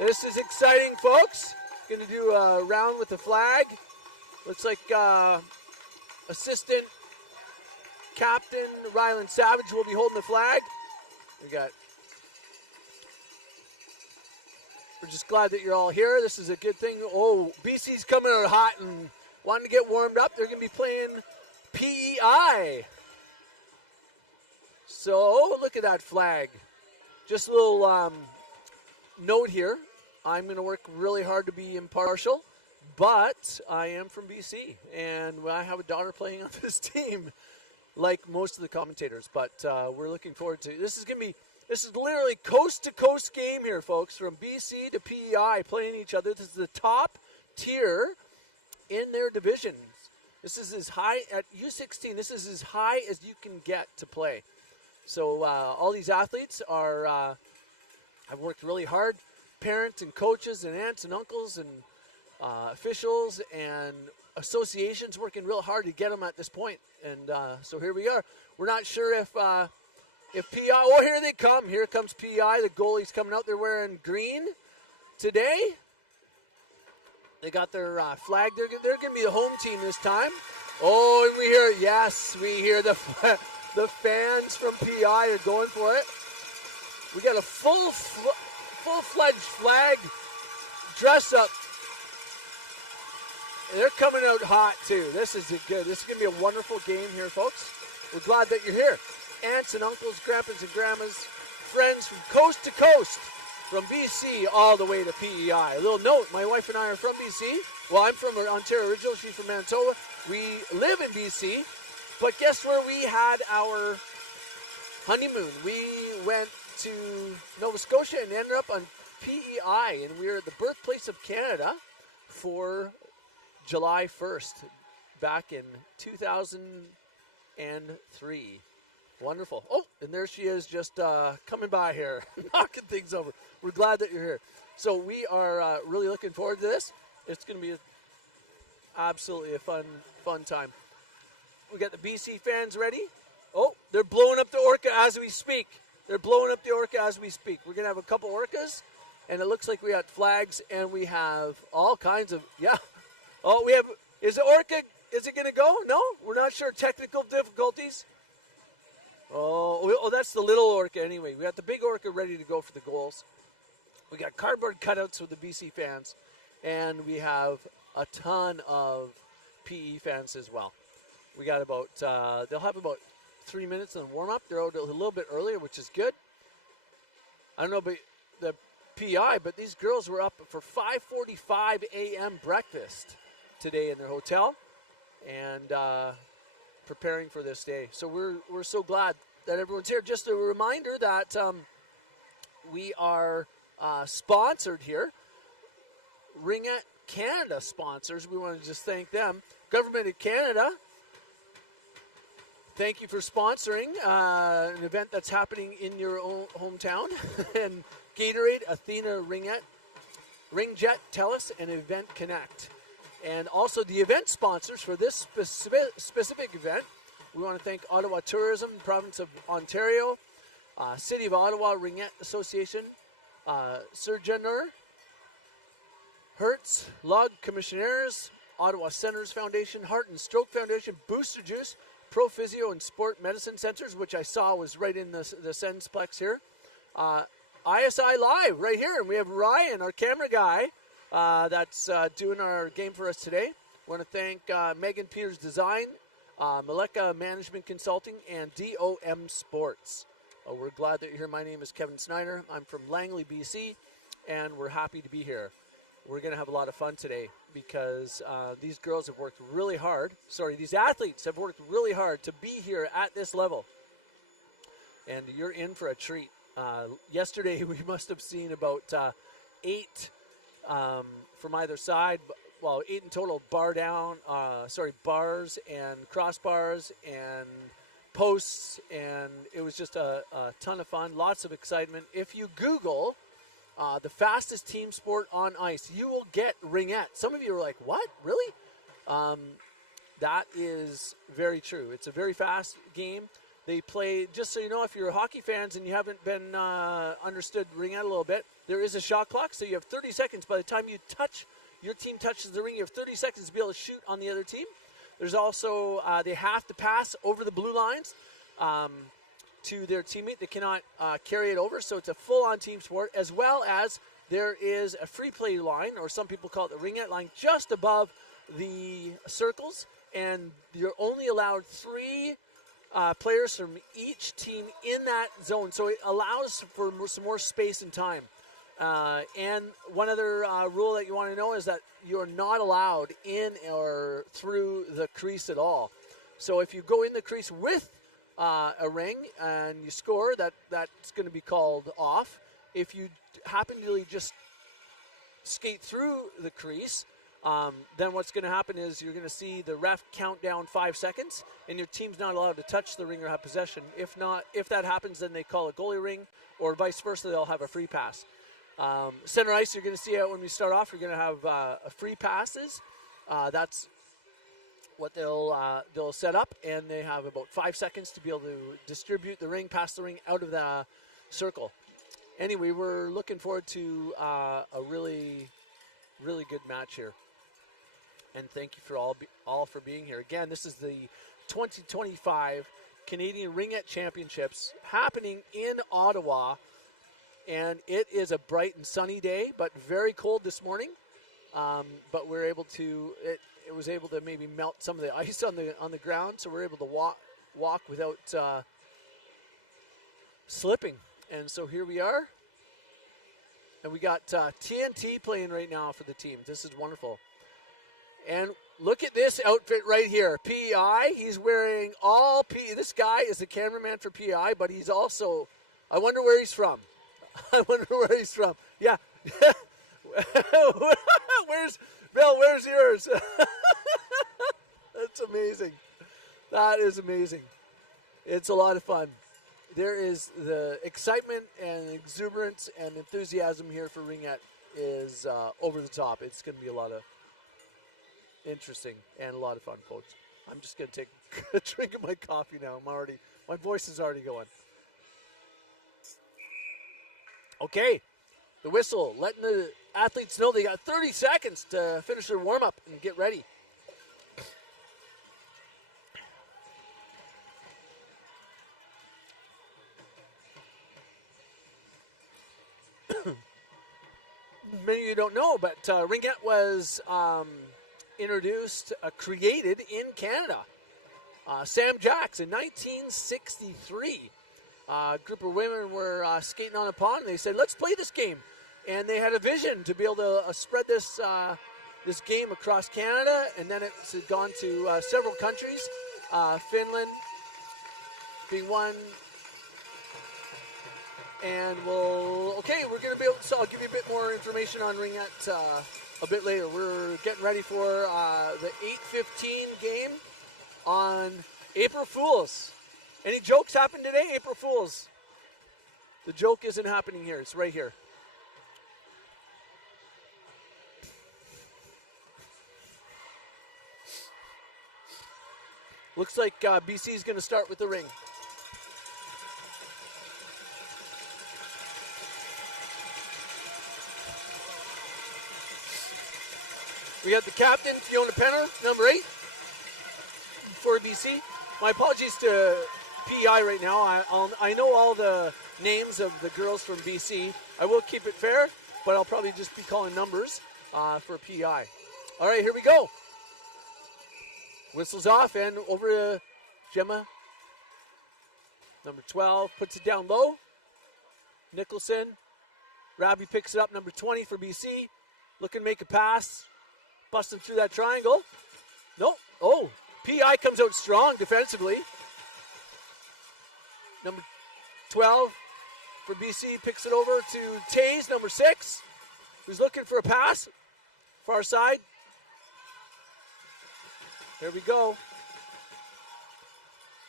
This is exciting, folks. Going to do a round with the flag. Looks like assistant captain Rylan Savage will be holding the flag. We're just glad that you're all here. This is a good thing. Oh, BC's coming out hot and wanting to get warmed up. They're going to be playing PEI. So look at that flag. Just a little note here. I'm going to work really hard to be impartial, but I am from BC, and I have a daughter playing on this team, like most of the commentators. But we're looking forward to this. This is literally coast-to-coast game here, folks, from BC to PEI playing each other. This is the top tier in their divisions. This is as high at U16. This is as high as you can get to play. So all these athletes have worked really hard. Parents and coaches and aunts and uncles and officials and associations working real hard to get them at this point. And so here we are. We're not sure if PEI, oh, here they come. Here comes PEI. The goalie's coming out. They're wearing green today. They got their flag. They're going to be the home team this time. Oh, and we hear the fans from PEI are going for it. We got a full-fledged flag dress up. And they're coming out hot too. This is good. This is going to be a wonderful game here, folks. We're glad that you're here. Aunts and uncles, grandpas and grandmas, friends from coast to coast, from BC all the way to PEI. A little note, my wife and I are from BC. Well, I'm from Ontario originally. She's from Manitoba. We live in BC. But guess where we had our honeymoon? We went to Nova Scotia and ended up on PEI. And we were at the birthplace of Canada for July 1st back in 2003. Wonderful. Oh, and there she is just coming by here, knocking things over. We're glad that you're here. So we are really looking forward to this. It's going to be absolutely a fun time. We got the BC fans ready. Oh, they're blowing up the orca as we speak. They're blowing up the orca as we speak. We're going to have a couple orcas, and it looks like we got flags, and we have all kinds of, yeah. Oh, we have, is the orca, is it going to go? No, we're not sure. Technical difficulties. Oh, that's the little orca anyway. We got the big orca ready to go for the goals. We got cardboard cutouts for the BC fans, and we have a ton of PE fans as well. We got about, they'll have about 3 minutes in the warm-up. They're out a little bit earlier, which is good. I don't know about the PI, but these girls were up for 5:45 a.m. breakfast today in their hotel and preparing for this day. So we're so glad that everyone's here. Just a reminder that we are sponsored here. Ringette Canada sponsors. We want to just thank them. Government of Canada, thank you for sponsoring an event that's happening in your own hometown. And Gatorade, Athena, Ringette, TELUS, and Event Connect. And also the event sponsors for this specific event. We want to thank Ottawa Tourism, Province of Ontario, City of Ottawa, Ringette Association, Surgener, Hertz, Log Commissionaires, Ottawa Centers Foundation, Heart and Stroke Foundation, Booster Juice, Pro Physio and Sport Medicine Centers, which I saw was right in the SensPlex here. ISI Live right here, and we have Ryan, our camera guy, that's doing our game for us today. I want to thank Megan Peters Design, Maleka Management Consulting, and DOM Sports. We're glad that you're here. My name is Kevin Snyder. I'm from Langley, BC, and we're happy to be here. We're going to have a lot of fun today because these girls have worked really hard. These athletes have worked really hard to be here at this level. And you're in for a treat. Yesterday, we must have seen about 8 from either side. Well, 8 in total, bars and crossbars and posts. And it was just a ton of fun, lots of excitement. If you Google the fastest team sport on ice, you will get Ringette. Some of you are like, what? Really? That is very true. It's a very fast game. They play, just so you know, if you're hockey fans and you haven't been understood Ringette a little bit, there is a shot clock, so you have 30 seconds. By the time your team touches the ring, you have 30 seconds to be able to shoot on the other team. There's also, they have to pass over the blue lines to their teammate. They cannot carry it over, so it's a full-on team sport, as well as there is a free play line, or some people call it the Ringette line, just above the circles, and you're only allowed 3 players from each team in that zone, so it allows for some more space and time. And one other rule that you want to know is that you're not allowed in or through the crease at all. So if you go in the crease with a ring and you score, that's going to be called off. If you happen to just skate through the crease, then what's going to happen is you're going to see the ref count down 5 seconds, and your team's not allowed to touch the ring or have possession. If that happens, then they call a goalie ring, or vice versa, they'll have a free pass. Center ice, you're going to see it when we start off. You're going to have free passes. That's what they'll set up, and they have about 5 seconds to be able to distribute the ring, pass the ring out of the circle. Anyway, we're looking forward to a really, really good match here. And thank you for all for being here. Again, this is the 2025 Canadian Ringette Championships happening in Ottawa. And it is a bright and sunny day, but very cold this morning. But we're able to, it was able to maybe melt some of the ice on the ground, so we're able to walk without slipping. And so here we are. And we got TNT playing right now for the team. This is wonderful. And look at this outfit right here. PEI, he's wearing all PEI. This guy is the cameraman for PEI, but he's also, I wonder where he's from. I wonder where he's from. Yeah. Where's Bill? Where's yours? That's amazing. That is amazing. It's a lot of fun. There is the excitement and exuberance and enthusiasm here for Ringette is over the top. It's going to be a lot of interesting and a lot of fun, folks. I'm just going to take a drink of my coffee now. My voice is already going. Okay, the whistle, letting the athletes know they got 30 seconds to finish their warm-up and get ready. Many of you don't know, but Ringette was created in Canada. Sam Jacks in 1963. A group of women were skating on a pond. They said, let's play this game. And they had a vision to be able to spread this game across Canada. And then it's gone to several countries, Finland being one. And we're going to be able to, so I'll give you a bit more information on Ringette a bit later. We're getting ready for the 8:15 game on April Fools. Any jokes happen today? April Fools. The joke isn't happening here. It's right here. Looks like BC is going to start with the ring. We got the captain, Fiona Penner, number 8 for BC. My apologies to PEI right now. I know all the names of the girls from BC. I will keep it fair, but I'll probably just be calling numbers for PEI. All right, here we go. Whistles off and over to Gemma. Number 12 puts it down low. Nicholson. Rabi picks it up, number 20 for BC. Looking to make a pass. Busting through that triangle. Nope. Oh, PEI comes out strong defensively. Number 12 for BC picks it over to Taze, number 6, who's looking for a pass. Far side. There we go.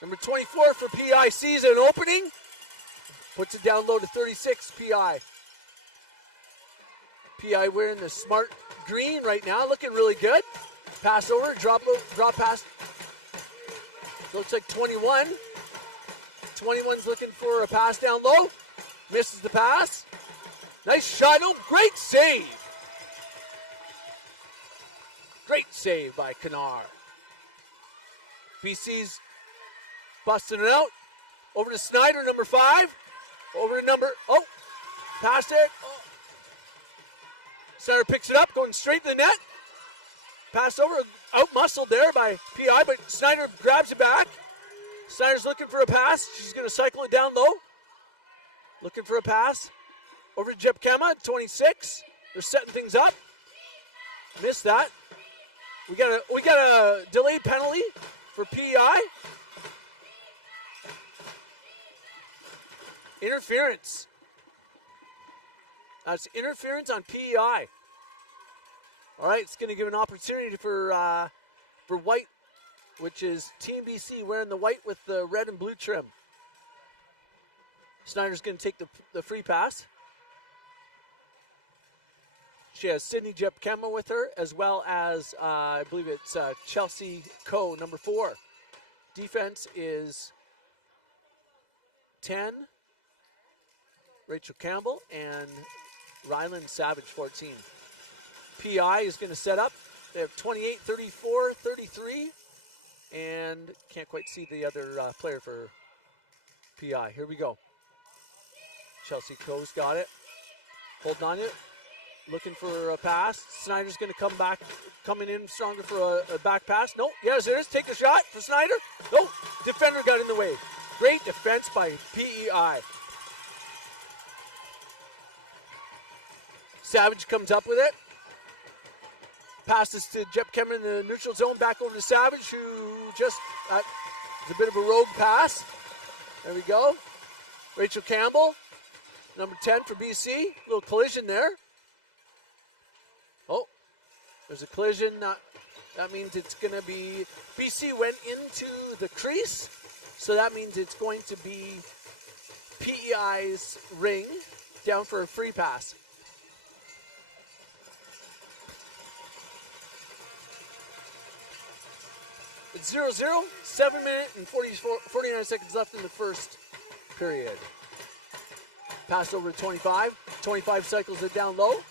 Number 24 for PEI sees an opening. Puts it down low to 36, PEI. PEI wearing the smart green right now, looking really good. Pass over, drop pass. Looks like 21 21's looking for a pass down low. Misses the pass. Nice shot. Oh, great save. Great save by Kennard. BC's busting it out. Over to Snyder, number 5. Over to past it. Oh. Snyder picks it up, going straight to the net. Pass over, out-muscled there by PI, but Snyder grabs it back. Snyder's looking for a pass. She's going to cycle it down low. Looking for a pass. Over to Jepkema, 26. They're setting things up. Missed that. We got a delayed penalty for PEI. Interference. That's interference on PEI. All right, it's going to give an opportunity for white, which is Team BC wearing the white with the red and blue trim. Snyder's going to take the free pass. She has Sydney Jepkema with her, as well as, I believe it's Chelsea Coe, number 4. Defense is 10, Rachel Campbell, and Ryland Savage, 14. PI is going to set up. They have 28, 34, 33, and can't quite see the other player for PI. Here we go. Chelsea Coe's got it. Holding on to it. Looking for a pass. Snyder's going to coming in stronger for a back pass. No, yes it is. Take a shot for Snyder. No, defender got in the way. Great defense by PEI. Savage comes up with it. Passes to Jepkema in the neutral zone. Back over to Savage, who just, it's a bit of a rogue pass. There we go. Rachel Campbell, number 10 for BC. Little collision there. Oh, there's a collision. That means it's going to be, BC went into the crease, so that means it's going to be PEI's ring down for a free pass. It's 0-0, 7 minutes and 49 seconds left in the first period. Pass over to 25. 25 cycles it down low.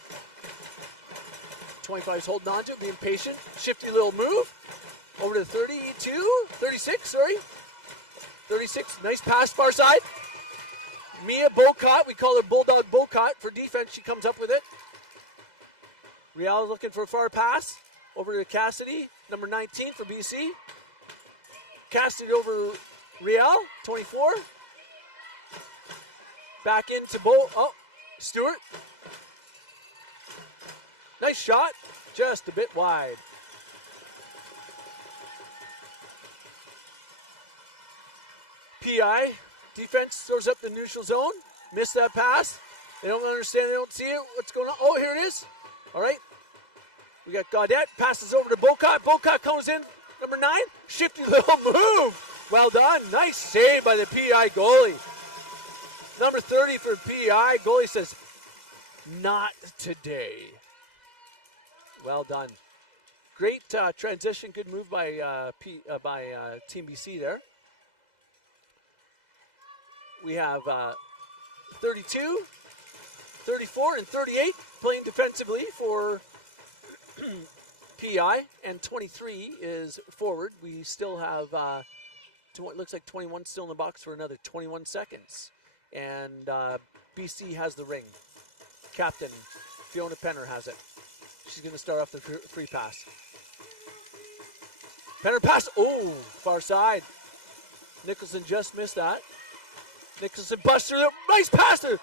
25's holding on to it, being patient. Shifty little move. Over to 36, 36, nice pass far side. Mia Bocott, we call her Bulldog Bocott for defense. She comes up with it. Real looking for a far pass. Over to Cassidy, number 19 for BC. Cassidy over Real, 24. Back into Stewart. Nice shot, just a bit wide. PI, defense throws up the neutral zone. Missed that pass. They don't understand, they don't see it. What's going on? Oh, here it is. All right. We got Gaudette, passes over to Bocott. Bocott comes in, number 9. Shifty little move. Well done. Nice save by the PI goalie. Number 30 for PI. Goalie says, not today. Well done. Great transition. Good move by Team BC there. We have 32, 34, and 38 playing defensively for PI, and 23 is forward. We still have, it looks like 21 still in the box for another 21 seconds. And BC has the ring. Captain Fiona Penner has it. She's going to start off the free pass. Penner pass. Oh, far side. Nicholson just missed that. Nicholson busts her. Nice pass to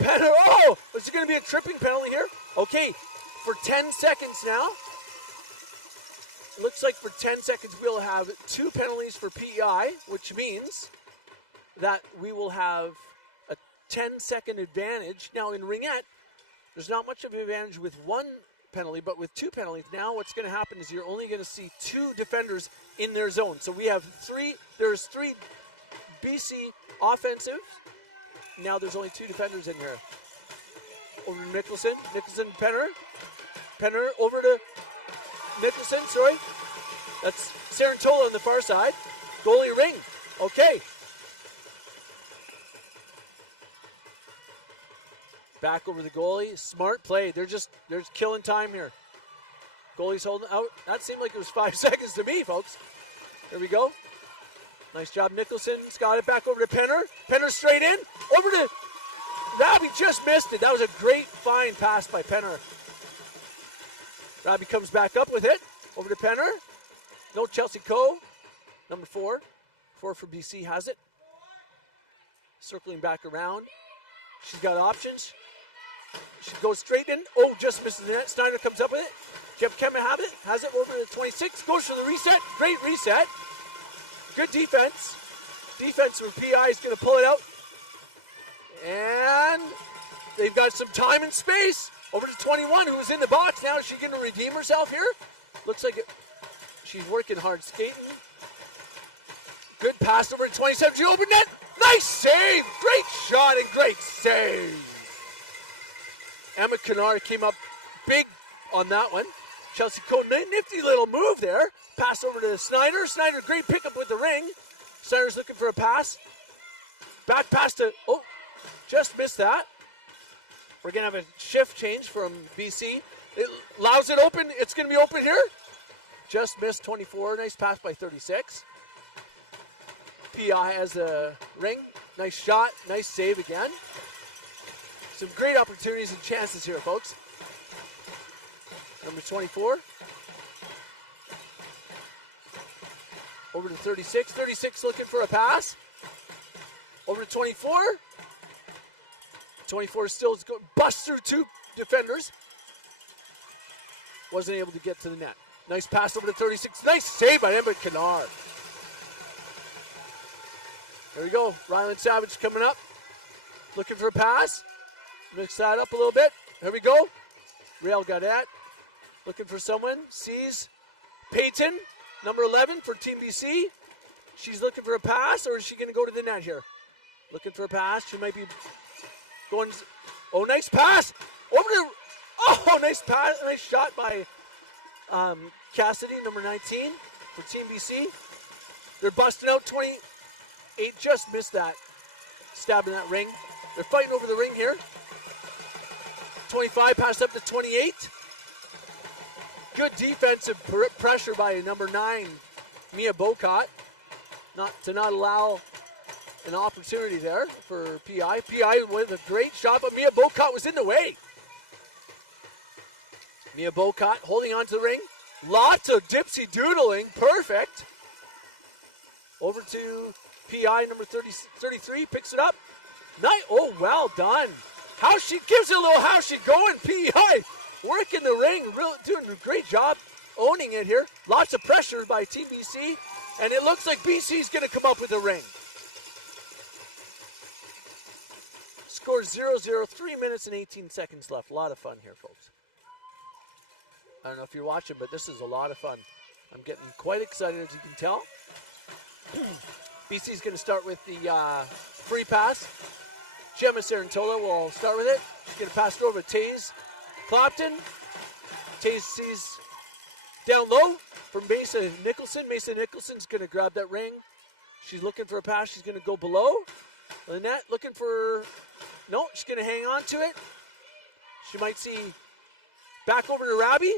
Penner. Oh, is there going to be a tripping penalty here? Okay, for 10 seconds now. Looks like for 10 seconds we'll have 2 penalties for PEI, which means that we will have a 10-second advantage. Now in Ringette, there's not much of an advantage with 1 penalty, but with 2 penalties, now what's going to happen is you're only going to see 2 defenders in their zone. So we have 3, there's 3 BC offensive. Now there's only 2 defenders in here. Over to Nicholson, Penner. Penner over to Nicholson, sorry. That's Sarantola on the far side. Goalie ring. Okay. Back over the goalie. Smart play. They're killing time here. Goalie's holding out. That seemed like it was 5 seconds to me, folks. There we go. Nice job, Nicholson's got it back over to Penner. Penner straight in. Over to Robbie, just missed it. That was a great fine pass by Penner. Robbie comes back up with it. Over to Penner. No Chelsea Coe. Number 4. 4 for BC has it. Circling back around. She's got options. She goes straight in. Oh, just misses the net. Steiner comes up with it. Jeff Kemmer has it over to 26. Goes for the reset. Great reset. Good defense. Defense for PI is going to pull it out. And they've got some time and space. Over to 21, who's in the box. Now is she going to redeem herself here? Looks like she's working hard skating. Good pass over to 27. She opened net. Nice save. Great shot and great save. Emma Kennard came up big on that one. Chelsea Coe, nifty little move there. Pass over to Snyder. Snyder, great pickup with the ring. Snyder's looking for a pass. Back pass to, oh, just missed that. We're going to have a shift change from BC. It allows it open. It's going to be open here. Just missed 24. Nice pass by 36. PI has a ring. Nice shot. Nice save again. Some great opportunities and chances here, folks. Number 24. Over to 36. 36 looking for a pass. Over to 24. 24 still is going, busts through 2 defenders. Wasn't able to get to the net. Nice pass over to 36. Nice save by Emma Kennard. There we go. Ryland Savage coming up. Looking for a pass. Mix that up a little bit. There we go. Real Gaudette. Looking for someone. Sees Peyton, number 11 for Team BC. She's looking for a pass, or is she going to go to the net here? Looking for a pass. She might be going. Oh, nice pass. Over to. Oh, nice pass. Nice shot by Cassidy, number 19 for Team BC. They're busting out 28. Just missed that. Stabbing that ring. They're fighting over the ring here. 25 pass up to 28. Good defensive pressure by number 9, Mia Bocott. Not allow an opportunity there for PI. PI with a great shot, but Mia Bocott was in the way. Mia Bocott holding on to the ring. Lots of dipsy doodling. Perfect. Over to PI number 33. Picks it up. Nice. Oh, well done. How she gives it a little how she going. PI working the ring. Doing a great job owning it here. Lots of pressure by Team BC. And it looks like BC's going to come up with a ring. Score 0-0. 3 minutes and 18 seconds left. A lot of fun here, folks. I don't know if you're watching, but this is a lot of fun. I'm getting quite excited, as you can tell. BC's going to start with the free pass. Gemma Sarantola will start with it. She's going to pass it over to Taze Clapton. Taze sees down low from Mason Nicholson. Mason Nicholson's going to grab that ring. She's looking for a pass. She's going to go below the net, looking for... No, she's going to hang on to it. She might see back over to Rabi.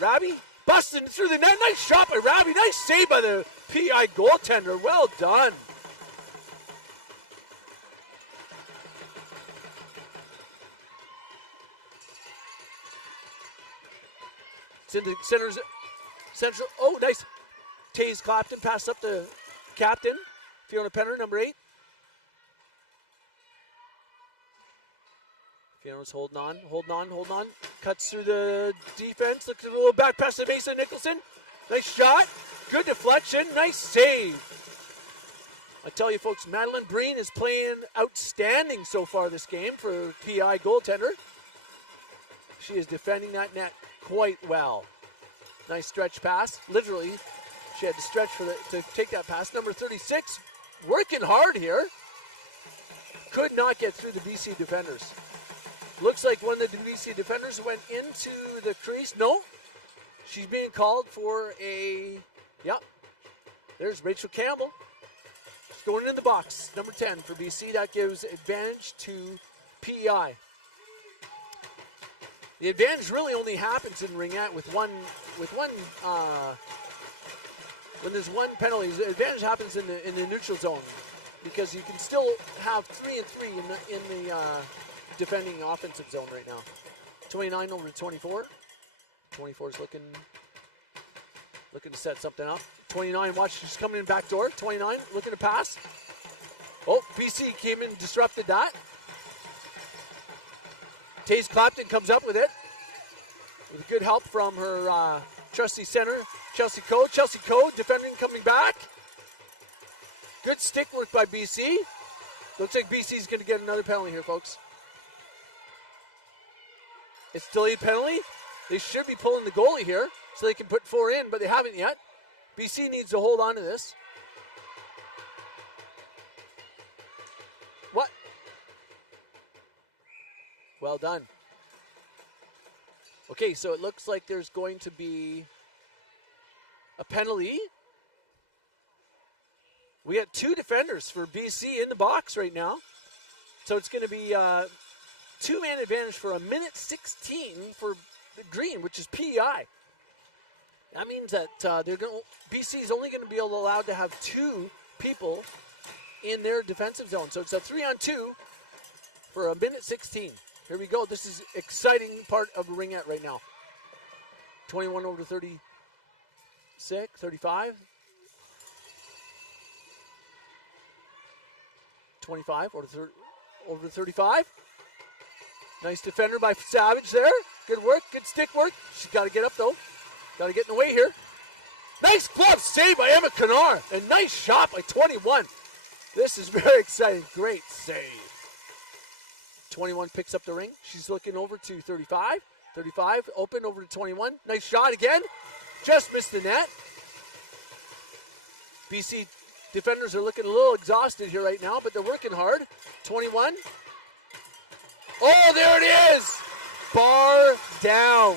Rabi busting through the net. Nice shot by Rabi. Nice save by the PI goaltender. Well done. It's in the central. Oh, nice. Taze Clapton passed up to captain. Fiona Penner, number 8. Fiona's holding on. Cuts through the defense. Looks at a little back pass to Mason Nicholson. Nice shot. Good deflection. Nice save. I tell you, folks, Madeline Breen is playing outstanding so far this game for PI goaltender. She is defending that net quite well. Nice stretch pass. Literally, she had to stretch to take that pass. Number 36, working hard here. Could not get through the BC defenders. Looks like one of the BC defenders went into the crease. No, she's being called for a, yep. There's Rachel Campbell. She's going in the box. Number 10 for BC. That gives advantage to PEI. The advantage really only happens in Ringette with one when there's one penalty. The advantage happens in the neutral zone because you can still have 3 and 3 in the defending offensive zone right now. 29 over to 24. 24 is looking to set something up. 29, watch, she's coming in back door. 29 looking to pass. Oh, BC came in and disrupted that. Taze Clapton comes up with it with good help from her trusty center, Chelsea Coe. Chelsea Coe defending, coming back. Good stick work by BC. Looks like BC's going to get another penalty here, folks. It's delayed penalty. They should be pulling the goalie here so they can put 4 in, but they haven't yet. BC needs to hold on to this. What? Well done. Okay, so it looks like there's going to be a penalty. We got 2 defenders for BC in the box right now. So it's going to be 2-man advantage for 1:16 for the green, which is PEI. That means that BC is only going to be allowed to have 2 people in their defensive zone. So it's a 3-on-2 for 1:16. Here we go. This is exciting part of the Ringette right now. 21 over to 36, 35. 25 over to 35. Nice defender by Savage there. Good work, good stick work. She's got to get up though. Got to get in the way here. Nice glove save by Emma Canar. And nice shot by 21. This is very exciting. Great save. 21 picks up the ring. She's looking over to 35. 35 open over to 21. Nice shot again. Just missed the net. BC defenders are looking a little exhausted here right now, but they're working hard. 21. Oh, there it is. Bar down.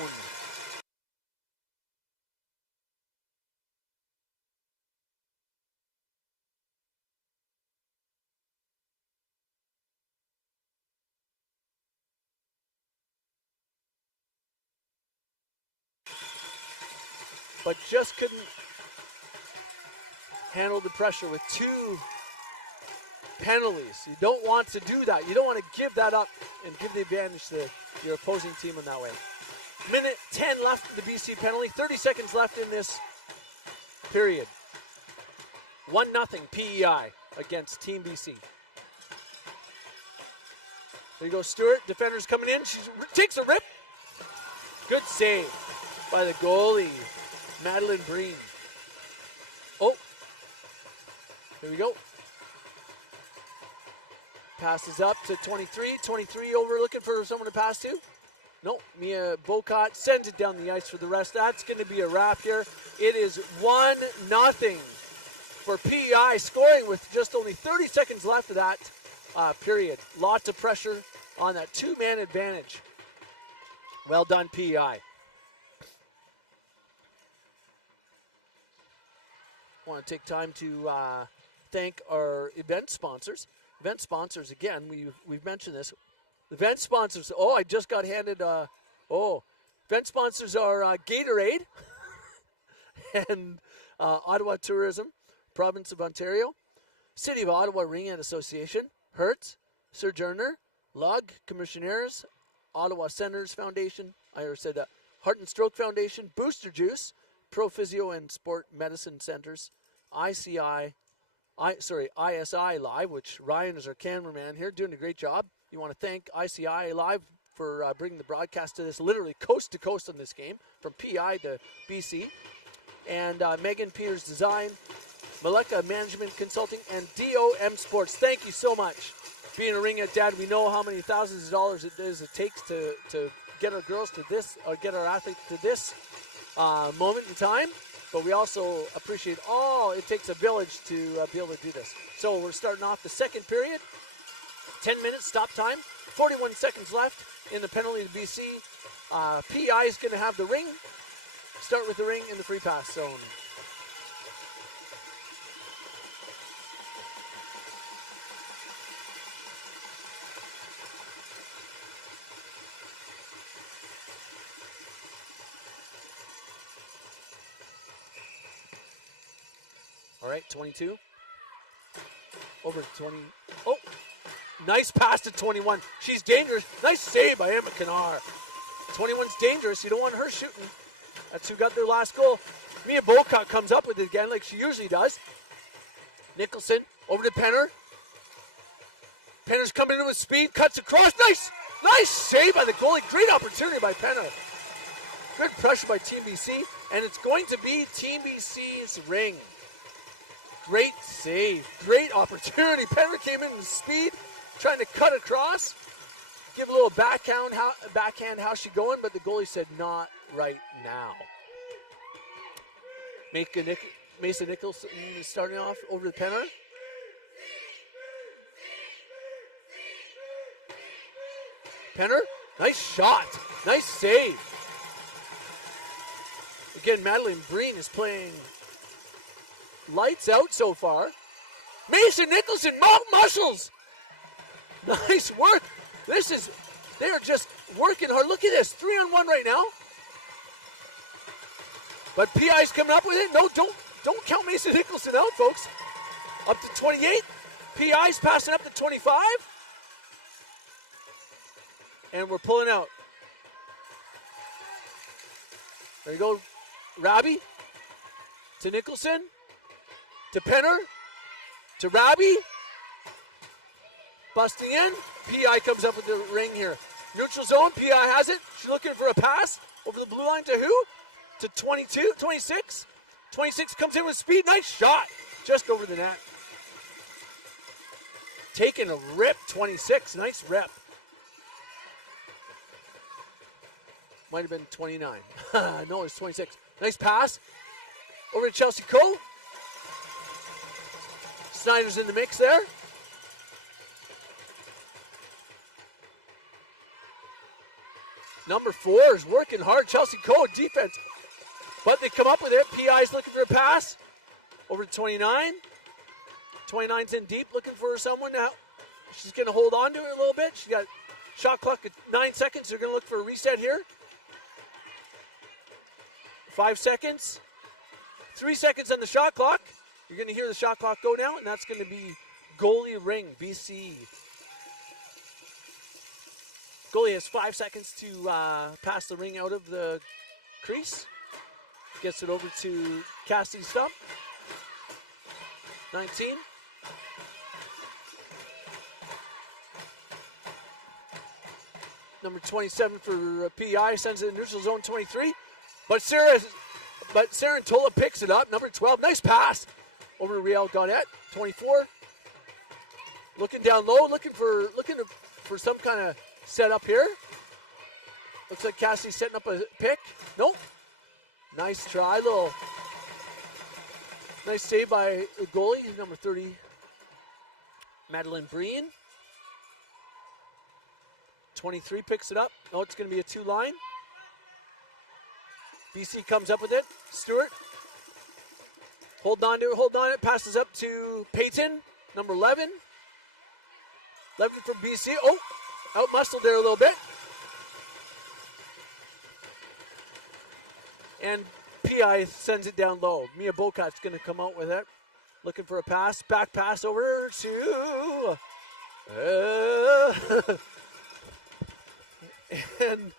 But just couldn't handle the pressure with 2 penalties. You don't want to do that. You don't want to give that up and give the advantage to your opposing team in that way. Minute 10 left in the BC penalty. 30 seconds left in this period. 1-0 PEI against Team BC. There you go, Stewart. Defender's coming in. She takes a rip. Good save by the goalie, Madeline Breen. Oh, here we go. Passes up to 23. 23 over, looking for someone to pass to. No, Mia Bocott sends it down the ice for the rest. That's going to be a wrap here. It is 1-0 for PEI, scoring with just only 30 seconds left of that period. Lots of pressure on that 2-man advantage. Well done, PEI. Want to take time to thank our event sponsors. Event sponsors, again, we've mentioned this. Event sponsors, I just got handed, event sponsors are Gatorade and Ottawa Tourism, Province of Ontario, City of Ottawa Ringette Association, Hertz, Sojourner, Lug, Commissionaires, Ottawa Centers Foundation, I already said that, Heart and Stroke Foundation, Booster Juice, Pro Physio and Sport Medicine Centers, ISI Live, which Ryan is our cameraman here, doing a great job. You want to thank ICI Live for bringing the broadcast to this, literally coast to coast on this game, from PI to BC. And Megan Peters Design, Maleka Management Consulting, and DOM Sports. Thank you so much. Being a Ringette dad, we know how many thousands of dollars it takes to get our girls to this, or get our athletes to this moment in time. But we also appreciate it takes a village to be able to do this. So we're starting off the second period. 10 minutes stop time. 41 seconds left in the penalty to BC. PI is going to have the ring. Start with the ring in the free pass zone. All right, 22. Over to 20. Oh, nice pass to 21. She's dangerous. Nice save by Emma Kennard. 21's dangerous. You don't want her shooting. That's who got their last goal. Mia Bocat comes up with it again like she usually does. Nicholson over to Penner. Penner's coming in with speed, cuts across. Nice save by the goalie. Great opportunity by Penner. Good pressure by Team BC, and it's going to be Team BC's ring. Great save. Great opportunity. Penner came in with speed, trying to cut across. Give a little backhand, how's she going? But the goalie said, not right now. Mason Nicholson is starting off over to Penner. Penner, nice shot. Nice save. Again, Madeline Breen is playing lights out so far. Mason Nicholson, muscles. Nice work. They're just working hard. Look at this, 3-on-1 right now. But PI's coming up with it. No, don't count Mason Nicholson out, folks. Up to 28. PI's passing up to 25. And we're pulling out. There you go. Rabi to Nicholson to Penner to Rabi. Busting in. PI comes up with the ring here. Neutral zone. PI has it. She's looking for a pass over the blue line to who? To 22, 26. 26 comes in with speed. Nice shot. Just over the net. Taking a rip. 26. Nice rep. Might have been 29. No, it's 26. Nice pass. Over to Chelsea Cole. Snyder's in the mix there. Number 4 is working hard. Chelsea Cole, defense. But they come up with it. PI's looking for a pass. Over to 29. 29's in deep, looking for someone now. She's going to hold on to it a little bit. She got shot clock at 9 seconds. They're going to look for a reset here. 5 seconds. 3 seconds on the shot clock. You're going to hear the shot clock go now, and that's going to be goalie ring, BC. Goalie has 5 seconds to pass the ring out of the crease. Gets it over to Cassidy Stump. 19. Number 27 for PI sends it in neutral zone. 23. But Sarah Tola picks it up. Number 12. Nice pass over to Riel Gaudette. 24. Looking down low, looking for some kind of setup here. Looks like Cassidy's setting up a pick. Nope. Nice try, little nice save by the goalie, number 30, Madeline Breen. 23 picks it up. No, it's going to be a 2-line. BC comes up with it. Stewart. Hold on to it. Passes up to Peyton, number 11. 11 from BC. Oh, out-muscled there a little bit. And PI sends it down low. Mia Bocat's going to come out with it. Looking for a pass. Back pass over to... and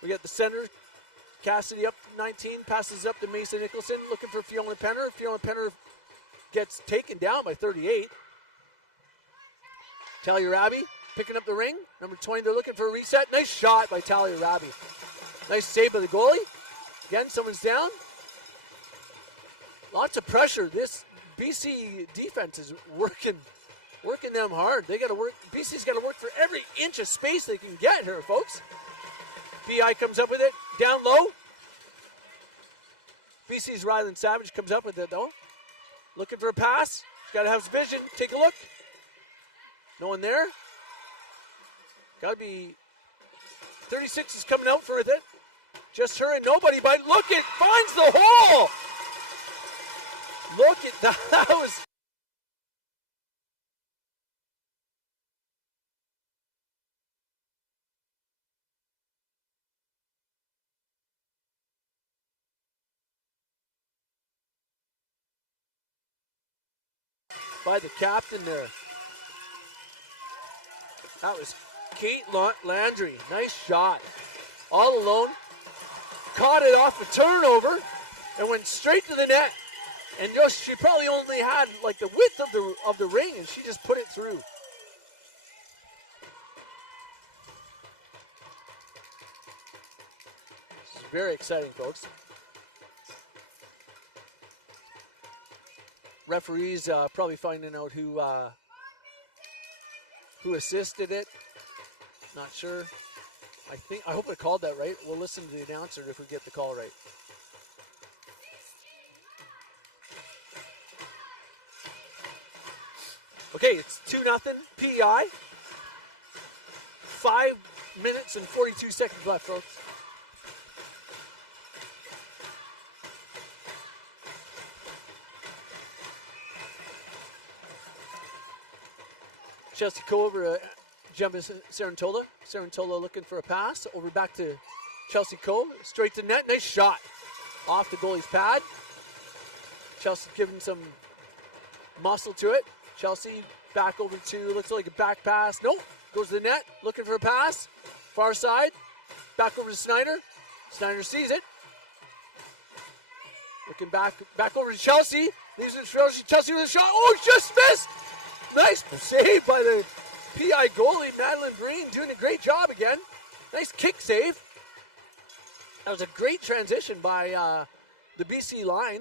we got the center. Cassidy up 19. Passes up to Mason Nicholson. Looking for Fiona Penner. Fiona Penner gets taken down by 38. Talia Rabi picking up the ring. Number 20, they're looking for a reset. Nice shot by Talia Rabi. Nice save by the goalie. Again, someone's down. Lots of pressure. This BC defense is working them hard. They got to work. BC's got to work for every inch of space they can get here, folks. BI comes up with it. Down low. BC's Ryland Savage comes up with it, though. Looking for a pass. Got to have some vision. Take a look. No one there. Got to be... 36 is coming out for it. Just her and nobody, but look, it finds the hole. Look at that. That was... by the captain there. That was Kate Landry. Nice shot. All alone. Caught it off a turnover and went straight to the net. And just, she probably only had like the width of the ring, and she just put it through. It's very exciting, folks. Referees probably finding out who assisted it. Not sure. I hope I called that right. We'll listen to the announcer if we get the call right. Okay, it's 2-0 PEI. 5 minutes and 42 seconds left, folks. Chelsea Coe over to Gemma Sarantola. Sarantola looking for a pass. Over back to Chelsea Coe. Straight to net. Nice shot. Off the goalie's pad. Chelsea giving some muscle to it. Chelsea back over to, looks like a back pass. Nope. Goes to the net. Looking for a pass. Far side. Back over to Snyder. Snyder sees it. Looking back over to Chelsea. Leaves it to Chelsea. Chelsea with a shot. Oh, just missed. Nice save by the PI goalie, Madeline Breen, doing a great job again. Nice kick save. That was a great transition by the BC line.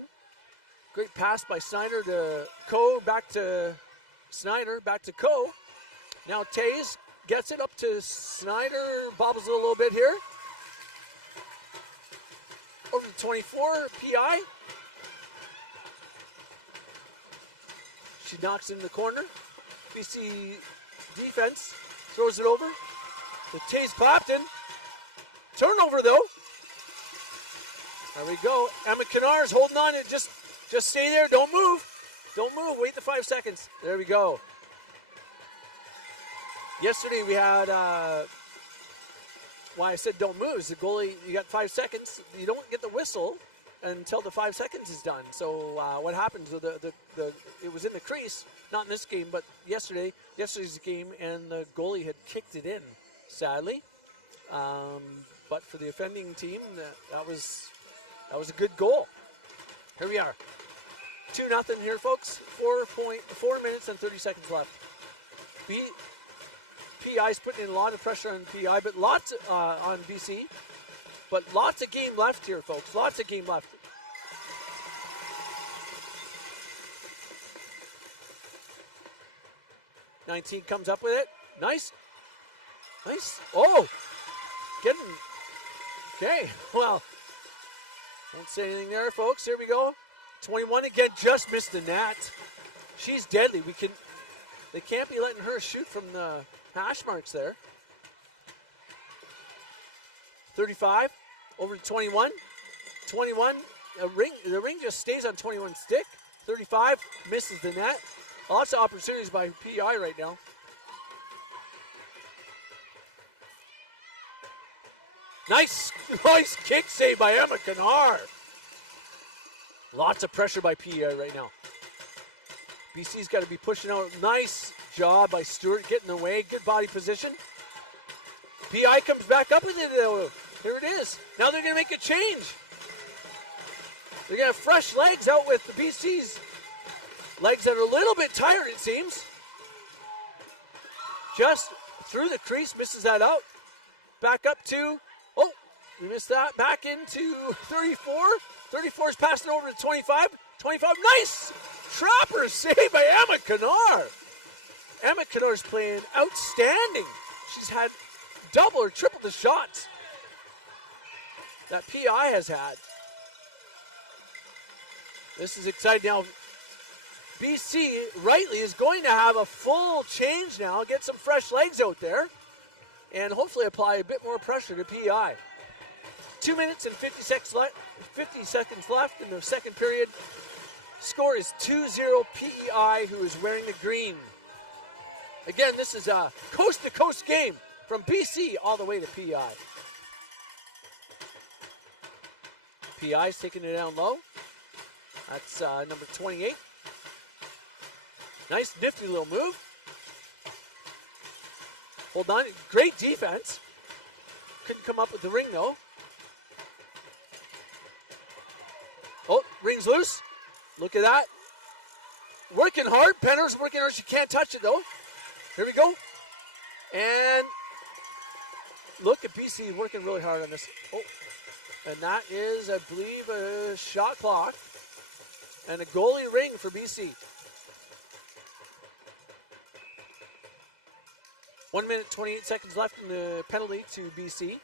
Great pass by Snyder to Coe, back to Snyder, back to Coe. Now Taze gets it up to Snyder, bobbles it a little bit here. Over to 24, PI. She knocks it in the corner. BC defense throws it over. The Taze Clapton. Turnover though. There we go. Emma Kennar's holding on and just stay there. Don't move. Don't move. Wait the 5 seconds. There we go. Yesterday we had, why I said don't move is the goalie, you got 5 seconds. You don't get the whistle until the 5 seconds is done. So what happens? It was in the crease, not in this game, but yesterday's game, and the goalie had kicked it in, sadly. But for the offending team, that was a good goal. Here we are, 2-0 here, folks. 4 minutes and 30 seconds left. PI's putting in a lot of pressure on PI, but lots on BC. But lots of game left here, folks. Lots of game left. '19 comes up with it. Nice. Nice. Oh! Getting... Okay, well... Won't say anything there, folks. Here we go. 21 again, just missed the net. She's deadly. They can't be letting her shoot from the hash marks there. 35, over to 21. 21, the ring just stays on 21's stick. 35, misses the net. Lots of opportunities by PI right now. Nice kick save by Emma Kennar. Lots of pressure by PI right now. BC's got to be pushing out. Nice job by Stewart getting away. Good body position. PI comes back up with it though. Here it is. Now they're going to make a change. They're going to have fresh legs out with the BC's legs that are a little bit tired, it seems. Just through the crease, misses that out. Back up to, oh, we missed that. Back into 34. 34 is passing over to 25. 25, nice trapper save by Emma Kennar. Emma Kennar's playing outstanding. She's had double or triple the shots that PI has had. This is exciting now. BC rightly is going to have a full change now, get some fresh legs out there, and hopefully apply a bit more pressure to PI. 2 minutes and 50 seconds left in the second period. Score is 2-0 PEI, who is wearing the green. Again, this is a coast-to-coast game from BC all the way to PI. PI's taking it down low. That's number 28. Nice, nifty little move. Hold on. Great defense. Couldn't come up with the ring, though. Oh, ring's loose. Look at that. Working hard. Penner's working hard. She can't touch it, though. Here we go. And look at BC working really hard on this. Oh, and that is, I believe, a shot clock and a goalie ring for BC. 1 minute, 28 seconds left in the penalty to BC.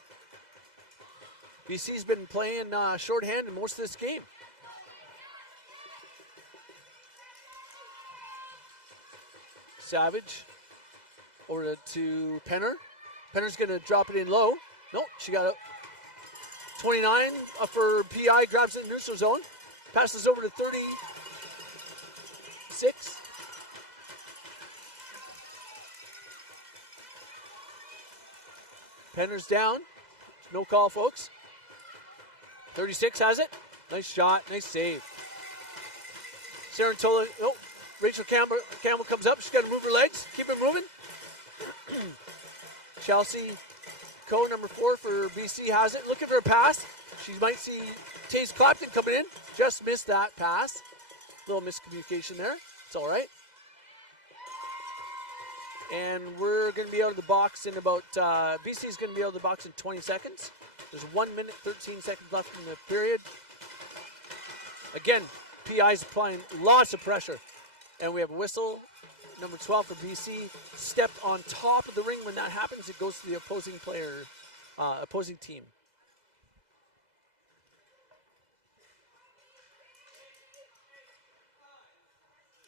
BC's been playing shorthanded most of this game. Savage over to Penner. Penner's going to drop it in low. Nope, she got it. 29 for PI, grabs it in neutral zone. Passes over to 36. Penner's down. No call, folks. 36 has it. Nice shot, nice save. Sarantola, oh, Rachel Campbell comes up. She's got to move her legs. Keep it moving. Chelsea Coe, number 4 for BC, has it. Looking for a pass. She might see Taze Clapton coming in. Just missed that pass. Little miscommunication there. It's all right. And we're going to be out of the box in about, BC's going to be out of the box in 20 seconds. There's 1 minute, 13 seconds left in the period. Again, PI's applying lots of pressure. And we have a whistle. Number 12 for BC stepped on top of the ring. When that happens, it goes to the opposing player, opposing team.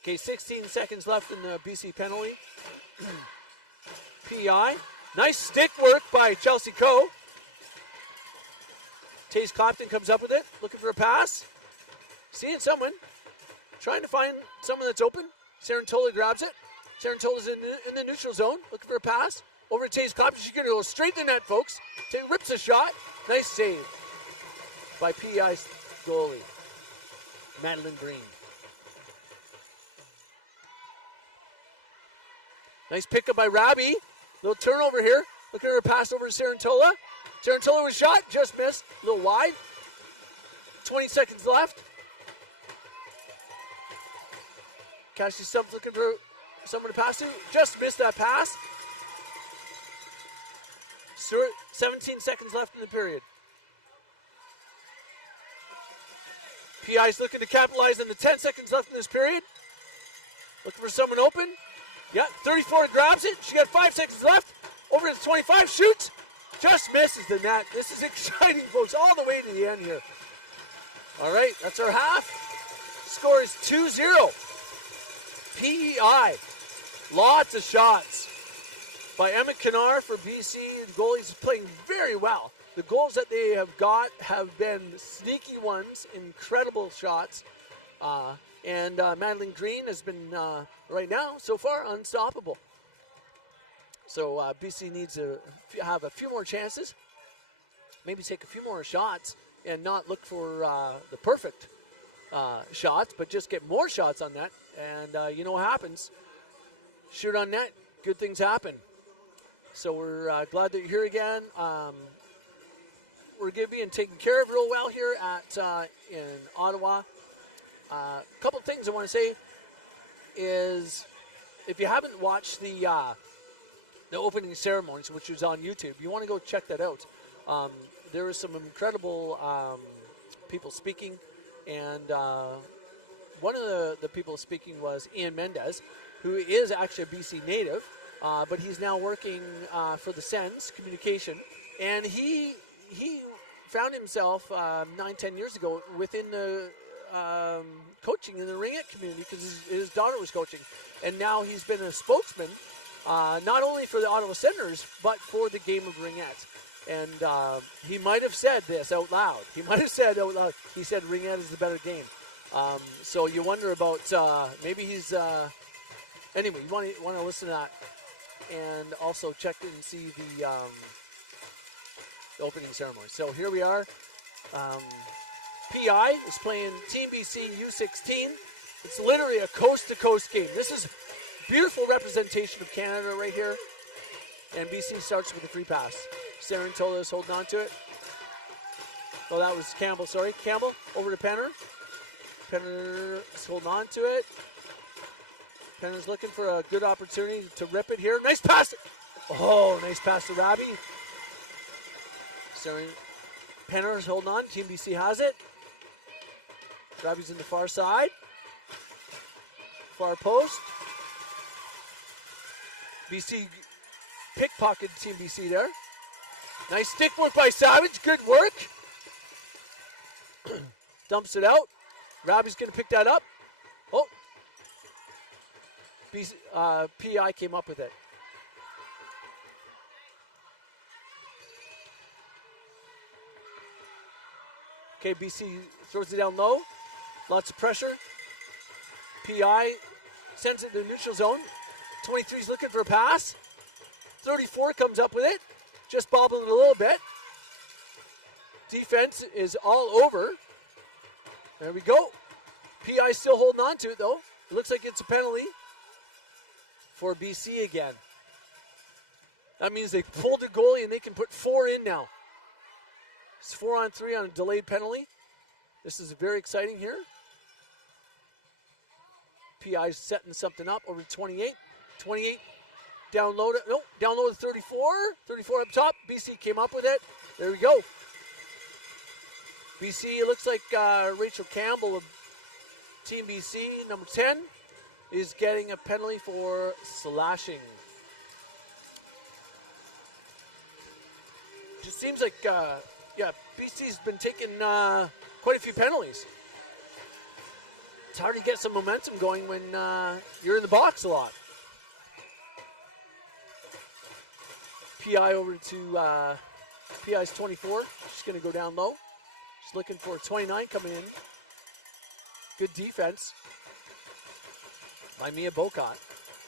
Okay, 16 seconds left in the BC penalty. PI. Nice stick work by Chelsea Coe. Taze Clapton comes up with it, looking for a pass. Seeing someone. Trying to find someone that's open. Sarantola grabs it. Sarantola's in the neutral zone, looking for a pass. Over to Taze Clapton. She's going to go straight to the net, folks. Rips a shot. Nice save by PI's goalie, Madeline Green. Nice pickup by Rabi. Little turnover here. Looking at her pass over to Sarantola. Sarantola with a shot. Just missed. A little wide. 20 seconds left. Cassie Stumpf looking for someone to pass to. Just missed that pass. Stewart, 17 seconds left in the period. PI's looking to capitalize on the 10 seconds left in this period. Looking for someone open. Yeah, 34 grabs it. She got 5 seconds left. Over to 25, shoots. Just misses the net. This is exciting, folks, all the way to the end here. All right, that's our half. Score is 2-0. PEI. Lots of shots by Emma Kennard for BC. The goalies playing very well. The goals that they have got have been sneaky ones, incredible shots. And Madeline Green has been, right now, so far, unstoppable. So BC needs to have a few more chances, maybe take a few more shots, and not look for the perfect shots, but just get more shots on net. And you know what happens. Shoot on net, good things happen. So we're glad that you're here again. We're going to be taken care of real well here at in Ottawa. A couple things I want to say is, if you haven't watched the opening ceremonies, which was on YouTube, you want to go check that out. There were some incredible people speaking, and one of the people speaking was Ian Mendez, who is actually a BC native, but he's now working for the Sens Communication, and he found himself 9-10 years ago within the coaching in the Ringette community because his daughter was coaching, and now he's been a spokesman not only for the Ottawa Senators but for the game of Ringette. And he might have said this out loud. He said Ringette is the better game. So you wonder about maybe he's anyway. You want to listen to that, and also check and see the opening ceremony. So here we are. PI is playing Team BC U16. It's literally a coast-to-coast game. This is Beautiful representation of Canada right here. And BC starts with a free pass. Sarantola is holding on to it. Oh, that was Campbell, sorry. Campbell over to Penner. Penner is holding on to it. Penner's looking for a good opportunity to rip it here. Nice pass. Oh, nice pass to Rabi. Penner is holding on. Team BC has it. Rabi's in the far side. Far post. BC pickpocketed Team BC there. Nice stick work by Savage. Good work. Dumps it out. Rabi's going to pick that up. Oh. BC, PI came up with it. Okay, BC throws it down low. Lots of pressure. PI sends it to the neutral zone. 23's looking for a pass. 34 comes up with it. Just bobbling it a little bit. Defense is all over. There we go. PI still holding on to it, though. It looks like it's a penalty for BC again. That means they pulled the goalie and they can put 4 in now. It's 4-on-3 on a delayed penalty. This is very exciting here. PI's setting something up over 28. 28 down low to, no, down low to 34. 34 up top. BC came up with it. There we go. BC, it looks like Rachel Campbell of Team BC, number 10, is getting a penalty for slashing. Just seems like, BC's been taking quite a few penalties. It's hard to get some momentum going when you're in the box a lot. PI over to PI's 24. She's going to go down low. She's looking for a 29 coming in. Good defense by Mia Bocott.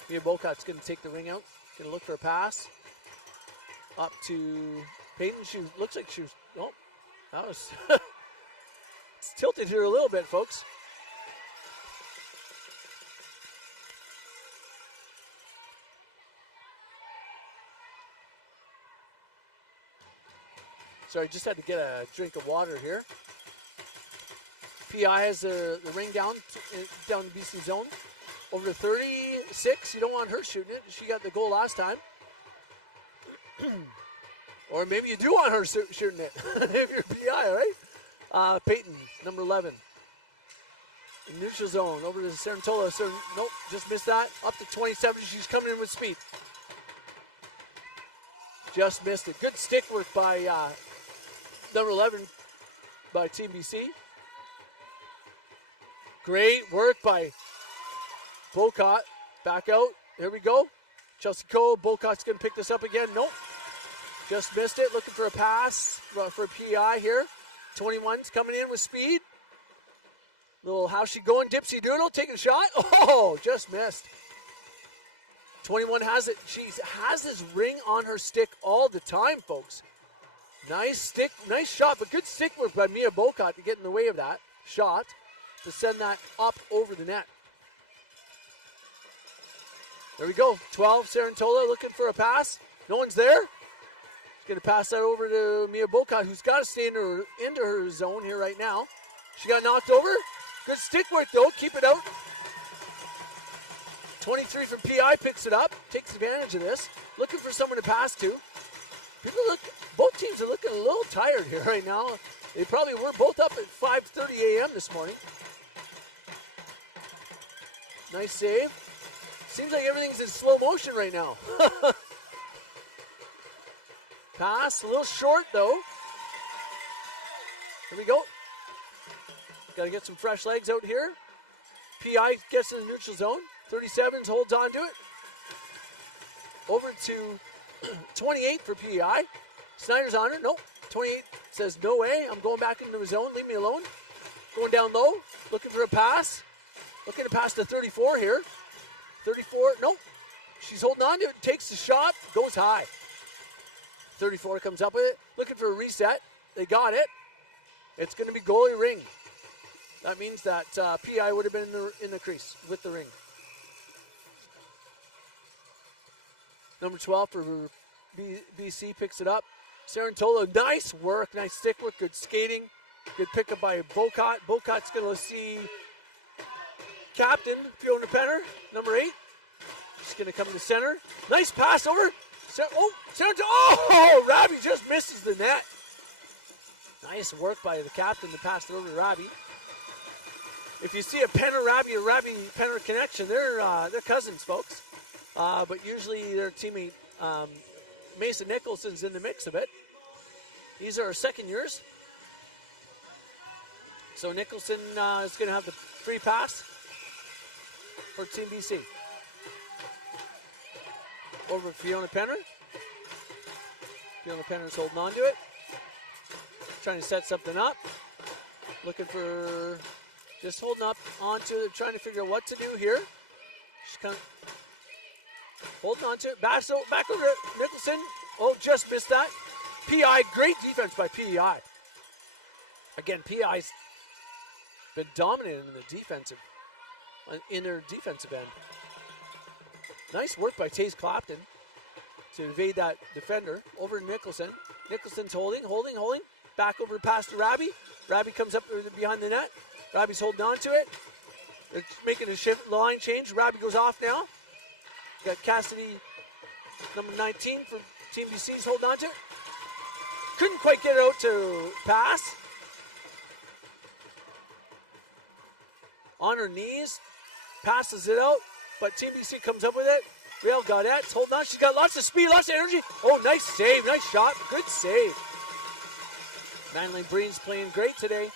Mia Bocott's going to take the ring out. Going to look for a pass. Up to Peyton. She looks like she was, oh, that was, it's tilted here a little bit, folks. Sorry, just had to get a drink of water here. PI has the ring down to BC zone. Over to 36. You don't want her shooting it. She got the goal last time. Or maybe you do want her shooting it if you're PI, right? Peyton, number 11. In neutral zone. Over to Sarantola. Nope, just missed that. Up to 27. She's coming in with speed. Just missed it. Good stick work by number 11 by Team BC. Great work by Bocott. Back out. Here we go. Chelsea Cole. Bocott's going to pick this up again. Nope. Just missed it. Looking for a pass for a PI here. 21's coming in with speed. Little how's she going? Dipsy Doodle taking a shot. Oh, just missed. 21 has it. She has this ring on her stick all the time, folks. Nice stick, nice shot, but good stick work by Mia Bocott to get in the way of that shot to send that up over the net. There we go. 12, Sarantola looking for a pass. No one's there. She's going to pass that over to Mia Bocott, who's got to stay into her zone here right now. She got knocked over. Good stick work, though. Keep it out. 23 from PI picks it up, takes advantage of this. Looking for someone to pass to. Both teams are looking a little tired here right now. They probably were both up at 5:30 a.m. this morning. Nice save. Seems like everything's in slow motion right now. Pass, a little short though. Here we go. Got to get some fresh legs out here. PI gets in the neutral zone. 37s holds on to it. Over to 28 for PEI. Snyder's on it. Nope. 28 says, no way. I'm going back into the zone. Leave me alone. Going down low. Looking for a pass. Looking to pass to 34 here. 34. Nope. She's holding on to it. Takes the shot. Goes high. 34 comes up with it. Looking for a reset. They got it. It's going to be goalie ring. That means that PI would have been in the crease with the ring. Number 12 for BC picks it up. Sarantolo, nice work, nice stick work, good skating. Good pickup by Bocott. Bocott's going to see captain Fiona Penner, number 8. She's going to come to center. Nice pass over. Sarantolo. Oh, Robbie just misses the net. Nice work by the captain to pass it over to Robbie. If you see a Penner-Robbie or Robbie-Penner connection, they're cousins, folks. But usually their teammate Mason Nicholson's in the mix a bit. These are our second years. So Nicholson is going to have the free pass for Team BC. Over to Fiona Penner. Fiona Penner's holding on to it. Trying to set something up. Looking for, just holding up onto it, trying to figure out what to do here. She's kind of holding on to it. Back over to Nicholson. Oh, just missed that. PI, great defense by PEI. Again, PEI's been dominating in their defensive end. Nice work by Taze Clapton to evade that defender. Over to Nicholson. Nicholson's holding. Back over pass to Robbie. Robbie comes up behind the net. Robbie's holding on to it. They're making a shift, line change. Robbie goes off now. Got Cassidy, number 19 for Team BC's holding on to it. Couldn't quite get it out to pass. On her knees, passes it out, but Team BC comes up with it. Real Gaudette's holding on. She's got lots of speed, lots of energy. Oh, nice save, nice shot, good save. Manly Breen's playing great today.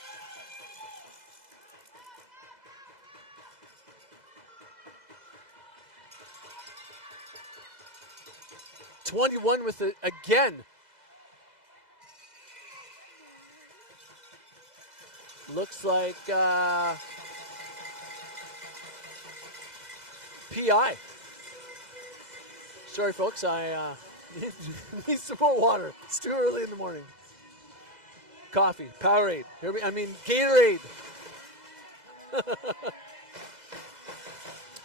#21 with it again. Looks like PI. Sorry, folks, I need some more water. It's too early in the morning. Coffee, Powerade. Gatorade.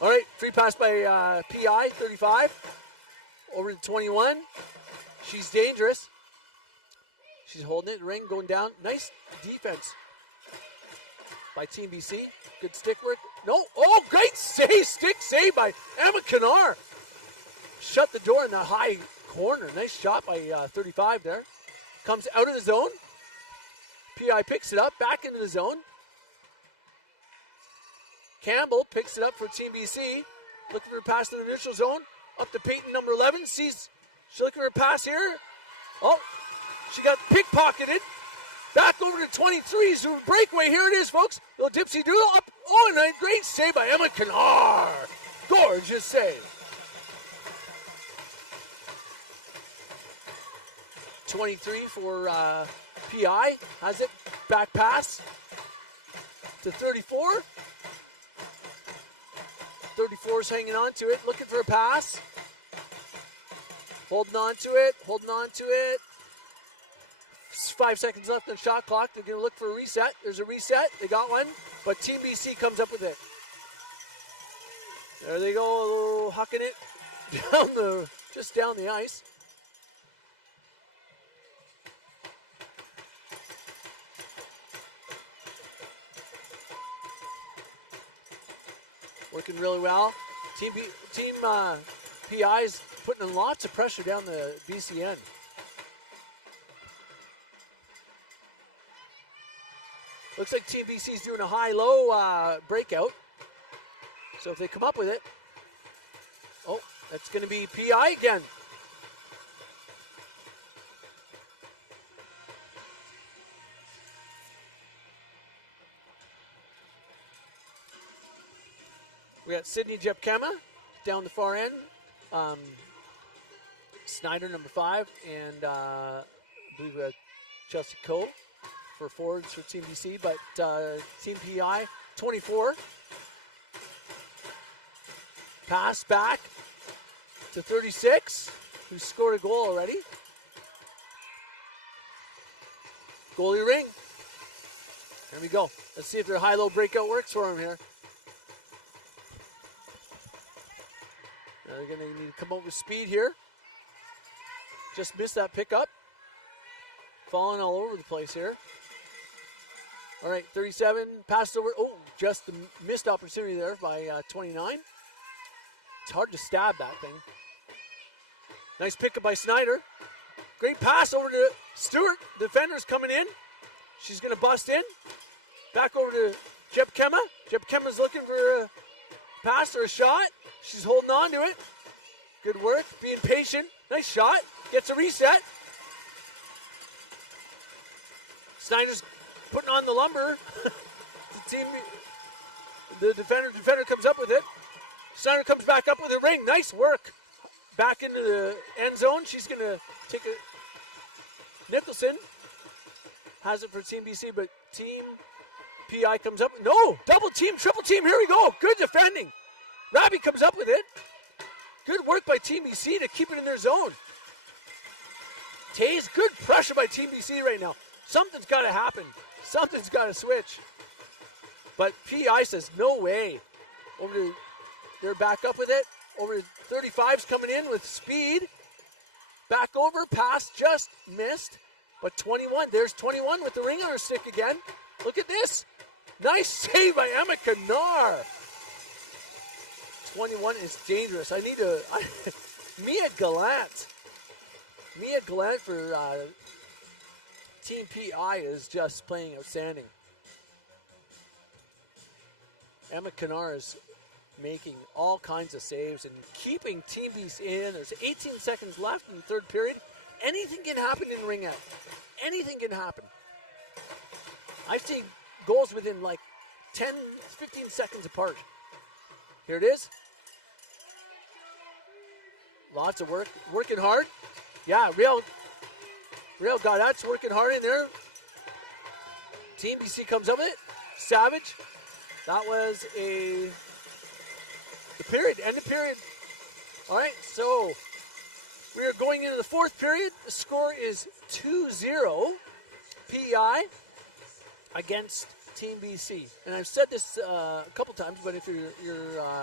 All right, free pass by PI, 35. Over to 21. She's dangerous. She's holding it. Ring going down. Nice defense by Team BC. Good stick work. No. Oh, great save. Stick save by Emma Canar. Shut the door in the high corner. Nice shot by 35 there. Comes out of the zone. PI picks it up. Back into the zone. Campbell picks it up for Team BC. Looking for a pass to the neutral zone. Up to Peyton, number 11. She's looking for a pass here. Oh, she got pickpocketed. Back over to 23. So breakaway. Here it is, folks. Little dipsy doodle up. Oh, and a great save by Emma Canar. Gorgeous save. 23 for PI. Has it. Back pass to 34. 34's hanging on to it. Looking for a pass. Holding on to it. 5 seconds left on the shot clock. They're going to look for a reset. There's a reset. They got one. But Team BC comes up with it. There they go. Hucking it just down the ice. Working really well. Team PI is putting in lots of pressure down the BC end. Looks like Team BC is doing a high-low breakout. So if they come up with it, oh, that's going to be PI again. We got Sydney Jepkema down the far end. Snyder, number 5. And I believe we have Chelsea Cole for forwards for Team BC. But Team PI, 24. Pass back to 36, who scored a goal already. Goalie ring. There we go. Let's see if their high-low breakout works for him here. They're going to need to come up with speed here. just missed that pickup. Falling all over the place here. All right, 37, passed over. Oh, just the missed opportunity there by 29. It's hard to stab that thing. Nice pickup by Snyder. Great pass over to Stewart. Defender's coming in. She's going to bust in. Back over to Jeb Kemma. Jeb Kemma's looking for a pass or a shot. She's holding on to it. Good work, being patient. Nice shot. Gets a reset. Snyder's putting on the lumber. The defender comes up with it. Snyder comes back up with a ring. Nice work. Back into the end zone. She's going to take it. Nicholson has it for Team BC, but Team PI comes up. No! Double team, triple team. Here we go. Good defending. Rabbie comes up with it. Good work by Team BC to keep it in their zone. Taze, good pressure by Team BC right now. Something's got to happen. Something's got to switch. But PI says, no way. They're back up with it. Over to 35's coming in with speed. Back over, pass just missed. But 21, there's 21 with the ring on her stick again. Look at this. Nice save by Emma Canar. 21 is dangerous. I need to... Mia Gallant. Mia Gallant for Team PI is just playing outstanding. Emma Canar is making all kinds of saves and keeping Team BC in. There's 18 seconds left in the third period. Anything can happen in Ringette. Anything can happen. I've seen goals within like 10, 15 seconds apart. Here it is. Lots of work. Working hard. Yeah, Real Gaudet's working hard in there. Team BC comes up with it. Savage. That was the period. End of period. All right, so we are going into the fourth period. The score is 2-0 PI against Team BC. And I've said this a couple times, but if you're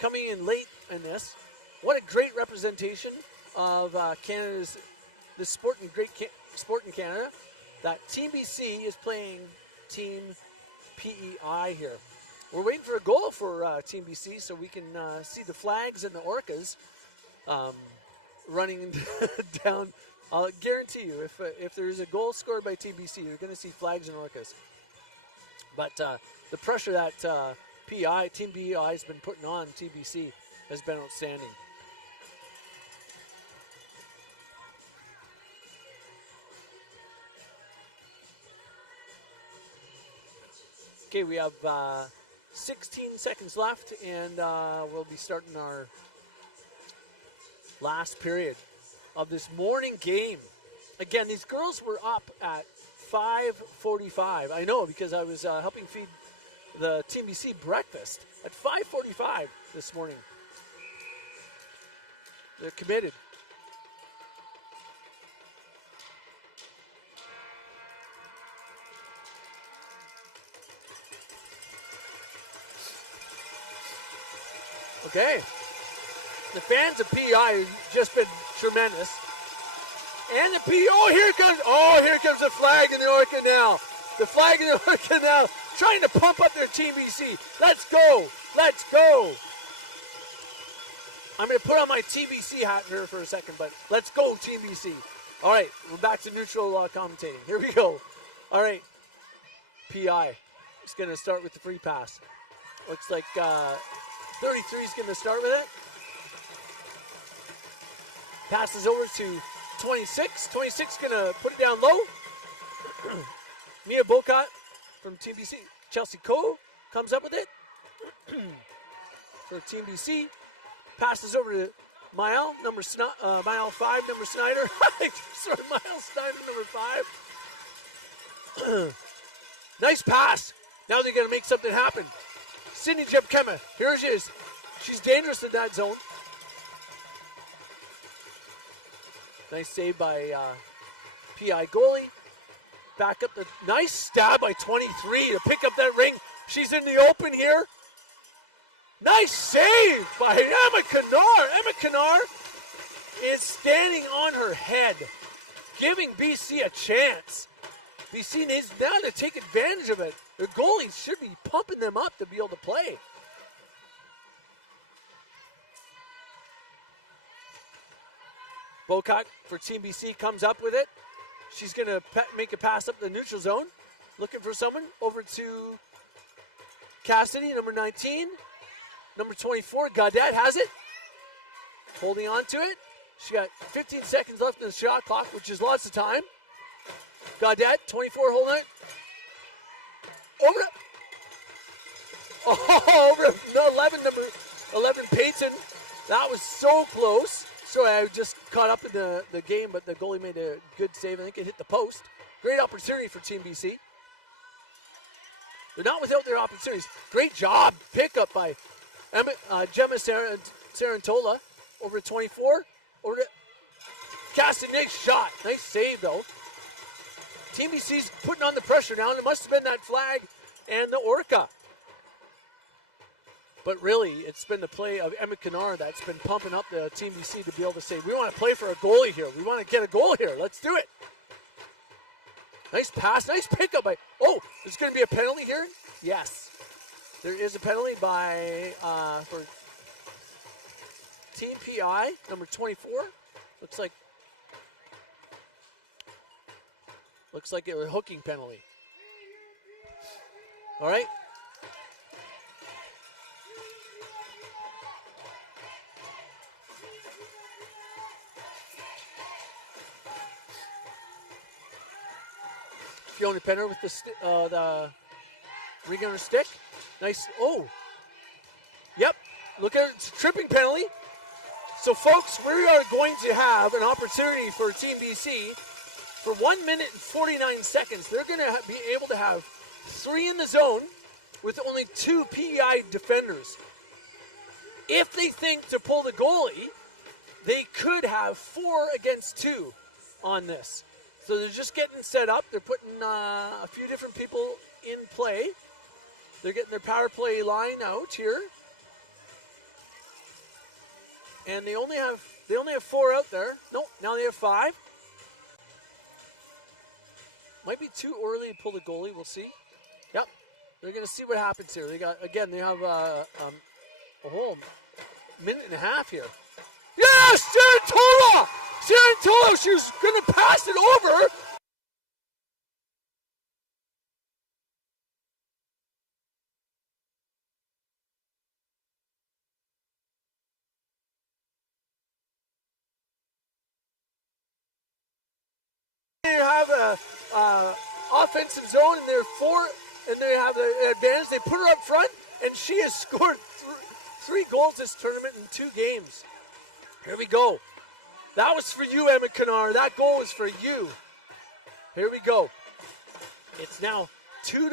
coming in late in this, what a great representation of Canada's great sport in Canada. That Team BC is playing Team PEI here. We're waiting for a goal for Team BC so we can see the flags and the orcas running down. I'll guarantee you, if there's a goal scored by Team BC, you're going to see flags and orcas. But the pressure that Team PEI has been putting on Team BC has been outstanding. Okay, we have 16 seconds left, and we'll be starting our last period of this morning game. Again, these girls were up at 5:45. I know because I was helping feed the Team BC breakfast at 5:45 this morning. They're committed. Okay. The fans of PI have just been tremendous. And the here comes the flag in the Orca now. The flag in the Orca now trying to pump up their Team BC. Let's go. Let's go. I'm going to put on my TBC hat here for a second, but let's go Team BC. All right, we're back to neutral commentating. Here we go. All right. PI is going to start with the free pass. Looks like 33 is going to start with it. Passes over to 26. 26 going to put it down low. Mia Bocat from Team BC. Chelsea Coe comes up with it for Team BC. Passes over to Mael 5, number Snyder. Sorry, Mael Snyder, number 5. Nice pass. Now they're going to make something happen. Sydney Jebkema, here she is. She's dangerous in that zone. Nice save by PI goalie. Back up the nice stab by 23 to pick up that ring. She's in the open here. Nice save by Emma Canar. Emma Canar is standing on her head, giving BC a chance. BC needs now to take advantage of it. Their goalies should be pumping them up to be able to play. Bocock for Team BC comes up with it. She's going to make a pass up the neutral zone. Looking for someone. Over to Cassidy, number 19. Number 24, Gaudette has it. Holding on to it. She got 15 seconds left in the shot clock, which is lots of time. Gaudette, 24, holding it. Over it. Oh, over 11, number 11, Payton. That was so close. Sorry, I just caught up in the game, but the goalie made a good save. I think it hit the post. Great opportunity for Team BC. They're not without their opportunities. Great job. Pickup by Gemma Sarantola. Over to 24. Over to Cassidy. Nice shot. Nice save, though. Team BC's putting on the pressure now, and it must have been that flag and the Orca. But really, it's been the play of Emma Kennard that's been pumping up the Team BC to be able to say, we want to play for a goalie here. We want to get a goal here. Let's do it. Nice pass. Nice pickup by... Oh, there's going to be a penalty here? Yes. There is a penalty by for Team PI, number 24. Looks like it was a hooking penalty. All right. Fiona Penner with the ring on her stick. Nice. Oh. Yep. Look at it. It's a tripping penalty. So, folks, we are going to have an opportunity for Team BC for 1 minute and 49 seconds. They're going to be able to have 3 in the zone with only 2 PEI defenders. If they think to pull the goalie, they could have 4 against 2 on this. So they're just getting set up. They're putting a few different people in play. They're getting their power play line out here. And they only have 4 out there. Nope, now they have 5. Might be too early to pull the goalie. We'll see. Yep. They're going to see what happens here. They have a whole minute and a half here. Yes! Sarantola! Sarantola, she was going to pass it over. They have a offensive zone in their 4, and they have the advantage. They put her up front, and she has scored 3 goals this tournament in 2 games. Here we go. That was for you, Emma Kennard. That goal is for you. Here we go. It's now 2-1.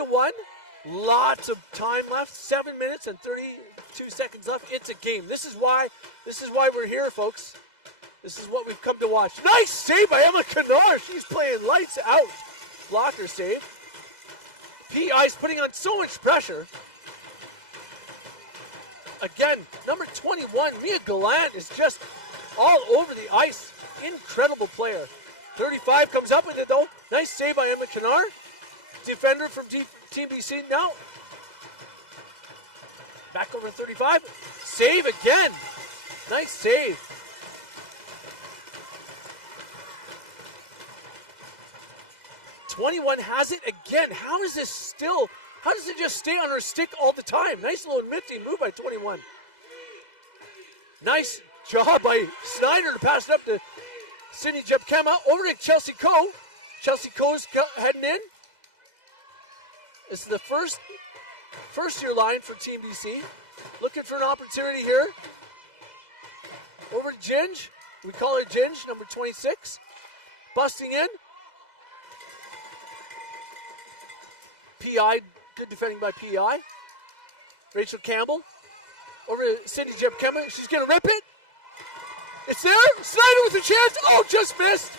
Lots of time left. 7 minutes and 32 seconds left. It's a game. This is why we're here, folks. This is what we've come to watch. Nice save by Emma Kennard. She's playing lights out. Blocker save. PI's putting on so much pressure. Again, number 21, Mia Gallant, is just all over the ice. Incredible player. 35 comes up with it, though. Nice save by Emma Kennard. Defender from Team BC now. Back over to 35. Save again. Nice save. #21 has it again. How does it just stay on her stick all the time? Nice little nifty move by 21. Nice job by Snyder to pass it up to Cindy Jepkema. Over to Chelsea Coe. Chelsea Coe's heading in. This is the first year line for Team BC. Looking for an opportunity here. Over to Ginge. We call her Ginge, number 26. Busting in. PI, good defending by PI. Rachel Campbell. Over to Cindy Jepkema. She's going to rip it. It's there. Snyder with a chance. Oh, just missed.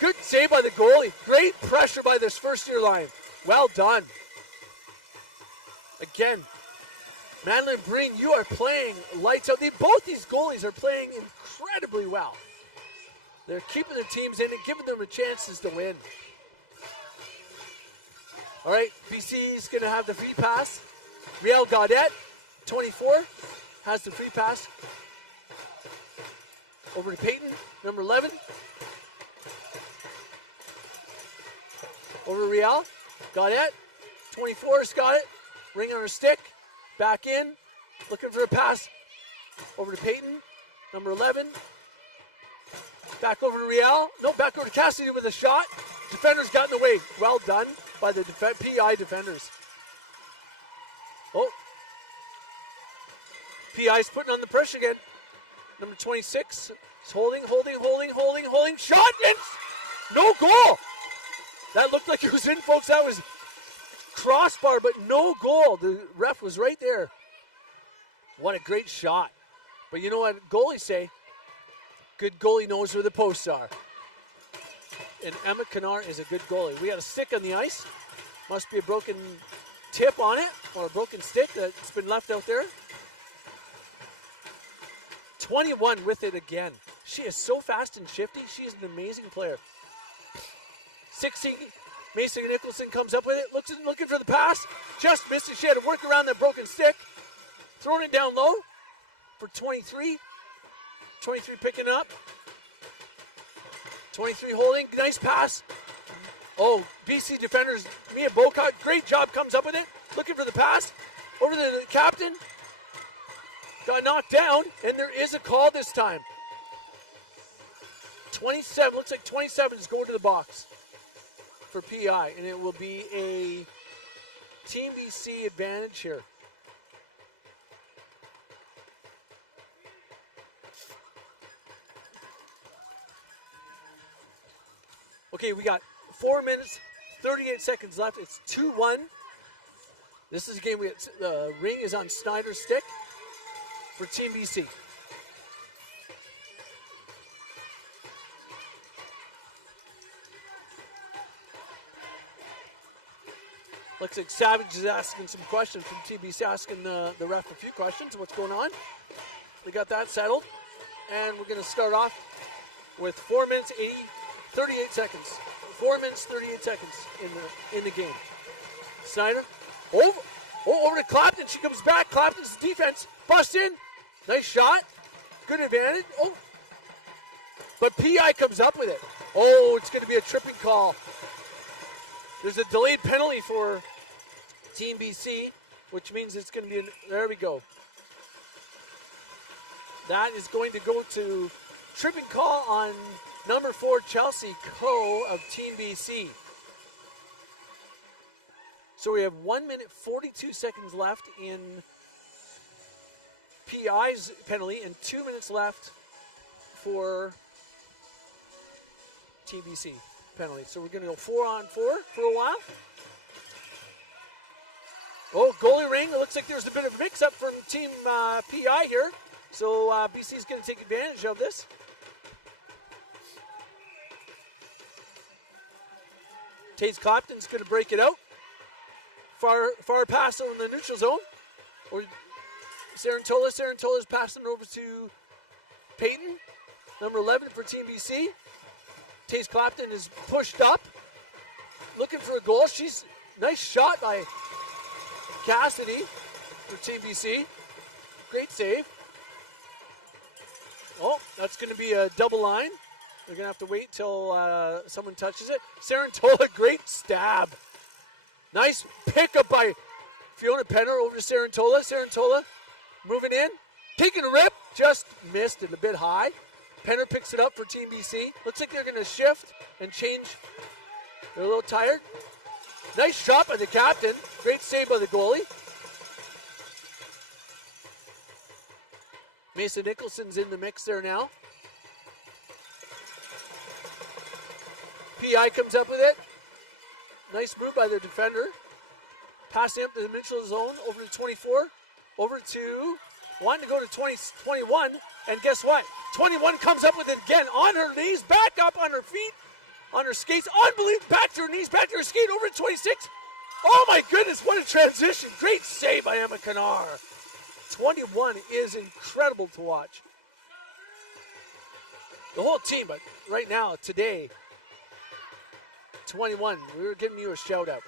Good save by the goalie. Great pressure by this first year line. Well done. Again, Madeline Breen, you are playing lights out. Both these goalies are playing incredibly well. They're keeping their teams in and giving them a chances to win. All right, BC is going to have the free pass. Real Gaudette, 24, has the free pass. Over to Peyton, number 11. Over to Real. Gaudette, 24's got it. Ring on her stick. Back in. Looking for a pass. Over to Peyton, number 11. Back over to Real. No, back over to Cassidy with a shot. Defenders got in the way. Well done by the PI defenders. Oh. PI's putting on the pressure again. Number 26 is holding. Shot and no goal. That looked like it was in, folks. That was crossbar, but no goal. The ref was right there. What a great shot. But you know what goalies say? Good goalie knows where the posts are. And Emma Kennard is a good goalie. We got a stick on the ice. Must be a broken tip on it, or a broken stick that's been left out there. 21 with it again. She is so fast and shifty. She is an amazing player. 16, Mason Nicholson comes up with it, looking for the pass. Just missed it. She had to work around that broken stick. Throwing it down low for 23. 23 picking up. 23 holding. Nice pass. Oh, BC defenders, Mia Boca, great job, comes up with it. Looking for the pass. Over to the captain. Got knocked down, and there is a call this time. 27, looks like 27 is going to the box for PI, and it will be a Team BC advantage here. Okay, we got 4 minutes, 38 seconds left. It's 2-1. This is a game. The ring is on Snyder's stick for Team BC. Looks like Savage is asking some questions from Team BC, asking the ref a few questions. What's going on? We got that settled. And we're going to start off with 4 minutes, 38 seconds. 4 minutes, 38 seconds in the game. Snyder, over to Clapton. She comes back. Clapton's defense, bust in. Nice shot. Good advantage. Oh, but PI comes up with it. Oh, it's going to be a tripping call. There's a delayed penalty for Team BC, which means it's going to be, there we go. That is going to go to tripping call on number 4, Chelsea Coe of Team BC. So we have 1 minute, 42 seconds left in PI's penalty and 2 minutes left for Team BC penalty. So we're going to go 4-on-4 for a while. Oh, goalie ring. It looks like there's a bit of a mix-up from Team PI here. So BC is going to take advantage of this. Taze Clapton's going to break it out. Far pass over in the neutral zone. Or Sarantola. Sarantola's passing over to Peyton, number 11 for Team BC. Taze Clapton is pushed up, looking for a goal. Nice shot by Cassidy for Team BC. Great save. Oh, that's going to be a double line. They're going to have to wait till someone touches it. Sarantola, great stab. Nice pickup by Fiona Penner over to Sarantola. Sarantola moving in, taking a rip, just missed it a bit high. Penner picks it up for Team BC. Looks like they're going to shift and change. They're a little tired. Nice shot by the captain. Great save by the goalie. Mason Nicholson's in the mix there now. PI comes up with it. Nice move by the defender. Passing up to the neutral zone, over to 24. Over to, wanting to go to 21. And guess what? 21 comes up with it again. On her knees, back up on her feet, on her skates. Unbelievable. Back to her knees, back to her skate, over to 26. Oh my goodness, what a transition. Great save by Emma Kennard. 21 is incredible to watch. the whole team, but right now, today, 21, we were giving you a shout out.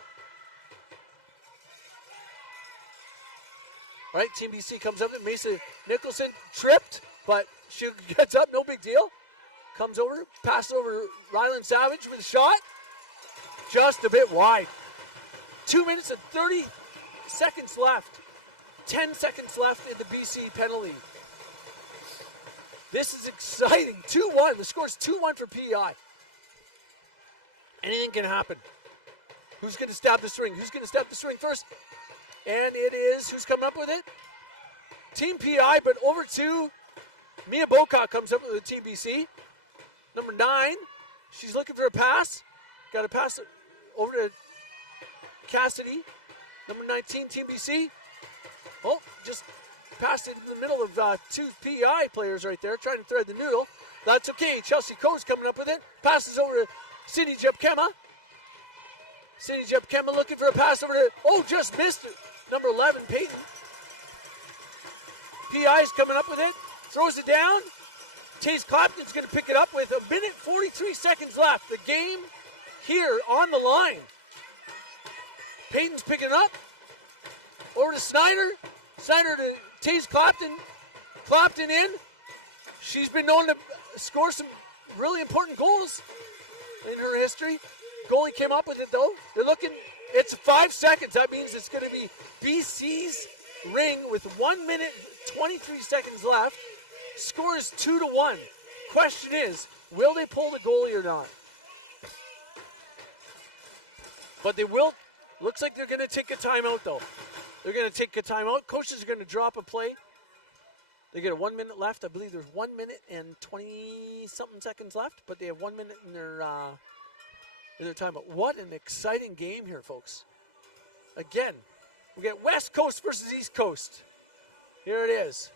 All right, Team BC comes up. Mason Nicholson tripped, but she gets up, no big deal. Comes over, passes over to Ryland Savage with a shot. Just a bit wide. 2 minutes and 30 seconds left. 10 seconds left in the BC penalty. This is exciting. 2-1. The score's 2-1 for PEI. Anything can happen. Who's going to stab the string? Who's going to stab the string first? And it is, who's coming up with it? Team PEI, but over to Mia Boca comes up with the Team BC. Number 9, she's looking for a pass. Got to pass it over to Cassidy. Number 19, Team BC. Oh, just passed it in the middle of two PEI players right there, trying to thread the noodle. That's okay. Chelsea Coe's coming up with it. Passes over to Cindy Jepkema. Cindy Jepkema looking for a pass over to, just missed it. Number 11, Peyton. PEI's coming up with it. Throws it down. Taze Clapton's going to pick it up with 1 minute 43 seconds left. The game here on the line. Peyton's picking it up. Over to Snyder. Snyder to Taze Clapton. Clapton in. She's been known to score some really important goals in her history. Goalie came up with it though. They're looking, it's 5 seconds. That means it's going to be BC's ring with 1 minute 23 seconds left. Score is 2-1. Question is, will they pull the goalie or not? But they will. Looks like they're going to take a timeout though. They're going to take a timeout. Coaches are going to drop a play. They get 1 minute left. I believe there's 1 minute and 20-something seconds left, but they have 1 minute in their timeout. What an exciting game here, folks. Again, we get West Coast versus East Coast. Here it is.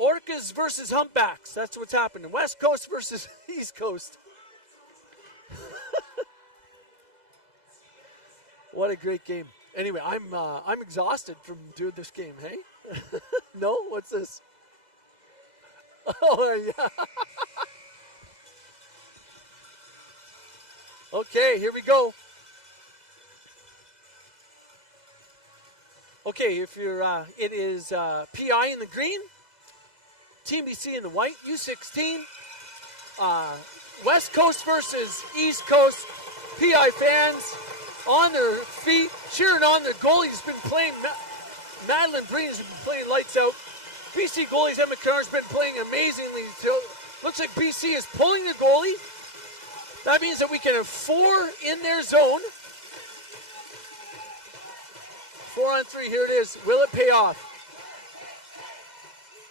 Orcas versus Humpbacks. That's what's happening. West Coast versus East Coast. What a great game. Anyway, I'm exhausted from doing this game, hey? No? What's this? Oh, yeah. Okay, here we go. Okay, if you're, it is PI in the green, Team BC in the white, U16, West Coast versus East Coast, PI fans on their feet, cheering on their goalie's been playing, Madeline Breen's been playing lights out. BC goalies, Emma Kennard's been playing amazingly too. Looks like BC is pulling the goalie. That means that we can have 4 in their zone. 4 on 3, here it is. Will it pay off?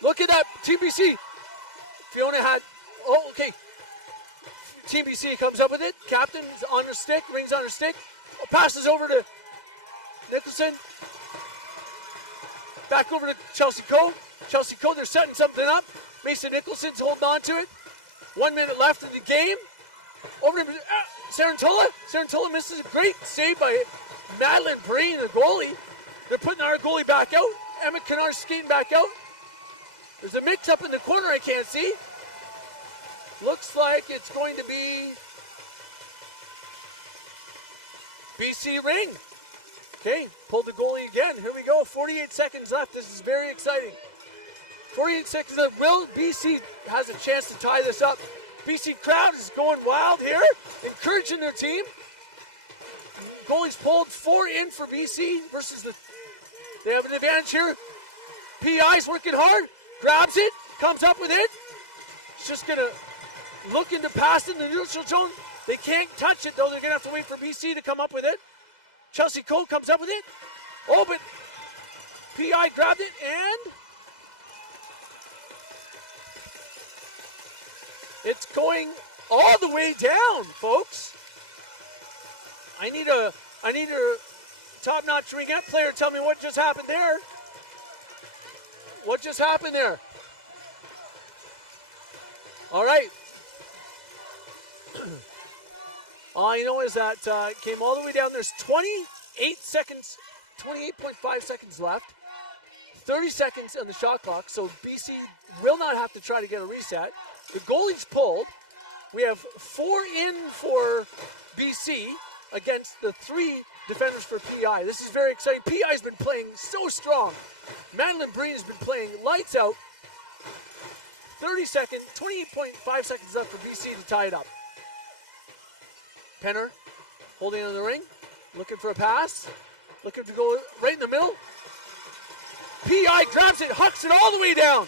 Look at that, Team BC. Fiona had, okay. Team BC comes up with it. Captain's on her stick, rings on her stick. Passes over to Nicholson. Back over to Chelsea Coe. Chelsea Coe, they're setting something up. Mason Nicholson's holding on to it. 1 minute left in the game. Over to Sarantola. Sarantola misses a great save by Madeline Breen, the goalie. They're putting our goalie back out. Emma Kennard skating back out. There's a mix up in the corner I can't see. Looks like it's going to be BC ring. Okay, pull the goalie again. Here we go. 48 seconds left. This is very exciting. 48 seconds left. Will BC has a chance to tie this up? BC crowd is going wild here, encouraging their team. Goalie's pulled 4 in for BC versus they have an advantage here. PI's working hard, grabs it, comes up with it. It's just going to look into pass in the neutral zone. They can't touch it though. They're going to have to wait for BC to come up with it. Chelsea Coe comes up with it. Oh, but PI grabbed it and it's going all the way down, folks. I need a top-notch Ringette player to tell me what just happened there. What just happened there? All right. All I know is that it came all the way down. There's 28 seconds, 28.5 seconds left. 30 seconds on the shot clock, so BC will not have to try to get a reset. The goalie's pulled. We have 4 in for BC against the 3 defenders for PI. This is very exciting. PI's been playing so strong. Madeline Breen has been playing lights out. 30 seconds, 28.5 seconds left for BC to tie it up. Penner holding on the ring, looking for a pass, looking to go right in the middle. PI grabs it, hucks it all the way down.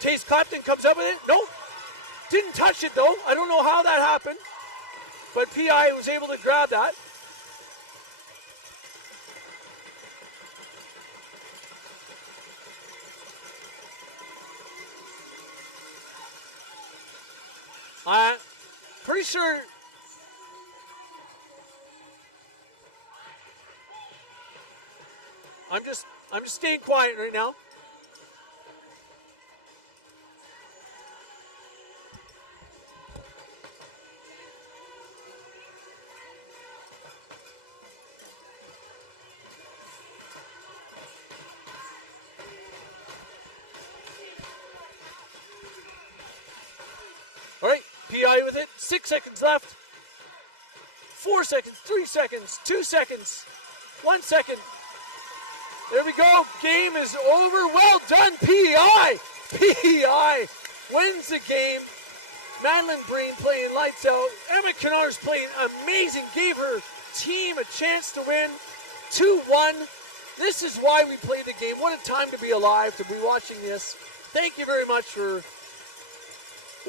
Taze Clapton comes up with it. Nope. Didn't touch it though. I don't know how that happened. But PI was able to grab that. Pretty sure I'm just staying quiet right now. All right, PI with it. 6 seconds left. 4 seconds, 3 seconds, 2 seconds, 1 second. There we go. Game is over. Well done, PI. PI wins the game. Madeline Breen playing lights out. Emma Kennard's playing amazing. Gave her team a chance to win. 2-1. This is why we play the game. What a time to be alive, to be watching this. Thank you very much for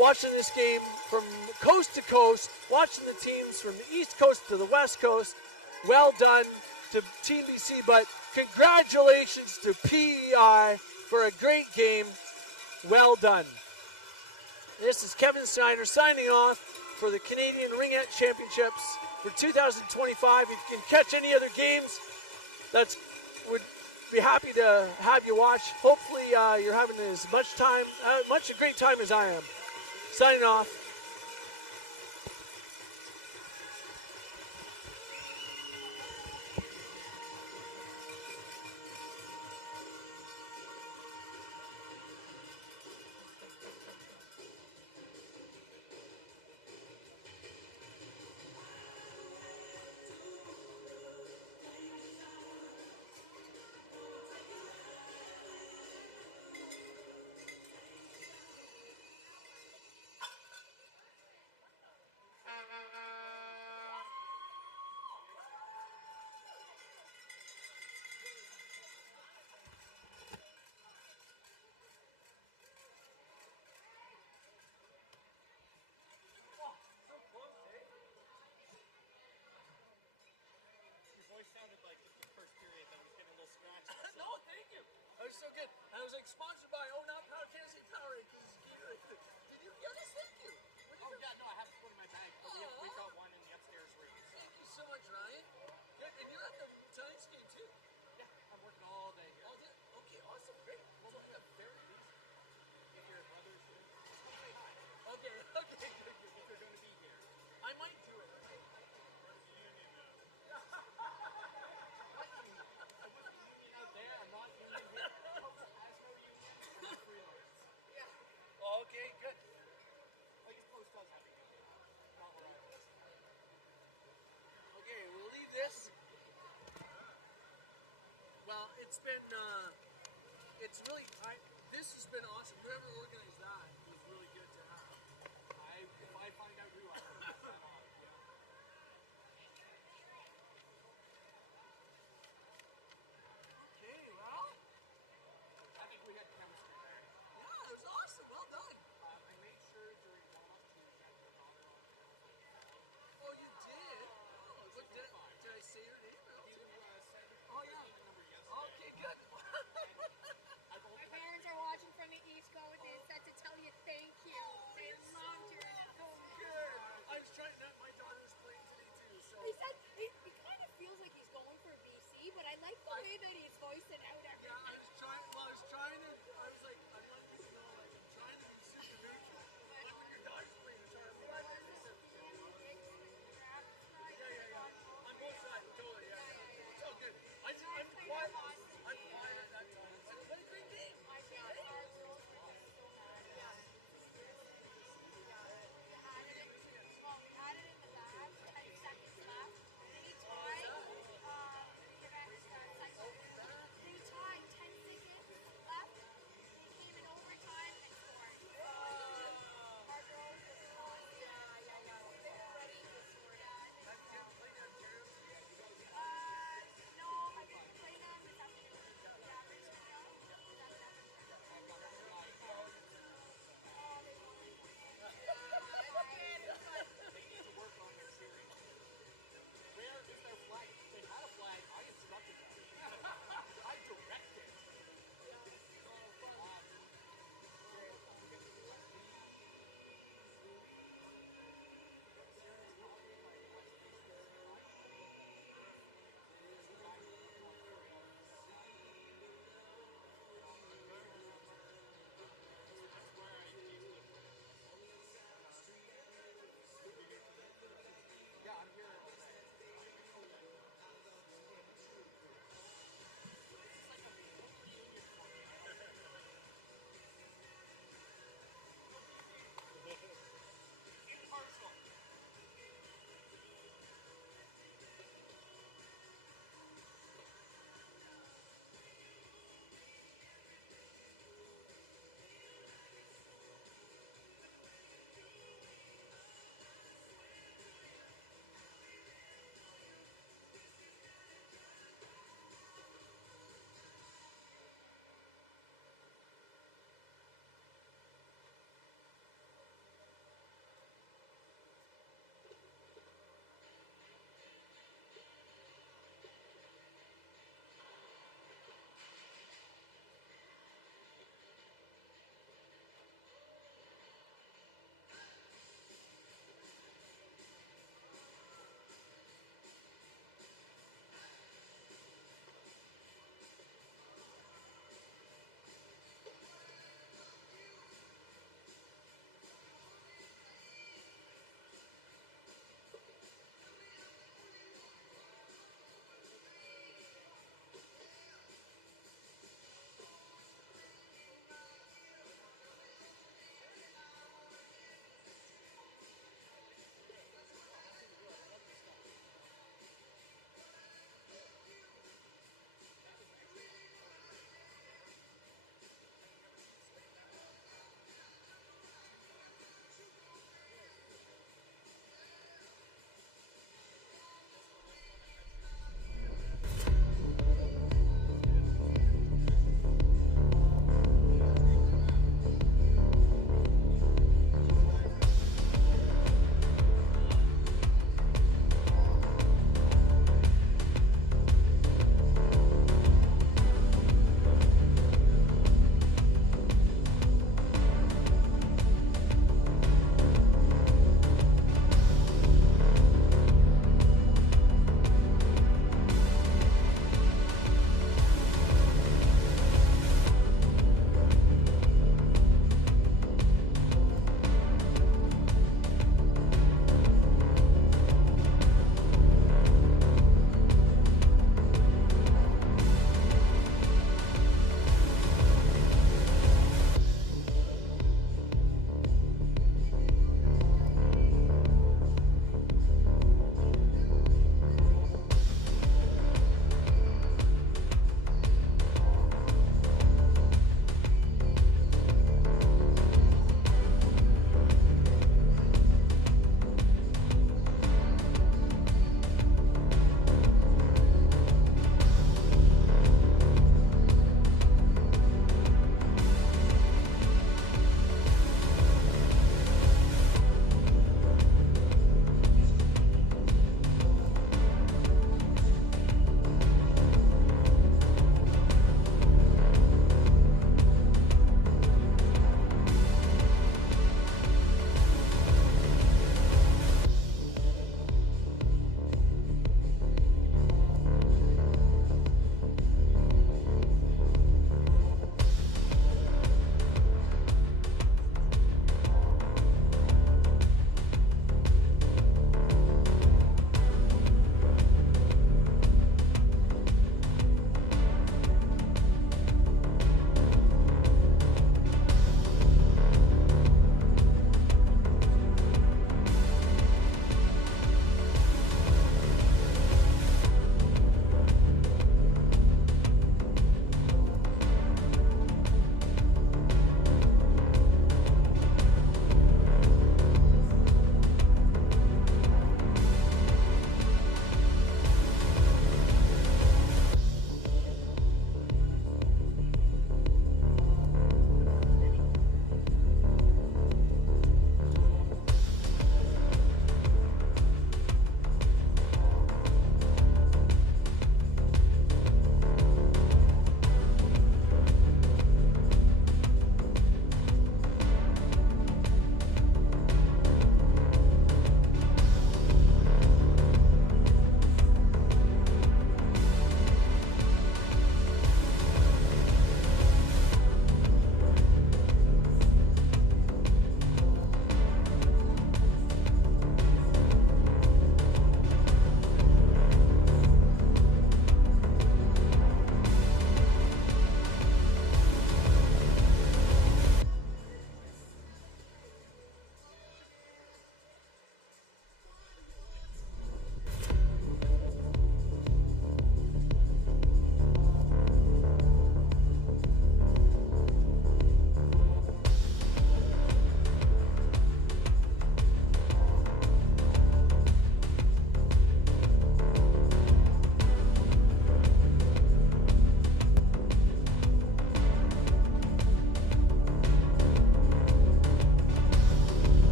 watching this game from coast to coast, watching the teams from the East Coast to the West Coast. Well done to Team BC, but congratulations to PEI for a great game. Well done. This is Kevin Snyder signing off for the Canadian Ringette Championships for 2025. If you can catch any other games, would be happy to have you watch. Hopefully you're having as much a great time as I am. Signing off. No, thank you. That was so good. I was like sponsored by not Power Tennessee Powerade. Did you get this? Thank you. Oh yeah, no, I have one in my bag. But we've got one in the upstairs room. So. Thank you so much, Ryan. Good. And you're at the tonight's game too. Yeah, I'm working all day here. All day. Okay, awesome, great. Well, look, I'm very busy. If your brother's doing okay, good. If you're going to be here, I might do it. Okay. Okay, good. Like his post does have a good game. Not where I was. Okay, we'll leave this. Well, it's been, this has been awesome. Whoever organized that was really good to have. If I find out who, I will pass that on. Yeah. Okay, well, I think we had chemistry there. Yeah, it was awesome. Well done. I made sure during warm-up to get your daughter on. Oh, you did? Oh, what did I say her name? Oh, yeah. Okay, good. My parents are watching from the East Coast. They set to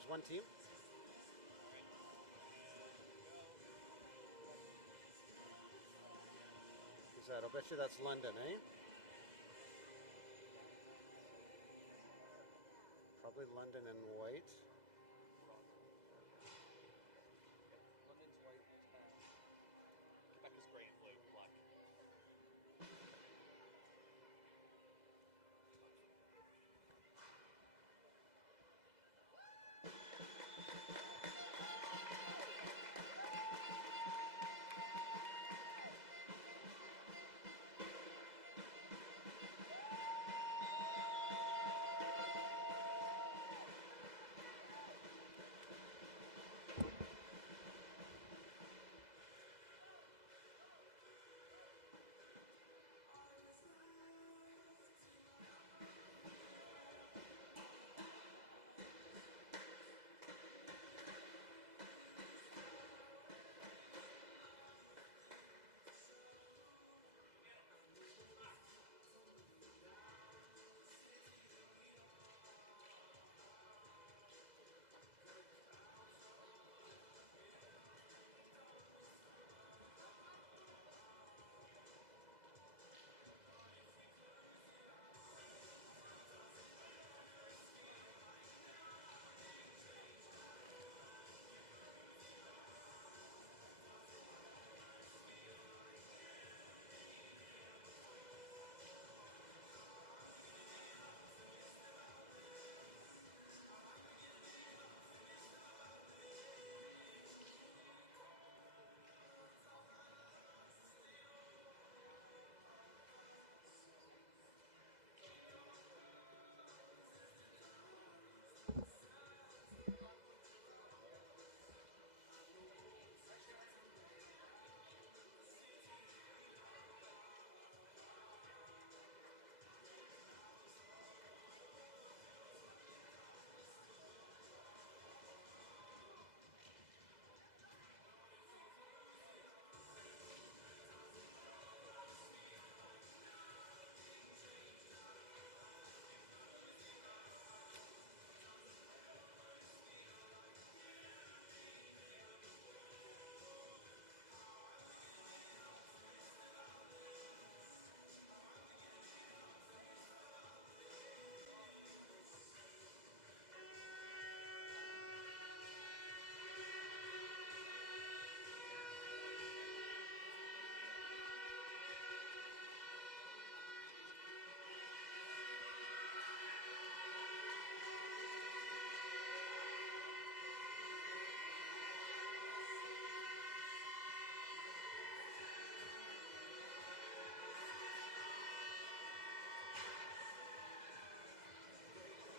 there's one team. Who's that? I'll bet you that's London, eh? Probably London in white. London's white. Quebec is gray and blue, black.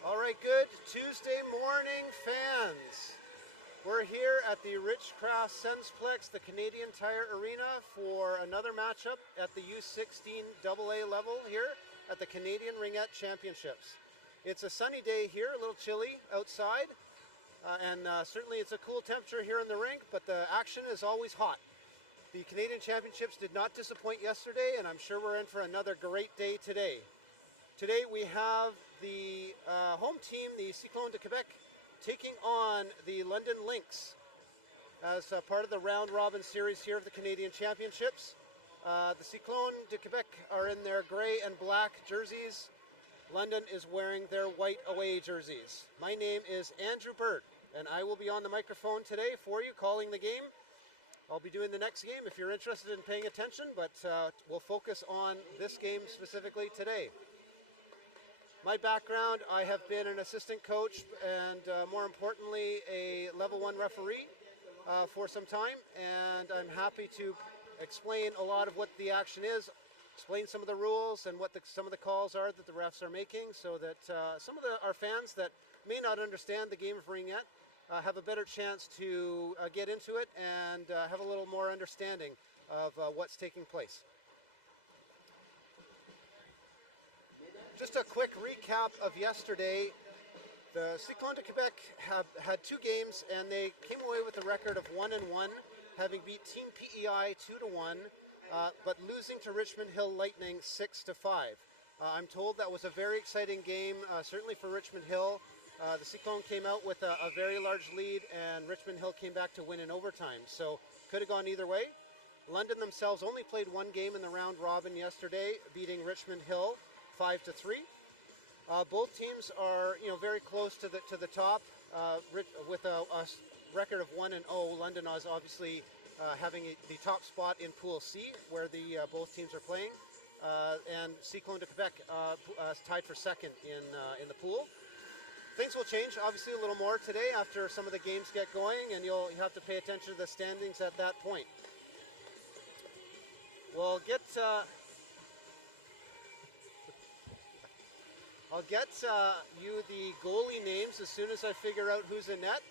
All right, good Tuesday morning, fans. We're here at the Richcraft SensPlex, the Canadian Tire Arena, for another matchup at the U16 AA level here at the Canadian Ringette Championships. It's a sunny day here, a little chilly outside, and certainly it's a cool temperature here in the rink, but the action is always hot. The Canadian Championships did not disappoint yesterday, and I'm sure we're in for another great day today. Today we have the home team, the Cyclones de Quebec, taking on the London Lynx as part of the round robin series here of the Canadian Championships. The Cyclones de Quebec are in their gray and black jerseys. London is wearing their white away jerseys. My name is Andrew Bird, and I will be on the microphone today for you calling the game. I'll be doing the next game if you're interested in paying attention, but we'll focus on this game specifically today. My background, I have been an assistant coach and more importantly a level 1 referee for some time, and I'm happy to explain a lot of what the action is, explain some of the rules and what some of the calls are that the refs are making, so that some of our fans that may not understand the game of Ringette have a better chance to get into it and have a little more understanding of what's taking place. Just a quick recap of yesterday. The Cyclones de Quebec have had 2 games and they came away with a record of 1-1, having beat Team PEI 2-1, but losing to Richmond Hill Lightning 6-5. I'm told that was a very exciting game, certainly for Richmond Hill. The Cyclone came out with a very large lead, and Richmond Hill came back to win in overtime. So could have gone either way. London themselves only played one game in the round robin yesterday, beating Richmond Hill 5-3. Both teams are, very close to the top with a record of 1-0. London is obviously having the top spot in Pool C, where the both teams are playing, and Cyclone de Quebec tied for second in the pool. Things will change, obviously, a little more today after some of the games get going, and you'll have to pay attention to the standings at that point. We'll get. I'll get you the goalie names as soon as I figure out who's in net.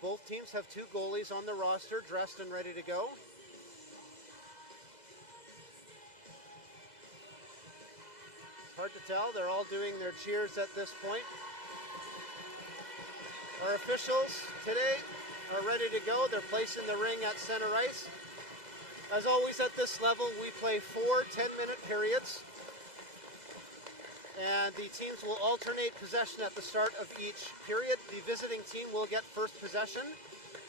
Both teams have 2 goalies on the roster, dressed and ready to go. It's hard to tell. They're all doing their cheers at this point. Our officials today are ready to go. They're placing the ring at center ice. As always at this level, we play 4 10-minute periods. And the teams will alternate possession at the start of each period. The visiting team will get first possession.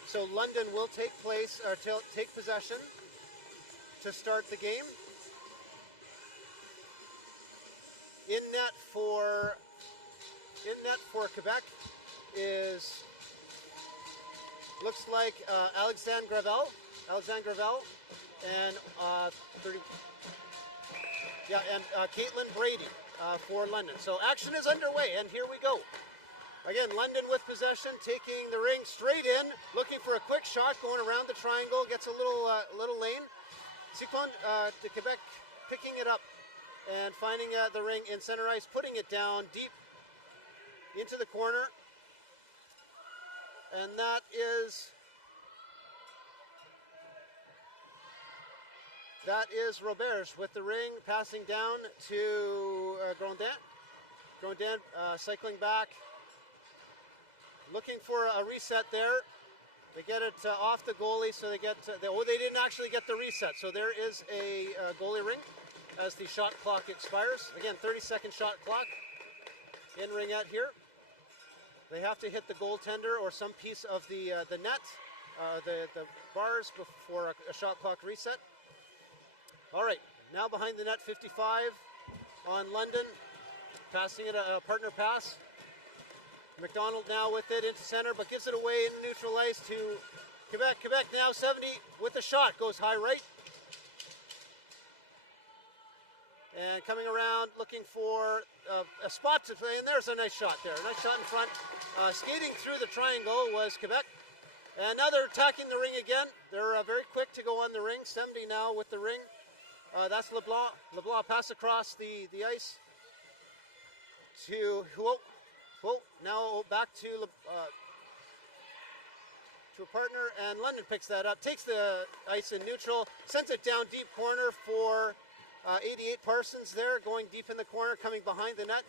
So London will take possession to start the game. In net for Quebec looks like Alexandre Gravel, and Caitlin Brady for London. So action is underway, and here we go. Again, London with possession, taking the ring straight in, looking for a quick shot, going around the triangle, gets a little lane. Cyclone de Quebec picking it up and finding the ring in center ice, putting it down deep into the corner. And that is Roberge with the ring, passing down to Grondin. Grondin cycling back, looking for a reset there. They get it off the goalie, so they didn't actually get the reset. So there is a goalie ring as the shot clock expires. Again, 30-second shot clock in Ringette here. They have to hit the goaltender or some piece of the net, the bars before a shot clock reset. All right, now behind the net, 55 on London, passing it a partner pass. McDonald now with it into center, but gives it away in neutral ice to Quebec. Quebec now 70 with the shot, goes high right. And coming around, looking for a spot to play, and there's a nice shot there. Nice shot in front. Skating through the triangle was Quebec. And now they're attacking the ring again. They're very quick to go on the ring. 70 now with the ring. That's LeBlanc. LeBlanc pass across the ice to Huot. Now back to a partner, and London picks that up. Takes the ice in neutral. Sends it down deep corner for 88 Parsons there, going deep in the corner, coming behind the net.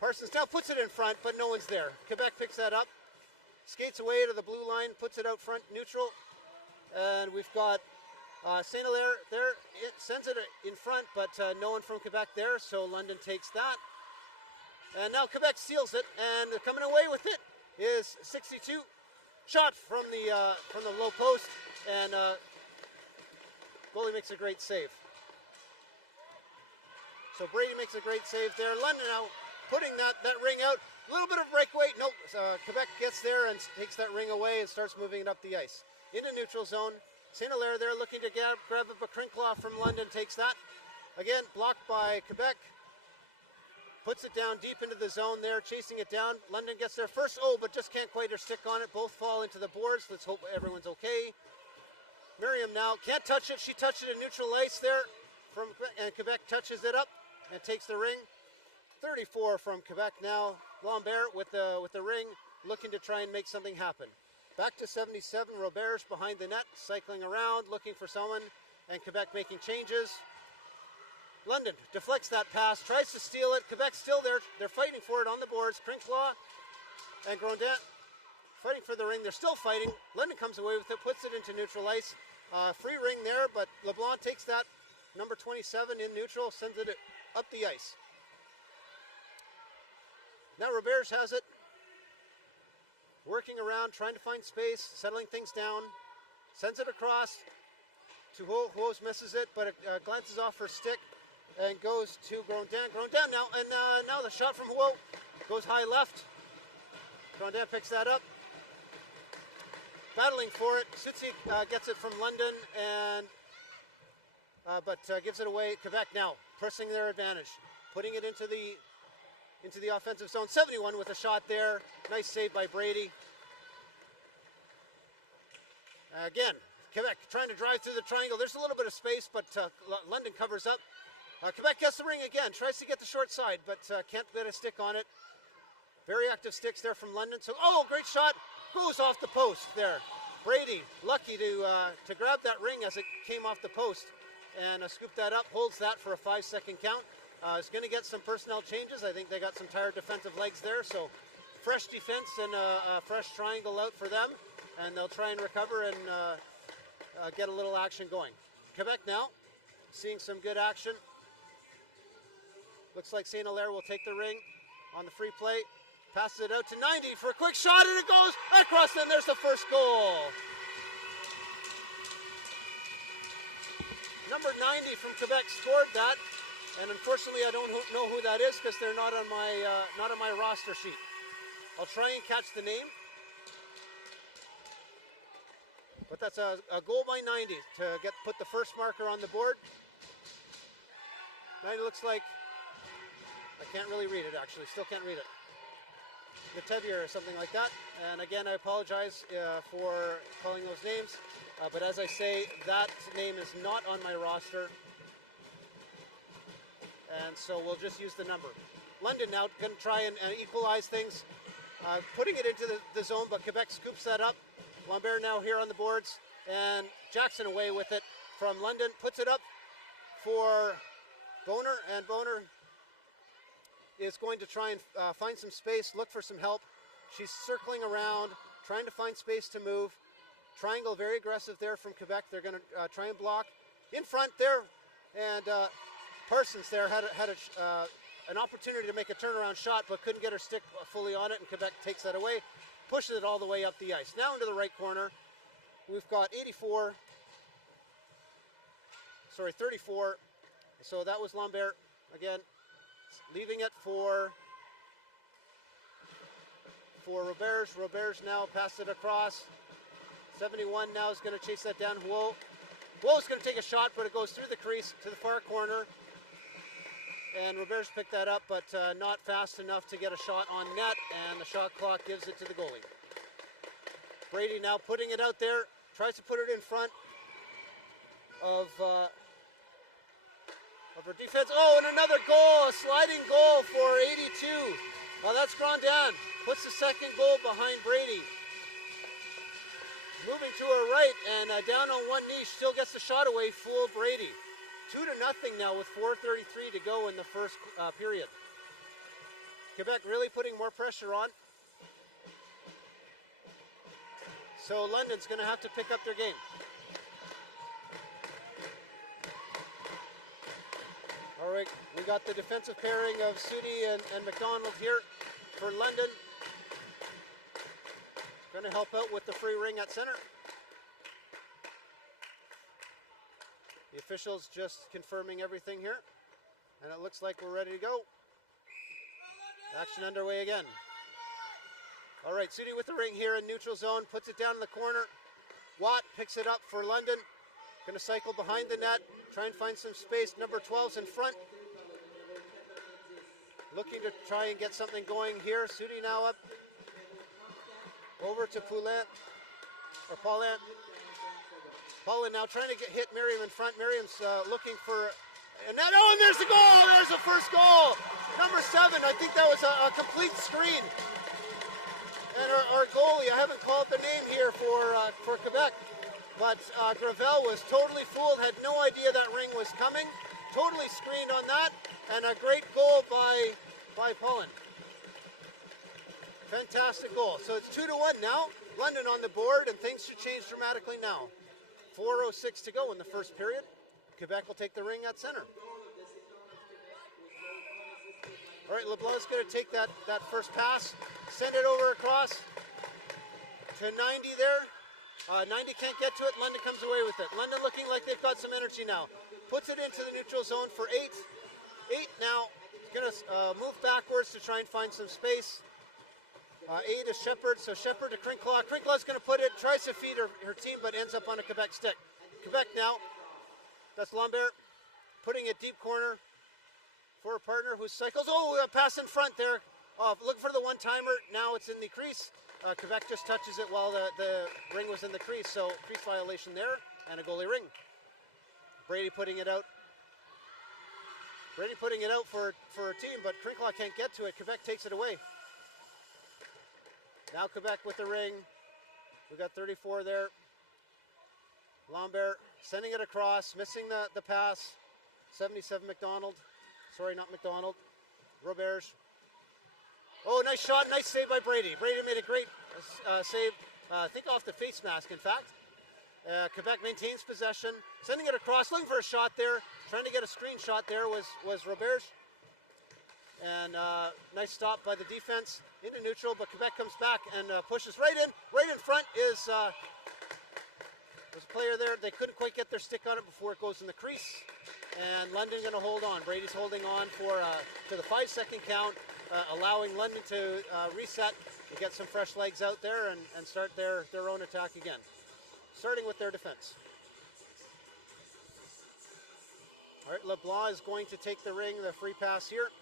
Parsons now puts it in front, but no one's there. Quebec picks that up, skates away to the blue line, puts it out front neutral. And we've got St. Hilaire there. It sends it in front, but no one from Quebec there, so London takes that. And now Quebec seals it, and coming away with it is 62. Shot from the low post, and goalie makes a great save. So Brady makes a great save there. London now putting that ring out. A little bit of breakaway. Nope. Quebec gets there and takes that ring away and starts moving it up the ice. Into neutral zone. St. Hilaire there looking to grab a Crinclaw from London. Takes that. Again, blocked by Quebec. Puts it down deep into the zone there, chasing it down. London gets there first. Oh, but just can't quite her stick on it. Both fall into the boards. Let's hope everyone's okay. Miriam now can't touch it. She touched it in neutral ice there. And Quebec touches it up and takes the ring. 34 from Quebec now. Lambert with the ring, looking to try and make something happen. Back to 77. Roberge behind the net, cycling around, looking for someone, and Quebec making changes. London deflects that pass, tries to steal it. Quebec's still there. They're fighting for it on the boards. Crinclaw and Grondin fighting for the ring. They're still fighting. London comes away with it, puts it into neutral ice. Free ring there, but LeBlanc takes that. Number 27 in neutral, sends it up the ice. Now Roberge has it. working around, trying to find space, settling things down, sends it across to Huo. Huo's misses it, but it glances off her stick and goes to Grondin. Grondin now, and now the shot from Huo goes high left. Grondin picks that up. Battling for it. Sutsi gets it from London, and but gives it away. Quebec now pressing their advantage, putting it into the offensive zone. 71 with a shot there. Nice save by Brady. Again, Quebec trying to drive through the triangle. There's a little bit of space, but London covers up. Quebec gets the ring again. Tries to get the short side, but can't get a stick on it. Very active sticks there from London. So, oh, great shot. Goes off the post there. Brady, lucky to grab that ring as it came off the post and scoop that up. Holds that for a 5-second count. Is going to get some personnel changes. I think they got some tired defensive legs there. So, fresh defense and a fresh triangle out for them. And they'll try and recover and get a little action going. Quebec now, seeing some good action. Looks like St. Hilaire will take the ring on the free play. Passes it out to 90 for a quick shot, and it goes across, and there's the first goal. Number 90 from Quebec scored that, and unfortunately I don't know who that is because they're not on my roster sheet. I'll try and catch the name. But that's a goal by 90 to put the first marker on the board. 90 looks like, I can't really read it actually, still can't read it. Natavier or something like that. And again, I apologize for calling those names. But as I say, that name is not on my roster. And so we'll just use the number. London now going to try and equalize things. Putting it into the zone, but Quebec scoops that up. Lambert now here on the boards. And Jackson away with it from London. Puts it up for Boner. And Boner is going to try and find some space, look for some help. She's circling around, trying to find space to move. Triangle very aggressive there from Quebec. They're going to try and block. In front there, and Parsons there had an opportunity to make a turnaround shot, but couldn't get her stick fully on it, and Quebec takes that away, pushes it all the way up the ice. Now into the right corner, we've got 34. So that was Lambert again. Leaving it for Roberge. Roberge now passed it across. 71 now is going to chase that down. Huo is going to take a shot, but it goes through the crease to the far corner. And Roberge picked that up, but not fast enough to get a shot on net, and the shot clock gives it to the goalie. Brady now putting it out there, tries to put it in front of her defense. Oh, and another goal, a sliding goal for 82. That's Grondin. Puts the second goal behind Brady. Moving to her right and down on one knee, still gets the shot away, fooled Brady. 2-0 now with 4:33 to go in the first period. Quebec really putting more pressure on. So London's going to have to pick up their game. All right, we got the defensive pairing of Sudi and McDonald here for London. Going to help out with the free ring at center. The officials just confirming everything here. And it looks like we're ready to go. Action underway again. All right, Sudi with the ring here in neutral zone. Puts it down in the corner. Watt picks it up for London. Going to cycle behind the net. Try and find some space. Number 12's in front. Looking to try and get something going here. Sudi now up. Over to Paulin. Paulin now trying to hit Miriam in front. Miriam's looking for a net. Oh, and there's the goal. There's the first goal. Number 7. I think that was a complete screen. And our goalie, I haven't called the name here for Quebec, but Gravel was totally fooled, had no idea that ring was coming. Totally screened on that, and a great goal by Paulin. Fantastic goal. So it's 2-1 now. London on the board, and things should change dramatically now. 4:06 to go in the first period. Quebec will take the ring at center. All right, LeBlanc's going to take that first pass, send it over across. to 90 there. 90 can't get to it. London comes away with it. London looking like they've got some energy now. Puts it into the neutral zone for 8. 8 now. Going to move backwards to try and find some space. 8 is Shepard. So Shepard to Crinklaw. Crinklaw's going to put it, tries to feed her team, but ends up on a Quebec stick. Quebec now. That's Lambert. Putting it deep corner for a partner who cycles. Oh, a pass in front there. Looking for the one-timer. Now it's in the crease. Quebec just touches it while the ring was in the crease. So crease violation there and a goalie ring. Brady putting it out. Brady putting it out for a team, but Crinklaw can't get to it. Quebec takes it away. Now Quebec with the ring. We got 34 there. Lambert sending it across, missing the pass. 77 McDonald. Sorry, not McDonald. Roberge. Oh, nice shot, nice save by Brady. Brady made a great save, I think off the face mask, in fact. Quebec maintains possession, sending it across, looking for a shot there. Trying to get a screenshot there was Roberge. And nice stop by the defense into neutral, but Quebec comes back and pushes right in. Right in front is there's a player there. They couldn't quite get their stick on it before it goes in the crease. And London going to hold on. Brady's holding on to the 5-second count, allowing London to reset and get some fresh legs out there and start their own attack again. Starting with their defense. All right, LeBlanc is going to take the free pass here.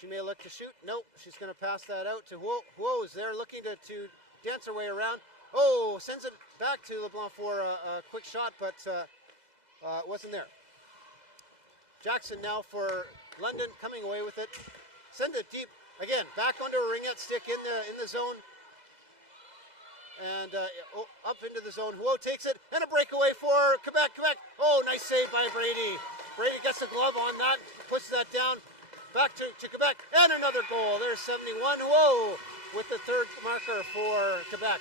She may look to shoot. Nope, she's going to pass that out to Huo. Huo is there looking to dance her way around. Oh, sends it back to LeBlanc for a quick shot, but it wasn't there. Jackson now for London, coming away with it. Send it deep. Again, back onto a Ringette stick in the zone. And up into the zone. Huo takes it, and a breakaway for Quebec. Quebec. Oh, nice save by Brady. Brady gets the glove on that, puts that down. Back to Quebec, and another goal. There's 71. Huo with the third marker for Quebec.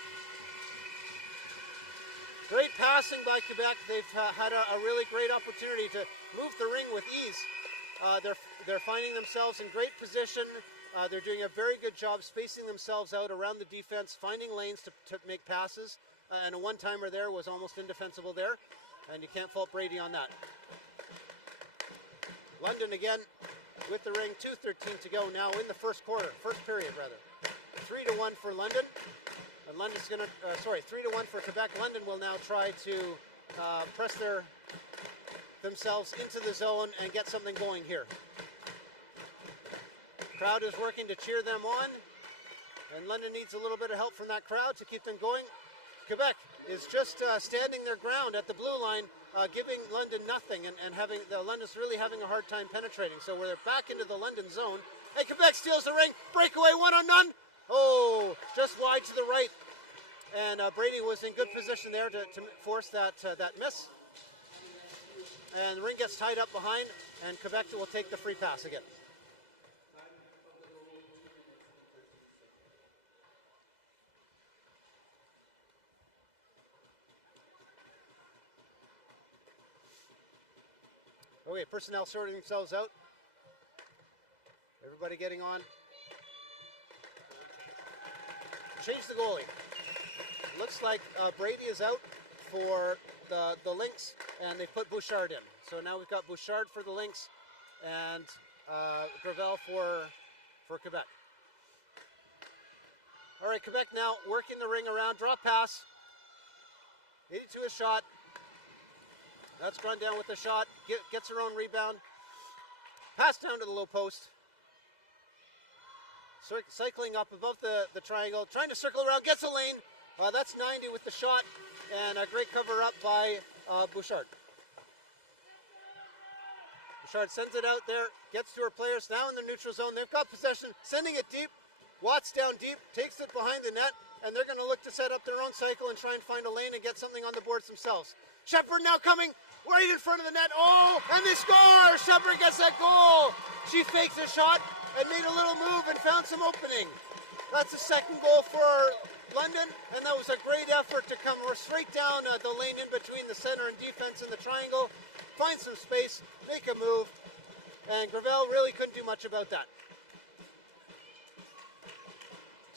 Great passing by Quebec. They've had a really great opportunity to move the ring with ease. They're finding themselves in great position. They're doing a very good job spacing themselves out around the defense, finding lanes to make passes. And a one-timer there was almost indefensible there. And you can't fault Brady on that. London again with the ring. 2:13 to go now in the first period rather. 3-1 for London. And London's going to, 3-1 for Quebec. London will now try to press themselves into the zone and get something going here. Crowd is working to cheer them on, and London needs a little bit of help from that crowd to keep them going. Quebec is just standing their ground at the blue line, giving London nothing, and London's really having a hard time penetrating. So we're back into the London zone, and Quebec steals the ring. Breakaway, 1-on-none. Oh, just wide to the right, and Brady was in good position there to force that miss. And the ring gets tied up behind, and Quebec will take the free pass again. Okay, personnel sorting themselves out. Everybody getting on. Change the goalie. Looks like Brady is out for the Lynx, and they put Bouchard in. So now we've got Bouchard for the Lynx and Gravel for Quebec. All right, Quebec now working the ring around. Drop pass. 82 a shot. That's run down with the shot. Gets her own rebound. Pass down to the low post. Cycling up above the triangle. Trying to circle around. Gets a lane. That's 90 with the shot. And a great cover up by Bouchard. Bouchard sends it out there. Gets to her players. Now in the neutral zone. They've got possession. Sending it deep. Watts down deep. Takes it behind the net. And they're going to look to set up their own cycle and try and find a lane and get something on the boards themselves. Shepard now coming right in front of the net. Oh, and they score! Shepard gets that goal. She fakes a shot and made a little move and found some opening. That's the second goal for London, and that was a great effort to come straight down the lane in between the center and defense in the triangle, find some space, make a move, and Gravel really couldn't do much about that.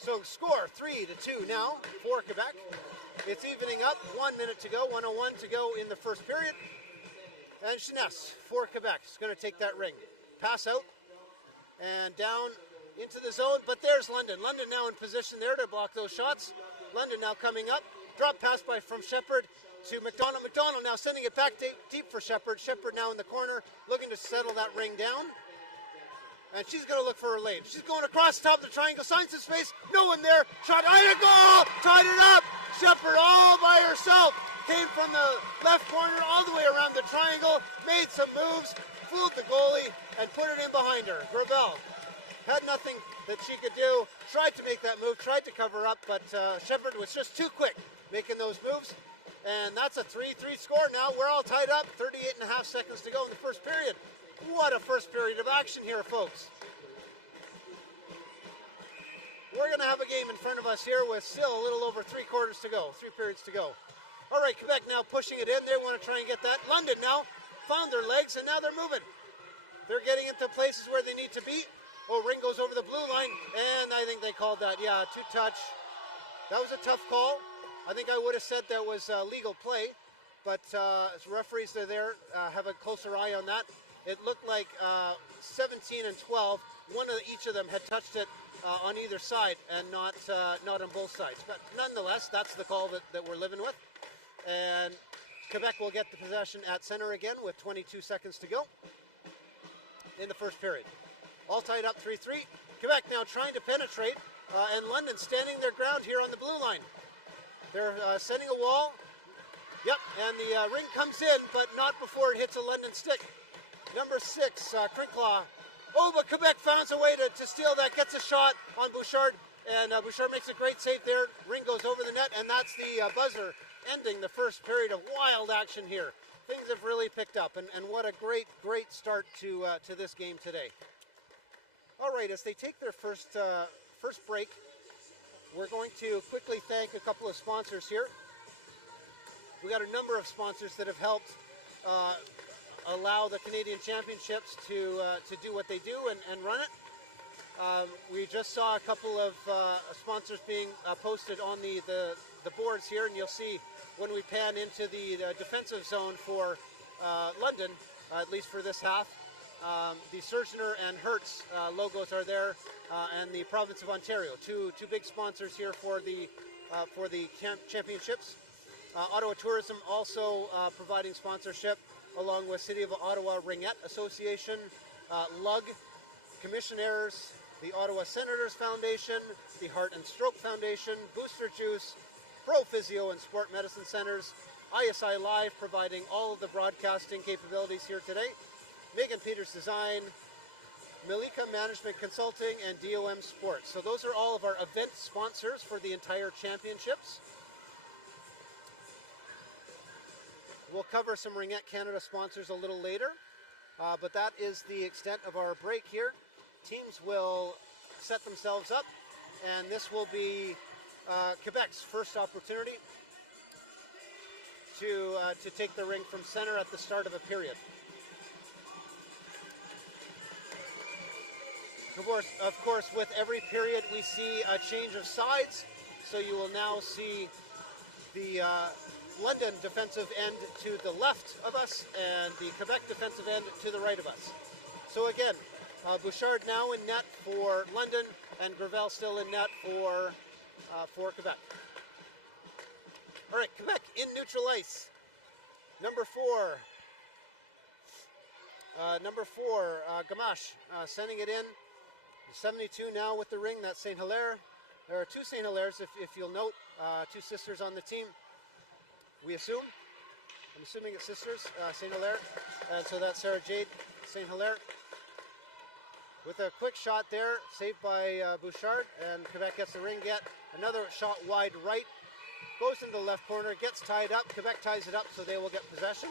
So score 3-2 now for Quebec. It's evening up, 1 minute to go, 1:01 to go in the first period. And Jeunesse for Quebec is going to take that ring. Pass out and down into the zone, but there's London. London now in position there to block those shots. London now coming up. Drop pass from Shepard to McDonald. McDonald now sending it back deep for Shepard. Shepard now in the corner looking to settle that ring down. And she's going to look for her lane. She's going across the top of the triangle, signs his space, no one there, shot, and a goal! Tied it up! Shepard all by herself, came from the left corner all the way around the triangle, made some moves, fooled the goalie, and put it in behind her. Gravel had nothing that she could do, tried to make that move, tried to cover up, but Shepard was just too quick making those moves. And that's a 3-3 score now. We're all tied up, 38 and a half seconds to go in the first period. What a first period of action here, folks. We're going to have a game in front of us here with still a little over 3 quarters to go, 3 periods to go. All right, Quebec now pushing it in. They want to try and get that. London now found their legs, and now they're moving. They're getting into places where they need to be. Oh, ring goes over the blue line, and I think they called that, yeah, 2-touch. That was a tough call. I think I would have said that was legal play, but as referees are there, have a closer eye on that. It looked like 17 and 12, each of them had touched it on either side and not on both sides. But nonetheless, that's the call that we're living with. And Quebec will get the possession at center again with 22 seconds to go in the first period. All tied up 3-3. Quebec now trying to penetrate, and London standing their ground here on the blue line. They're setting a wall. Yep, and the ring comes in, but not before it hits a London stick. Number 6, Crinclaw. Oh, but Quebec finds a way to steal that, gets a shot on Bouchard, and Bouchard makes a great save there. Ring goes over the net, and that's the buzzer ending the first period of wild action here. Things have really picked up, and what a great start to this game today. All right, as they take their first break, we're going to quickly thank a couple of sponsors here. We got a number of sponsors that have helped allow the Canadian Championships to do what they do and run it. We just saw a couple of sponsors being posted on the boards here, and you'll see when we pan into the defensive zone for London, at least for this half. The Surgener and Hertz logos are there, and the Province of Ontario, two big sponsors here for the championships. Ottawa Tourism also providing sponsorship, along with City of Ottawa Ringette Association, LUG, Commissioners, the Ottawa Senators Foundation, the Heart and Stroke Foundation, Booster Juice, Pro Physio and Sport Medicine Centers, ISI Live providing all of the broadcasting capabilities here today, Megan Peters Design, Milika Management Consulting, and DOM Sports. So those are all of our event sponsors for the entire championships. We'll cover some Ringette Canada sponsors a little later, but that is the extent of our break here. Teams will set themselves up, and this will be Quebec's first opportunity to take the ring from center at the start of a period. Of course, with every period we see a change of sides, so you will now see the London defensive end to the left of us and the Quebec defensive end to the right of us. So again, Bouchard now in net for London and Gravel still in net for Quebec. All right, Quebec in neutral ice. Number four, Gamache sending it in. 72 now with the ring, that's St. Hilaire. There are two St. Hilaire's, if you'll note, two sisters on the team. We assume. I'm assuming it's sisters, St. Hilaire. And so that's Sarah Jade, St. Hilaire. With a quick shot there, saved by Bouchard, and Quebec gets the Ringette. Another shot wide right, goes into the left corner, gets tied up. Quebec ties it up, so they will get possession.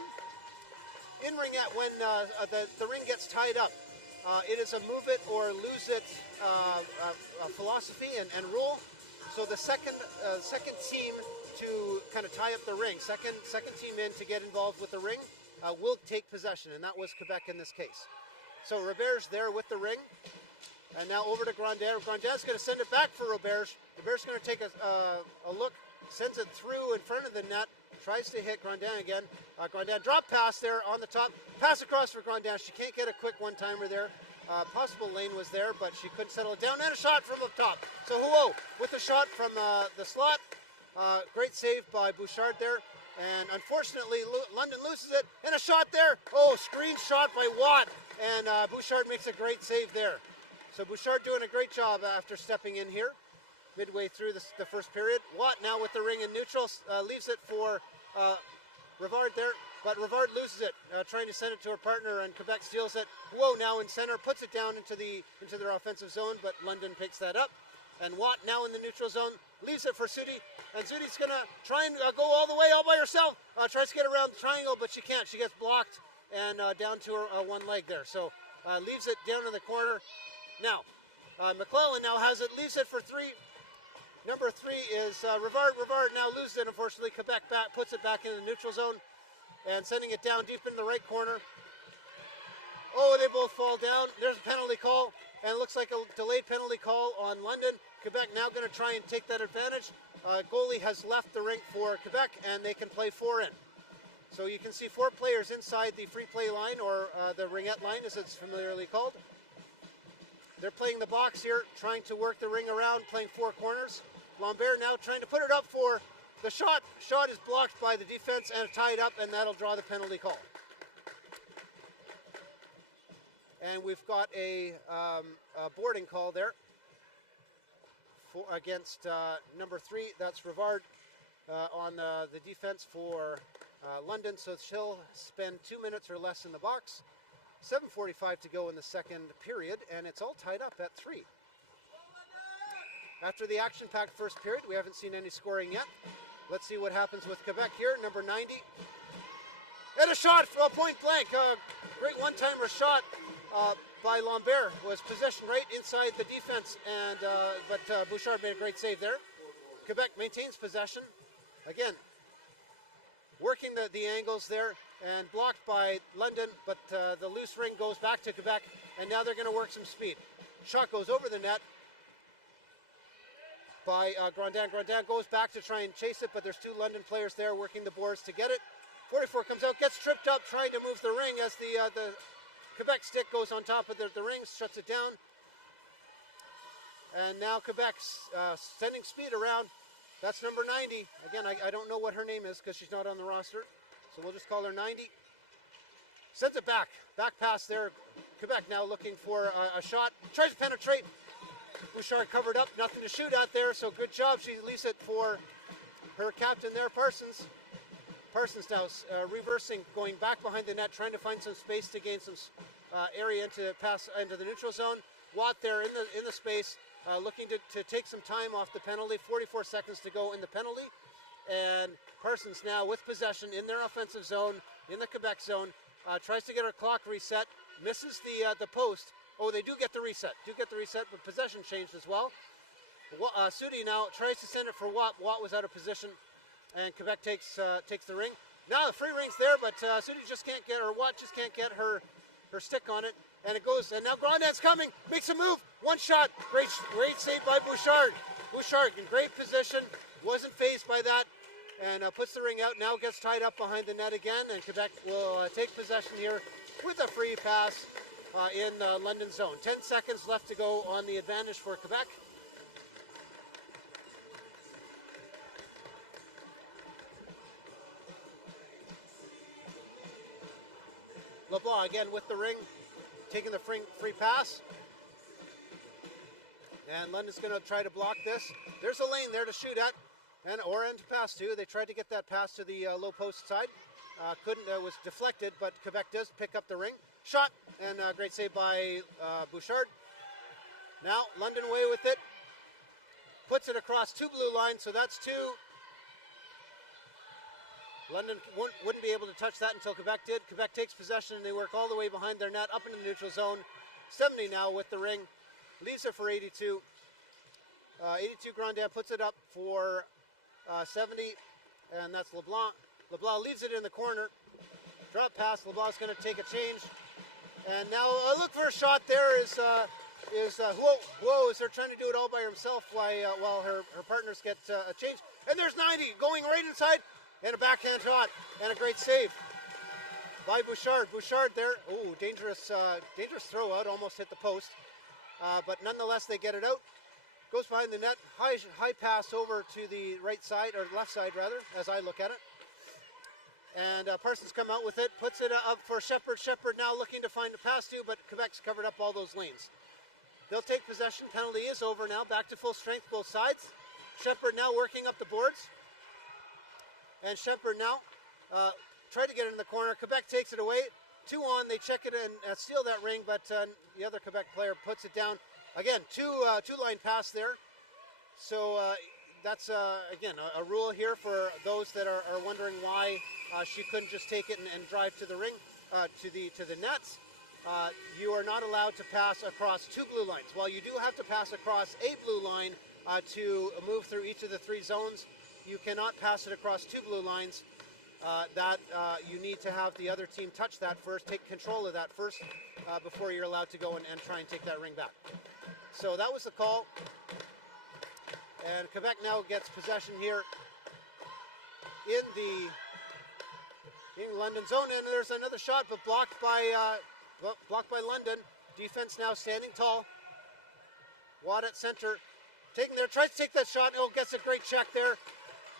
In Ringette, when the ring gets tied up, it is a move it or lose it philosophy and rule. So the second team to kind of tie up the ring, second team in to get involved with the ring, will take possession, and that was Quebec in this case. So Robert's there with the ring, And now over to Grandin. Grandin's going to send it back for Roberge. Roberge's going to take a look, sends it through in front of the net, tries to hit Grandin again. Grandin drop pass there on the top. Pass across for Grandin. She can't get a quick one-timer there. Possible lane was there, but she couldn't settle it down. And a shot from up top. So Huo with the shot from the slot. Great save by Bouchard there. And unfortunately, London loses it. And a shot there. Oh, screen shot by Watt. And Bouchard makes a great save there. So Bouchard doing a great job after stepping in here. Midway through the first period. Watt now with the ring in neutral. Leaves it for Rivard there. But Rivard loses it, trying to send it to her partner, and Quebec steals it. Whoa, now in center, puts it down into their offensive zone, but London picks that up. And Watt now in the neutral zone, leaves it for Sudi, and Sudi's going to try and go all the way all by herself. Tries to get around the triangle, but she can't. She gets blocked and down to her one leg there. So leaves it down in the corner. Now, McClellan now has it, leaves it for three. Number 3 is Rivard. Rivard now loses it, unfortunately. Quebec puts it back in the neutral zone. And sending it down deep in the right corner. Oh, they both fall down. There's a penalty call. And it looks like a delayed penalty call on London. Quebec now going to try and take that advantage. Goalie has left the rink for Quebec, and they can play 4 in. So you can see 4 players inside the free play line, or the Ringette line, as it's familiarly called. They're playing the box here, trying to work the ring around, playing 4 corners. Lambert now trying to put it up for the shot. Shot is blocked by the defense and tied up, and that'll draw the penalty call. And we've got a boarding call there against number 3. That's Rivard on the defense for London. So she'll spend 2 minutes or less in the box. 7:45 to go in the second period, and it's all tied up at 3. After the action-packed first period, we haven't seen any scoring yet. Let's see what happens with Quebec here. Number 90. And a shot from point blank. Great one-timer shot by Lambert. Was possession right inside the defense, and but Bouchard made a great save there. Quebec maintains possession. Again, working the angles there, and blocked by London, but the loose ring goes back to Quebec, and now they're going to work some speed. Shot goes over the net by Grandin. Grandin goes back to try and chase it, but there's 2 London players there working the boards to get it. 44 comes out, gets tripped up, trying to move the ring as the Quebec stick goes on top of the ring, shuts it down. And now Quebec's sending speed around. That's number 90. Again, I don't know what her name is because she's not on the roster, so we'll just call her 90. Sends it back. Back pass there. Quebec now looking for a shot. Tries to penetrate. Bouchard covered up, nothing to shoot at there, so good job. She leaves it for her captain there, Parsons. Parsons now reversing, going back behind the net, trying to find some space to gain some area to pass into the neutral zone. Watt there in the space, looking to take some time off the penalty. 44 seconds to go in the penalty. And Parsons now with possession in their offensive zone, in the Quebec zone, tries to get her clock reset, misses the post. Oh, they do get the reset, but possession changed as well. Sudi now tries to send it for Watt. Watt was out of position, and Quebec takes the ring. Now the free ring's there, but Sudi just can't get, or Watt just can't get her stick on it, and it goes. And now Grandin's coming, makes a move, one shot, great save by Bouchard. Bouchard in great position, wasn't fazed by that, and puts the ring out. Now gets tied up behind the net again, and Quebec will take possession here with a free pass. In London zone. 10 seconds left to go on the advantage for Quebec. LeBlanc again with the ring, taking the free pass. And London's going to try to block this. There's a lane there to shoot at, and to pass to. They tried to get that pass to the low post side. Couldn't, was deflected, but Quebec does pick up the ring. Shot, and great save by Bouchard. Now, London away with it. Puts it across 2 blue lines, so that's 2. London wouldn't be able to touch that until Quebec did. Quebec takes possession, and they work all the way behind their net, up into the neutral zone. 70 now with the ring. Leaves it for 82. 82 Grandin puts it up for 70, and that's LeBlanc. LeBlanc leaves it in the corner. Drop pass. LeBlanc's going to take a change. And now a look for a shot there is is whoa, is they're trying to do it all by herself while her partners get a change. And there's 90 going right inside, and a backhand shot, and a great save by Bouchard. Bouchard there, ooh, dangerous throw out, almost hit the post. But nonetheless, they get it out. Goes behind the net, high pass over to the right side, or left side rather, as I look at it. And Parsons come out with it, puts it up for Shepherd. Shepherd now looking to find a pass to, but Quebec's covered up all those lanes. They'll take possession. Penalty is over now. Back to full strength, both sides. Shepherd now working up the boards. And Shepherd now tried to get it in the corner. Quebec takes it away. 2 on. They check it and steal that ring, but the other Quebec player puts it down. Again, two-line pass there. So that's, again, a rule here for those that are wondering why she couldn't just take it and drive to the ring, to the nets. You are not allowed to pass across 2 blue lines. While you do have to pass across a blue line to move through each of the 3 zones, you cannot pass it across 2 blue lines. You need to have the other team touch that first, take control of that first, before you're allowed to go and try and take that ring back. So that was the call. And Quebec now gets possession here in London zone, and there's another shot, but blocked by London. Defense now standing tall. Watt at center, taking there, tries to take that shot. Oh, gets a great check there.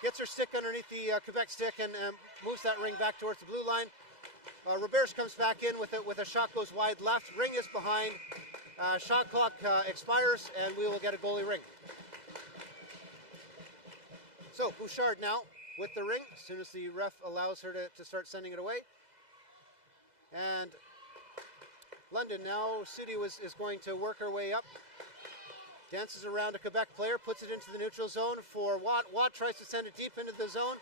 Gets her stick underneath the Quebec stick and moves that ring back towards the blue line. Roberge comes back in with a shot, goes wide left. Ring is behind. Shot clock expires, and we will get a goalie ring. So Bouchard now with the ring, as soon as the ref allows her to start sending it away. And London now, Sudi is going to work her way up. Dances around a Quebec player, puts it into the neutral zone for Watt. Watt tries to send it deep into the zone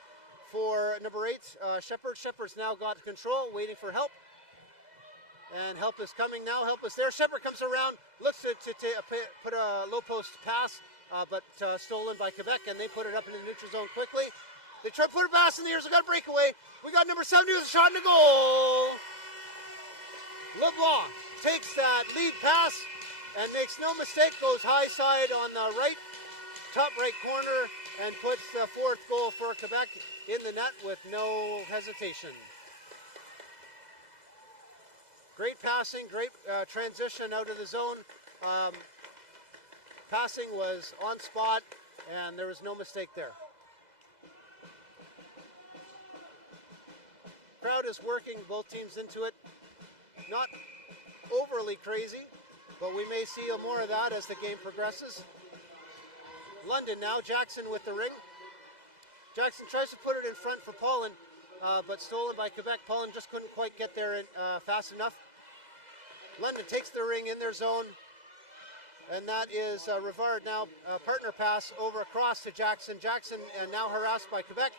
for number 8, Shepherd. Shepherd's now got control, waiting for help. And help is coming now. Help is there. Shepherd comes around, looks to put a low post pass, but stolen by Quebec, and they put it up in the neutral zone quickly. They try to put a pass in the air, so got a breakaway. We got number 70 with a shot in the goal. LeBlanc takes that lead pass and makes no mistake, goes high side on the right, top right corner, and puts the 4th goal for Quebec in the net with no hesitation. Great passing, great transition out of the zone. Passing was on spot, and there was no mistake there. Crowd is working both teams into it. Not overly crazy, but we may see more of that as the game progresses. London now, Jackson with the ring. Jackson tries to put it in front for Paulin, but stolen by Quebec. Paulin just couldn't quite get there fast enough. London takes the ring in their zone, and that is Rivard now, partner pass over across to Jackson. Jackson now harassed by Quebec,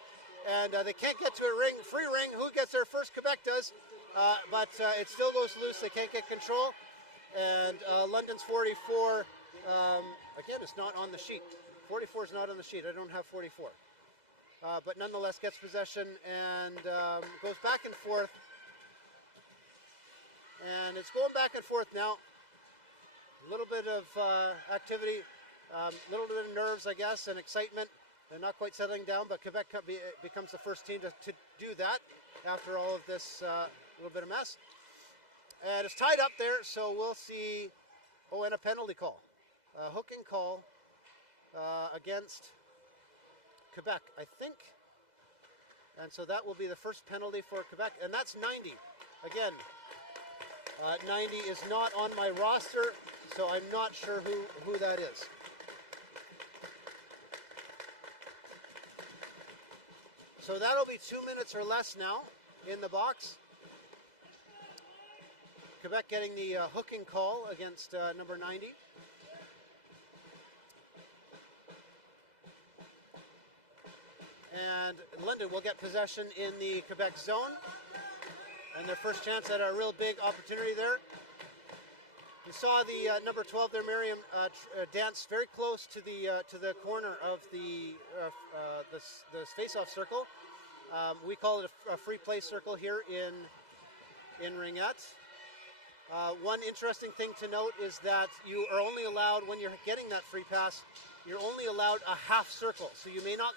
and they can't get to a ring, free ring. Who gets there first? Quebec does, but it still goes loose. They can't get control, and London's 44, again, it's not on the sheet. 44 is not on the sheet. I don't have 44. But nonetheless gets possession and goes back and forth. And it's going back and forth now. A little bit of activity, a little bit of nerves, I guess, and excitement. They're not quite settling down, but Quebec becomes the first team to do that after all of this little bit of mess. And it's tied up there, so we'll see. Oh, and a penalty call. A hooking call against Quebec, I think. And so that will be the first penalty for Quebec, and that's 90. Again, 90 is not on my roster, so I'm not sure who that is. So that'll be 2 minutes or less now in the box. Quebec getting the hooking call against number 90. And London will get possession in the Quebec zone. And their first chance at a real big opportunity there. You saw the number 12 there, Miriam, dance very close to the corner of the face-off circle. We call it a free play circle here in Ringette. One interesting thing to note is that you are only allowed, when you're getting that free pass, you're only allowed a half circle. So you may not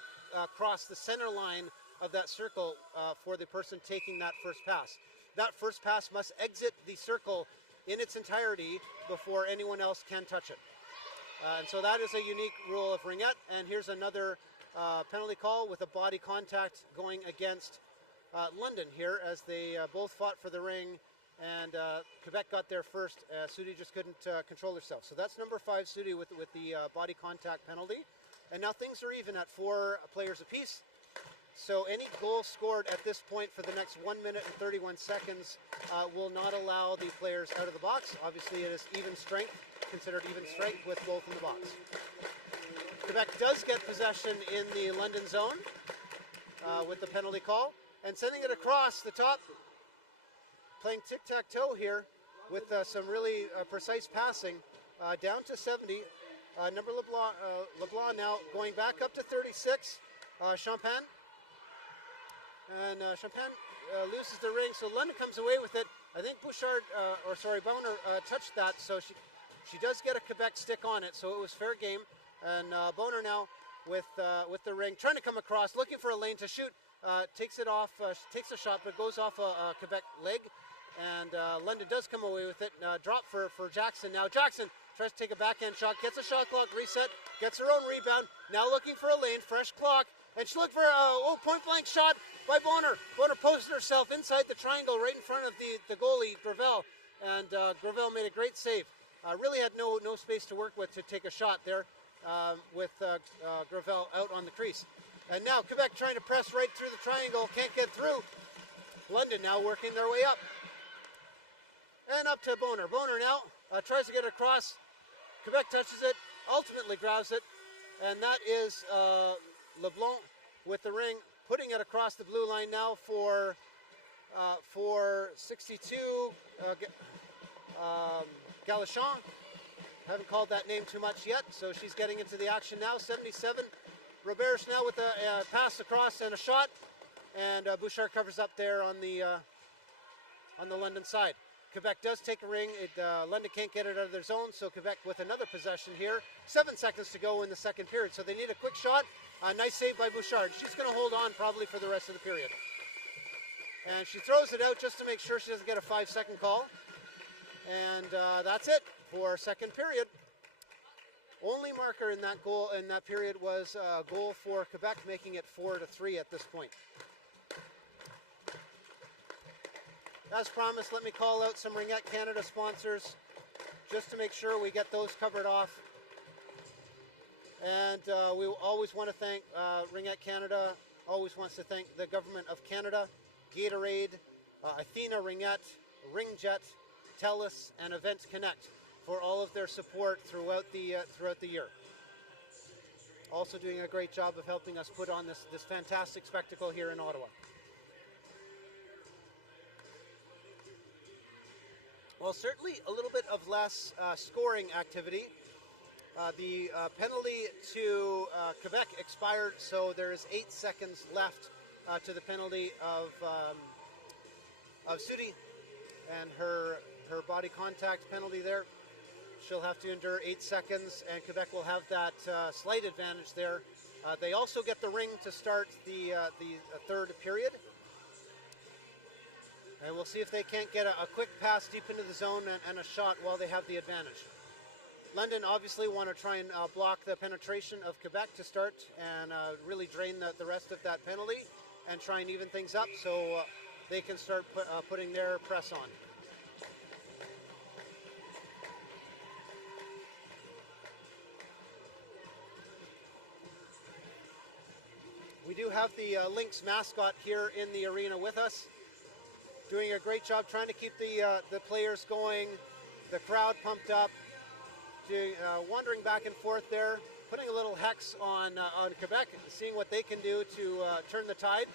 cross the center line of that circle for the person taking that first pass. That first pass must exit the circle in its entirety before anyone else can touch it. And so that is a unique rule of Ringette. And here's another penalty call with a body contact going against London here, as they both fought for the ring, and Quebec got there first. Sudi just couldn't control herself. So that's number 5, Sudi, with the body contact penalty. And now things are even at 4 players apiece. So any goal scored at this point for the next 1 minute and 31 seconds will not allow the players out of the box. Obviously, it is even strength, considered even strength with both in the box. Quebec does get possession in the London zone with the penalty call, and sending it across the top, playing tic-tac-toe here with some really precise passing down to 70. Number LeBlanc now going back up to 36. Champagne. And Champagne loses the ring, so London comes away with it. I think Boner touched that, so she does get a Quebec stick on it, so it was fair game. And Boner now with the ring, trying to come across, looking for a lane to shoot, takes it off, takes a shot, but goes off a Quebec leg. And London does come away with it. Drop for Jackson. Now Jackson tries to take a backhand shot, gets a shot clock reset, gets her own rebound. Now looking for a lane, fresh clock. And she looked for a point-blank shot by Boner. Boner posted herself inside the triangle right in front of the goalie, Gravel. And Gravel made a great save. Really had no space to work with to take a shot there with Gravel out on the crease. And now Quebec trying to press right through the triangle. Can't get through. London now working their way up. And up to Boner. Boner now tries to get across. Quebec touches it, ultimately grabs it. And that is LeBlanc with the ring, putting it across the blue line now for 62. Galachon. Haven't called that name too much yet, so she's getting into the action now. 77. Roberge now with a pass across and a shot. And Bouchard covers up there on the London side. Quebec does take a ring. London can't get it out of their zone, so Quebec with another possession here. 7 seconds to go in the second period, so they need a quick shot. Nice save by Bouchard. She's going to hold on probably for the rest of the period. And she throws it out just to make sure she doesn't get a 5-second call. And that's it for second period. Only marker in that period was a goal for Quebec, making it 4-3 at this point. As promised, let me call out some Ringette Canada sponsors just to make sure we get those covered off. And we always want to thank Ringette Canada, always wants to thank the Government of Canada, Gatorade, Athena Ringette, Ringjet, TELUS, and Event Connect for all of their support throughout the year. Also doing a great job of helping us put on this fantastic spectacle here in Ottawa. Well, certainly a little bit of less scoring activity. The penalty to Quebec expired, so there is 8 seconds left to the penalty of Sudi and her body contact penalty there. She'll have to endure 8 seconds, and Quebec will have that slight advantage there. They also get the ring to start the third period. And we'll see if they can't get a quick pass deep into the zone and a shot while they have the advantage. London obviously want to try and block the penetration of Quebec to start and really drain the rest of that penalty and try and even things up so they can start putting their press on. We do have the Lynx mascot here in the arena with us, doing a great job trying to keep the players going, the crowd pumped up, wandering back and forth there, putting a little hex on Quebec, seeing what they can do to turn the tide,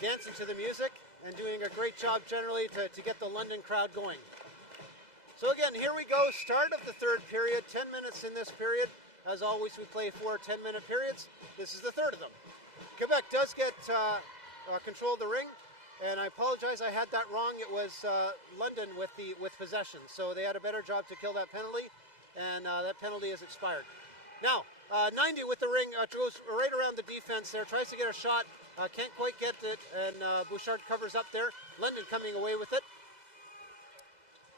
dancing to the music, and doing a great job generally to get the London crowd going. So again, here we go, start of the third period, 10 minutes in this period. As always, we play 4 10-minute periods. This is the third of them. Quebec does get control of the ring. And I apologize, I had that wrong. It was London with possession. So they had a better job to kill that penalty, and that penalty has expired. Now, 90 with the ring, goes right around the defense there, tries to get a shot, can't quite get it, and Bouchard covers up there. London coming away with it.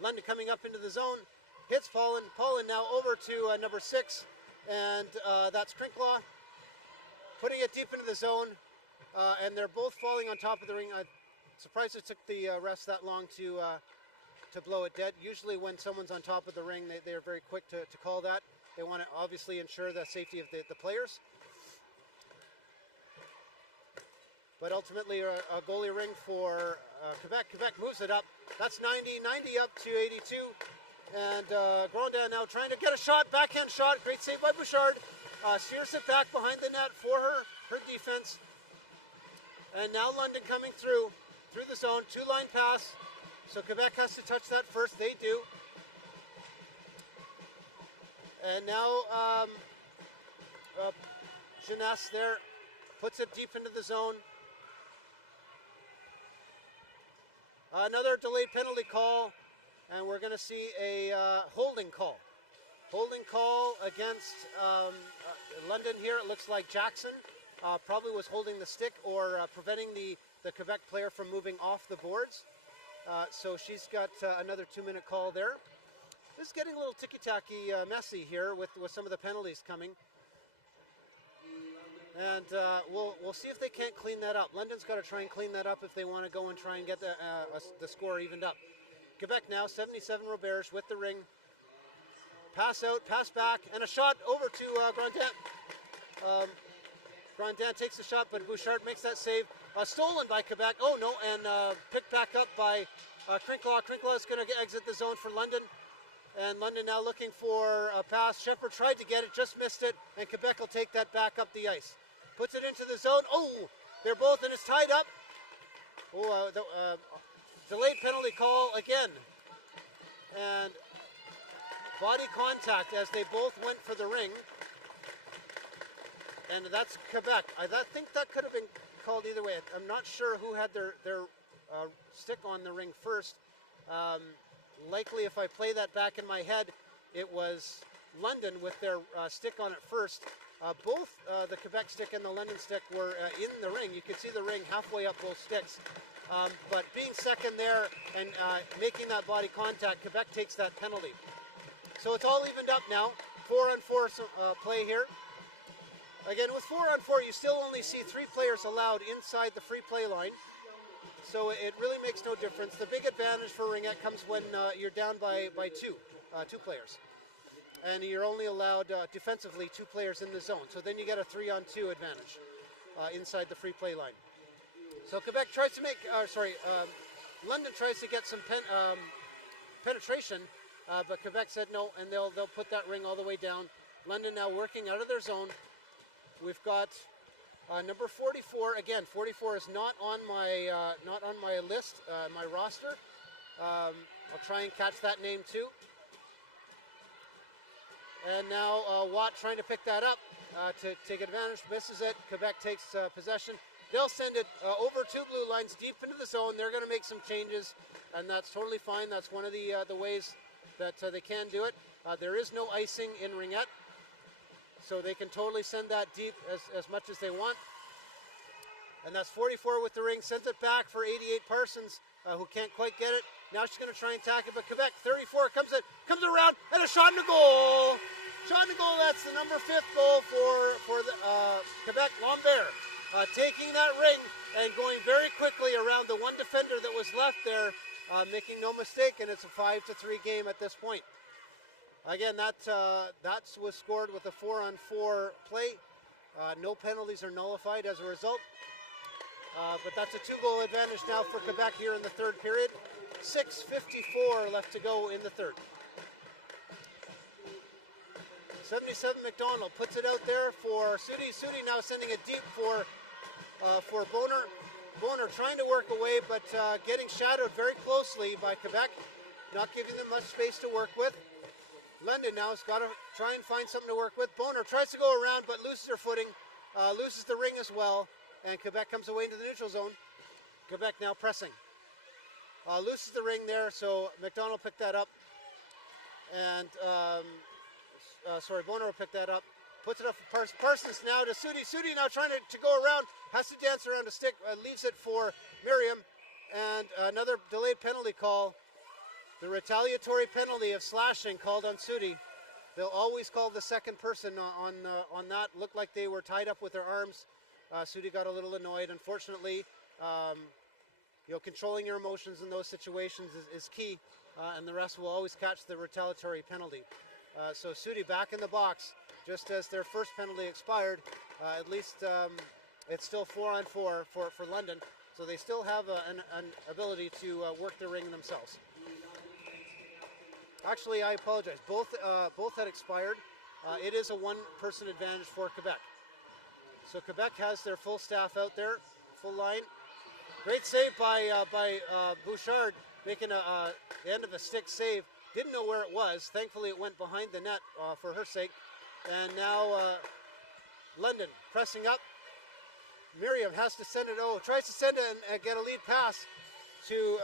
London coming up into the zone, hits Paulin. Paulin now over to number 6, and that's Crinklaw, putting it deep into the zone, and they're both falling on top of the ring. I'm surprised it took the refs that long to blow it dead. Usually when someone's on top of the ring, they're very quick to call that. They want to obviously ensure the safety of the players. But ultimately a goalie ring for Quebec. Quebec moves it up. That's 90 up to 82. And Grondin now trying to get a shot, backhand shot. Great save by Bouchard. Steers it back behind the net for her defense. And now London coming through the zone, 2-line pass. So Quebec has to touch that first. They do. And now Jeunesse there puts it deep into the zone. Another delayed penalty call, and we're going to see a holding call. Holding call against London here. It looks like Jackson probably was holding the stick or preventing the Quebec player from moving off the boards. So she's got another 2-minute call there. This is getting a little ticky-tacky messy here with some of the penalties coming. And we'll see if they can't clean that up. London's got to try and clean that up if they want to go and try and get the score evened up. Quebec now, 77 Roberge with the ring. Pass out, pass back, and a shot over to Grondin. Grondin takes the shot, but Bouchard makes that save. Stolen by Quebec. Oh, no, and picked back up by Crinklaw. Crinklaw is going to exit the zone for London. And London now looking for a pass. Shepard tried to get it, just missed it, and Quebec will take that back up the ice. Puts it into the zone. Oh, they're both, and it's tied up. Oh, delayed penalty call again. And body contact as they both went for the ring. And that's Quebec. I think that could have been called either way. I'm not sure who had their stick on the ring first. Likely, if I play that back in my head, it was London with their stick on it first. Both the Quebec stick and the London stick were in the ring. You could see the ring halfway up both sticks. But being second there and making that body contact, Quebec takes that penalty. So it's all evened up now. 4-on-4 play here. Again, with 4-on-4, you still only see 3 players allowed inside the free play line. So it really makes no difference. The big advantage for Ringette comes when you're down by 2 players. And you're only allowed defensively 2 players in the zone. So then you get a 3-on-2 advantage inside the free play line. So Quebec tries to make, London tries to get some penetration, but Quebec said no, and they'll put that ring all the way down. London now working out of their zone. We've got number 44. Again, 44 is not on my list, my roster. I'll try and catch that name too. And now Watt trying to pick that up to take advantage, misses it. Quebec takes possession. They'll send it over 2 blue lines deep into the zone. They're going to make some changes, and that's totally fine. That's one of the ways that they can do it. There is no icing in Ringette, so they can totally send that deep as much as they want. And that's 44 with the ring, sends it back for 88 Parsons, who can't quite get it. Now she's going to try and tack it, but Quebec, 34, comes around, and a shot in the goal. Shot in the goal, that's the number 5th goal for the Quebec. Lambert taking that ring and going very quickly around the one defender that was left there, making no mistake, and it's a 5-3 game at this point. Again, that was scored with a 4-on-4 play. No penalties are nullified as a result. But that's a 2-goal advantage now for Quebec here in the third period. 6:54 left to go in the third. 77 McDonald puts it out there for Sudi. Sudi now sending it deep for Boner. Boner trying to work away, but getting shadowed very closely by Quebec. Not giving them much space to work with. London now has got to try and find something to work with. Boner tries to go around, but loses her footing. Loses the ring as well. And Quebec comes away into the neutral zone. Quebec now pressing. Loses the ring there, so McDonald picked that up. And, Bonner will pick that up. Puts it up for Parsons now to Sudi. Sudi now trying to go around. Has to dance around a stick. Leaves it for Miriam. And another delayed penalty call. The retaliatory penalty of slashing called on Sudi. They'll always call the second person on that. Looked like they were tied up with their arms. Sudi got a little annoyed. Unfortunately, controlling your emotions in those situations is key. And the refs will always catch the retaliatory penalty. So Sudi back in the box, just as their first penalty expired. At least it's still 4-on-4 for London, so they still have an ability to work the ring themselves. Actually, I apologize. Both had expired. It is a one-person advantage for Quebec. So Quebec has their full staff out there, full line. Great save by Bouchard, making the end of a stick save. Didn't know where it was. Thankfully, it went behind the net for her sake. And now London pressing up. Miriam has to send it. Tries to send it and get a lead pass to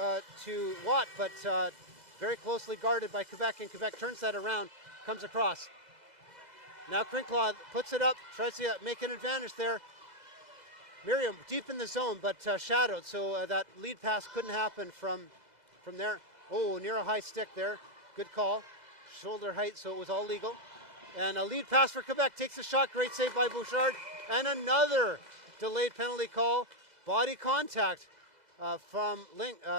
Watt, but very closely guarded by Quebec. And Quebec turns that around, comes across. Now Crinklaw puts it up, tries to make an advantage there. Miriam deep in the zone, but shadowed, so that lead pass couldn't happen from there. Near a high stick there. Good call. Shoulder height, so it was all legal. And a lead pass for Quebec. Takes a shot. Great save by Bouchard. And another delayed penalty call. Body contact from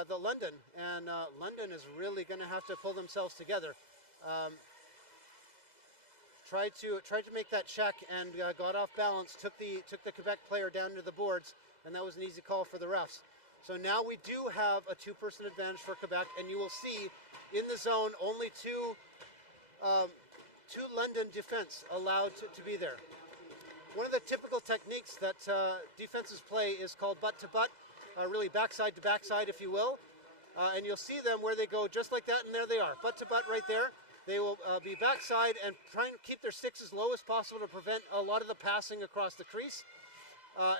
the London. And London is really going to have to pull themselves together. Tried to make that check and got off balance. Took the Quebec player down to the boards. And that was an easy call for the refs. So now we do have a two-person advantage for Quebec, and you will see in the zone only two London defense allowed to be there. One of the typical techniques that defenses play is called butt-to-butt, really backside to backside, if you will. And you'll see them where they go just like that, and there they are, butt-to-butt right there. They will be backside and try and keep their sticks as low as possible to prevent a lot of the passing across the crease.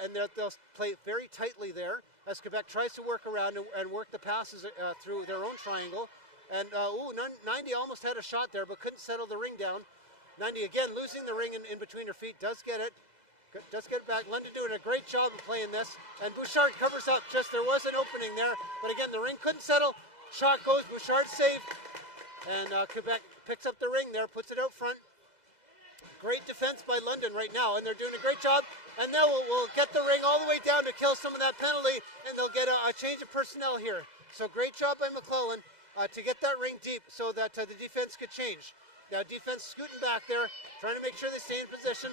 And they'll play very tightly there as Quebec tries to work around and work the passes through their own triangle. And 90 almost had a shot there, but couldn't settle the ring down. 90 again losing the ring in between her feet. Does get it back. London doing a great job of playing this. And Bouchard covers up. There was an opening there, but again the ring couldn't settle. Shot goes. Bouchard safe. And Quebec picks up the ring there, puts it out front. Great defense by London right now, and they're doing a great job. And now we'll get the ring all the way down to kill some of that penalty, and they'll get a change of personnel here. So great job by McClellan to get that ring deep so that the defense could change. Now defense scooting back there, trying to make sure they stay in position.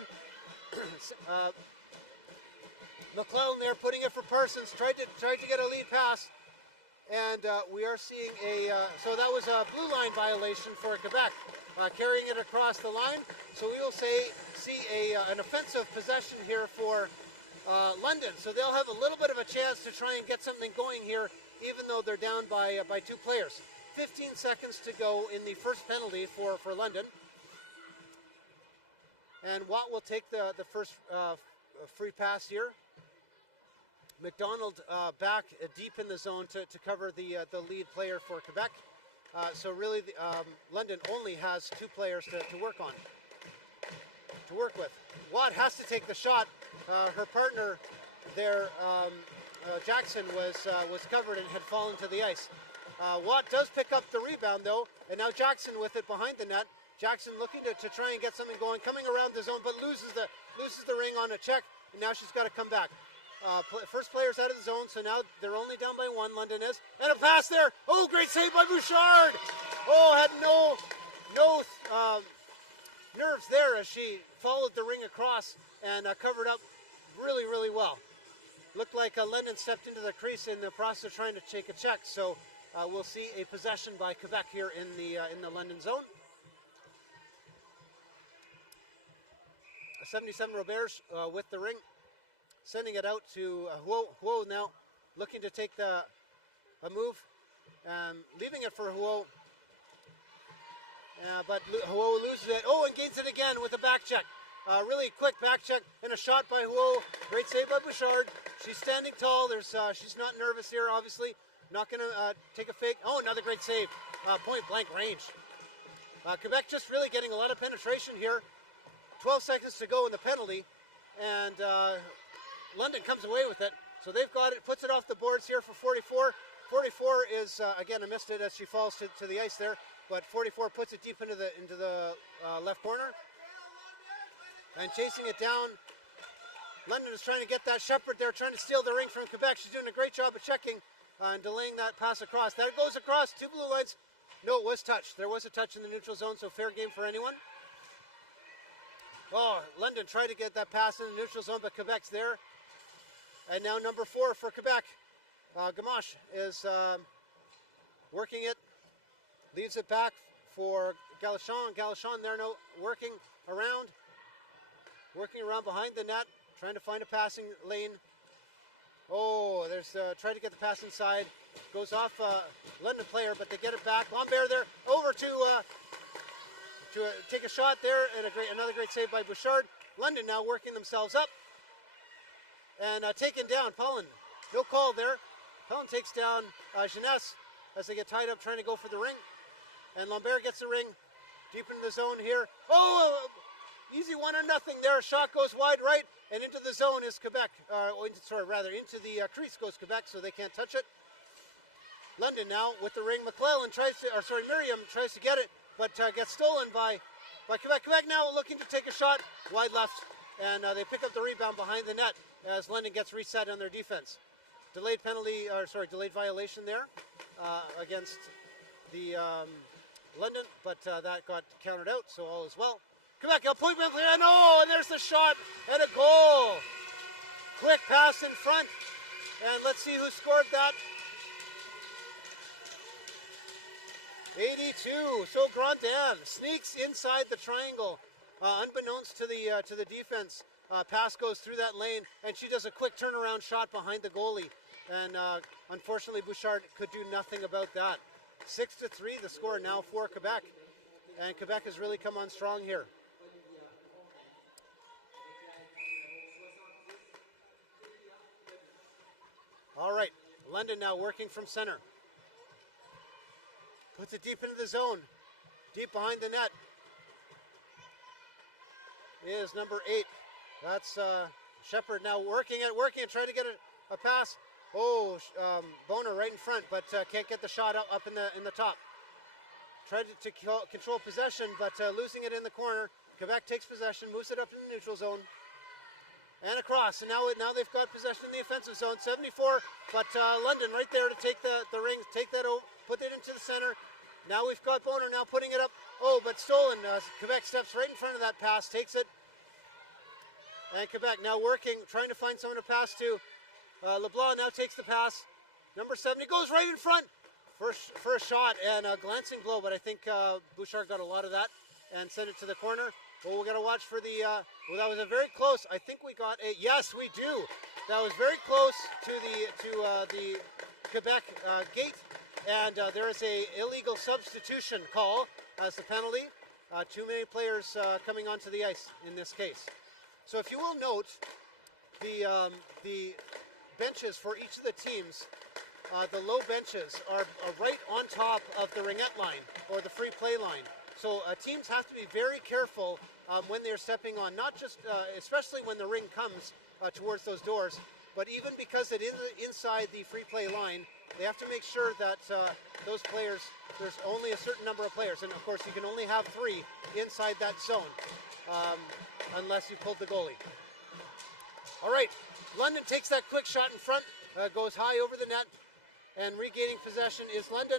McClellan there putting it for Parsons, tried to get a lead pass. And we are seeing so that was a blue line violation for Quebec, carrying it across the line. So we will see an offensive possession here for London. So they'll have a little bit of a chance to try and get something going here, even though they're down by 2 players. 15 seconds to go in the first penalty for London. And Watt will take the first free pass here. McDonald back deep in the zone to cover the lead player for Quebec. So really, London only has 2 players to work with. Watt has to take the shot. Her partner there, Jackson, was covered and had fallen to the ice. Watt does pick up the rebound though, and now Jackson with it behind the net. Jackson looking to try and get something going, coming around the zone, but loses the ring on a check, and now she's got to come back. First player's out of the zone, so now they're only down by 1, London is. And a pass there. Great save by Bouchard. Had no nerves there as she followed the ring across and covered up really, really well. Looked like London stepped into the crease in the process of trying to take a check. So we'll see a possession by Quebec here in the London zone. 77 Roberge with the ring. Sending it out to Huo now, looking to take a move, leaving it for Huo, but Huo loses it. And gains it again with a back check. Really quick back check and a shot by Huo. Great save by Bouchard. She's standing tall. She's not nervous here, obviously. Not going to take a fake. Oh, another great save. Point blank range. Quebec just really getting a lot of penetration here. 12 seconds to go in the penalty. And London comes away with it. So they've got it, puts it off the boards here for 44. 44 is, again, I missed it as she falls to the ice there. But 44 puts it deep into the left corner. And chasing it down. London is trying to get that Shepherd there, trying to steal the ring from Quebec. She's doing a great job of checking and delaying that pass across. That goes across, 2 blue lines. No, it was touched. There was a touch in the neutral zone, so fair game for anyone. Oh, London tried to get that pass in the neutral zone, but Quebec's there. And now number 4 for Quebec. Gamache is working it, leaves it back for Galachon. Galachon there now working around behind the net. Trying to find a passing lane. Oh, there's trying to get the pass inside. Goes off London player, but they get it back. Lambert there over to take a shot there, and another great save by Bouchard. London now working themselves up and taken down. Pullen, no call there. Pullen takes down Jeunesse as they get tied up trying to go for the ring. And Lambert gets the ring deep into the zone here. Oh, easy 1-0 there. Shot goes wide right. And into the zone is Quebec, into the crease goes Quebec, so they can't touch it. London now with the ring. Miriam tries to get it, but gets stolen by Quebec. Quebec now looking to take a shot wide left, and they pick up the rebound behind the net as London gets reset on their defense. Delayed violation there against the London, but that got counted out, so all is well. Quebec, a point blank, and there's the shot and a goal. Quick pass in front, and let's see who scored that. 82. So Grandin sneaks inside the triangle, unbeknownst to the defense. Pass goes through that lane, and she does a quick turnaround shot behind the goalie, and unfortunately Bouchard could do nothing about that. 6-3, the score now for Quebec, and Quebec has really come on strong here. All right, London now working from center. Puts it deep into the zone. Deep behind the net is number 8. That's Shepherd now working it, trying to get a pass. Boner right in front, but can't get the shot up in the top. Tried to control possession, but losing it in the corner. Quebec takes possession, moves it up in the neutral zone. And across, and now they've got possession in the offensive zone. 74, but London right there to take the ring, take that out, put it into the center. Now we've got Boner now putting it up. Oh, but stolen. Quebec steps right in front of that pass, takes it. And Quebec now working, trying to find someone to pass to. LeBlanc now takes the pass. Number 70 goes right in front for a shot and a glancing blow, but I think Bouchard got a lot of that and sent it to the corner. Well, we're going to watch for the, that was a very close, I think we got a, yes, we do. That was very close to the Quebec gate, and there is a illegal substitution call as the penalty. Too many players coming onto the ice in this case. So if you will note, the benches for each of the teams, the low benches are right on top of the ringette line or the free play line. So teams have to be very careful when they're stepping on, not just, especially when the ring comes towards those doors, but even because it is inside the free play line, they have to make sure that those players, there's only a certain number of players, and of course you can only have 3 inside that zone, unless you pulled the goalie. All right, London takes that quick shot in front, goes high over the net, and regaining possession is London.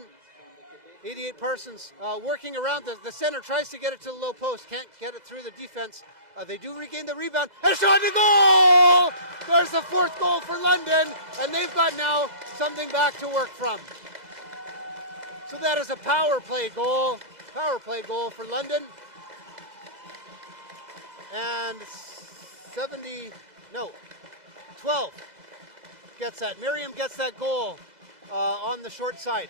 88 persons working around the center, tries to get it to the low post, can't get it through the defense. They do regain the rebound, and a shot and goal! There's the 4th goal for London, and they've got now something back to work from. So that is a power play goal for London. And 12 gets that. Miriam gets that goal on the short side.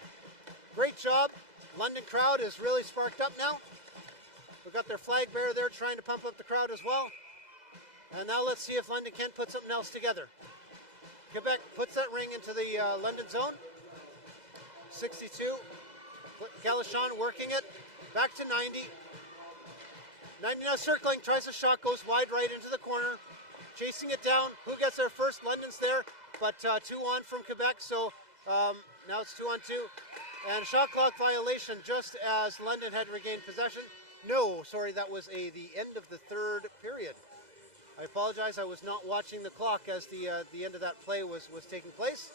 Great job. London crowd is really sparked up now. We've got their flag bearer there trying to pump up the crowd as well. And now let's see if London can put something else together. Quebec puts that ring into the London zone. 62. Galachon working it. Back to 90. 90 now circling, tries a shot, goes wide right into the corner. Chasing it down. Who gets there first? London's there, but 2 on from Quebec, so now it's 2 on 2. And a shot clock violation just as London had regained possession. No, sorry, that was the end of the third period. I apologize, I was not watching the clock as the end of that play was taking place.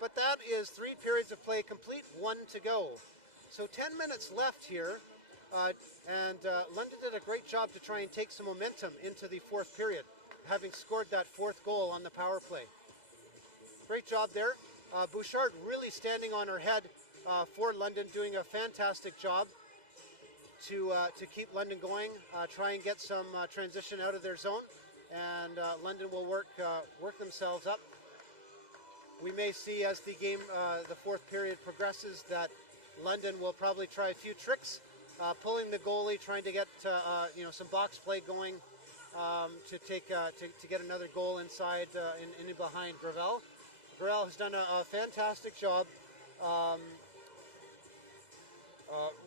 But that is 3 periods of play complete, 1 to go. So 10 minutes left here, and London did a great job to try and take some momentum into the 4th period, having scored that 4th goal on the power play. Great job there. Bouchard really standing on her head for London, doing a fantastic job to keep London going, try and get some transition out of their zone, and London will work themselves up. We may see as the game, the 4th period progresses, that London will probably try a few tricks, pulling the goalie, trying to get some box play going to get another goal inside in behind Gravel. Gravel has done a fantastic job.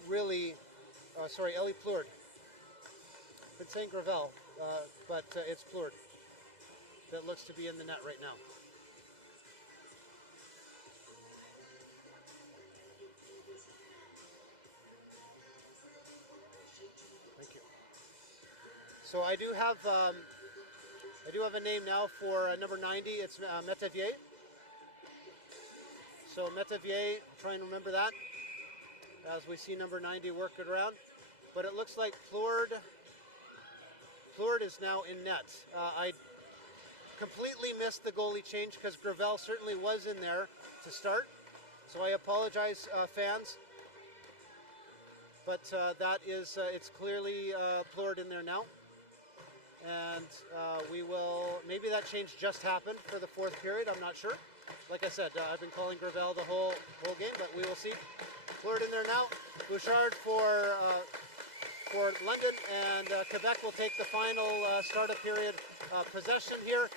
Ellie Plourde. Been saying Gravel, but it's Plourde that looks to be in the net right now. Thank you. So I do have a name now for number 90. It's Metavier. So Metavier, try and remember that as we see number 90 work it around. But it looks like Plourde is now in net. I completely missed the goalie change because Gravel certainly was in there to start. So I apologize, fans. But that is, it's clearly Plourde in there now. And we will, maybe that change just happened for the 4th period, I'm not sure. Like I said, I've been calling Gravel the whole game, but we will see. Plourde in there now. Bouchard for London, and Quebec will take the final startup period possession here.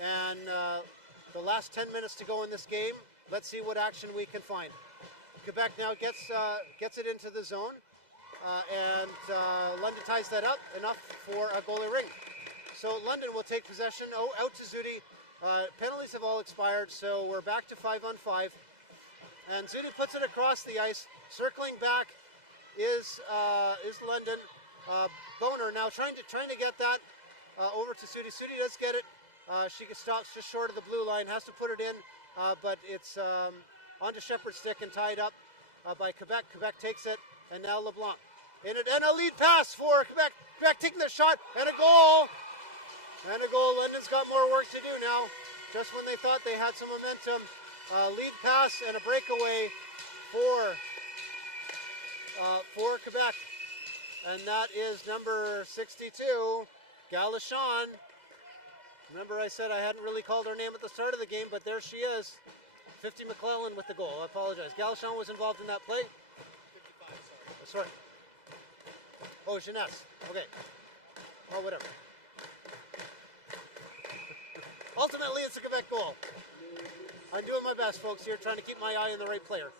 And the last 10 minutes to go in this game. Let's see what action we can find. Quebec now gets it into the zone, and London ties that up, enough for a goalie ring. So London will take possession. Out to Zudi. Penalties have all expired, so we're back to 5 on 5. And Zudi puts it across the ice. Circling back is London. Boner now trying to get that over to Zudi. Zudi does get it. She stops just short of the blue line. Has to put it in, but it's onto Shepard's stick and tied up by Quebec. Quebec takes it, and now LeBlanc in it, and a lead pass for Quebec. Quebec taking the shot, and a goal. And a goal. London's got more work to do now. Just when they thought they had some momentum. Lead pass and a breakaway for Quebec. And that is number 62, Galachon. Remember I said I hadn't really called her name at the start of the game, but there she is. 50 McClellan with the goal. I apologize. Galachon was involved in that play. 55, sorry. Oh, Jeunesse. Okay. Oh, whatever. Ultimately, it's a Quebec goal. I'm doing my best, folks, here, trying to keep my eye on the right player.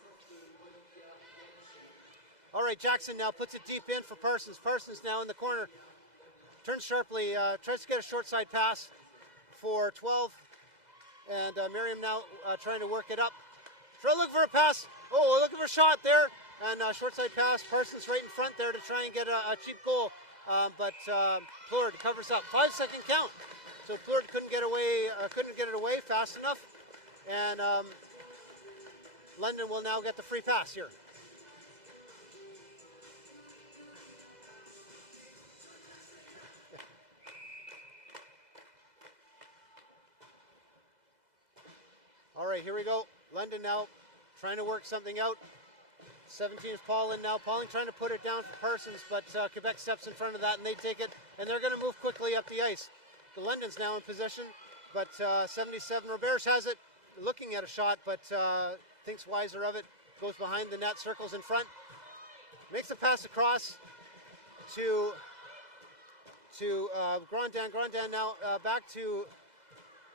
All right, Jackson now puts it deep in for Parsons. Parsons now in the corner. Turns sharply, tries to get a short side pass for 12. And Miriam now trying to work it up. Try to look for a pass. Oh, looking for a shot there. And short side pass. Parsons right in front there to try and get a cheap goal. But Plourde covers up. 5-second count. So Plourde couldn't get it away fast enough, and London will now get the free pass here. All right, here we go. London now trying to work something out. 17 is Paulin now. Paulin trying to put it down for Parsons, but Quebec steps in front of that, and they take it, and they're going to move quickly up the ice. The London's now in possession, but 77, Roberge has it, looking at a shot, but thinks wiser of it, goes behind the net, circles in front, makes a pass across to Grandin. Grandin now back to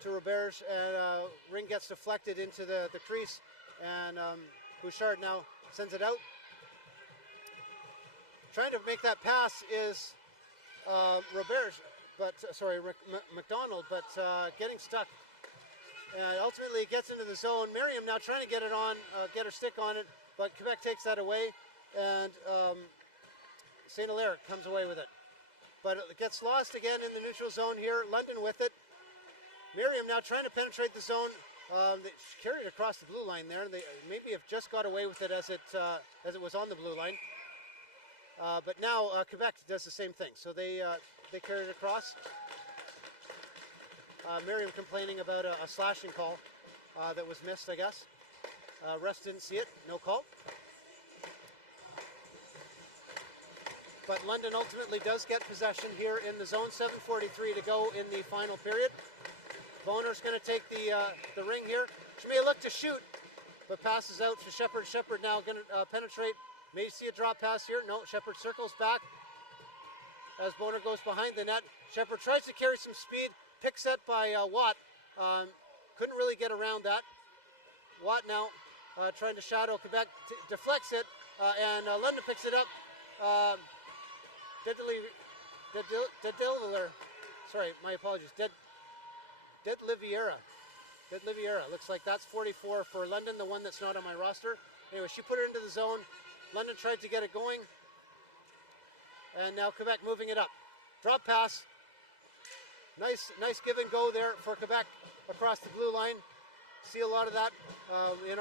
to Roberge, and ring gets deflected into the crease, and Bouchard now sends it out. Trying to make that pass is Roberge, but McDonald, but getting stuck. And ultimately it gets into the zone. Miriam now trying to get it on, get her stick on it, but Quebec takes that away, and St. Hilaire comes away with it. But it gets lost again in the neutral zone here. London with it. Miriam now trying to penetrate the zone. They carried it across the blue line there. They maybe have just got away with it as it was on the blue line. But now Quebec does the same thing. So they carried it across. Miriam complaining about a slashing call that was missed, I guess. Refs didn't see it. No call. But London ultimately does get possession here in the zone. 7:43 to go in the final period. Boner's going to take the ring here. She may look to shoot, but passes out to Shepard. Shepard now going to penetrate. May see a drop pass here. No, Shepard circles back as Boner goes behind the net. Shepard tries to carry some speed. Pick set by Watt. Couldn't really get around that. Watt now trying to shadow Quebec. Deflects it, and London picks it up. Sorry, my apologies. Liviera. Looks like that's 44 for London, the one that's not on my roster. Anyway, she put it into the zone. London tried to get it going. And now Quebec moving it up. Drop pass. Nice give and go there for Quebec across the blue line. See a lot of that in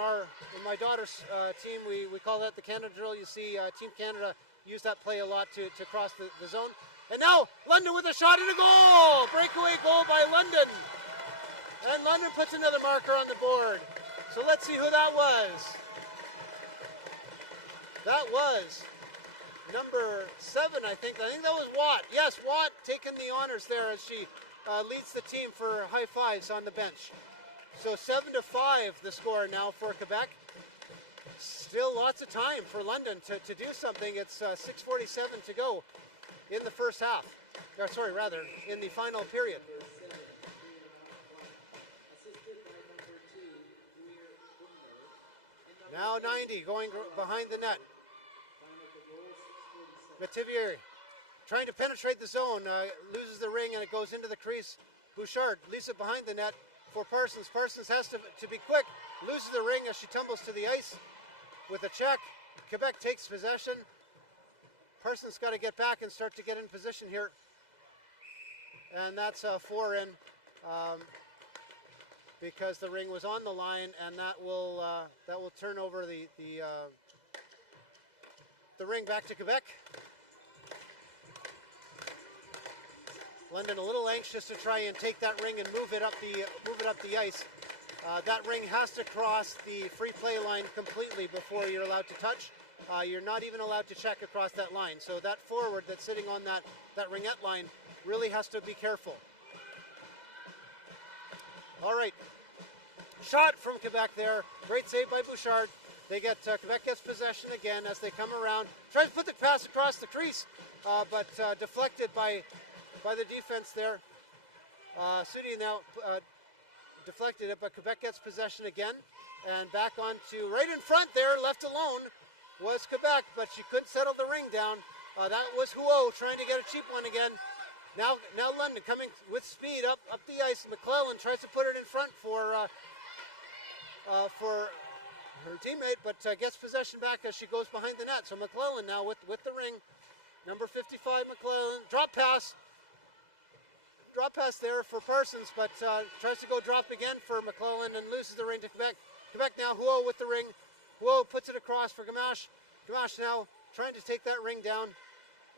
my daughter's team. We call that the Canada drill. You see Team Canada use that play a lot to cross the zone. And now London with a shot and a goal! Breakaway goal by London. And London puts another marker on the board. So let's see who that was. That was number 7, I think. I think that was Watt. Yes, Watt taking the honors there as she leads the team for high fives on the bench. So 7-5 the score now for Quebec. Still lots of time for London to do something. It's 6:47 to go in the first half. In the final period. Now 90 going behind the net. Mativier trying to penetrate the zone, loses the ring and it goes into the crease. Bouchard leaves it behind the net for Parsons. Parsons has to be quick, loses the ring as she tumbles to the ice with a check. Quebec takes possession. Parsons got to get back and start to get in position here. And that's 4 in because the ring was on the line, and that will turn over the ring back to Quebec. London a little anxious to try and take that ring and move it up the ice. That ring has to cross the free play line completely before you're allowed to touch. You're not even allowed to check across that line. So that forward that's sitting on that ringette line really has to be careful. All right, shot from Quebec there. Great save by Bouchard. Quebec gets possession again as they come around. Tries to put the pass across the crease, but deflected by the defense there. Sudi now deflected it, but Quebec gets possession again. And back onto right in front there, left alone, was Quebec, but she couldn't settle the ring down. That was Huot trying to get a cheap one again. Now London coming with speed up the ice. McClellan tries to put it in front for her teammate, but gets possession back as she goes behind the net. So McClellan now with the ring. Number 55, McClellan. Drop pass there for Parsons, but tries to go drop again for McClellan and loses the ring to Quebec. Quebec now, Huot with the ring. Huot puts it across for Gamache. Gamache now trying to take that ring down.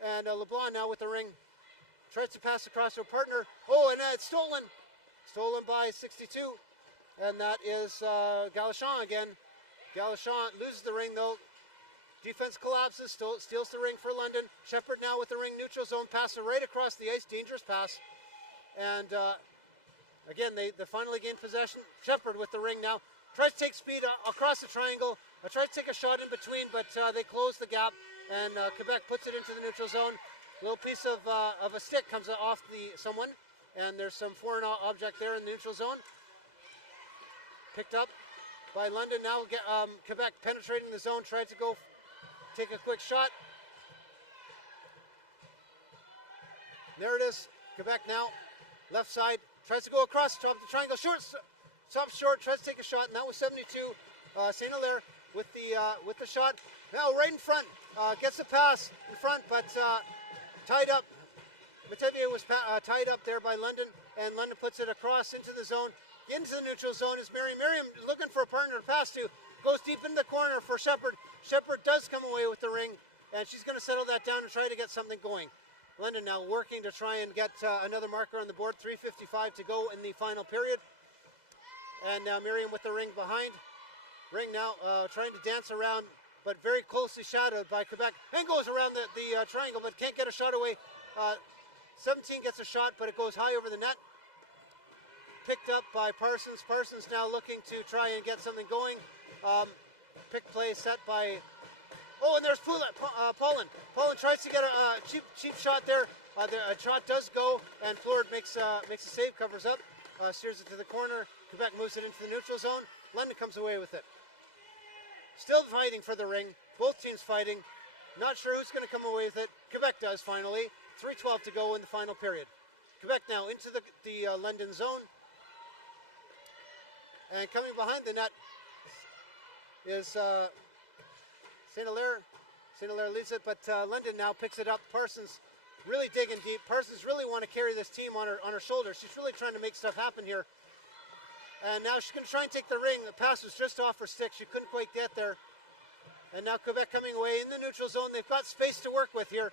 And LeBlanc now with the ring. Tries to pass across to a partner. Oh, and it's stolen. Stolen by 62. And that is Galachon again. Galachon loses the ring though. Defense collapses, steals the ring for London. Shepard now with the ring, neutral zone, passes right across the ice, dangerous pass. And again, they finally gain possession. Shepard with the ring now. Tries to take speed across the triangle. Tries to take a shot in between, but they close the gap. And Quebec puts it into the neutral zone. Little piece of a stick comes off someone. and there's some foreign object there in the neutral zone. Picked up by London now. Quebec penetrating the zone, tried to go take a quick shot. There it is. Quebec now, left side, tries to go across, top the triangle, short, stops short, tries to take a shot, and that was 72. St. Hilaire with the shot. Now right in front, gets the pass in front, but tied up. Metavier was tied up there by London, and London puts it across into the zone. Into the neutral zone is Miriam. Miriam looking for a partner to pass to. Goes deep into the corner for Shepard. Shepard does come away with the ring, and she's going to settle that down and try to get something going. London now working to try and get another marker on the board. 3:55 to go in the final period. And now Miriam with the ring behind. Ring now trying to dance around, but very closely shadowed by Quebec. And goes around the triangle, but can't get a shot away. 17 gets a shot, but it goes high over the net. Picked up by Parsons. Parsons now looking to try and get something going. Pick play set by... Oh, and there's Paulin. Paulin tries to get a cheap shot there. The shot does go, and Fleur makes a save, covers up, steers it to the corner. Quebec moves it into the neutral zone. London comes away with it. Still fighting for the ring. Both teams fighting. Not sure who's going to come away with it. Quebec does finally. 3:12 to go in the final period. Quebec now into the London zone. And coming behind the net is St. Hilaire. St. Hilaire leads it, but London now picks it up. Parsons really digging deep. Parsons really want to carry this team on her shoulders. She's really trying to make stuff happen here. And now she's going to try and take the ring. The pass was just off her stick. She couldn't quite get there. And now Quebec coming away in the neutral zone. They've got space to work with here.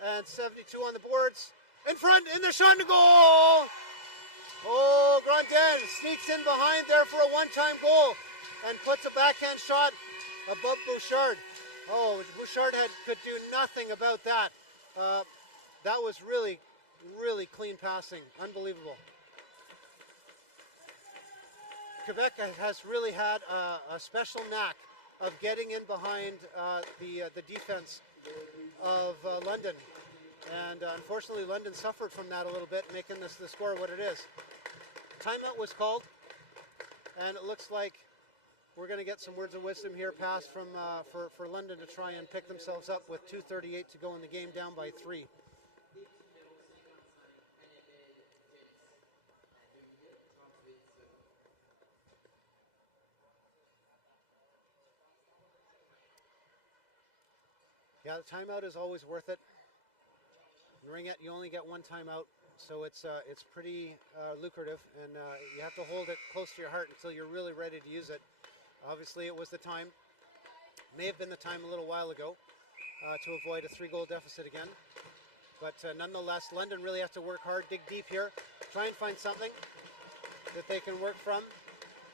And 72 on the boards. In front, in the shot, and goal! Oh, Grandin sneaks in behind there for a one-time goal and puts a backhand shot above Bouchard. Oh, Bouchard could do nothing about that. That was really, really clean passing. Unbelievable. Quebec has really had a special knack of getting in behind the defense of London. And unfortunately, London suffered from that a little bit, making the score what it is. Timeout was called, and it looks like we're going to get some words of wisdom here passed from for London to try and pick themselves up with 2:38 to go in the game, down by 3. Yeah, the timeout is always worth it. In Ringette, you only get one timeout, so it's pretty lucrative, and you have to hold it close to your heart until you're really ready to use it. Obviously, it was the time. May have been the time a little while ago to avoid a 3-goal deficit again. But nonetheless, London really has to work hard, dig deep here, try and find something that they can work from.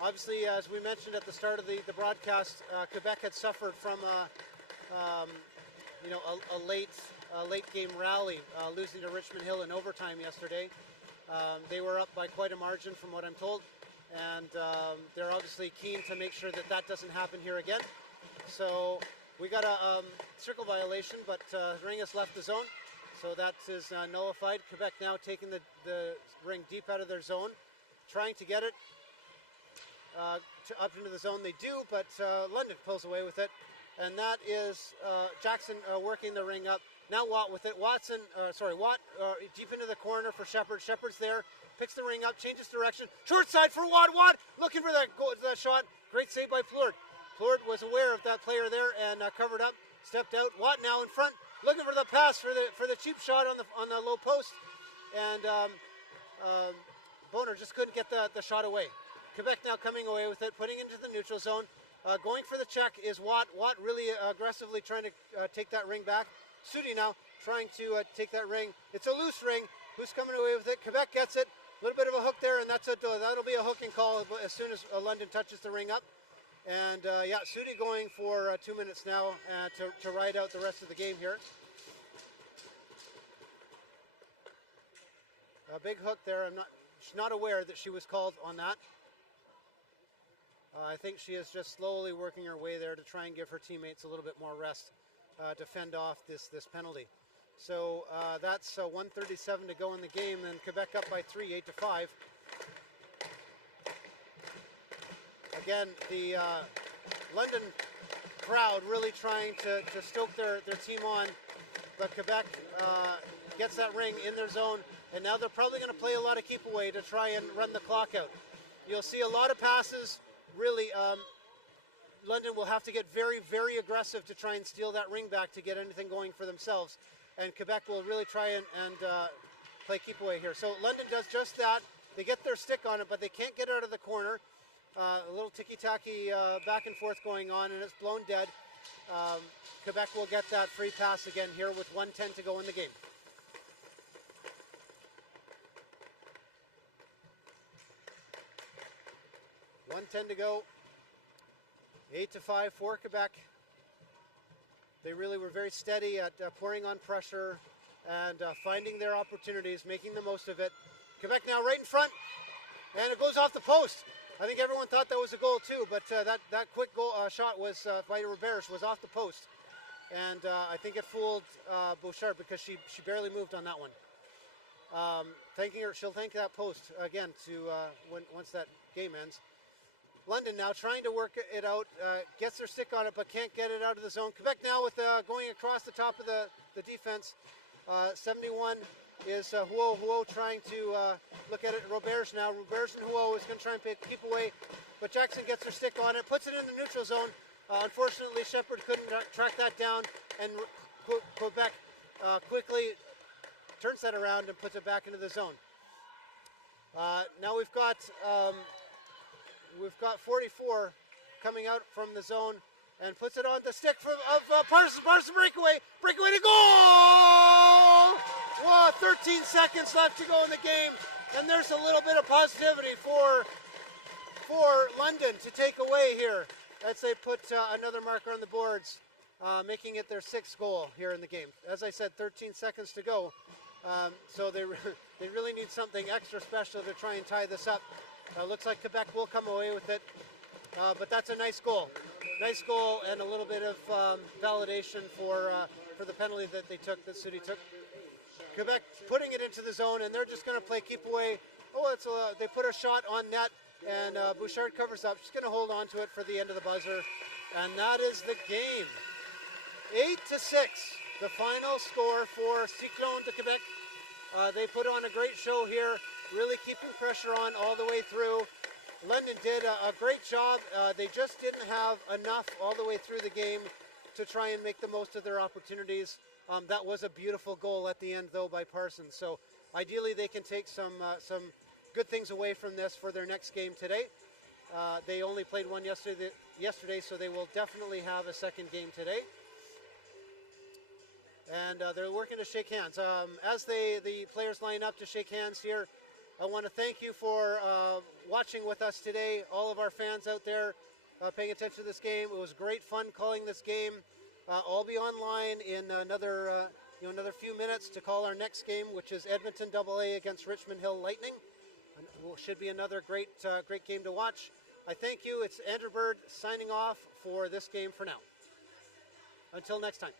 Obviously, as we mentioned at the start of the broadcast, Quebec had suffered from a late game rally, losing to Richmond Hill in overtime yesterday. They were up by quite a margin from what I'm told, and they're obviously keen to make sure that that doesn't happen here again. So we got a circle violation, but Ring has left the zone, so that is nullified. Quebec now taking the ring deep out of their zone, trying to get it up into the zone. They do, but London pulls away with it, and that is Jackson working the ring up. Now Watt with it. Watt deep into the corner for Shepard. Shepard's there, picks the ring up, changes direction. Short side for Watt. Watt looking for that shot. Great save by Fleur. Fleur was aware of that player there and covered up, stepped out. Watt now in front, looking for the pass for the cheap shot on the low post, and Boner just couldn't get the shot away. Quebec now coming away with it, putting into the neutral zone. Going for the check is Watt. Watt really aggressively trying to take that ring back. Sudi now trying to take that ring. It's a loose ring. Who's coming away with it? Quebec gets it. A little bit of a hook there, and that'll be a hooking call as soon as London touches the ring up. And Sudi going for 2 minutes now to ride out the rest of the game here. A big hook there. She's not aware that she was called on that. I think she is just slowly working her way there to try and give her teammates a little bit more rest to fend off this penalty. So that's 1:37 to go in the game, and Quebec up by 3, 8-5. Again, the London crowd really trying to stoke their team on, but Quebec gets that ring in their zone, and now they're probably going to play a lot of keep away to try and run the clock out. You'll see a lot of passes. Really, London will have to get very, very aggressive to try and steal that ring back to get anything going for themselves, and Quebec will really try and play keep away here. So London does just that. They get their stick on it, but they can't get out of the corner. A little ticky-tacky back and forth going on, and it's blown dead. Quebec will get that free pass again here with 1:10 to go in the game. $1:10 to go. 8-5 for Quebec. They really were very steady at pouring on pressure and finding their opportunities, making the most of it. Quebec now right in front, and it goes off the post. I think everyone thought that was a goal too, but that quick goal shot was by Roberge was off the post, and I think it fooled Bouchard because she barely moved on that one. She'll thank that post again to once that game ends. London now trying to work it out, gets their stick on it, but can't get it out of the zone. Quebec now with going across the top of the defense. 71 is Huot trying to look at it. Roberge now. Roberge and Huot is going to try and keep away, but Jackson gets her stick on it, puts it in the neutral zone. Unfortunately, Shepard couldn't track that down, and Quebec quickly turns that around and puts it back into the zone. Now we've got 44 coming out from the zone and puts it on the stick of Parsons. Parsons breakaway to goal! Whoa, 13 seconds left to go in the game, and there's a little bit of positivity for London to take away here as they put another marker on the boards, making it their 6th goal here in the game. As I said, 13 seconds to go, so they really need something extra special to try and tie this up. Looks like Quebec will come away with it, but that's a nice goal. Nice goal and a little bit of validation for the penalty that Sudi took. Quebec putting it into the zone, and they're just going to play keep away. They put a shot on net, and Bouchard covers up. She's going to hold on to it for the end of the buzzer, and that is the game. 8-6, the final score for Cyclone de Quebec. They put on a great show here, really keeping pressure on all the way through. London did a great job. They just didn't have enough all the way through the game to try and make the most of their opportunities. That was a beautiful goal at the end, though, by Parsons. So ideally, they can take some good things away from this for their next game today. They only played one yesterday, so they will definitely have a second game today. And they're working to shake hands. As the players line up to shake hands here, I want to thank you for watching with us today, all of our fans out there paying attention to this game. It was great fun calling this game. I'll be online in another few minutes to call our next game, which is Edmonton AA against Richmond Hill Lightning. And it should be another great game to watch. I thank you. It's Andrew Bird signing off for this game for now. Until next time.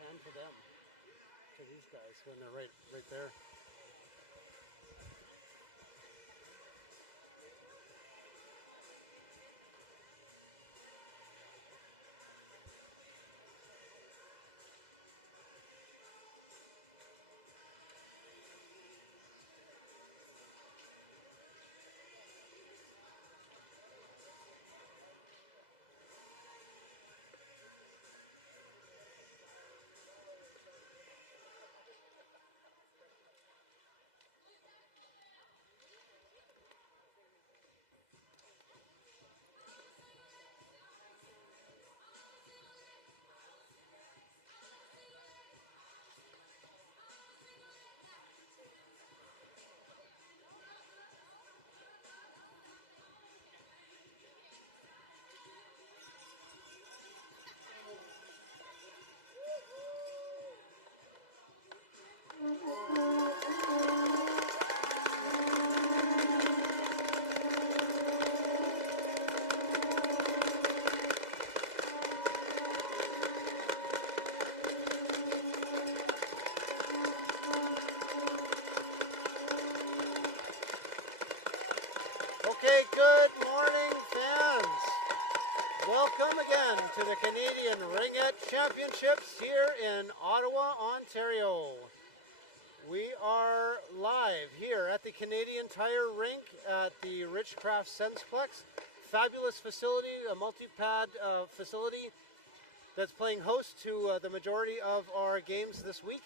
pan to them, to these guys when they're right there. Okay, good morning, fans. Welcome again to the Canadian Ringette Championships here in Ottawa, Ontario. We are live here at the Canadian Tire Rink at the Richcraft SensPlex. Fabulous facility, a multi-pad facility that's playing host to the majority of our games this week.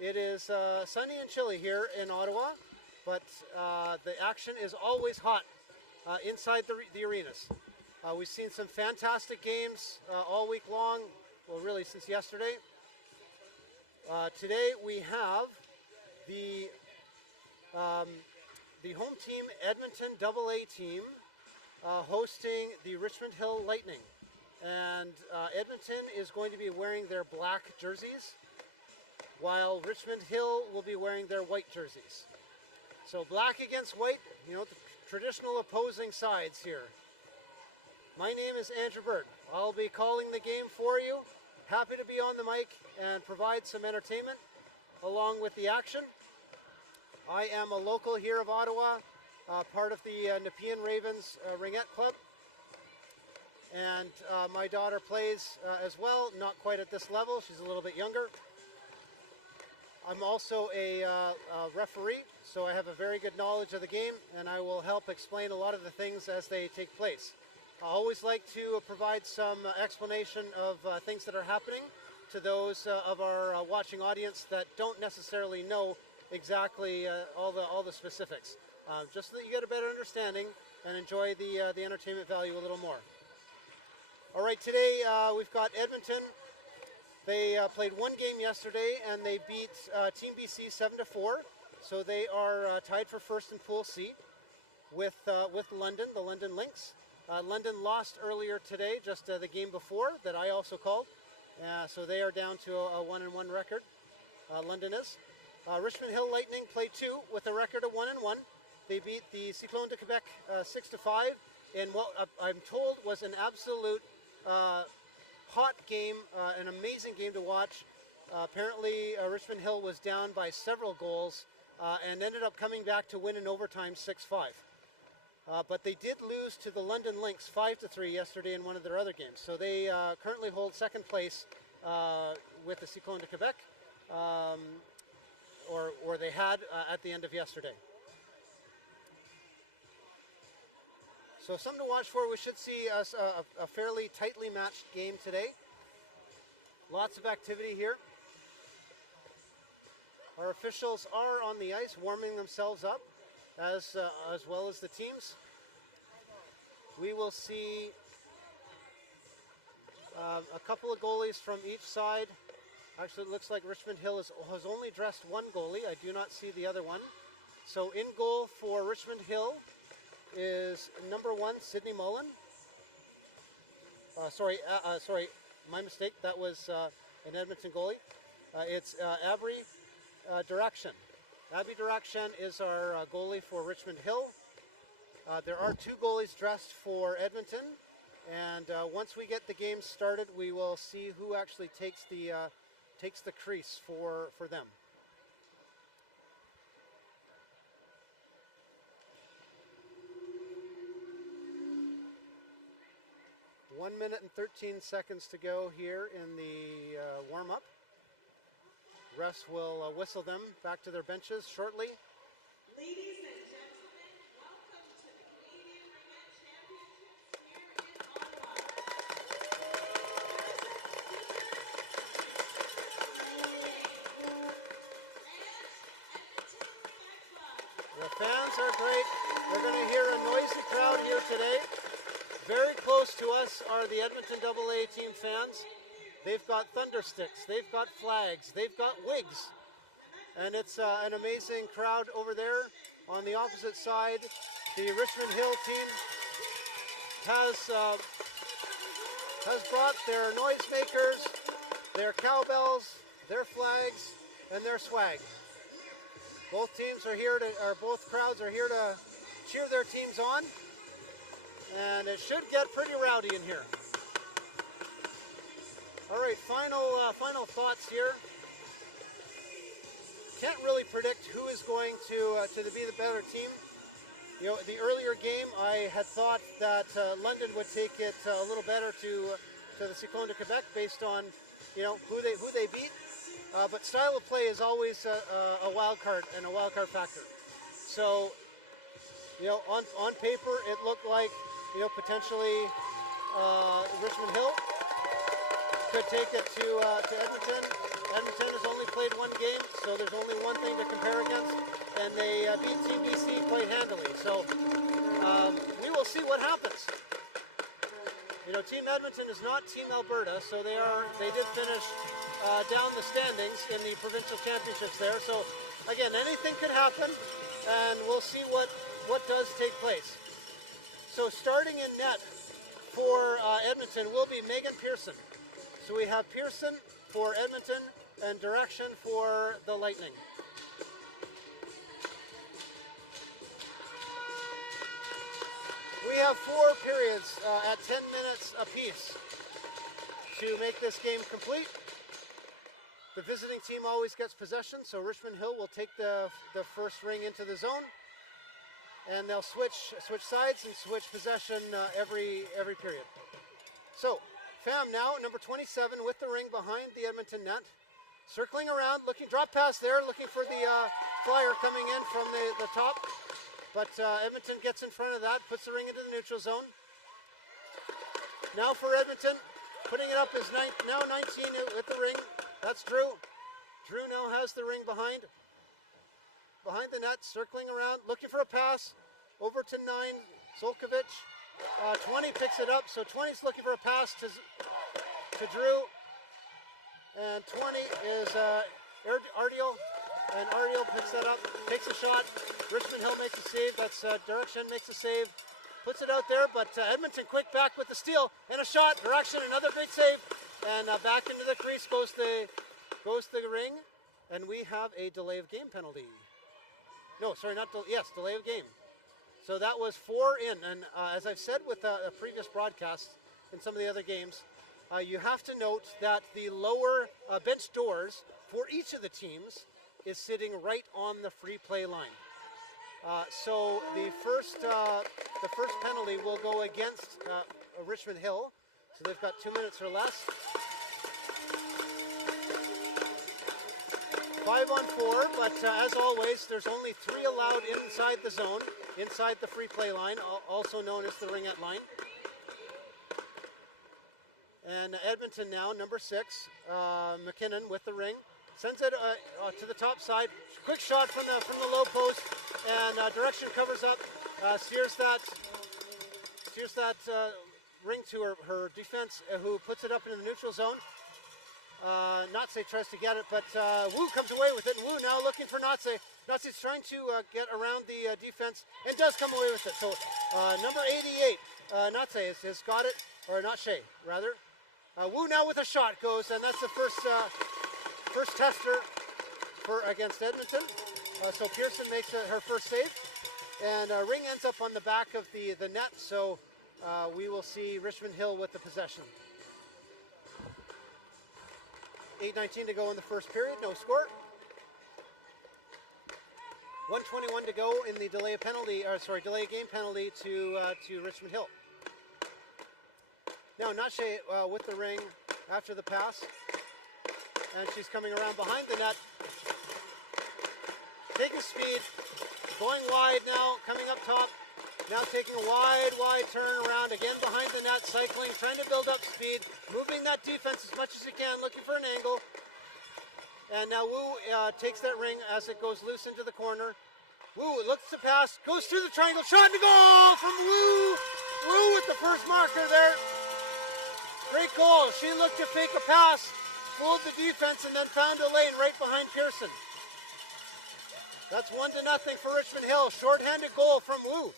It is sunny and chilly here in Ottawa, but the action is always hot inside the arenas. We've seen some fantastic games all week long, well really since yesterday. Today we have the home team Edmonton AA team hosting the Richmond Hill Lightning. And Edmonton is going to be wearing their black jerseys, while Richmond Hill will be wearing their white jerseys. So black against white, you know, the traditional opposing sides here. My name is Andrew Bird. I'll be calling the game for you. Happy to be on the mic and provide some entertainment along with the action. I am a local here of Ottawa, part of the Nepean Ravens Ringette Club. And my daughter plays as well, not quite at this level. She's a little bit younger. I'm also a referee, so I have a very good knowledge of the game, and I will help explain a lot of the things as they take place. I always like to provide some explanation of things that are happening to those of our watching audience that don't necessarily know exactly all the specifics, just so that you get a better understanding and enjoy the entertainment value a little more. All right, today we've got Edmonton. They played one game yesterday and they beat Team BC 7-4. So they are tied for first in Pool C with London, the London Lynx. London lost earlier today, just the game before that I also called. So they are down to a 1-1 record. London is. Richmond Hill Lightning played two with a record of 1-1. They beat the Cyclone de Quebec 6-5 in what I'm told was an absolute hot game, an amazing game to watch. Apparently Richmond Hill was down by several goals and ended up coming back to win in overtime 6-5. But they did lose to the London Lynx 5-3 yesterday in one of their other games. So they currently hold second place with the Cyclone de Quebec, or they had at the end of yesterday. So something to watch for. We should see a fairly tightly matched game today. Lots of activity here. Our officials are on the ice warming themselves up as well as the teams. We will see a couple of goalies from each side. Actually, it looks like Richmond Hill has only dressed one goalie. I do not see the other one. So in goal for Richmond Hill is number 1, Sidney Mullen. Sorry, my mistake. That was an Edmonton goalie. It's Abby Direction. Abby Direction is our goalie for Richmond Hill. There are 2 goalies dressed for Edmonton, and once we get the game started, we will see who actually takes the takes the crease for them. One minute and 13 seconds to go here in the warm-up. Refs will whistle them back to their benches shortly. Ladies and gentlemen, welcome to the Canadian Ringette Championships here in Ottawa. The fans are great. We're going to hear a noisy crowd here today. Very close to us are the Edmonton AA team fans. They've got thunder sticks, they've got flags, they've got wigs. And it's an amazing crowd over there. On the opposite side, the Richmond Hill team has brought their noisemakers, their cowbells, their flags, and their swag. Both teams are here both crowds are here to cheer their teams on. And it should get pretty rowdy in here. All right, final thoughts here. Can't really predict who is going to be the better team. You know, the earlier game, I had thought that London would take it a little better to the Cyclones de Quebec based on, you know, who they beat. But style of play is always a wild card and a wild card factor. So, you know, on paper, it looked like, you know, potentially Richmond Hill could take it to Edmonton. Edmonton has only played one game, so there's only one thing to compare against, and they beat Team BC quite handily. So we will see what happens. You know, Team Edmonton is not Team Alberta, so they did finish down the standings in the provincial championships there. So again, anything could happen, and we'll see what does take place. So starting in net for Edmonton will be Megan Pearson. So we have Pearson for Edmonton and direction for the Lightning. We have 4 periods at 10 minutes apiece to make this game complete. The visiting team always gets possession, so Richmond Hill will take the first ring into the zone, and they'll switch sides and switch possession every period. So, Pham now, number 27 with the ring behind the Edmonton net. Circling around, drop pass there, looking for the flyer coming in from the top. But Edmonton gets in front of that, puts the ring into the neutral zone. Now for Edmonton, putting it up is now 19 with the ring. That's Drew. Drew now has the ring behind the net, circling around, looking for a pass. Over to 9, Solkovich. 20 picks it up, so 20's looking for a pass to Drew. And 20 is Ardiel, and Ardiel picks that up, takes a shot. Richmond Hill makes a save, that's Direction makes a save. Puts it out there, but Edmonton quick back with the steal, and a shot. Direction, another great save. And back into the crease goes the ring, and we have a delay of game penalty. No, sorry, delay of game. So that was 4 in, and as I've said with a previous broadcast in some of the other games, you have to note that the lower bench doors for each of the teams is sitting right on the free play line. So the first penalty will go against Richmond Hill. So they've got 2 minutes or less. 5 on 4, but as always, there's only 3 allowed inside the zone, inside the free play line, also known as the ringette line. And Edmonton now, number 6, McKinnon with the ring, sends it to the top side. Quick shot from the low post, and Direction covers up, steers that ring to her defense, who puts it up into the neutral zone. Natse tries to get it, but Wu comes away with it, and Wu now looking for Natse. Natse's trying to get around the defense, and does come away with it. So number 88, Natse has got it, or Natse, rather. Wu now with a shot goes, and that's the first tester against Edmonton. So Pearson makes her first save, and ring ends up on the back of the net, so we will see Richmond Hill with the possession. 8:19 to go in the first period, no score. 1:21 to go in the delay game penalty to Richmond Hill. Now Nache with the ring after the pass, and she's coming around behind the net, taking speed, going wide now, coming up top, now taking a wide turn around, again behind the net, cycling, trying to build up speed, moving that defense as much as you can, looking for an angle. And now Wu takes that ring as it goes loose into the corner. Wu looks to pass, goes through the triangle, shot and goal from Wu! Wu with the first marker there. Great goal. She looked to fake a pass, fooled the defense, and then found a lane right behind Pearson. That's 1-0 for Richmond Hill. Short-handed goal from Wu.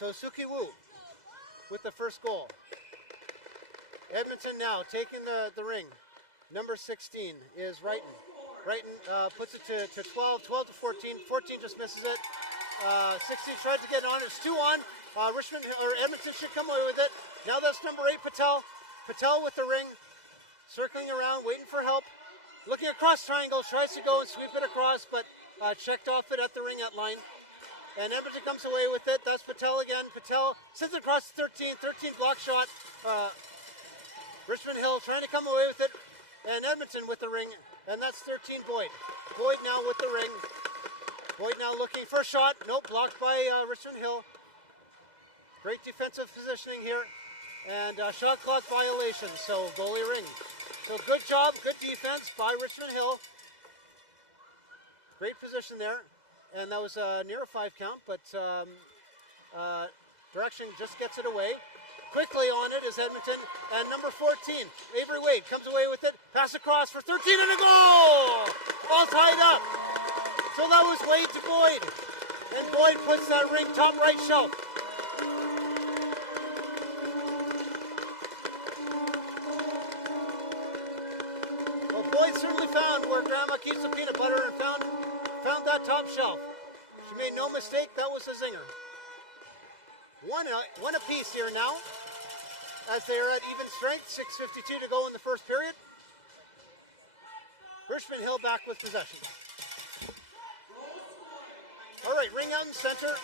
So Suki Wu with the first goal. Edmonton now taking the ring. Number 16 is Wrighton. Wrighton puts it to 12 to 14. 14 just misses it. 16 tried to get on. It's 2 on. Edmonton should come away with it. Now that's number 8, Patel. Patel with the ring. Circling around, waiting for help. Looking across triangle, tries to go and sweep it across, but checked off it at the ringette line. And Edmonton comes away with it. That's Patel again. Patel sends it across to 13. 13 block shot. Richmond Hill trying to come away with it. And Edmonton with the ring. And that's 13 Boyd. Boyd now with the ring. Boyd now looking for a shot. Nope, blocked by Richmond Hill. Great defensive positioning here. And shot clock violation, so goalie ring. So good job, good defense by Richmond Hill. Great position there. And that was near a 5 count, but direction just gets it away. Quickly on it is Edmonton, and number 14, Avery Wade, comes away with it. Pass across for 13 and a goal! All tied up. So that was Wade to Boyd. And Boyd puts that ring top right shelf. Well, Boyd certainly found where Grandma keeps the peanut butter and found that top shelf. She made no mistake, that was a zinger. One apiece here now, as they're at even strength, 6:52 to go in the first period. Richmond Hill back with possession. All right, ring out in center.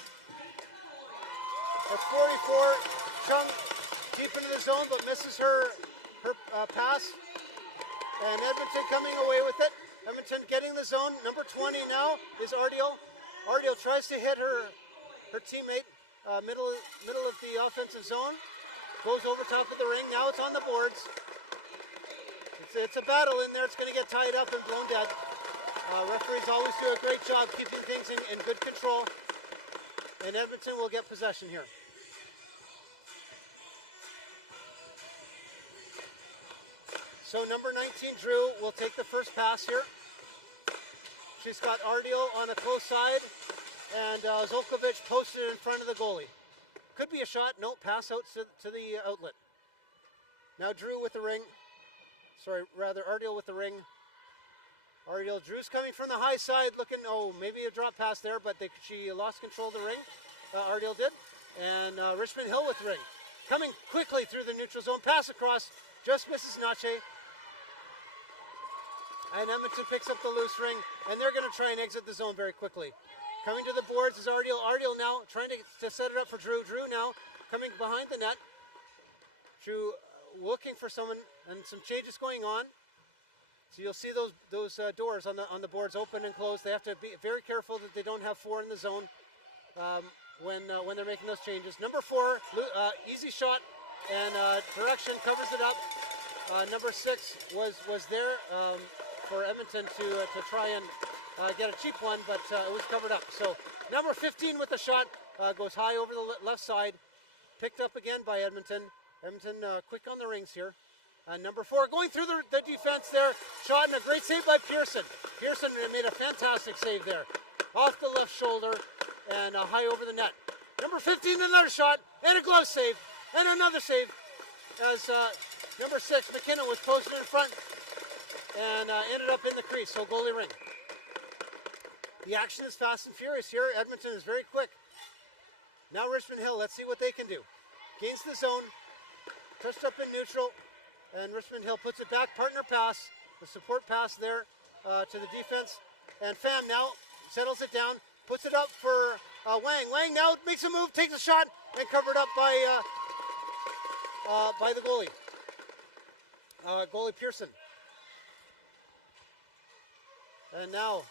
That's 44, Chung deep into the zone, but misses her pass. And Edmonton coming away with it. Edmonton getting the zone. Number 20 now is Ardiel. Ardiel tries to hit her teammate, middle of the offensive zone. Goes over top of the ring. Now it's on the boards. It's a battle in there. It's going to get tied up and blown dead. Referees always do a great job keeping things in good control. And Edmonton will get possession here. So number 19, Drew, will take the first pass here. She's got Ardiel on a close side, and Zolkovic posted in front of the goalie. Could be a shot. No, pass out to the outlet. Now Drew with the ring. Sorry, rather Ardiel with the ring. Ardiel, Drew's coming from the high side, looking, maybe a drop pass there, but she lost control of the ring. Ardiel did. And Richmond Hill with the ring. Coming quickly through the neutral zone. Pass across. Just misses Nache. And Edmonton picks up the loose ring, and they're going to try and exit the zone very quickly. Coming to the boards is Ardiel. Ardiel now trying to set it up for Drew. Drew now coming behind the net. Drew looking for someone, and some changes going on. So you'll see those doors on the boards open and close. They have to be very careful that they don't have 4 in the zone when they're making those changes. Number 4, easy shot, and direction covers it up. Number 6 was there for Edmonton to try and get a cheap one, but it was covered up. So number 15 with the shot goes high over the left side, picked up again by Edmonton. Edmonton quick on the rings here. Number 4 going through the defense there, shot, and a great save by Pearson. Pearson made a fantastic save there, off the left shoulder and high over the net. Number 15, another shot, and a glove save, and another save as number 6, McKinnon, was posted in front and ended up in the crease, so goalie ring. The action is fast and furious here. Edmonton is very quick. Now Richmond Hill, let's see what they can do. Gains the zone, touched up in neutral, and Richmond Hill puts it back. Partner pass, the support pass there to the defense. And Pham now settles it down, puts it up for Wang. Wang now makes a move, takes a shot, and covered up by the goalie. Goalie Pearson. And now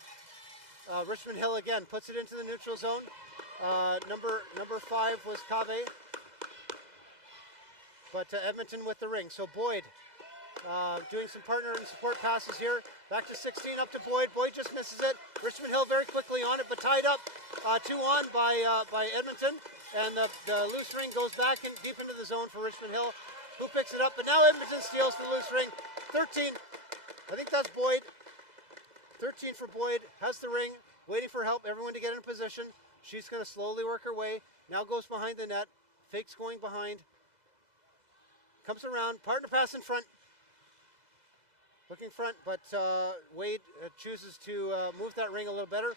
Richmond Hill again puts it into the neutral zone. Number 5 was Cave. But Edmonton with the ring. So Boyd doing some partner and support passes here. Back to 16, up to Boyd. Boyd just misses it. Richmond Hill very quickly on it, but tied up 2 on by Edmonton. And the loose ring goes back in, deep into the zone for Richmond Hill, who picks it up. But now Edmonton steals the loose ring. 13, I think that's Boyd. 13 for Boyd, has the ring, waiting for help, everyone to get in position. She's going to slowly work her way. Now goes behind the net. Fakes going behind. Comes around, partner pass in front. Looking front, but Wade chooses to move that ring a little better.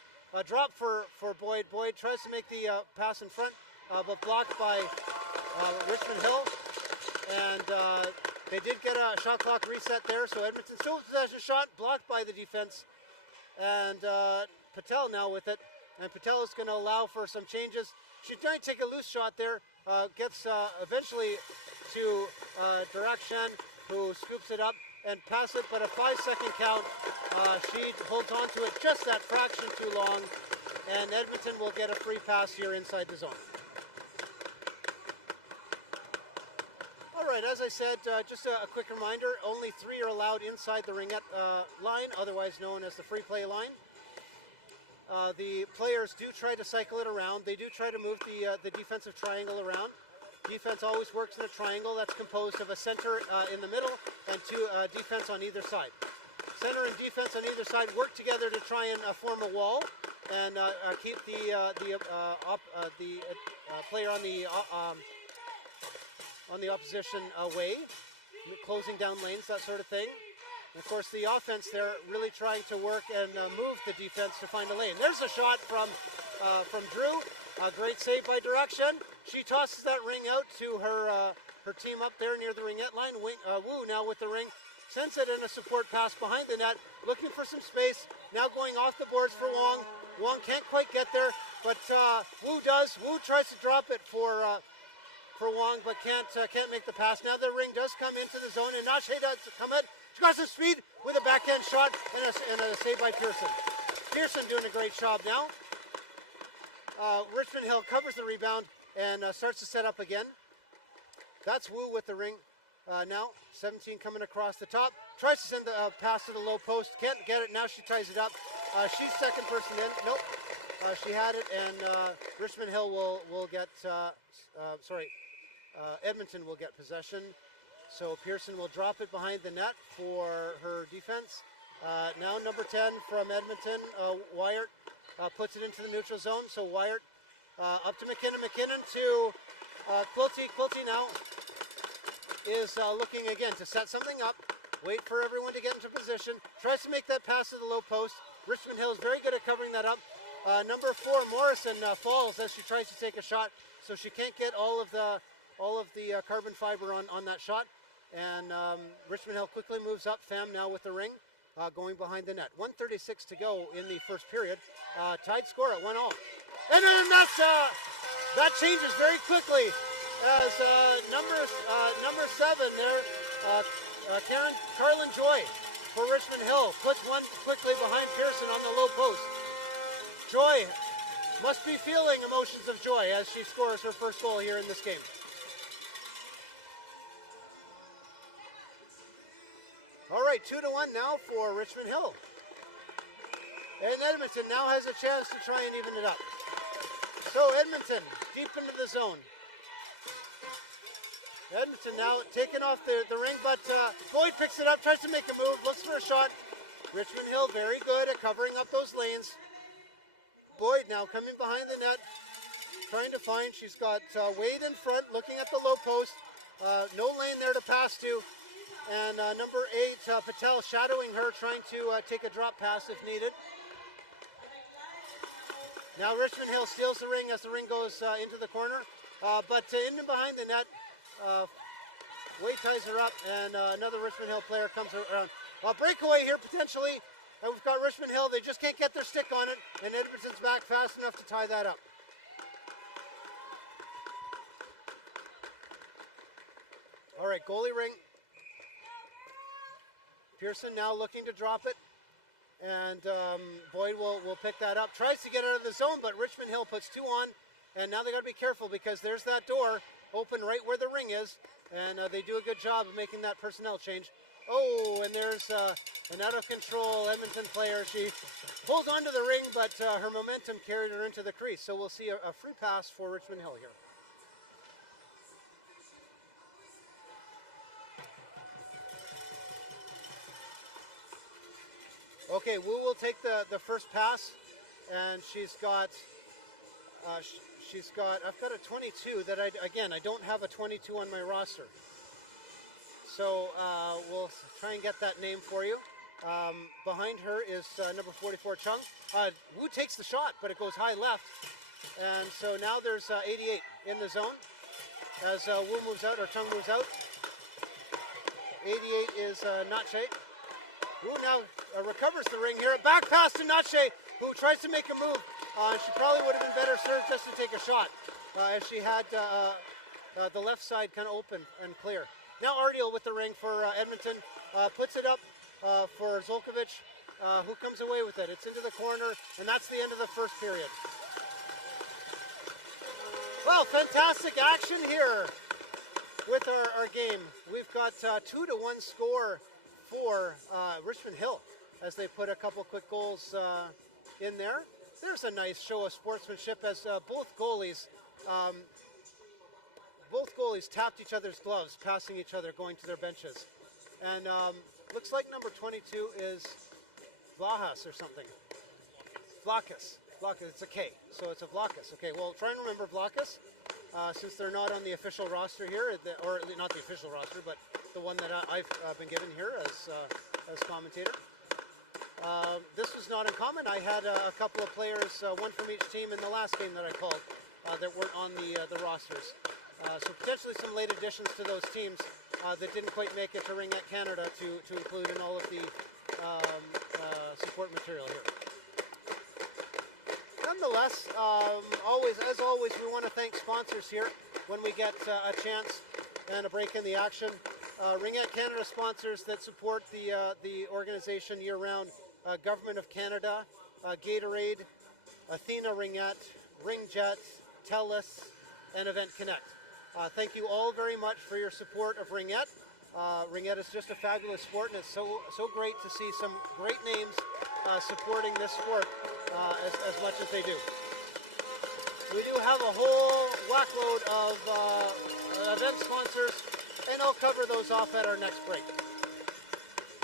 Drop for Boyd. Boyd tries to make the pass in front, but blocked by Richmond Hill. And they did get a shot clock reset there, so Edmonton still with possession shot, blocked by the defense. And Patel now with it. And Patel is going to allow for some changes. She's trying to take a loose shot there. Gets eventually to Direction, who scoops it up and pass it, but a 5-second count. She holds on to it just that fraction too long, and Edmonton will get a free pass here inside the zone. All right, as I said, just a quick reminder, only 3 are allowed inside the Ringette line, otherwise known as the free play line. The players do try to cycle it around. They do try to move the defensive triangle around. Defense always works in a triangle that's composed of a center in the middle and 2 defense on either side. Center and defense on either side work together to try and form a wall and keep the player on the opposition away, closing down lanes, that sort of thing. And of course, the offense there really trying to work and move the defense to find a lane. There's a shot from Drew. Great save by Direction. She tosses that ring out to her team up there near the Ringette line. Wu now with the ring. Sends it in a support pass behind the net. Looking for some space. Now going off the boards for Wong. Wong can't quite get there, but Wu does. Wu tries to drop it for Wong, but can't make the pass. Now the ring does come into the zone, and Nashe does come in. She got some speed with a backhand shot and a save by Pearson. Pearson doing a great job now. Richmond Hill covers the rebound and starts to set up again. That's Wu with the ring now. 17 coming across the top. Tries to send the pass to the low post. Can't get it. Now she ties it up. She's second person in. Nope. She had it, and Richmond Hill will get, Edmonton will get possession. So Pearson will drop it behind the net for her defense. Now number 10 from Edmonton, Wyatt, puts it into the neutral zone. So Wyatt up to McKinnon. McKinnon to Quilty. Quilty now is looking again to set something up. Wait for everyone to get into position. Tries to make that pass to the low post. Richmond Hill is very good at covering that up. Number 4 Morrison falls as she tries to take a shot, so she can't get all of the carbon fiber on that shot. And Richmond Hill quickly moves up. Pham now with the ring, going behind the net. 1:36 to go in the first period. Tied score at 1-1. And then that changes very quickly as number 7 there, Carlin Joy for Richmond Hill puts one quickly behind Pearson on the low post. Joy must be feeling emotions of joy as she scores her first goal here in this game. All right, 2-1 now for Richmond Hill. And Edmonton now has a chance to try and even it up. So Edmonton deep into the zone. Edmonton now taking off the ring, but Boyd picks it up, tries to make a move, looks for a shot. Richmond Hill very good at covering up those lanes. Boyd now coming behind the net, trying to find. She's got Wade in front, looking at the low post. No lane there to pass to. And number 8, Patel shadowing her, trying to take a drop pass if needed. Now Richmond Hill steals the ring as the ring goes into the corner. But in and behind the net, Wade ties her up, and another Richmond Hill player comes around. Well, breakaway here potentially. And we've got Richmond Hill. They just can't get their stick on it, and Edmonton's back fast enough to tie that up. All right, goalie ring. Pearson now looking to drop it, and Boyd will pick that up. Tries to get out of the zone, but Richmond Hill puts 2 on, and now they got to be careful because there's that door open right where the ring is, and they do a good job of making that personnel change. Oh, and there's an out-of-control Edmonton player. She pulled onto the ring, but her momentum carried her into the crease. So we'll see a free pass for Richmond Hill here. Okay, Wu will take the first pass, and she's got, I've got a 22 that I don't have a 22 on my roster. So we'll try and get that name for you. Behind her is number 44, Chung. Wu takes the shot, but it goes high left. And so now there's 88 in the zone as Wu moves out, or Chung moves out. 88 is Nache. Wu now recovers the ring here. A back pass to Nache, who tries to make a move. She probably would have been better served just to take a shot as she had the left side kind of open and clear. Now Ardiel with the ring for Edmonton, puts it up for Zolkovic, who comes away with it. It's into the corner, and that's the end of the first period. Well, fantastic action here with our game. We've got 2-1 score for Richmond Hill as they put a couple quick goals in there. There's a nice show of sportsmanship as both goalies tapped each other's gloves, passing each other, going to their benches. And looks like number 22 is Vlahas or something. Vlahas. It's a K, so it's a Vlahas. Okay, well, try and remember Vlahas since they're not on the official roster here, or not the official roster, but the one that I've been given here as commentator. This was not uncommon. I had a couple of players, one from each team in the last game that I called that weren't on the rosters. So potentially some late additions to those teams that didn't quite make it to Ringette Canada to include in all of the support material here. Nonetheless, as always, we want to thank sponsors here when we get a chance and a break in the action. Ringette Canada sponsors that support the organization year-round. Government of Canada, Gatorade, Athena Ringette, Ringjet, TELUS, and Event Connect. Thank you all very much for your support of Ringette. Ringette is just a fabulous sport, and it's so great to see some great names supporting this sport as much as they do. We do have a whole whackload of event sponsors, and I'll cover those off at our next break.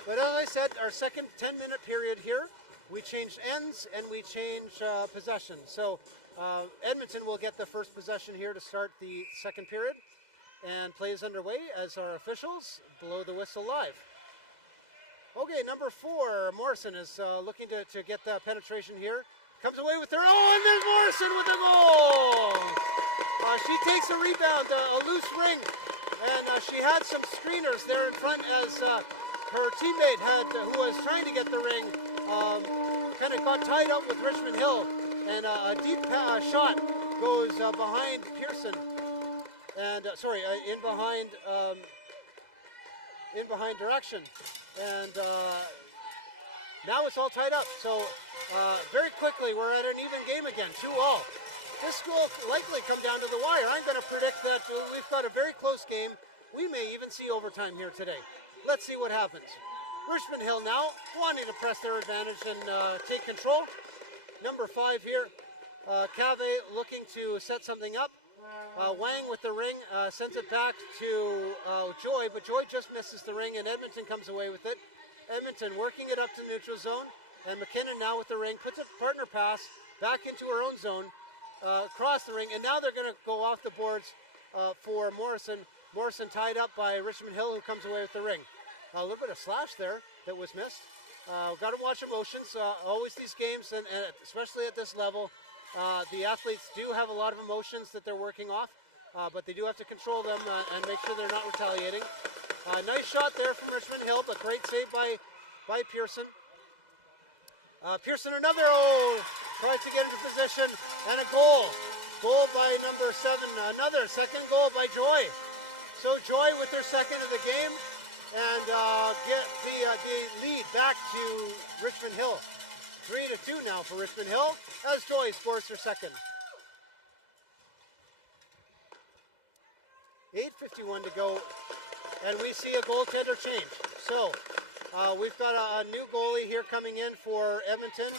But as I said, our second 10-minute period here, we changed ends and we changed possession. So Edmonton will get the first possession here to start the second period, and play is underway as our officials blow the whistle live. Okay, number 4, Morrison is looking to get the penetration here. Comes away with her, and then Morrison with the goal! She takes a rebound, a loose ring, and she had some screeners there in front as her teammate who was trying to get the ring, kind of got tied up with Richmond Hill, and a deep shot goes behind Pearson, and in behind direction, and now it's all tied up. So very quickly we're at an even game again, 2-2. This will likely come down to the wire. I'm going to predict that we've got a very close game. We may even see overtime here today. Let's see what happens. Richmond Hill now wanting to press their advantage and take control. Number 5 here, Cave looking to set something up. Wang with the ring sends it back to Joy, but Joy just misses the ring, and Edmonton comes away with it. Edmonton working it up to neutral zone, and McKinnon now with the ring puts a partner pass back into her own zone, across the ring, and now they're going to go off the boards for Morrison. Morrison tied up by Richmond Hill, who comes away with the ring. A little bit of slash there that was missed. Got to watch emotions. Always these games, and especially at this level, the athletes do have a lot of emotions that they're working off. but they do have to control them and make sure they're not retaliating. Nice shot there from Richmond Hill, but great save by Pearson. Pearson another, tries to get into position, and a goal. Goal by number 7, another second goal by Joy. So Joy with her second of the game, and get the lead back to Richmond Hill. 3-2 now for Richmond Hill, as Joy scores her second. 8:51 to go, and we see a goaltender change. So we've got a new goalie here coming in for Edmonton,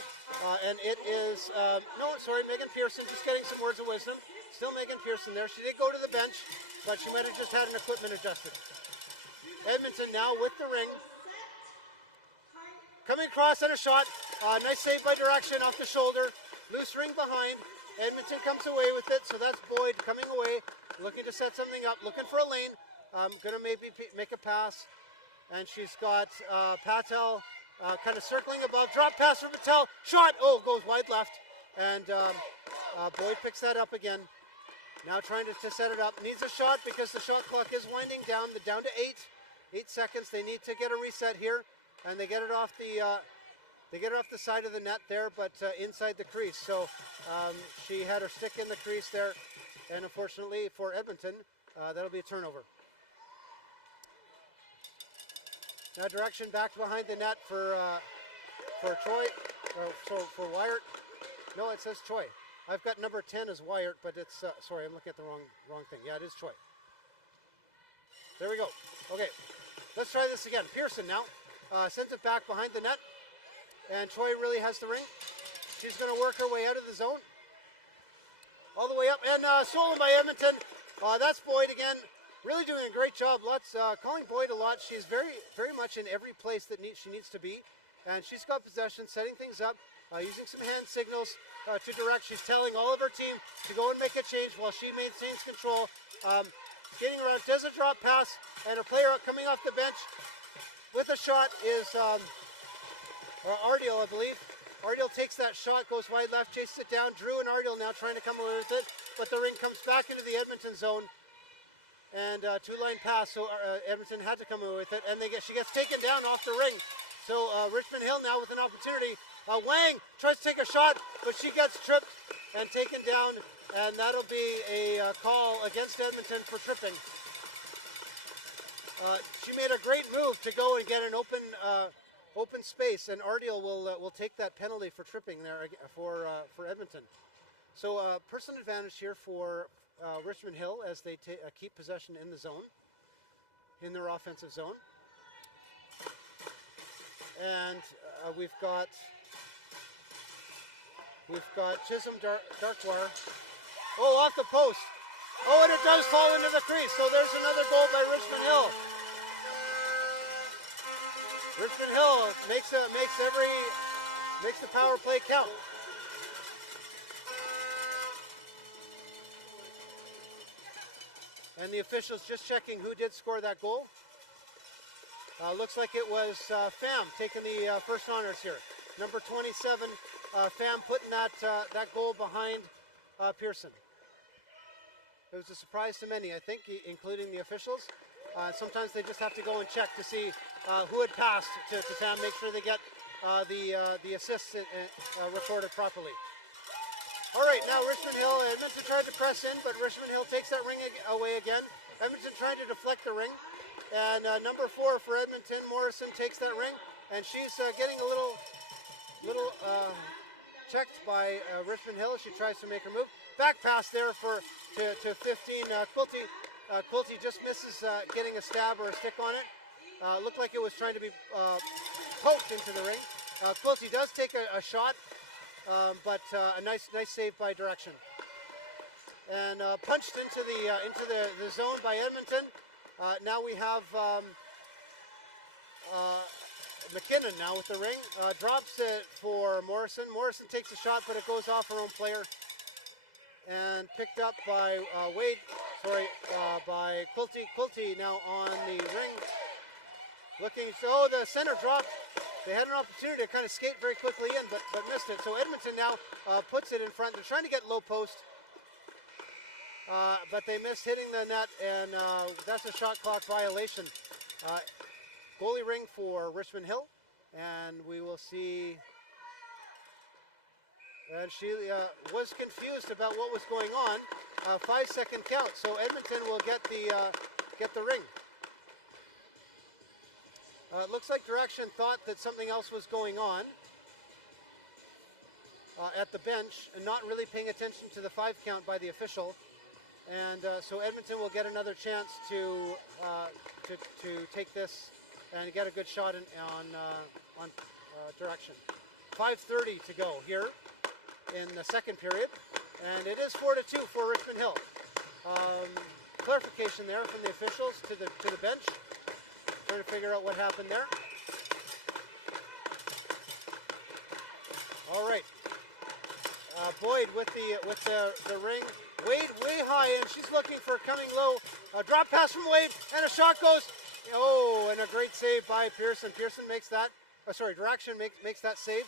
and it is, Megan Pearson, just getting some words of wisdom. Still Megan Pearson there. She did go to the bench, but she might have just had an equipment adjusted. Edmonton now with the ring. Coming across and a shot. Nice save by Direction off the shoulder. Loose ring behind. Edmonton comes away with it, so that's Boyd coming away, looking to set something up, looking for a lane. Going to maybe make a pass. And she's got Patel kind of circling above. Drop pass from Patel. Shot. Goes wide left. And Boyd picks that up again. Now trying to set it up. Needs a shot because the shot clock is winding down. Down to 8 seconds. They need to get a reset here. And they get it off the side of the net there, but inside the crease. So she had her stick in the crease there. And unfortunately for Edmonton, that'll be a turnover. Now Direction back behind the net for Troy, for Wyatt. No, it says Troy. I've got number 10 as Wyatt, but it's, sorry, I'm looking at the wrong thing. Yeah, it is Troy. There we go. Okay, let's try this again. Pearson now sends it back behind the net, and Troy really has the ring. She's going to work her way out of the zone. All the way up, and stolen by Edmonton. That's Boyd again. Really doing a great job. Calling Boyd a lot. She's very, very much in every place that she needs to be. And she's got possession, setting things up, using some hand signals to direct. She's telling all of her team to go and make a change while she maintains control. Getting around, does a drop pass, and a player coming off the bench with a shot is Ardiel, I believe. Ardiel takes that shot, goes wide left, chases it down. Drew and Ardiel now trying to come away with it, but the ring comes back into the Edmonton zone. And two-line pass, so Edmonton had to come away with it, and she gets taken down off the ring. So Richmond Hill now with an opportunity. Wang tries to take a shot, but she gets tripped and taken down, and that'll be a call against Edmonton for tripping. She made a great move to go and get an open space, and Ardiel will take that penalty for tripping there for Edmonton. So person advantage here for Richmond Hill as they keep possession in the zone, in their offensive zone. And we've got Chisholm Darkwire. Off the post. And it does fall into the crease. So there's another goal by Richmond Hill. Richmond Hill makes the power play count. And the officials just checking who did score that goal. Looks like it was Pham taking the first honors here. Number 27, Pham putting that goal behind Pearson. It was a surprise to many, I think, including the officials. Sometimes they just have to go and check to see who had passed to Pham, make sure they get the assists recorded properly. All right, now Richmond Hill, Edmonton tried to press in, but Richmond Hill takes that ring away again. Edmonton trying to deflect the ring. And number 4 for Edmonton, Morrison takes that ring, and she's getting a little checked by Richmond Hill as she tries to make her move. Back pass there to 15, Quilty. Quilty just misses getting a stab or a stick on it. Looked like it was trying to be poked into the ring. Quilty does take a shot. But a nice save by Direction, and punched into the zone by Edmonton. Now we have McKinnon now with the ring, drops it for Morrison. Morrison takes a shot, but it goes off her own player, and picked up by by Quilty. Quilty now on the ring, looking. So the center dropped. They had an opportunity to kind of skate very quickly in, but missed it. So Edmonton now puts it in front. They're trying to get low post. but they missed hitting the net, and that's a shot clock violation. Goalie ring for Richmond Hill, and we will see. And she was confused about what was going on. 5-second count, so Edmonton will get the ring. It looks like Direction thought that something else was going on at the bench and not really paying attention to the 5 count by the official. And so Edmonton will get another chance to take this and get a good shot on Direction. 5:30 to go here in the second period, and it is 4-2 for Richmond Hill. Clarification there from the officials to the bench, trying to figure out what happened there. All right, Boyd with the ring. Wade way high, and she's looking for coming low. A drop pass from Wade, and a shot goes. Oh, and a great save by Pearson. Pearson makes that. Direction makes that save,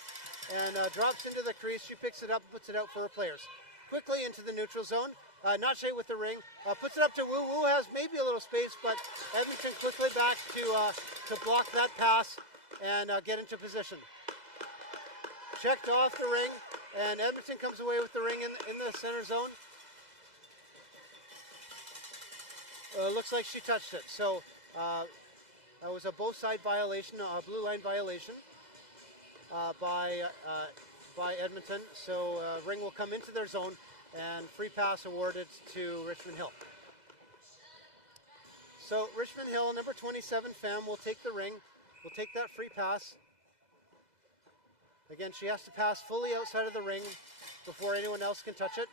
and drops into the crease. She picks it up, puts it out for her players. Quickly into the neutral zone. Nache with the ring, puts it up to Wu. Wu has maybe a little space, but Edmonton quickly back to block that pass and get into position. Checked off the ring, and Edmonton comes away with the ring in the center zone. Looks like she touched it, so that was a both side violation, a blue line violation by Edmonton. So ring will come into their zone, and free pass awarded to Richmond Hill. So Richmond Hill, number 27, Pham, will take the ring. Will take that free pass. Again, she has to pass fully outside of the ring before anyone else can touch it.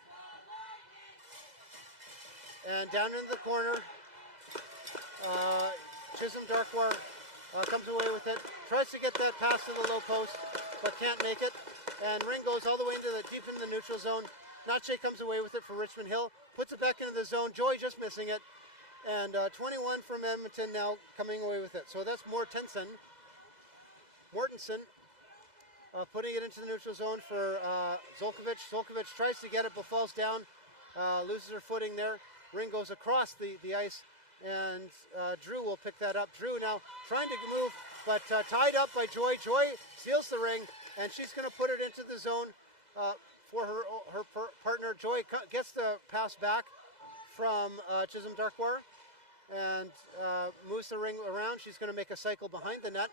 And down into the corner, Chisholm Darkwar comes away with it. Tries to get that pass to the low post, but can't make it. And ring goes all the way into deep in the neutral zone. Nache comes away with it for Richmond Hill. Puts it back into the zone. Joy just missing it. And 21 from Edmonton now coming away with it. So that's Mortensen putting it into the neutral zone for Zolkovic. Zolkovic tries to get it but falls down. Loses her footing there. Ring goes across the ice. And Drew will pick that up. Drew now trying to move, but tied up by Joy. Joy seals the ring, and she's going to put it into the zone for her partner. Joy gets the pass back from Chisholm Darkwar and moves the ring around. She's going to make a cycle behind the net.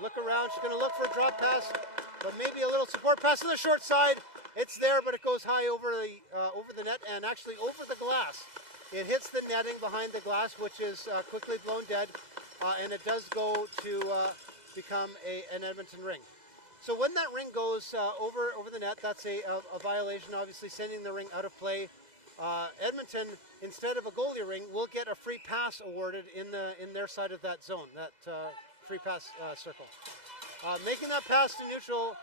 Look around. She's going to look for a drop pass, but maybe a little support pass to the short side. It's there, but it goes high over the net and actually over the glass. It hits the netting behind the glass, which is quickly blown dead, and it does go to become an Edmonton ring. So when that ring goes over the net, that's a violation, obviously sending the ring out of play. Edmonton, instead of a goalie ring, will get a free pass awarded in their side of that zone, that free pass circle. Making that pass to neutral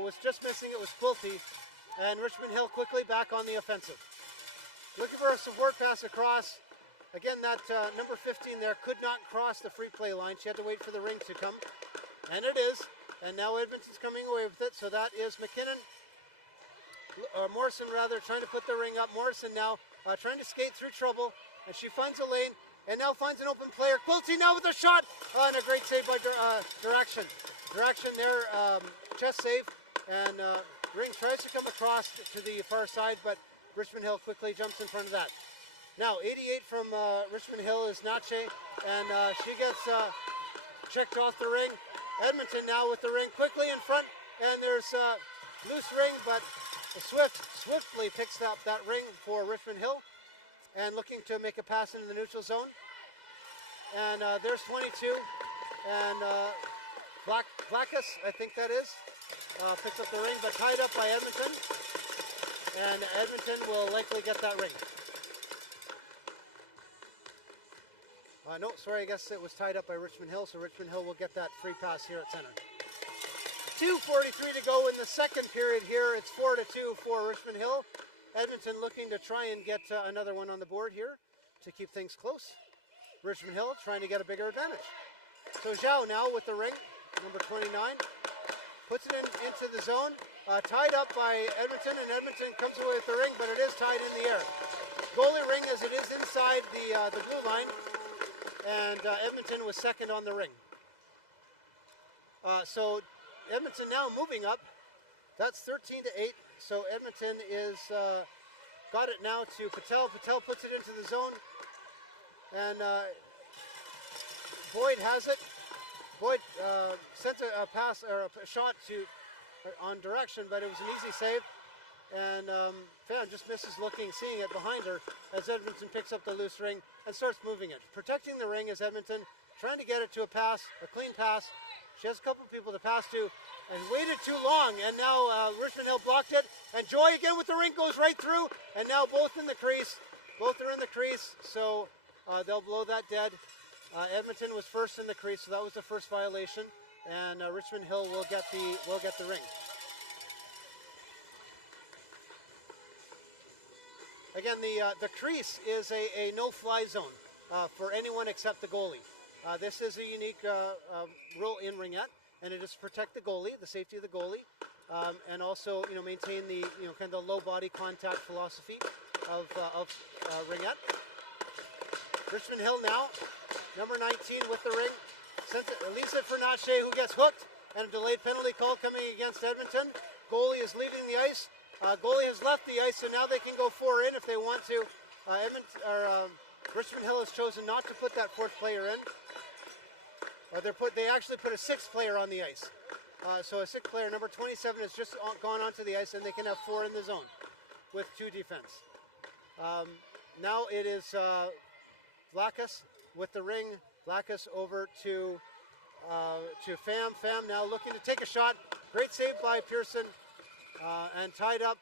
was just missing. It was Quilty, and Richmond Hill quickly back on the offensive. Looking for a support pass across. Again, that number 15 there could not cross the free play line. She had to wait for the ring to come. And it is. And now Edmonton's coming away with it. So that is McKinnon, Morrison rather, trying to put the ring up. Morrison now trying to skate through trouble. And she finds a lane and now finds an open player. Quilty now with a shot. And a great save by Direction. Direction there, chest save. And ring tries to come across to the far side, but Richmond Hill quickly jumps in front of that. Now, 88 from Richmond Hill is Nache, and she gets checked off the ring. Edmonton now with the ring quickly in front, and there's loose ring, but swiftly picks up that ring for Richmond Hill, and looking to make a pass into the neutral zone. And there's 22, and Blackus, I think that is, picks up the ring, but tied up by Edmonton. And Edmonton will likely get that ring. No, sorry, I guess it was tied up by Richmond Hill, so Richmond Hill will get that free pass here at center. 2:43 to go in the second period here. It's 4-2 for Richmond Hill. Edmonton looking to try and get another one on the board here to keep things close. Richmond Hill trying to get a bigger advantage. So Zhao now with the ring, number 29. Puts it into the zone. tied up by Edmonton, and Edmonton comes away with the ring, but it is tied in the air. Goalie ring as it is inside the blue line, and Edmonton was second on the ring. So Edmonton now moving up. That's 13-8. So Edmonton is got it now to Patel. Patel puts it into the zone, and Boyd has it. Boyd sent a pass or a shot on direction, but it was an easy save. And Fan just misses seeing it behind her as Edmonton picks up the loose ring and starts moving it. Protecting the ring is Edmonton, trying to get it to a clean pass. She has a couple people to pass to and waited too long, and now Richmond Hill blocked it. And Joy again with the ring goes right through, and now both in the crease. Both are in the crease, so they'll blow that dead. Edmonton was first in the crease, so that was the first violation, and Richmond Hill will get the ring. Again, the crease is a no-fly zone for anyone except the goalie. This is a unique rule in Ringette, and it is to protect the goalie, the safety of the goalie, and also maintain the kind of the low body contact philosophy of Ringette. Richmond Hill now, number 19 with the ring, leaves it for Nache, who gets hooked, and a delayed penalty call coming against Edmonton. Goalie is leaving the ice. Goalie has left the ice, so now they can go 4 in if they want to. Richmond Hill has chosen not to put that fourth player in. They actually put a sixth player on the ice. So a sixth player, number 27, has just gone onto the ice, and they can have 4 in the zone with 2 defense. Now it is Vlachis with the ring. Vlachis over to Pham. Pham now looking to take a shot. Great save by Pearson. And tied up,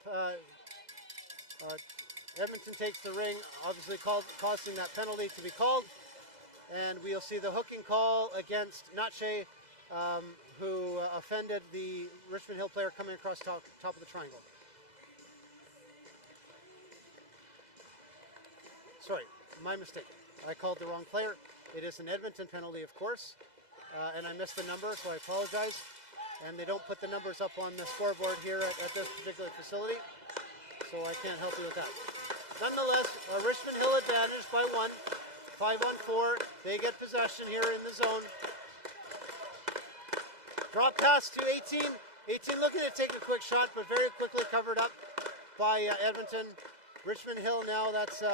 Edmonton takes the ring, obviously causing that penalty to be called. And we'll see the hooking call against Nache, who offended the Richmond Hill player coming across top of the triangle. Sorry, my mistake. I called the wrong player. It is an Edmonton penalty, of course, and I missed the number, so I apologize. And they don't put the numbers up on the scoreboard here at this particular facility, so I can't help you with that. Nonetheless, Richmond Hill advantage by 1, 5-on-4. They get possession here in the zone. Drop pass to 18. 18 looking to take a quick shot, but very quickly covered up by Edmonton. Richmond Hill now, that's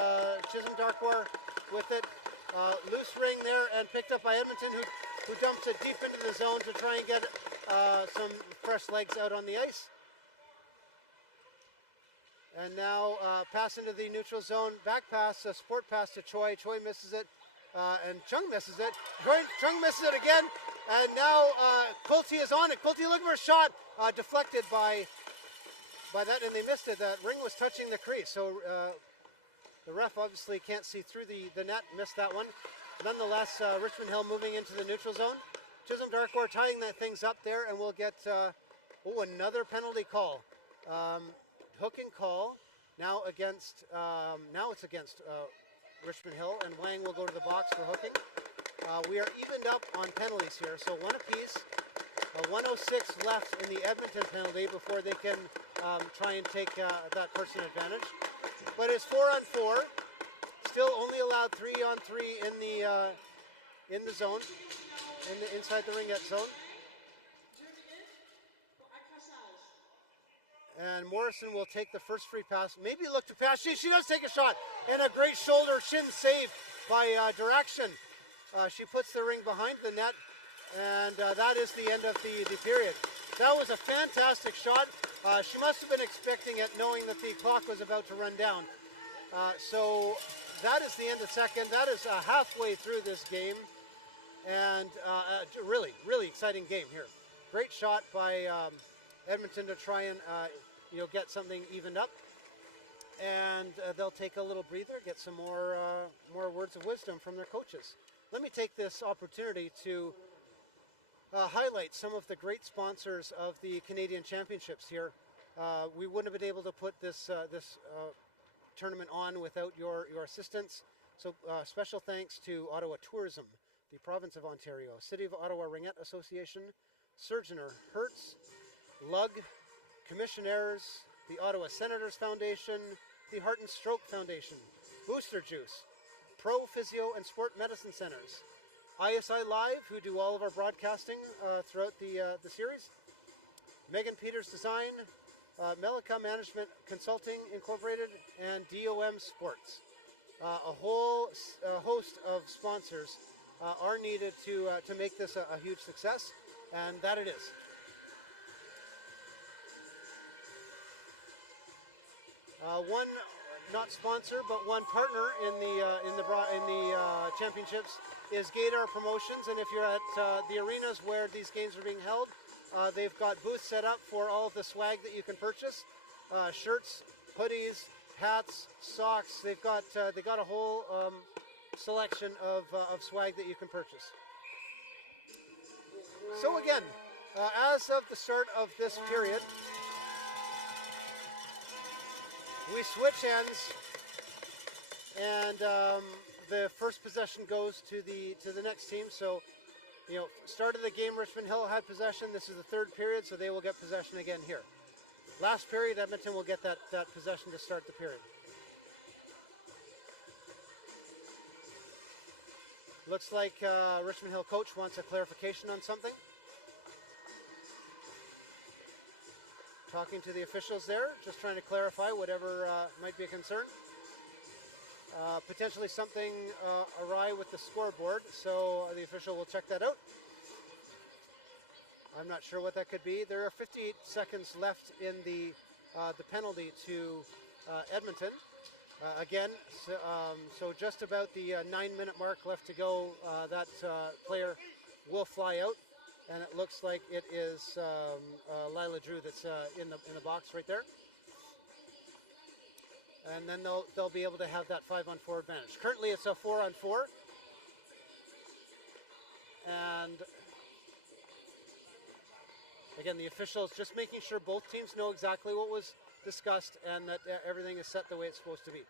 Chisholm Darkwar with it. Loose ring there and picked up by Edmonton, who dumps it deep into the zone to try and get some fresh legs out on the ice. And now pass into the neutral zone. Back pass, a support pass to Choi. Choi misses it, and Chung misses it. Chung misses it again, and now Quilty is on it. Quilty looking for a shot, deflected by that, and they missed it. That ring was touching the crease, so the ref obviously can't see through the net, missed that one. Nonetheless, Richmond Hill moving into the neutral zone. Chisholm Darkwar tying that things up there, and we'll get another penalty call. Hooking call now against it's against Richmond Hill, and Wang will go to the box for hooking. We are evened up on penalties here, so 1 apiece. 1:06 left in the Edmonton penalty before they can try and take that person advantage. But it's 4-on-4. Still only allowed 3-on-3 in the zone. Inside the Ringette zone. And Morrison will take the first free pass. Maybe look to pass. She does take a shot. And a great shoulder shin save by Direction. She puts the ring behind the net. And that is the end of the period. That was a fantastic shot. She must have been expecting it, knowing that the clock was about to run down. So that is the end of second. That is halfway through this game. And really, really exciting game here. Great shot by Edmonton to try and get something evened up. And they'll take a little breather, get some more words of wisdom from their coaches. Let me take this opportunity to highlight some of the great sponsors of the Canadian Championships here. We wouldn't have been able to put this tournament on without your assistance. So special thanks to Ottawa Tourism, the Province of Ontario, City of Ottawa Ringette Association, Surgeoner Hertz, Lug, Commissionaires, the Ottawa Senators Foundation, the Heart and Stroke Foundation, Booster Juice, Pro Physio and Sport Medicine Centers, ISI Live, who do all of our broadcasting throughout the series, Megan Peters Design, Melika Management Consulting Incorporated, and DOM Sports. A whole host of sponsors are needed to make this a huge success, and that it is. One not sponsor, but one partner in the championships is Gaydar Promotions, and if you're at the arenas where these games are being held, they've got booths set up for all of the swag that you can purchase: shirts, hoodies, hats, socks. They got a whole selection of swag that you can purchase. So again, as of the start of this period, we switch ends, and the first possession goes to the next team. So, start of the game, Richmond Hill had possession. This is the third period, so they will get possession again here. Last period, Edmonton will get that possession to start the period. Looks like Richmond Hill coach wants a clarification on something. Talking to the officials there, just trying to clarify whatever might be a concern. Potentially something awry with the scoreboard, so the official will check that out. I'm not sure what that could be. There are 58 seconds left in the penalty to Edmonton. Again, so just about the 9-minute mark left to go. That player will fly out, and it looks like it is Lila Drew that's in the box right there. And then they'll be able to have that 5-on-4 advantage. Currently, it's a 4-on-4, and again, the officials just making sure both teams know exactly what was discussed and that everything is set the way it's supposed to be.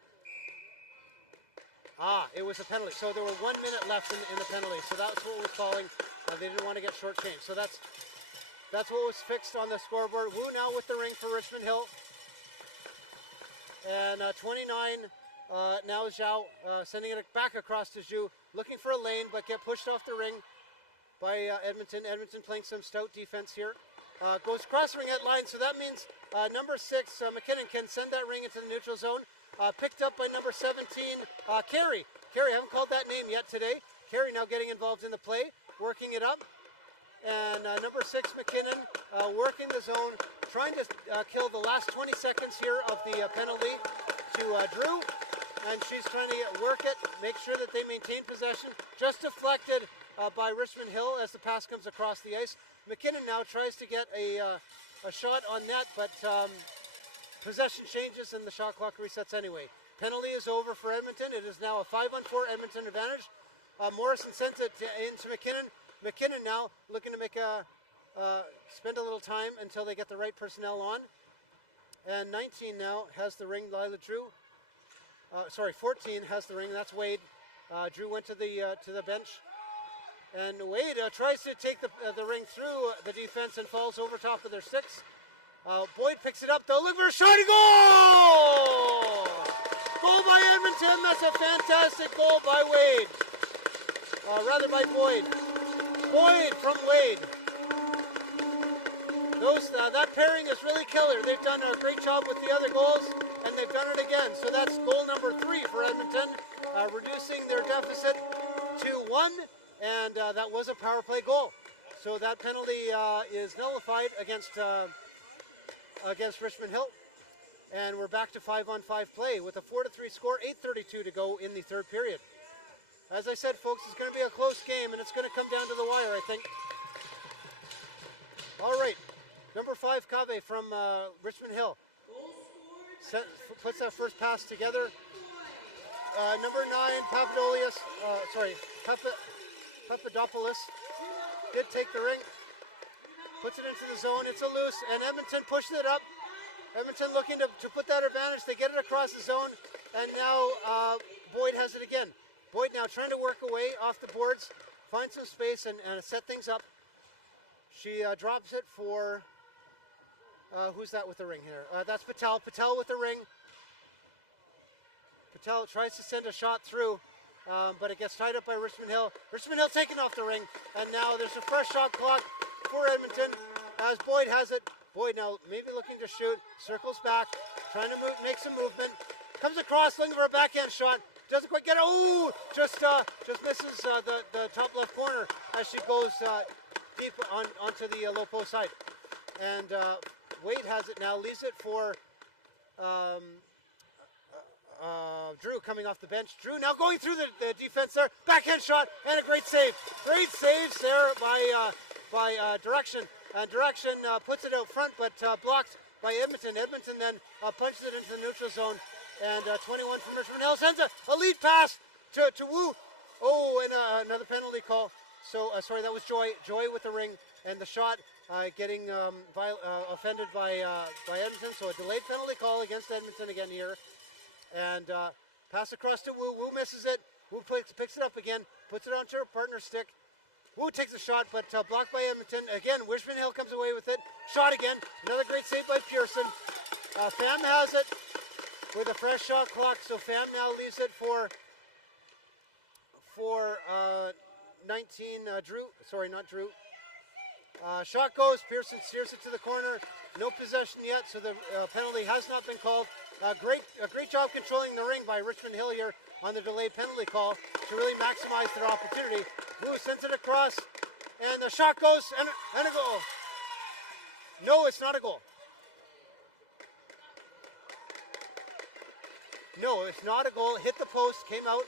It was a penalty. So there were 1 minute left in the penalty. So that's what was calling. They didn't want to get shortchanged. So that's what was fixed on the scoreboard. Wu now with the ring for Richmond Hill. And 29, now Zhao sending it back across to Zhu, looking for a lane, but get pushed off the ring by Edmonton. Edmonton playing some stout defense here. Goes across the ringette line, so that means number 6, McKinnon, can send that ring into the neutral zone. Picked up by number 17, Carey. Carey, I haven't called that name yet today. Carey now getting involved in the play, working it up. And number 6, McKinnon, working the zone, trying to kill the last 20 seconds here of the penalty to Drew. And she's trying to work it, make sure that they maintain possession. Just deflected by Richmond Hill as the pass comes across the ice. McKinnon now tries to get a shot on net, but possession changes and the shot clock resets anyway. Penalty is over for Edmonton. It is now a 5-on-4 Edmonton advantage. Morrison sends it into McKinnon. McKinnon now looking to spend a little time until they get the right personnel on. And 19 now has the ring, Lila Drew. 14 has the ring, that's Wade. Drew went to the bench. And Wade tries to take the ring through the defense and falls over top of their sticks. Boyd picks it up, though. Look for a shot, and goal! Goal by Edmonton. That's a fantastic goal by Wade. Rather by Boyd. Boyd from Wade. That pairing is really killer. They've done a great job with the other goals, and they've done it again. So that's goal number 3 for Edmonton, reducing their deficit to 1. And that was a power play goal. So that penalty is nullified against Richmond Hill. And we're back to 5-on-5 play with a 4-3 score, 8:32 to go in the third period. As I said, folks, it's going to be a close game, and it's going to come down to the wire, I think. All right. Number 5, Cave from Richmond Hill. Puts that first pass together. Number 9, Papadopoulos did take the ring, puts it into the zone, it's a loose, and Edmonton pushed it up. Edmonton looking to put that advantage, they get it across the zone, and now Boyd has it again. Boyd now trying to work away off the boards, find some space and set things up. She drops it for Who's that with the ring here? That's Patel. Patel with the ring. Patel tries to send a shot through, but it gets tied up by Richmond Hill. Richmond Hill taken off the ring, and now there's a fresh shot clock for Edmonton as Boyd has it. Boyd now maybe looking to shoot, circles back, trying to make some movement, comes across looking for a backhand shot, doesn't quite get it. Oh, just misses the top left corner as she goes deep onto the low post side. And Wade has it now, leaves it for Drew coming off the bench. Drew now going through the defense there. Backhand shot and a great save. Great saves there by Direction. And Direction puts it out front, but blocked by Edmonton. Edmonton then punches it into the neutral zone. And 21 from Richmond Hill sends a lead pass to Wu. Oh, and another penalty call. So, sorry, that was Joy. Joy with the ring. And the shot getting offended by Edmonton. So a delayed penalty call against Edmonton again here. And pass across to Wu. Wu misses it. Wu picks it up again, puts it onto her partner's stick. Wu takes a shot, but blocked by Edmonton. Again, Richmond Hill comes away with it. Shot again. Another great save by Pearson. Pham has it with a fresh shot clock. So Pham now leaves it for 19. Drew. Sorry, not Drew. Shot goes. Pearson steers it to the corner. No possession yet, so the penalty has not been called. A great job controlling the ring by Richmond Hill here on the delayed penalty call to really maximize their opportunity. Wu sends it across, and the shot goes, and a goal. No, it's not a goal. No, it's not a goal. Hit the post, came out.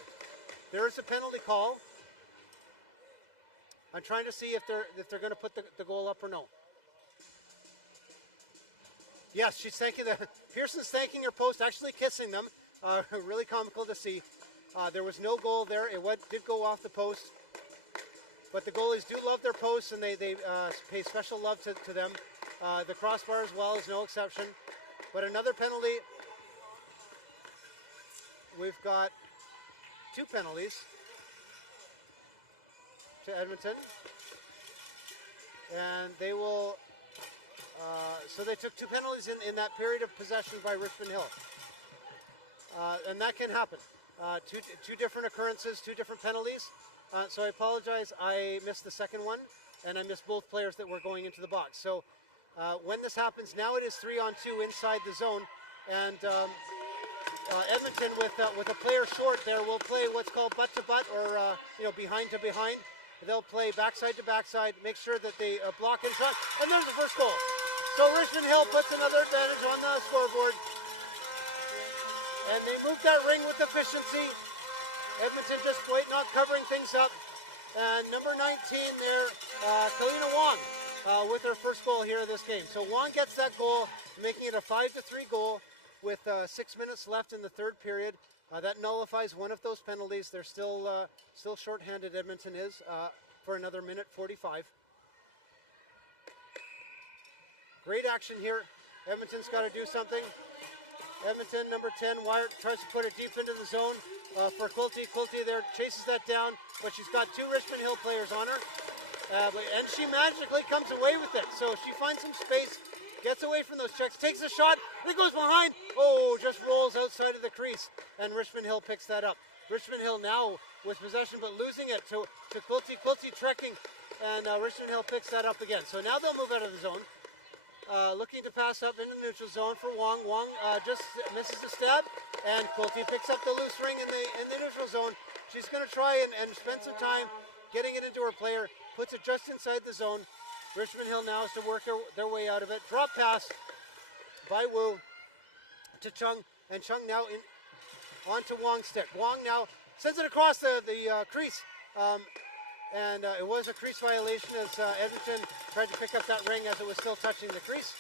There is a penalty call. I'm trying to see if they're going to put the goal up or no. Yes, she's thanking Pearson's thanking her post, actually kissing them. Really comical to see. There was no goal there. It did go off the post. But the goalies do love their posts, and they pay special love to them. The crossbar as well is no exception. But another penalty. We've got 2 penalties to Edmonton. And they will... so they took 2 penalties in that period of possession by Richmond Hill. And that can happen. Two different occurrences, 2 different penalties. So I apologize, I missed the second one, and I missed both players that were going into the box. So when this happens, now it is 3-on-2 inside the zone, and Edmonton with a player short there will play what's called butt-to-butt, or behind to behind. They'll play backside to backside, make sure that they block and shot, and there's the first goal. So Richmond Hill puts another advantage on the scoreboard, and they move that ring with efficiency. Edmonton just not covering things up. And number 19 there, Kalina Wong with her first goal here in this game. So Wong gets that goal, making it a 5-3 goal with 6 minutes left in the third period. That nullifies one of those penalties. They're still shorthanded, Edmonton is, for another minute 45. Great action here. Edmonton's got to do something. Edmonton, number 10, Wyatt tries to put it deep into the zone for Quilty. Quilty there chases that down, but she's got 2 Richmond Hill players on her. And she magically comes away with it. So she finds some space, gets away from those checks, takes a shot, and it goes behind. Oh, just rolls outside of the crease. And Richmond Hill picks that up. Richmond Hill now with possession, but losing it to Quilty. Quilty trekking, and Richmond Hill picks that up again. So now they'll move out of the zone. Looking to pass up into the neutral zone for Wong. Wong just misses the stab, and Quilty picks up the loose ring in the neutral zone. She's going to try and spend some time getting it into her player, puts it just inside the zone. Richmond Hill now has to work their way out of it. Drop pass by Wu to Chung, and Chung now onto Wong's stick. Wong now sends it across the crease. And it was a crease violation as Edmonton tried to pick up that ring as it was still touching the crease.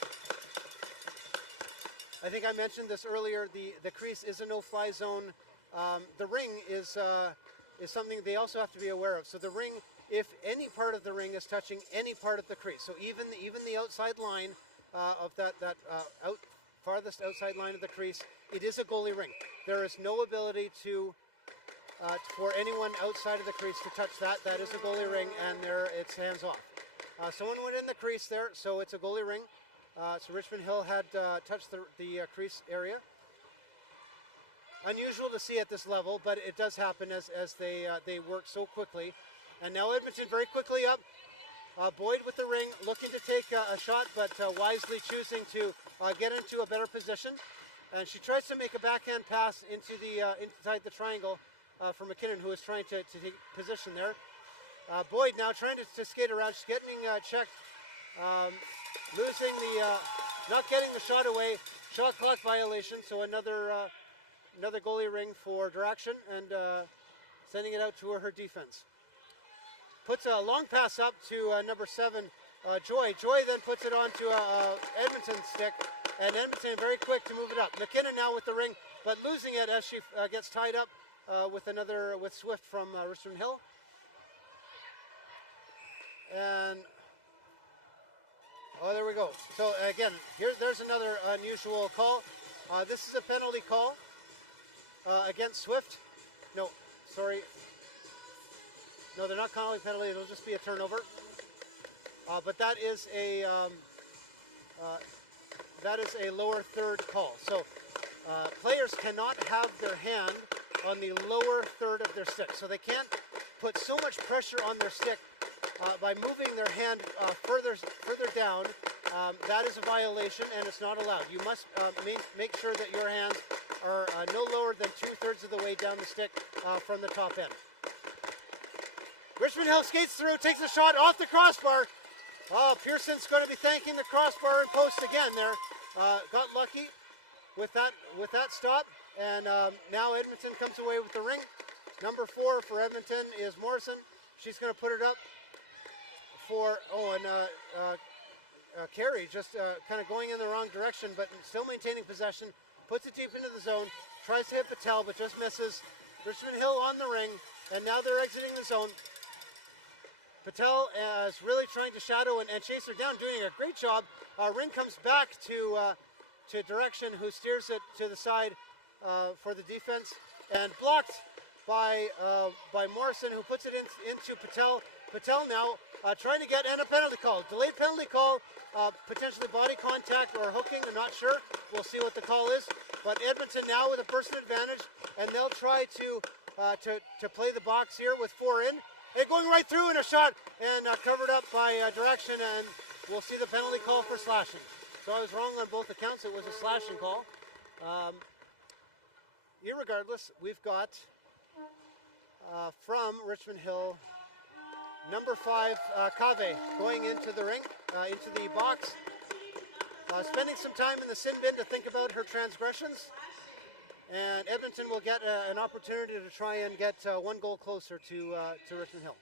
I think I mentioned this earlier. The crease is a no-fly zone. The ring is something they also have to be aware of. So the ring, if any part of the ring is touching any part of the crease, so even the outside line of that farthest outside line of the crease, it is a goalie ring. There is no ability for anyone outside of the crease to touch that. That is a goalie ring, and it's hands off. Someone went in the crease there, so it's a goalie ring. So Richmond Hill had touched the crease area. Unusual to see at this level, but it does happen as they work so quickly. And now Edmonton very quickly up. Boyd with the ring, looking to take a shot, but wisely choosing to get into a better position. And she tries to make a backhand pass into inside the triangle for McKinnon, who is trying to take position there. Boyd now trying to skate around. She's getting checked, losing not getting the shot away. Shot clock violation, so another goalie ring for direction and sending it out to her defense. Puts a long pass up to number 7, Joy. Joy then puts it on to Edmonton stick, and Edmonton very quick to move it up. McKinnon now with the ring, but losing it as she gets tied up with Swift from Richmond Hill. And there we go. So again, there's another unusual call. This is a penalty call against Swift. No, sorry. No, they're not calling penalty. It'll just be a turnover. But that is a lower third call. So players cannot have their hand on the lower third of their stick. So they can't put so much pressure on their stick by moving their hand further down. That is a violation, and it's not allowed. You must make sure that your hands are no lower than 2/3 of the way down the stick from the top end. Richmond Hill skates through, takes a shot off the crossbar. Pearson's going to be thanking the crossbar and post again there. Got lucky with that stop, and now Edmonton comes away with the ring. Number 4 for Edmonton is Morrison. She's going to put it up for Carey, just kind of going in the wrong direction, but still maintaining possession. Puts it deep into the zone, tries to hit Patel, but just misses. Richmond Hill on the ring, and now they're exiting the zone. Patel is really trying to shadow and chase her down, doing a great job. Ring comes back to Direction, who steers it to the side for the defense, and blocked by Morrison, who puts it into Patel. Patel now trying to get a penalty call. Delayed penalty call, potentially body contact or hooking, I'm not sure. We'll see what the call is. But Edmonton now with a person advantage, and they'll try to play the box here with 4 in. And going right through in a shot, and covered up by Direction, and we'll see the penalty call for slashing. So I was wrong on both accounts. It was a slashing call. Irregardless, we've got from Richmond Hill, number 5, Cave, going into the ring, into the box, spending some time in the sin bin to think about her transgressions. And Edmonton will get an opportunity to try and get 1 goal closer to Richmond Hill.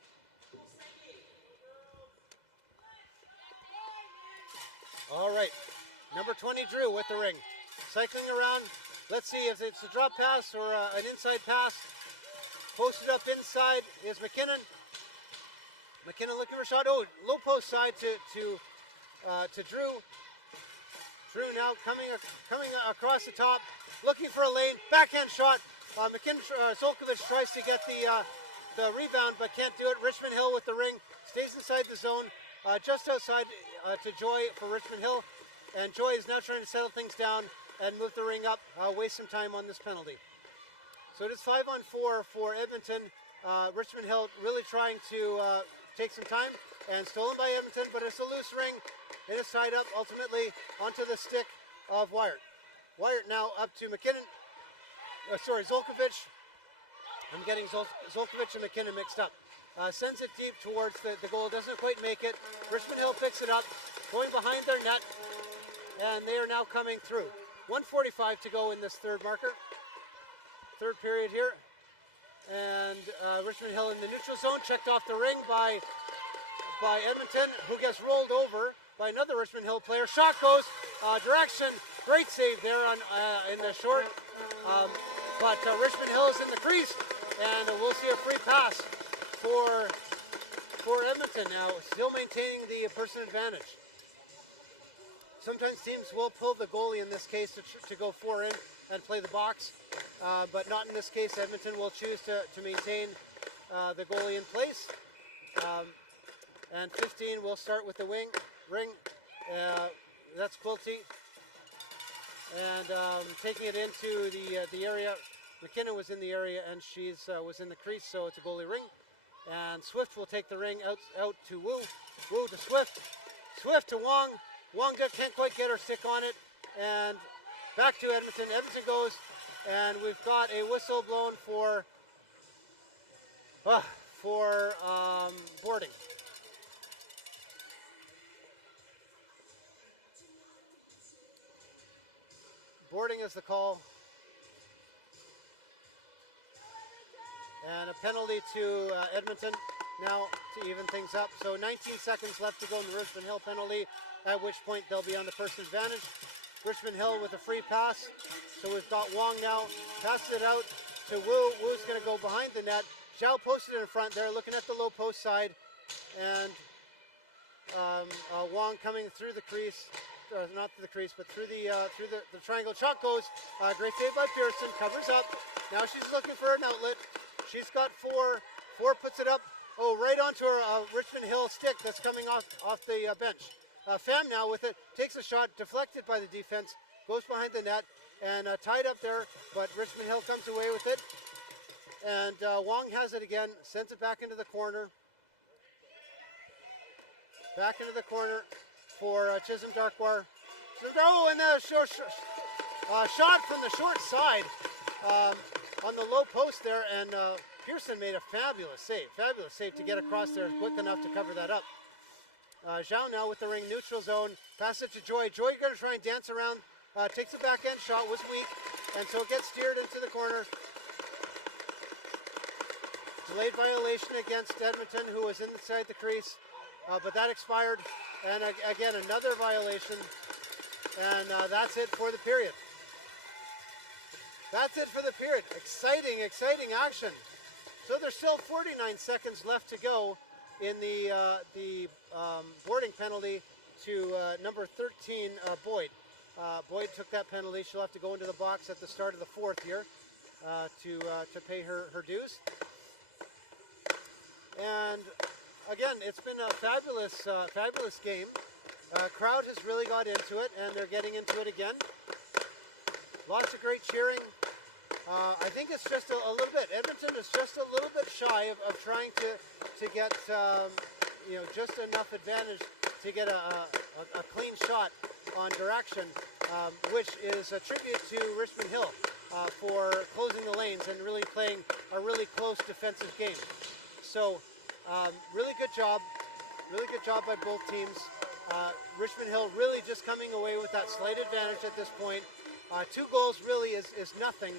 All right, number 20, Drew, with the ring. Cycling around. Let's see if it's a drop pass or an inside pass. Posted up inside is McKinnon. McKinnon looking for a shot. Oh, low post side to Drew. Drew now coming across the top, looking for a lane. Backhand shot. Zolkovic tries to get the rebound, but can't do it. Richmond Hill with the ring. Stays inside the zone. Just outside to Joy for Richmond Hill. And Joy is now trying to settle things down and move the ring up. Waste some time on this penalty. So it is 5-on-4 for Edmonton. Richmond Hill really trying to take some time, and stolen by Edmonton, but it's a loose ring. It is tied up ultimately onto the stick of Wyatt. Wyatt now up to McKinnon. Zolkovic. I'm getting Zolkovic and McKinnon mixed up. Sends it deep towards the goal, doesn't quite make it. Richmond Hill picks it up, going behind their net, and they are now coming through. 1:45 to go in this third period here. And Richmond Hill in the neutral zone, checked off the ring by Edmonton, who gets rolled over by another Richmond Hill player. Shot goes, Direction, great save there in the short. But Richmond Hill is in the crease, and we'll see a free pass for Edmonton now, still maintaining the person advantage. Sometimes teams will pull the goalie in this case to go 4 in and play the box, but not in this case. Edmonton will choose to maintain the goalie in place. And 15 will start with the ring. that's Quilty. And taking it into the area. McKinnon was in the area, and she's was in the crease, so it's a goalie ring. And Swift will take the ring out to Wu. Wu to Swift. Swift to Wong. Wong can't quite get her stick on it. And back to Edmonton. Edmonton goes, and we've got a whistle blown for boarding. Boarding is the call. And a penalty to Edmonton now to even things up. So 19 seconds left to go in the Richmond Hill penalty, at which point they'll be on the person advantage. Richmond Hill with a free pass. So we've got Wong now. Passes it out to Wu. Wu's going to go behind the net. Zhao posted in front there, looking at the low post side. And Wong coming through the crease. Not through the crease, but through the triangle. Shot goes. Great save by Pearson. Covers up. Now she's looking for an outlet. She's got four. Four puts it up. Oh, right onto her Richmond Hill stick that's coming off the bench. Pham now with it. Takes a shot. Deflected by the defense. Goes behind the net. And tied up there. But Richmond Hill comes away with it. And Wong has it again. Sends it back into the corner. Back into the corner for Chisholm Darkwar. Oh, and the shot from the short side on the low post there, and Pearson made a fabulous save to get across there quick enough to cover that up. Zhao now with the ring, neutral zone, pass it to Joy. Joy going to try and dance around, takes a backhand shot, was weak, and so it gets steered into the corner. Delayed violation against Edmonton, who was inside the crease, but that expired. And again, another violation. And that's it for the period. That's it for the period. Exciting action. So there's still 49 seconds left to go in the boarding penalty to number 13, Boyd. Boyd took that penalty. She'll have to go into the box at the start of the fourth here to pay her dues. And again, it's been a fabulous game. Crowd has really got into it, and they're getting into it again. Lots of great cheering. I think it's just a little bit. Edmonton is just a little bit shy of trying to get just enough advantage to get a clean shot on direction, which is a tribute to Richmond Hill for closing the lanes and really playing a really close defensive game. So really good job by both teams. Richmond Hill really just coming away with that slight advantage at this point. 2 goals really is nothing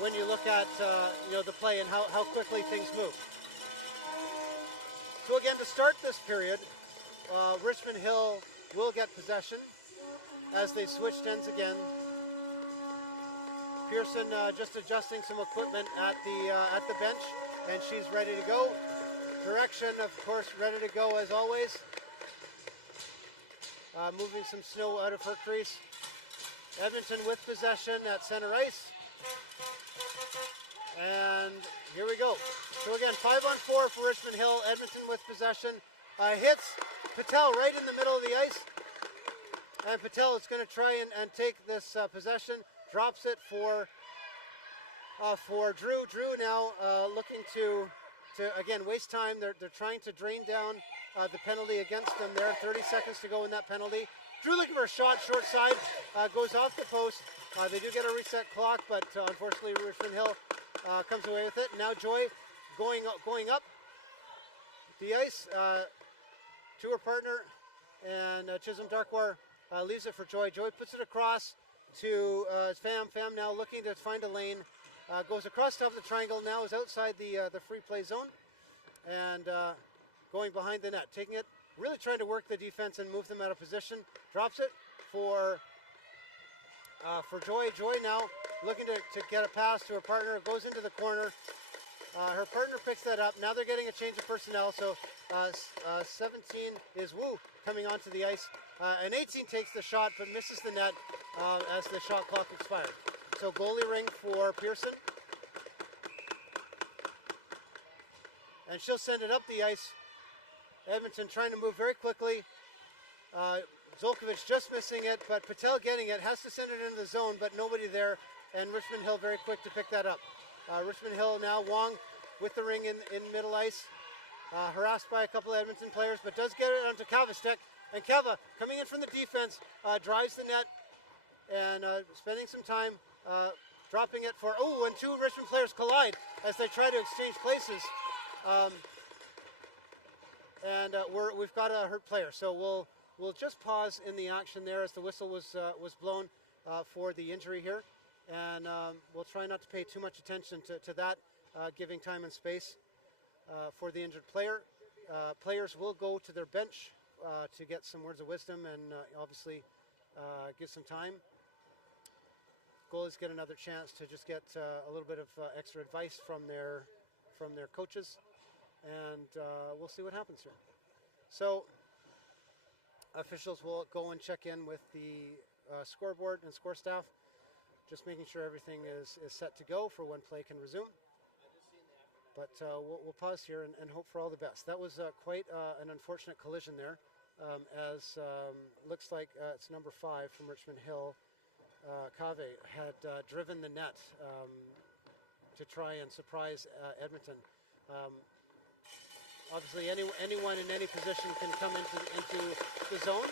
when you look at the play and how quickly things move. So again, to start this period, Richmond Hill will get possession as they switched ends again. Pearson just adjusting some equipment at the bench, and she's ready to go. Direction, of course, ready to go as always. Moving some snow out of her crease. Edmonton with possession at center ice. And here we go. So again, 5-on-4 for Richmond Hill. Edmonton with possession. Hits Patel right in the middle of the ice. And Patel is going to try and take this possession. Drops it for Drew. Drew now looking to again waste time. They're trying to drain down the penalty against them there. 30 seconds to go in that penalty. Drew looking for a shot, short side, goes off the post. They do get a reset clock, but unfortunately Richmond Hill comes away with it. Now Joy going up the ice to her partner, and Chisholm Darkwar leaves it for Joy. Joy puts it across to Pham. Pham now looking to find a lane. Goes across top of the triangle, now is outside the free play zone, and going behind the net, taking it, really trying to work the defense and move them out of position. Drops it for Joy. Joy now looking to get a pass to her partner, goes into the corner. Her partner picks that up. Now they're getting a change of personnel, so 17 is Wu coming onto the ice, and 18 takes the shot but misses the net as the shot clock expired. So goalie ring for Pearson. And she'll send it up the ice. Edmonton trying to move very quickly. Zolkovic just missing it, but Patel getting it, has to send it into the zone, but nobody there, and Richmond Hill very quick to pick that up. Richmond Hill now, Wong with the ring in middle ice, harassed by a couple of Edmonton players, but does get it onto Kavastek, and Kava coming in from the defense, drives the net, and spending some time dropping it for, and two Richmond players collide as they try to exchange places. We've got a hurt player, so we'll just pause in the action there as the whistle was blown for the injury here, and we'll try not to pay too much attention to that, giving time and space for the injured player. Players will go to their bench to get some words of wisdom and obviously give some time. Goalies get another chance to just get a little bit of extra advice from their coaches, and we'll see what happens here. So officials will go and check in with the scoreboard and score staff, just making sure everything is set to go for when play can resume. But we'll pause here and hope for all the best. That was quite an unfortunate collision there, as looks like it's number 5 from Richmond Hill. Cave had driven the net to try and surprise Edmonton. Obviously, anyone in any position can come into the zone.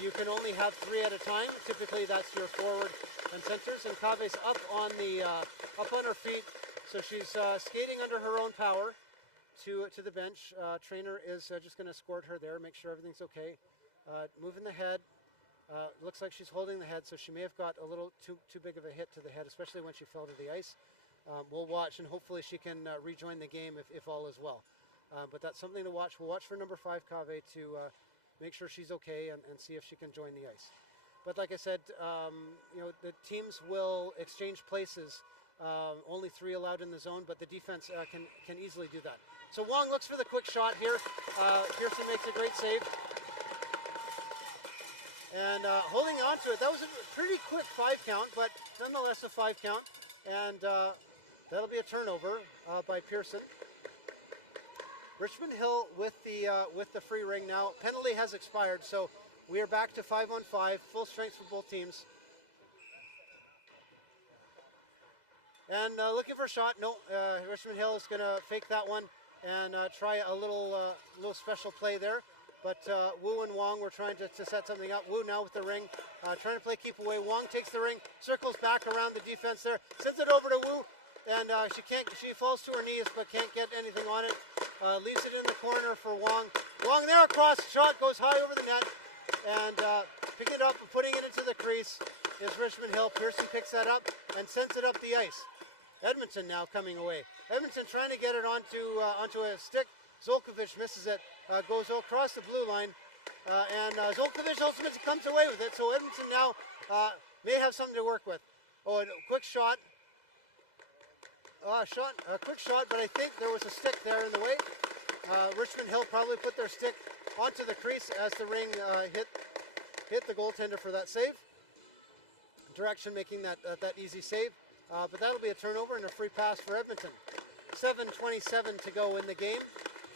You can only have 3 at a time. Typically, that's your forward and centers. And Cave's up on her feet, so she's skating under her own power to the bench. Trainer is just going to escort her there, make sure everything's okay. Moving the head. Looks like she's holding the head, so she may have got a little too big of a hit to the head, especially when she fell to the ice. We'll watch, and hopefully she can rejoin the game if all is well. But that's something to watch. We'll watch for number 5, Cave, to make sure she's okay and see if she can join the ice. But like I said, the teams will exchange places. Only 3 allowed in the zone, but the defense can easily do that. So Wong looks for the quick shot here. Pearson makes a great save. And holding on to it, that was a pretty quick 5 count, but nonetheless a 5 count. And that'll be a turnover by Pearson. Richmond Hill with the free ring now. Penalty has expired, so we are back to 5-on-5, full strength for both teams. And looking for a shot. No, Richmond Hill is going to fake that one and try a little special play there. But Wu and Wong were trying to set something up. Wu now with the ring, trying to play keep away. Wong takes the ring, circles back around the defense there, sends it over to Wu, and she falls to her knees but can't get anything on it. Leaves it in the corner for Wong. Wong there across, shot goes high over the net, and picking it up and putting it into the crease is Richmond Hill. Pearson picks that up and sends it up the ice. Edmonton now coming away. Edmonton trying to get it onto a stick. Zolkovic misses it, goes across the blue line, and Zolkovic ultimately comes away with it. So Edmonton now may have something to work with. Oh, and a quick shot. A quick shot, but I think there was a stick there in the way. Richmond Hill probably put their stick onto the crease as the ring hit the goaltender for that save. Direction making that easy save, but that'll be a turnover and a free pass for Edmonton. 7:27 to go in the game.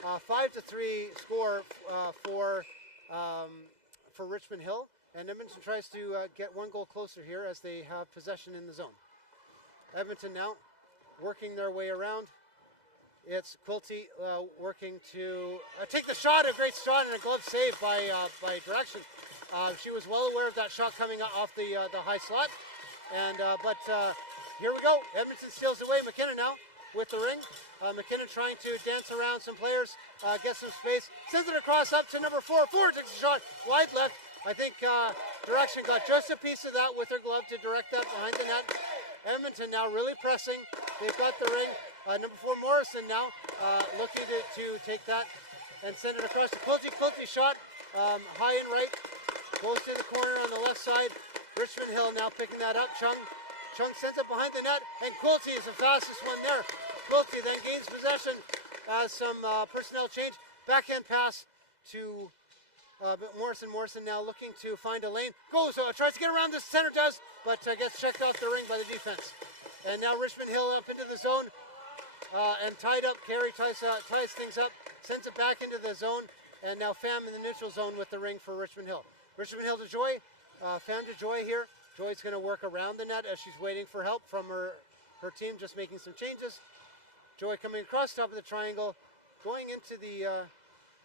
5-3 score for Richmond Hill, and Edmonton tries to get 1 goal closer here as they have possession in the zone. Edmonton now working their way around. It's Quilty working to take the shot, a great shot and a glove save by Direction. She was well aware of that shot coming off the high slot, and but here we go. Edmonton steals away. McKinnon now with the ring. McKinnon trying to dance around some players, get some space, sends it across up to number 4. 4 takes a shot wide left. I think Direction got just a piece of that with her glove to direct that behind the net. Edmonton now really pressing. They've got the ring. Number 4 Morrison now looking to take that and send it across to Quilty. Quilty shot high and right. Goes to the corner on the left side. Richmond Hill now picking that up. Chung sends it behind the net, and Quilty is the fastest one there. Quilty then gains possession as some personnel change. Backhand pass to Morrison. Morrison now looking to find a lane. Tries to get around the center, but gets checked off the ring by the defense. And now Richmond Hill up into the zone and tied up. Carey ties things up, sends it back into the zone, and now Pham in the neutral zone with the ring for Richmond Hill. Richmond Hill to Joy. Fan to Joy here. Joy's going to work around the net as she's waiting for help from her team, just making some changes. Joy coming across top of the triangle, going into the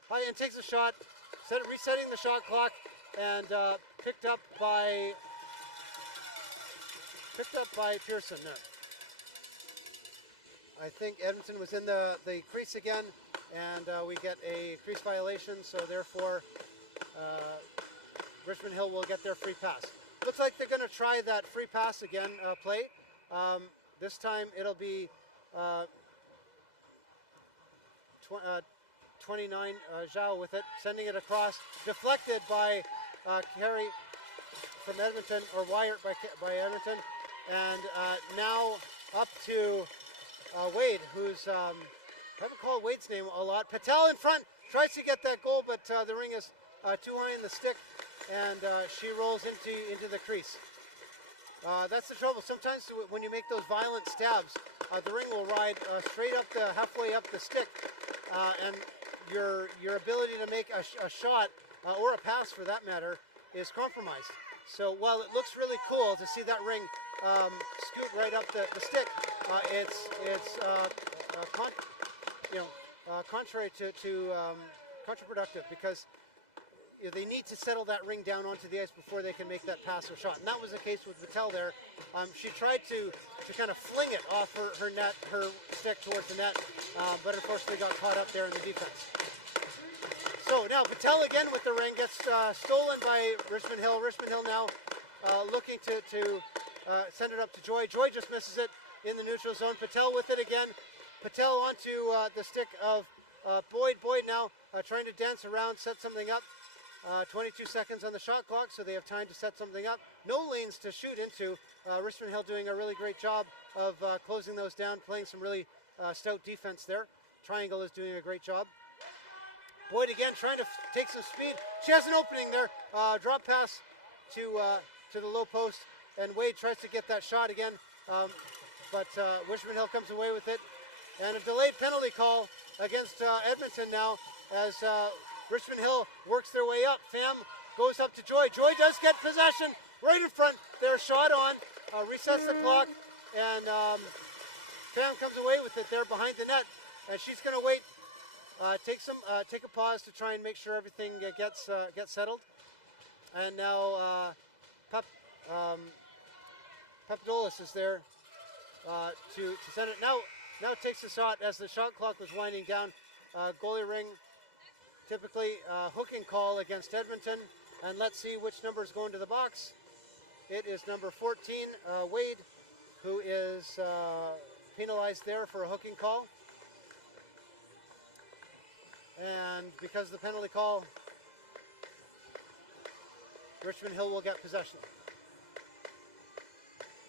high end, takes a shot, resetting the shot clock, and picked up by Pearson. No. I think Edmonton was in the crease again, and we get a crease violation, so therefore Richmond Hill will get their free pass. Looks like they're going to try that free pass again play. This time it'll be 29 Zhao with it, sending it across, deflected by Carey from Edmonton, or Wyatt by Edmonton, and now up to Wade, who's, I haven't called Wade's name a lot. Patel in front, tries to get that goal, but the ring is too high in the stick, and she rolls into the crease. That's the trouble. Sometimes when you make those violent stabs, the ring will ride straight up halfway up the stick, and your ability to make a shot or a pass, for that matter, is compromised. So while it looks really cool to see that ring scoot right up the stick, it's contrary to counterproductive, because they need to settle that ring down onto the ice before they can make that pass or shot. And that was the case with Patel there. She tried to kind of fling it off her stick towards the net, but unfortunately got caught up there in the defense. So now Patel again with the ring, gets stolen by Richmond Hill. Richmond Hill now looking to send it up to Joy. Joy just misses it in the neutral zone. Patel with it again. Patel onto the stick of Boyd. Boyd now trying to dance around, set something up. 22 seconds on the shot clock, so they have time to set something up. No lanes to shoot into. Richmond Hill doing a really great job of closing those down, playing some really stout defense there. Triangle is doing a great job. Boyd again trying to take some speed. She has an opening there. Drop pass to the low post, and Wade tries to get that shot again, but Richmond Hill comes away with it. And a delayed penalty call against Edmonton now, as Richmond Hill works their way up. Pham goes up to Joy. Joy does get possession right in front. They're shot on, resets the clock, and Pham comes away with it there behind the net, and she's going to wait. Take a pause to try and make sure everything gets settled. And now Papadopoulos is there to send it. Now takes a shot as the shot clock was winding down. Goalie ring, typically hooking call against Edmonton. And let's see which number is going to the box. It is number 14, Wade, who is penalized there for a hooking call. And because of the penalty call, Richmond Hill will get possession.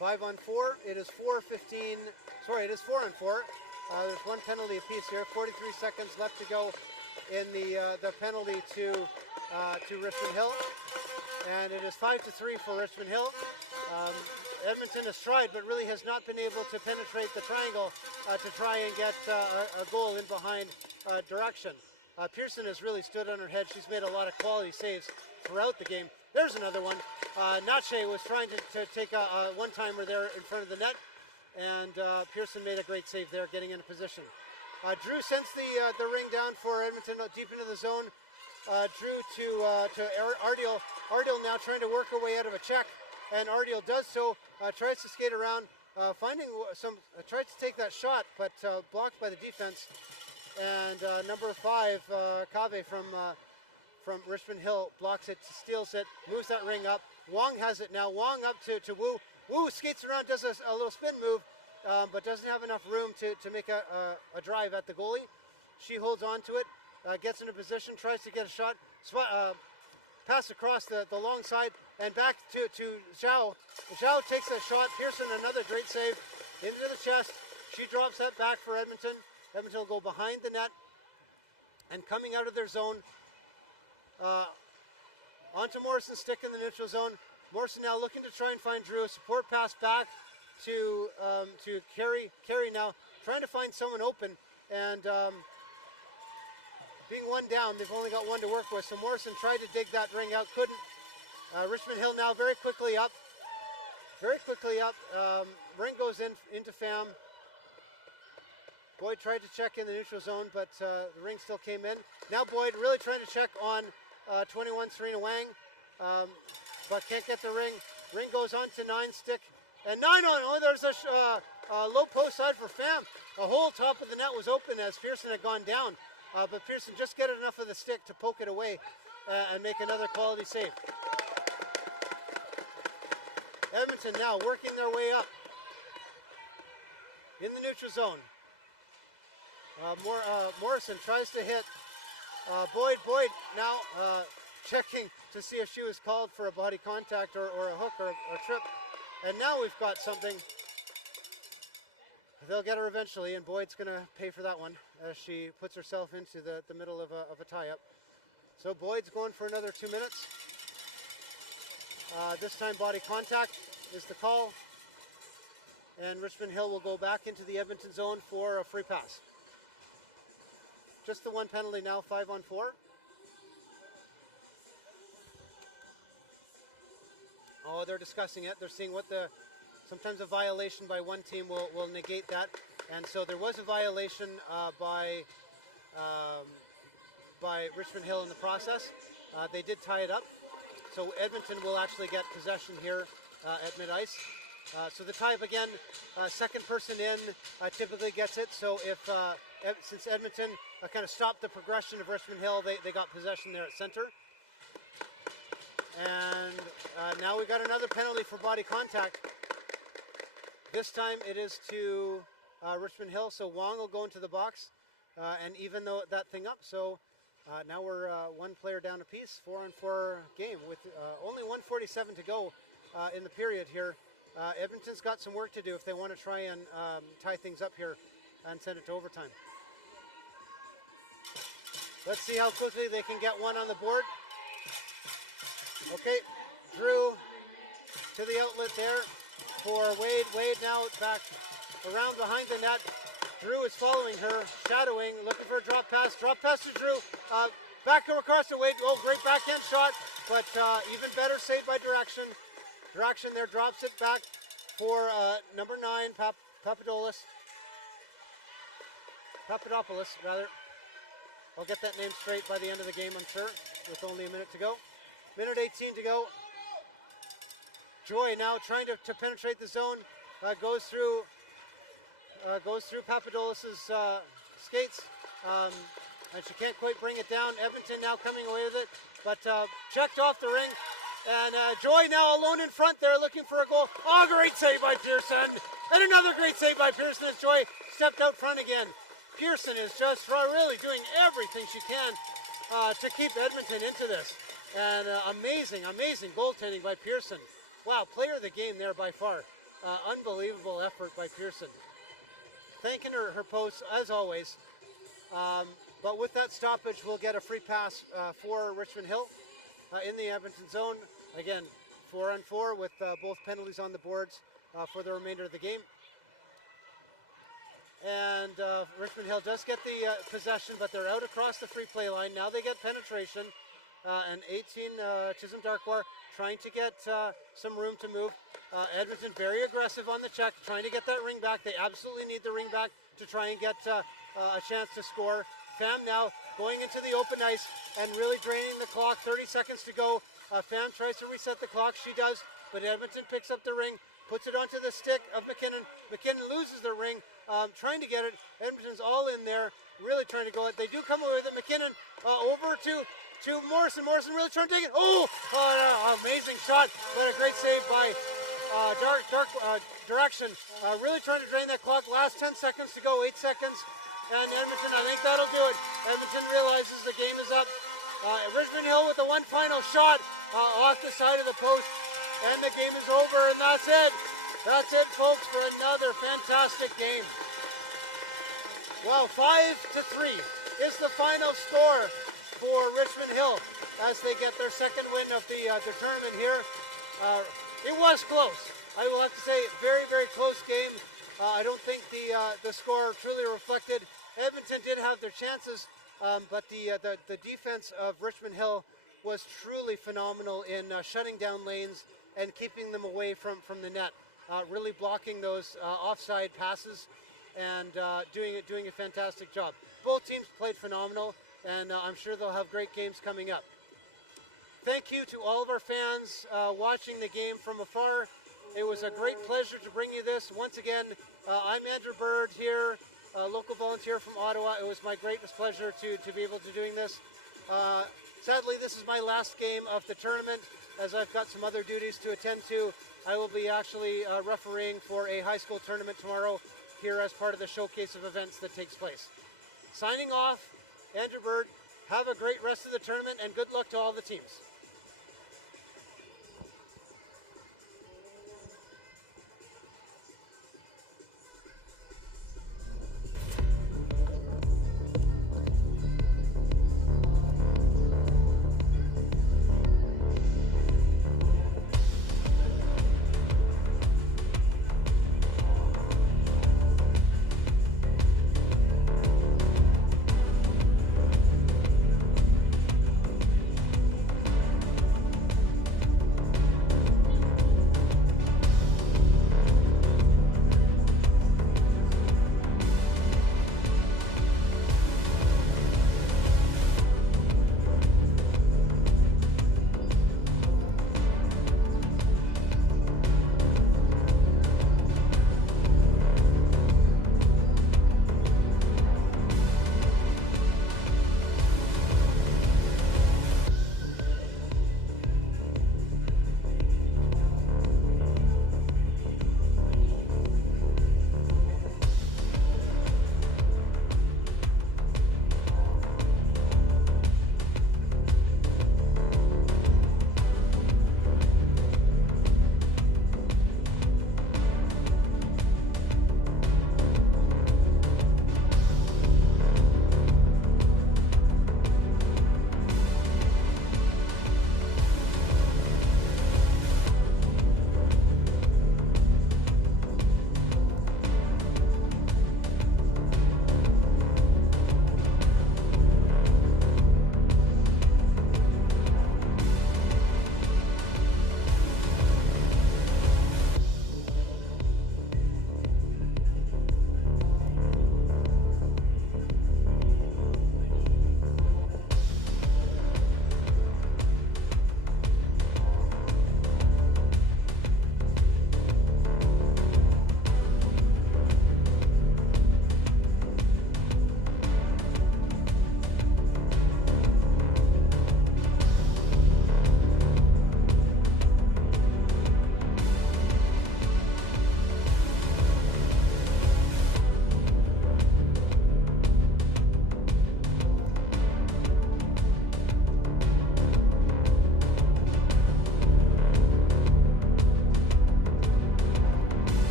5-on-4. It is 4:15. Sorry, it is 4-on-4. There's one penalty apiece here. 43 seconds left to go in the penalty to Richmond Hill, and it is 5-3 for Richmond Hill. Edmonton has tried, but really has not been able to penetrate the triangle to try and get a goal in behind direction. Pearson has really stood on her head. She's made a lot of quality saves throughout the game. There's another one. Nache was trying to take a one-timer there in front of the net, and Pearson made a great save there, getting into position. Drew sends the ring down for Edmonton deep into the zone. Drew to Ardiel. Ardiel now trying to work her way out of a check, and Ardiel does so. Tries to skate around, tries to take that shot, but blocked by the defense. And number 5, Cave from Richmond Hill blocks it, steals it, moves that ring up. Wong has it now. Wong up to Wu. Wu skates around, does a little spin move, but doesn't have enough room to make a drive at the goalie. She holds on to it, gets into position, tries to get a shot, pass across the long side, and back to Zhao. Zhao takes a shot. Pearson, another great save, into the chest. She drops that back for Edmonton. Edmonton will go behind the net, and coming out of their zone, onto Morrison's stick in the neutral zone. Morrison now looking to try and find Drew. A support pass back to Carey. Carey now trying to find someone open, and being one down, they've only got one to work with. So Morrison tried to dig that ring out, couldn't, Richmond Hill now very quickly up. Very quickly up. Ring goes into Pham. Boyd tried to check in the neutral zone, but the ring still came in. Now Boyd really trying to check on 21 Serena Wang, but can't get the ring. Ring goes on to 9 stick. And 9 on, oh, there's a low post side for Pham. The whole top of the net was open as Pearson had gone down, but Pearson just get enough of the stick to poke it away and make another quality save. Edmonton now working their way up in the neutral zone. Morrison tries to hit Boyd now checking to see if she was called for a body contact or a hook or a trip. And now we've got something. They'll get her eventually, and Boyd's going to pay for that one as she puts herself into the middle of a tie-up. So Boyd's going for another 2 minutes. This time body contact is the call. And Richmond Hill will go back into the Edmonton zone for a free pass. Just the one penalty now, 5 on 4. Oh, they're discussing it. They're seeing what sometimes a violation by one team will negate that. And so there was a violation by Richmond Hill in the process. They did tie it up. So Edmonton will actually get possession here at mid-ice. So the tie-up again, second person in typically gets it. So if since Edmonton kind of stopped the progression of Richmond Hill, they got possession there at center. And now we got another penalty for body contact. This time it is to Richmond Hill, so Wong will go into the box and even though that thing up. So now we're one player down apiece, 4 on 4 game with only 1:47 to go in the period here. Edmonton's got some work to do if they want to try and tie things up here and send it to overtime. Let's see how quickly they can get one on the board. Okay, Drew to the outlet there for Wade. Wade now back around behind the net. Drew is following her, shadowing, looking for a drop pass. Drop pass to Drew. Back across to Wade. Oh, great backhand shot, but even better save by Direction. Direction there drops it back for number 9, Papadopoulos, rather. I'll get that name straight by the end of the game, I'm sure, with only a minute to go. Minute 18 to go. Joy now trying to penetrate the zone. Goes through Papadopoulos' skates, and she can't quite bring it down. Edmonton now coming away with it, but checked off the ring. And Joy now alone in front there looking for a goal. Oh, great save by Pearson. And another great save by Pearson as Joy stepped out front again. Pearson is just really doing everything she can to keep Edmonton into this. And amazing goaltending by Pearson. Wow, player of the game there by far. Unbelievable effort by Pearson. Thanking her posts as always. But with that stoppage, we'll get a free pass for Richmond Hill in the Edmonton zone. Again, 4 on 4 with both penalties on the boards for the remainder of the game. And Richmond Hill does get the possession, but they're out across the free play line. Now they get penetration. And 18 Chisholm Darkwar trying to get some room to move. Edmonton very aggressive on the check, trying to get that ring back. They absolutely need the ring back to try and get a chance to score. Pham now going into the open ice and really draining the clock. 30 seconds to go. Pham tries to reset the clock. She does, but Edmonton picks up the ring, puts it onto the stick of McKinnon. McKinnon loses the ring, trying to get it. Edmonton's all in there, really trying to go it. They do come away with it. McKinnon over to Morrison. Morrison really trying to take it. Oh, amazing shot. What a great save by Direction. Really trying to drain that clock. Last 10 seconds to go, 8 seconds. And Edmonton, I think that'll do it. Edmonton realizes the game is up. Richmond Hill with the one final shot off the side of the post. And the game is over, and that's it. That's it, folks, for another fantastic game. Well, 5-3 is the final score for Richmond Hill as they get their second win of the tournament here. It was close. I will have to say, very, very close game. I don't think the score truly reflected. Edmonton did have their chances, but the defense of Richmond Hill was truly phenomenal in shutting down lanes and keeping them away from the net, really blocking those offside passes and doing a fantastic job. Both teams played phenomenal, and I'm sure they'll have great games coming up. Thank you to all of our fans watching the game from afar. It was a great pleasure to bring you this. Once again, I'm Andrew Bird here, a local volunteer from Ottawa. It was my greatest pleasure to be able to doing this. Sadly, this is my last game of the tournament, as I've got some other duties to attend to. I will be actually refereeing for a high school tournament tomorrow here as part of the showcase of events that takes place. Signing off, Andrew Bird. Have a great rest of the tournament, and good luck to all the teams.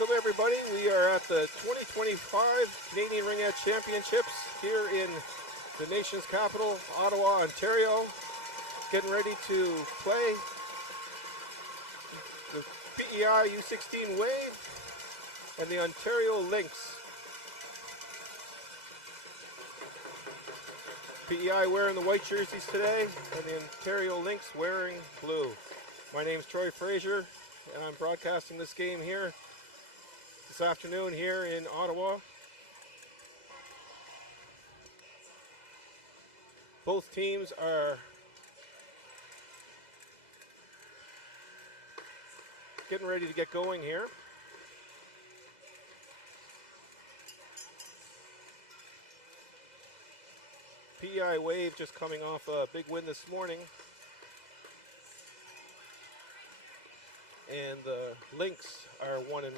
welcome everybody. We are at the 2025 Canadian Ringette Championships here in the nation's capital, Ottawa, Ontario. Getting ready to play the PEI U16 Wave and the Ontario Lynx. PEI wearing the white jerseys today and the Ontario Lynx wearing blue. My name is Troy Fraser and I'm broadcasting this game here this afternoon here in Ottawa. Both teams are getting ready to get going here. PEI Wave just coming off a big win this morning. And the Lynx are 1-1.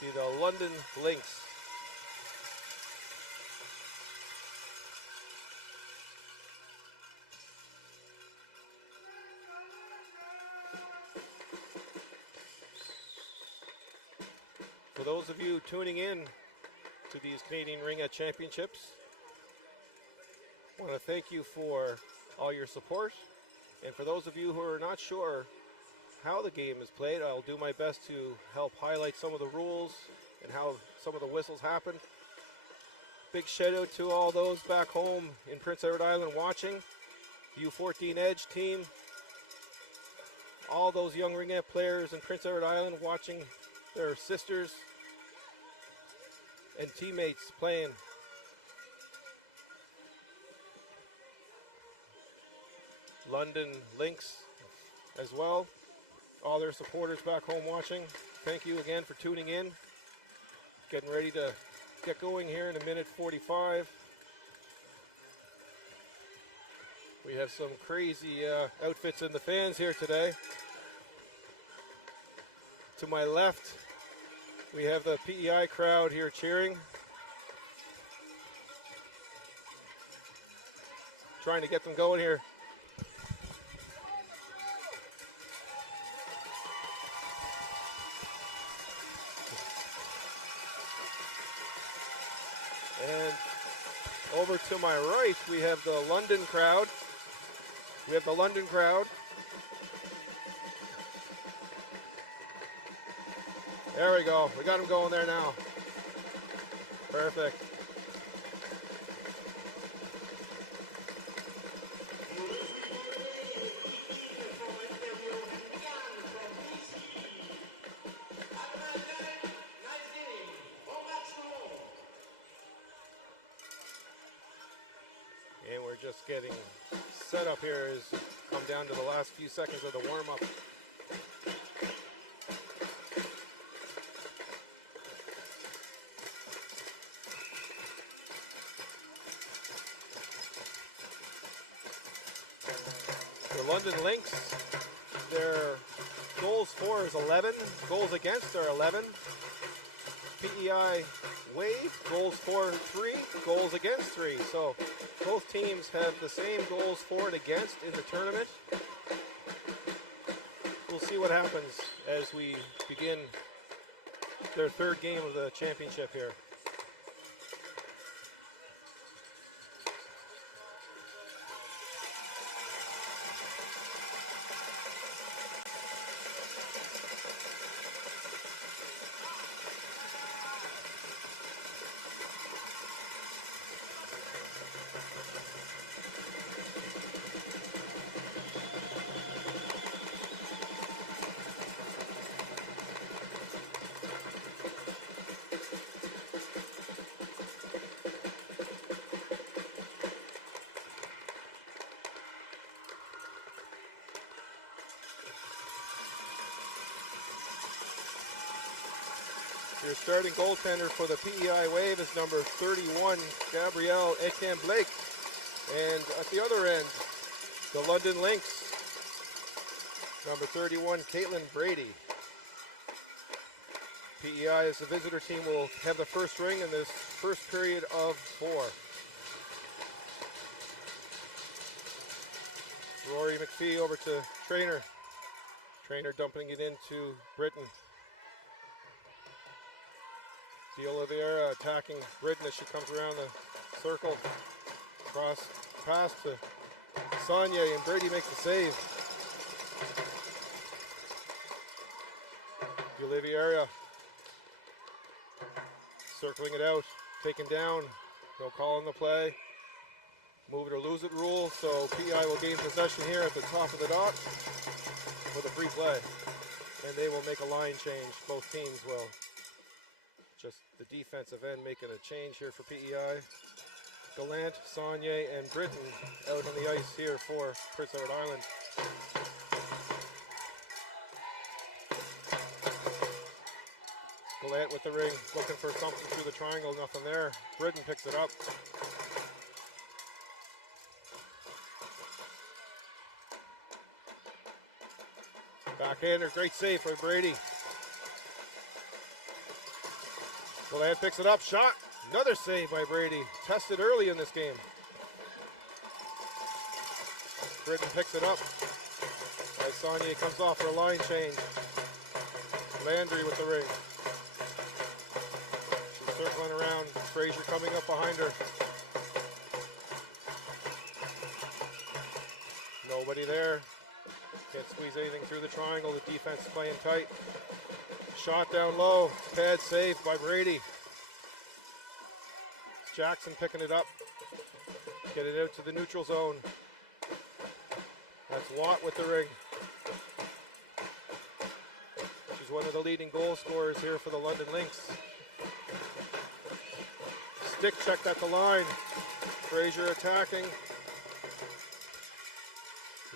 Be the London Lynx. For those of you tuning in to these Canadian Ringette Championships, I want to thank you for all your support. And for those of you who are not sure how the game is played, I'll do my best to help highlight some of the rules and how some of the whistles happen. Big shout out to all those back home in Prince Edward Island watching, the U14 Edge team, all those young Ringette players in Prince Edward Island watching their sisters and teammates playing. London Lynx as well. All their supporters back home watching. Thank you again for tuning in. Getting ready to get going here in a minute 45. We have some crazy outfits in the fans here today. To my left, we have the PEI crowd here cheering. Trying to get them going here. And over to my right, we have the London crowd. There we go. We got them going there now. Perfect. And we're just getting set up here as we come down to the last few seconds of the warm-up. The London Lynx, their goals for is 11, goals against are 11. PEI Wave, goals for 3, goals against 3. So both teams have the same goals for and against in the tournament. We'll see what happens as we begin their third game of the championship here. Your starting goaltender for the PEI Wave is number 31, Gabrielle Ekin-Blake. And at the other end, the London Lynx, number 31, Caitlin Brady. PEI as the visitor team will have the first ring in this first period of 4. Rory McPhee over to Trainer. Trainer dumping it into Britton. D'Oliveira attacking Britton as she comes around the circle. Cross pass to Sonia, and Brady makes the save. D'Oliveira circling it out, taken down, no call on the play. Move it or lose it rule, so PEI will gain possession here at the top of the dot with a free play. And they will make a line change, both teams will. Just the defensive end making a change here for PEI. Gallant, Saunier, and Britton out on the ice here for Prince Edward Island. Gallant with the ring, looking for something through the triangle, nothing there. Britton picks it up. Backhander, great save for Brady. Gallant picks it up, shot. Another save by Brady. Tested early in this game. Britton picks it up. Saunier comes off for a line change. Landry with the ring. She's circling around. Frazier coming up behind her. Nobody there. Can't squeeze anything through the triangle. The defense playing tight. Shot down low. Pad saved by Brady. Jackson picking it up. Get it out to the neutral zone. That's Watt with the ring. She's one of the leading goal scorers here for the London Lynx. Stick checked at the line. Frazier attacking.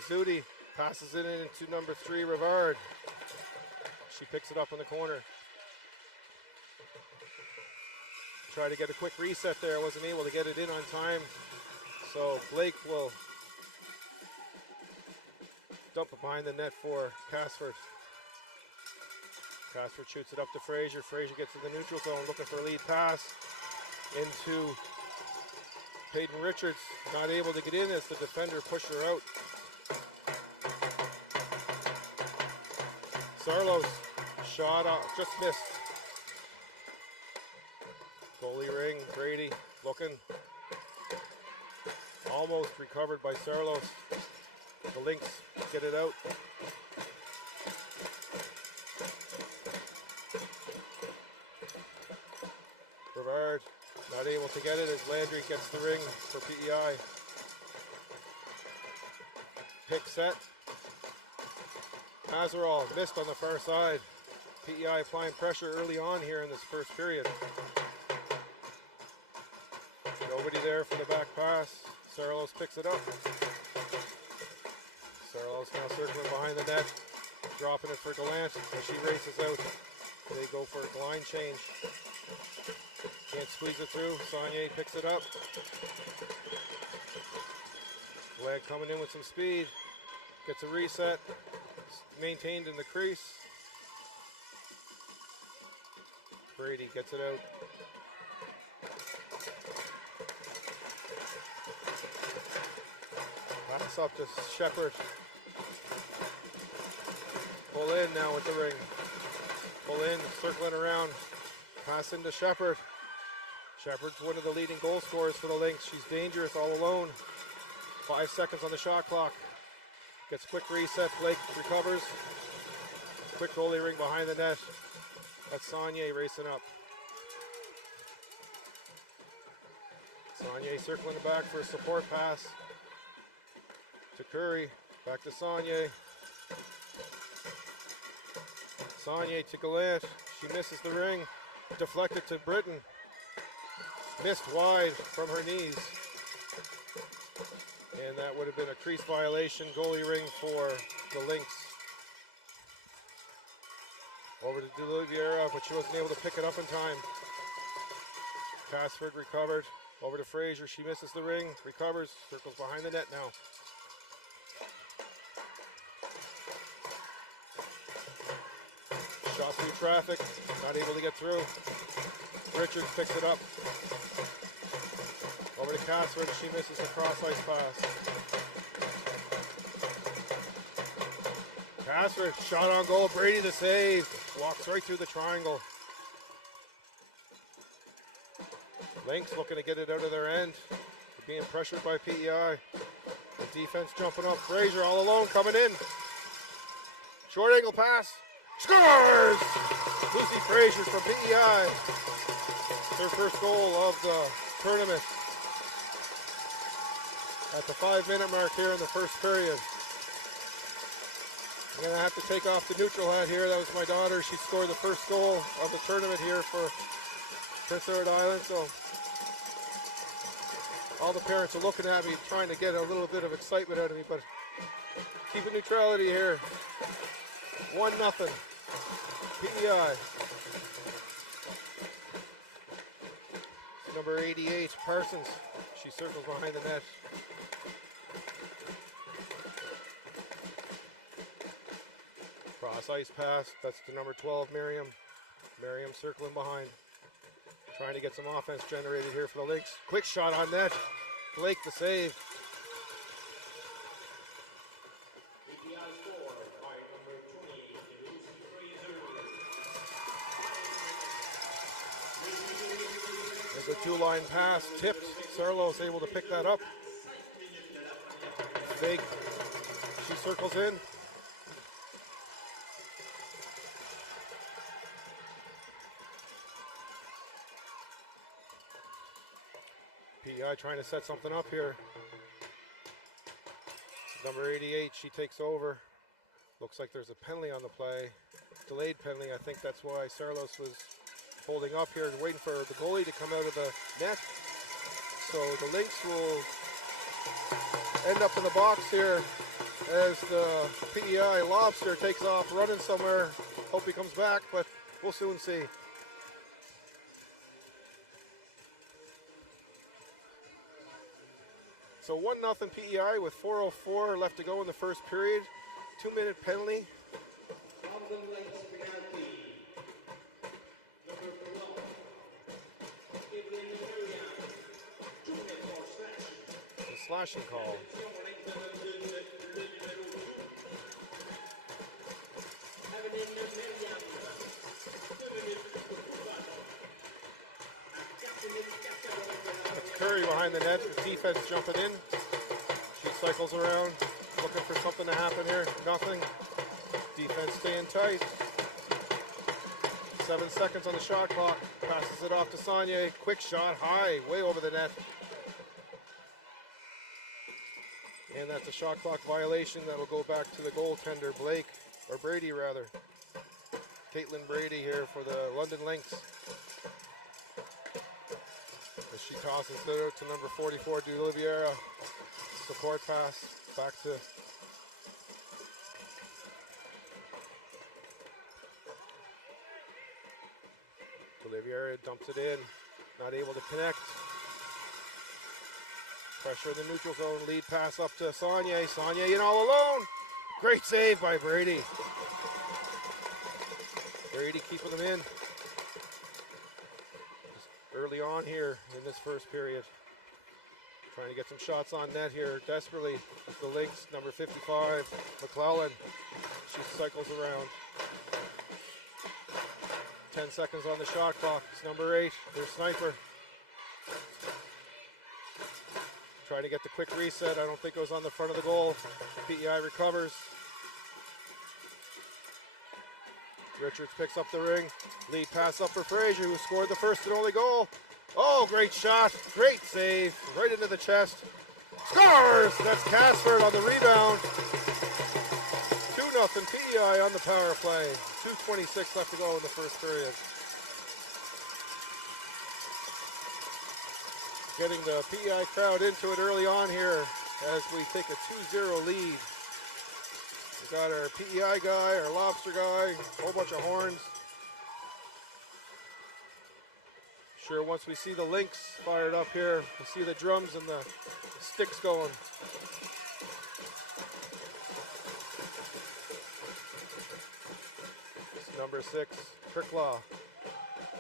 Zudi passes it into number 3, Rivard. She picks it up in the corner. Try to get a quick reset there. Wasn't able to get it in on time. So Blake will dump it behind the net for Casford. Casford shoots it up to Frazier. Frazier gets to the neutral zone looking for a lead pass into Peyton Richards. Not able to get in as the defender pushed her out. Sarlos shot out, just missed. Goalie ring, Brady looking. Almost recovered by Sarlos. The Lynx get it out. Brevard not able to get it as Landry gets the ring for PEI. Pick set. Mazarol missed on the far side. PEI applying pressure early on here in this first period. Nobody there for the back pass. Sarlos picks it up. Sarlos now circling behind the net. Dropping it for Gallant as she races out. They go for a line change. Can't squeeze it through. Saunier picks it up. Leg coming in with some speed. Gets a reset. Maintained in the crease. Brady gets it out. Pass up to Shepard. Pull in now with the ring. Pull in, circling around. Pass into Shepard. Shepard's one of the leading goal scorers for the Lynx. She's dangerous all alone. 5 seconds on the shot clock. Gets quick reset. Blake recovers. Quick goalie ring behind the net. That's Saunier racing up. Saunier circling it back for a support pass. To Curry. Back to Saunier. Saunier to Gallant. She misses the ring. Deflected to Britton. Missed wide from her knees. And that would have been a crease violation. Goalie ring for the Lynx. Over to D'Oliveira, but she wasn't able to pick it up in time. Casford recovered. Over to Frazier. She misses the ring. Recovers. Circles behind the net now. Shot Caught through traffic, not able to get through. Richards picks it up. Over to Casford, she misses a cross ice pass. Casford, shot on goal, Brady the save. Walks right through the triangle. Lynx looking to get it out of their end. They're being pressured by PEI. The defense jumping up. Fraser all alone coming in. Short angle pass. Scores! Lucy Fraser from PEI. Their first goal of the tournament. At the 5-minute mark here in the first period. I'm going to have to take off the neutral hat here. That was my daughter. She scored the first goal of the tournament here for Prince Edward Island. So all the parents are looking at me trying to get a little bit of excitement out of me, but keeping neutrality here. 1-0. PEI. Number 88, Parsons. She circles behind the net. Cross ice pass. That's to number 12, Miriam. Miriam circling behind. Trying to get some offense generated here for the Lynx. Quick shot on net. Blake the save. There's a two-line pass, tipped. Sarlos able to pick that up. Fake. She circles in. PEI trying to set something up here. Number 88, she takes over. Looks like there's a penalty on the play. Delayed penalty. I think that's why Sarlos was holding up here and waiting for the goalie to come out of the net. So the Lynx will end up in the box here as the PEI Lobster takes off running somewhere. Hope he comes back, but we'll soon see. So 1-0 PEI with 4:04 left to go in the first period. 2-minute penalty. The slashing call. That's Curry behind the net. The defense jumping in. She cycles around, looking for something to happen here. Nothing. Defense staying tight. 7 seconds on the shot clock. Passes it off to Saunier. Quick shot, high, way over the net. And that's a shot clock violation that will go back to the goaltender, Blake, or Brady rather. Caitlin Brady here for the London Lynx. As she tosses it out to number 44, D'Oliveira. Support pass back to D'Oliveira, dumps it in, not able to connect. Pressure in the neutral zone, lead pass up to Saunier. Saunier in all alone. Great save by Brady. Brady keeping them in. Just early on here in this first period. Trying to get some shots on net here desperately. The Lynx, number 55, McClellan. She cycles around. 10 seconds on the shot clock. It's number 8, their sniper. Trying to get the quick reset. I don't think it was on the front of the goal. PEI recovers. Richards picks up the ring. Lead pass up for Fraser, who scored the first and only goal. Oh, great shot. Great save. Right into the chest. Scores! That's Casford on the rebound. 2-0 PEI on the power play. 2:26 left to go in the first period. Getting the PEI crowd into it early on here as we take a 2-0 lead. We got our PEI guy, our lobster guy, a whole bunch of horns. Sure, once we see the Lynx fired up here, we'll see the drums and the sticks going. It's number 6, Tricklaw,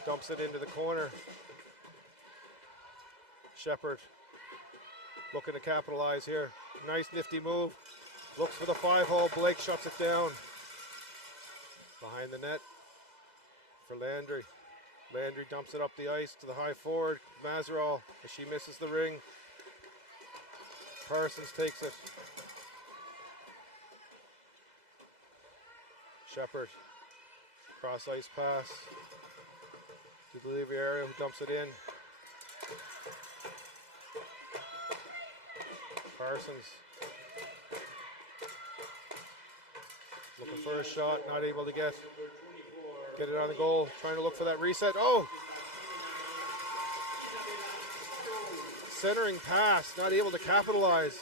dumps it into the corner. Shepard looking to capitalize here. Nice nifty move. Looks for the 5-hole. Blake shuts it down. Behind the net for Landry. Landry dumps it up the ice to the high forward. Mazerall, as she misses the ring. Parsons takes it. Shepard, cross ice pass to Boliviario, who dumps it in. Parsons looking for a shot, not able to get it on the goal, trying to look for that reset. Oh! Centering pass, not able to capitalize.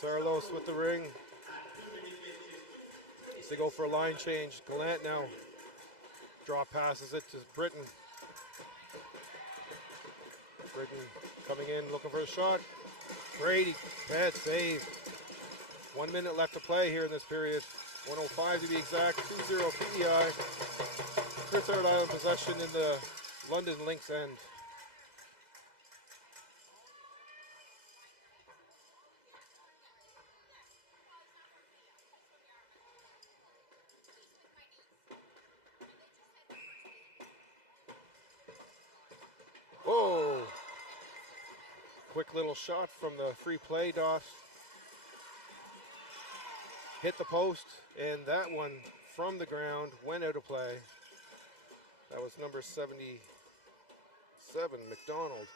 Sarlos with the ring. As they go for a line change, Gallant now draw passes it to Britton. Britton coming in, looking for a shot. Brady, bad save. 1 minute left to play here in this period. 1:05 to be exact, 2-0 PEI. Prince Edward Island possession in the London Lynx end. Whoa! Quick little shot from the free play dot. Hit the post, and that one from the ground went out of play. That was number 77, McDonald.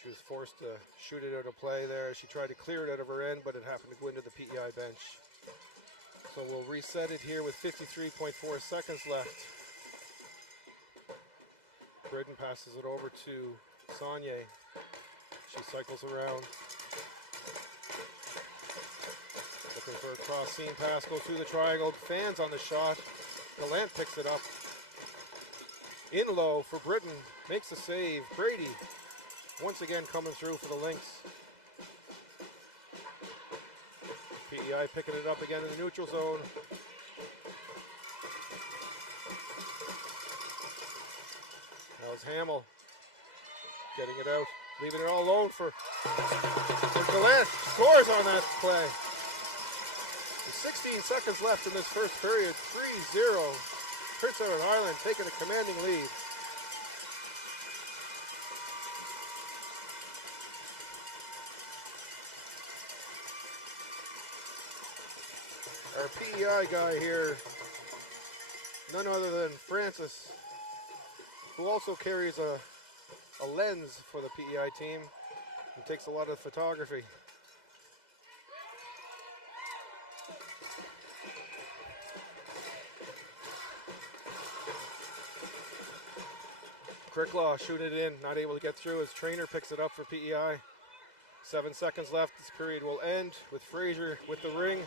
She was forced to shoot it out of play there. She tried to clear it out of her end, but it happened to go into the PEI bench. So we'll reset it here with 53.4 seconds left. Britton passes it over to Saunier. She cycles around. Looking for a cross seam pass, goes through the triangle. Fans on the shot. Gallant picks it up. In low for Britton. Makes the save. Brady once again coming through for the Lynx. PEI picking it up again in the neutral zone. That was Hamill getting it out, leaving it all alone for Gallant. Scores on that play. 16 seconds left in this first period. 3-0. Prince Edward Island taking a commanding lead. Our PEI guy here, none other than Francis, who also carries a lens for the PEI team and takes a lot of photography. Cricklaw shooting it in, not able to get through as Trainer picks it up for PEI. 7 seconds left. This period will end with Fraser with the ring.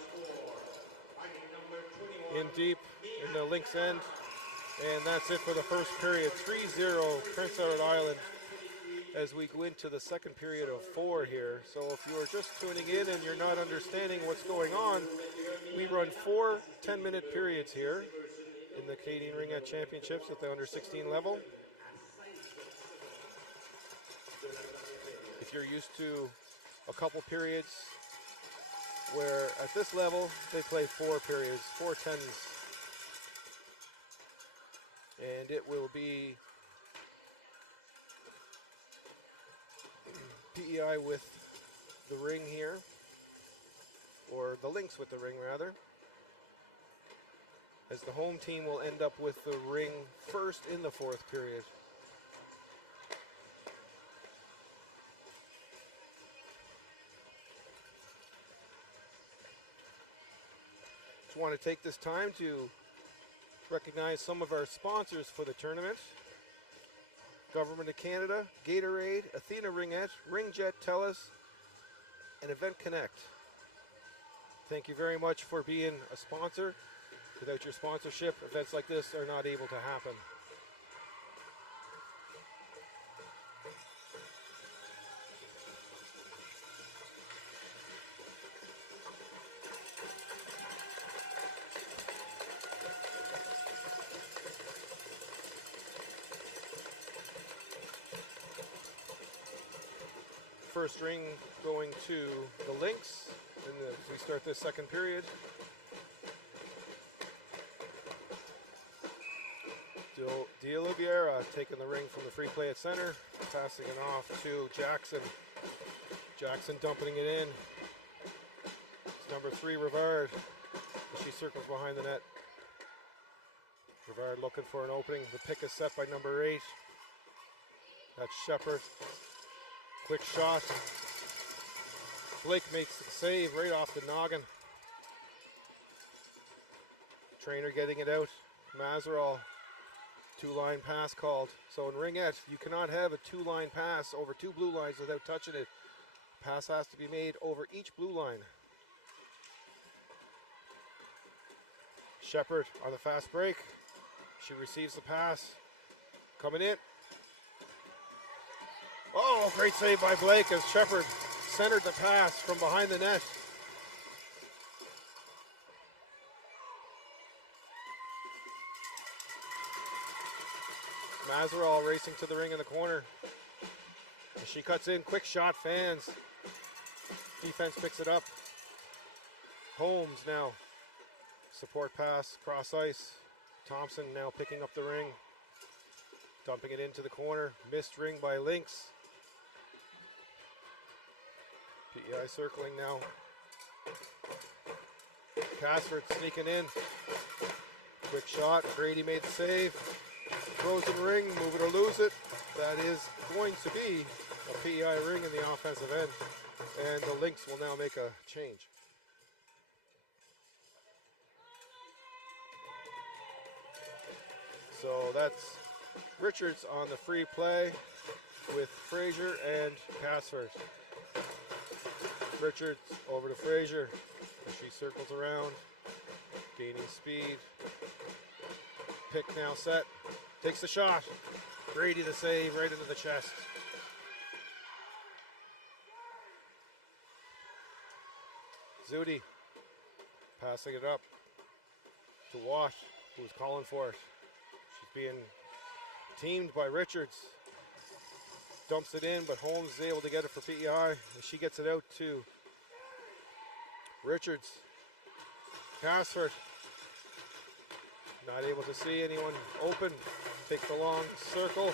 In deep in the Lynx end. And that's it for the first period. 3-0 Prince Edward Island as we go into the second period of 4 here. So if you are just tuning in and you're not understanding what's going on, we run 4 10-minute periods here in the Canadian Ringette Championships at the under 16 level. If you're used to a couple periods where at this level they play 4 periods, 4 10s. And it will be PEI with the ring here, or the Lynx with the ring rather, as the home team will end up with the ring first in the 4th period. Just want to take this time to recognize some of our sponsors for the tournament. Government of Canada, Gatorade, Athena Ringette, Ringette TELUS, and Event Connect. Thank you very much for being a sponsor. Without your sponsorship, events like this are not able to happen. first ring going to the Lynx as we start this second period. De Oliveira taking the ring from the free play at center, passing it off to Jackson. Jackson dumping it in. It's number 3, Rivard. She circles behind the net. Rivard looking for an opening. The pick is set by number 8. That's Shepard. Quick shot. Blake makes the save right off the noggin. Trainer getting it out. Mazeral. 2-line pass called. So in Ringette, you cannot have a 2-line pass over 2 blue lines without touching it. Pass has to be made over each blue line. Shepard on the fast break. She receives the pass. Coming in. Oh, great save by Blake as Shepard centered the pass from behind the net. Mazeral racing to the ring in the corner. As she cuts in, quick shot, fans. Defense picks it up. Holmes now. Support pass, cross ice. Thompson now picking up the ring. Dumping it into the corner. Missed ring by Lynx. PEI circling now. Casford sneaking in. Quick shot. Grady made the save. Throws in the ring, move it or lose it. That is going to be a PEI ring in the offensive end. And the Lynx will now make a change. So that's Richards on the free play with Frazier and Casford. Richards over to Frazier as she circles around, gaining speed. Pick now set. Takes the shot. Grady the save right into the chest. Zudi passing it up to Watt, who's calling for it. She's being teamed by Richards. Dumps it in, but Holmes is able to get it for PEI. And she gets it out to Richards. Casford. Not able to see anyone open. Takes the long circle.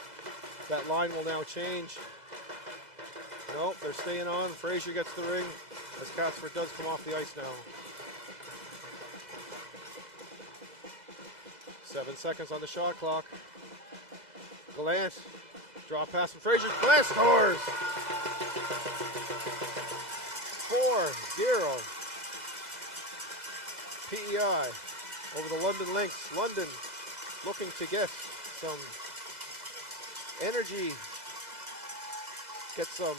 That line will now change. Nope, they're staying on. Frazier gets the ring as Casford does come off the ice now. 7 seconds on the shot clock. Gallant. Drop pass from Frazier. Gallant scores! 4-0. PEI over the London Lynx. London looking to get some energy, get some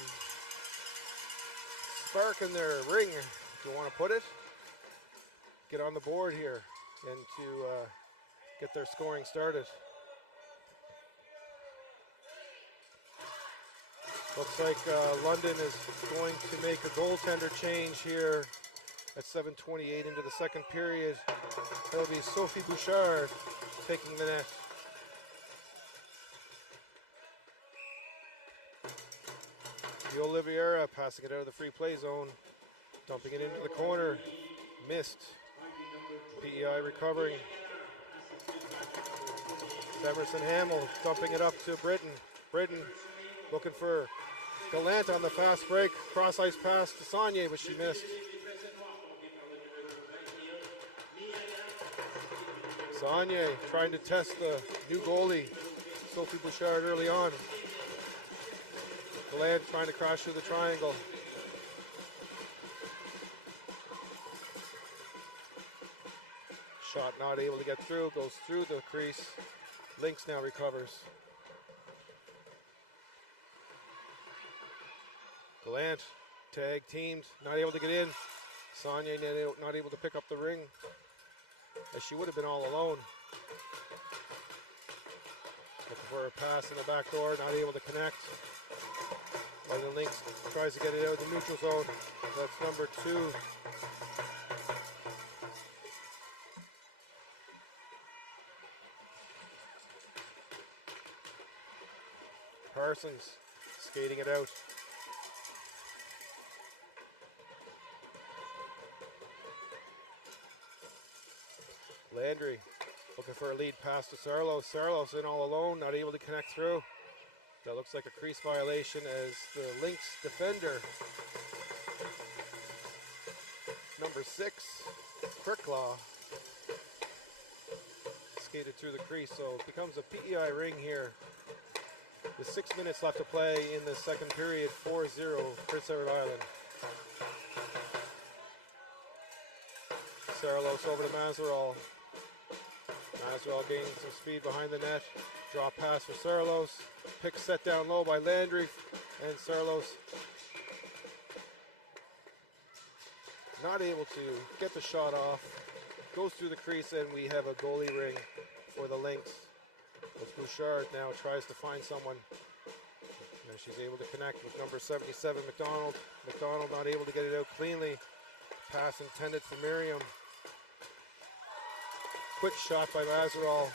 spark in their ring, if you want to put it. Get on the board here and to get their scoring started. Looks like London is going to make a goaltender change here at 7:28 into the second period. That'll be Sophie Bouchard taking the net. De Oliveira passing it out of the free play zone, dumping it into the corner. Missed. PEI recovering. Emerson Hamill dumping it up to Britton. Britton looking for Gallant on the fast break. Cross ice pass to Saunier, but she missed. Saunier trying to test the new goalie, Sophie Bouchard, early on. Gallant trying to crash through the triangle. Shot not able to get through, goes through the crease. Lynx now recovers. Gallant, tag teamed, not able to get in. Saunier not able to pick up the ring, as she would have been all alone. Looking for a pass in the back door, not able to connect. And the Lynx tries to get it out of the neutral zone. That's number 2. Parsons skating it out. Landry looking for a lead pass to Sarlos. Sarlos in all alone, not able to connect through. That looks like a crease violation as the Lynx defender, number 6, Kirklaw, skated through the crease, so it becomes a PEI ring here. With 6 minutes left to play in the second period, 4-0 Prince Edward Island. Sarlos over to Mazeral. Mazeral gaining some speed behind the net. Drop pass for Sarlos. Pick set down low by Landry, and Sarlos not able to get the shot off. Goes through the crease, and we have a goalie ring for the Lynx. As Bouchard now tries to find someone. And she's able to connect with number 77, McDonald. McDonald not able to get it out cleanly. Pass intended for Miriam. Quick shot by Mazeral.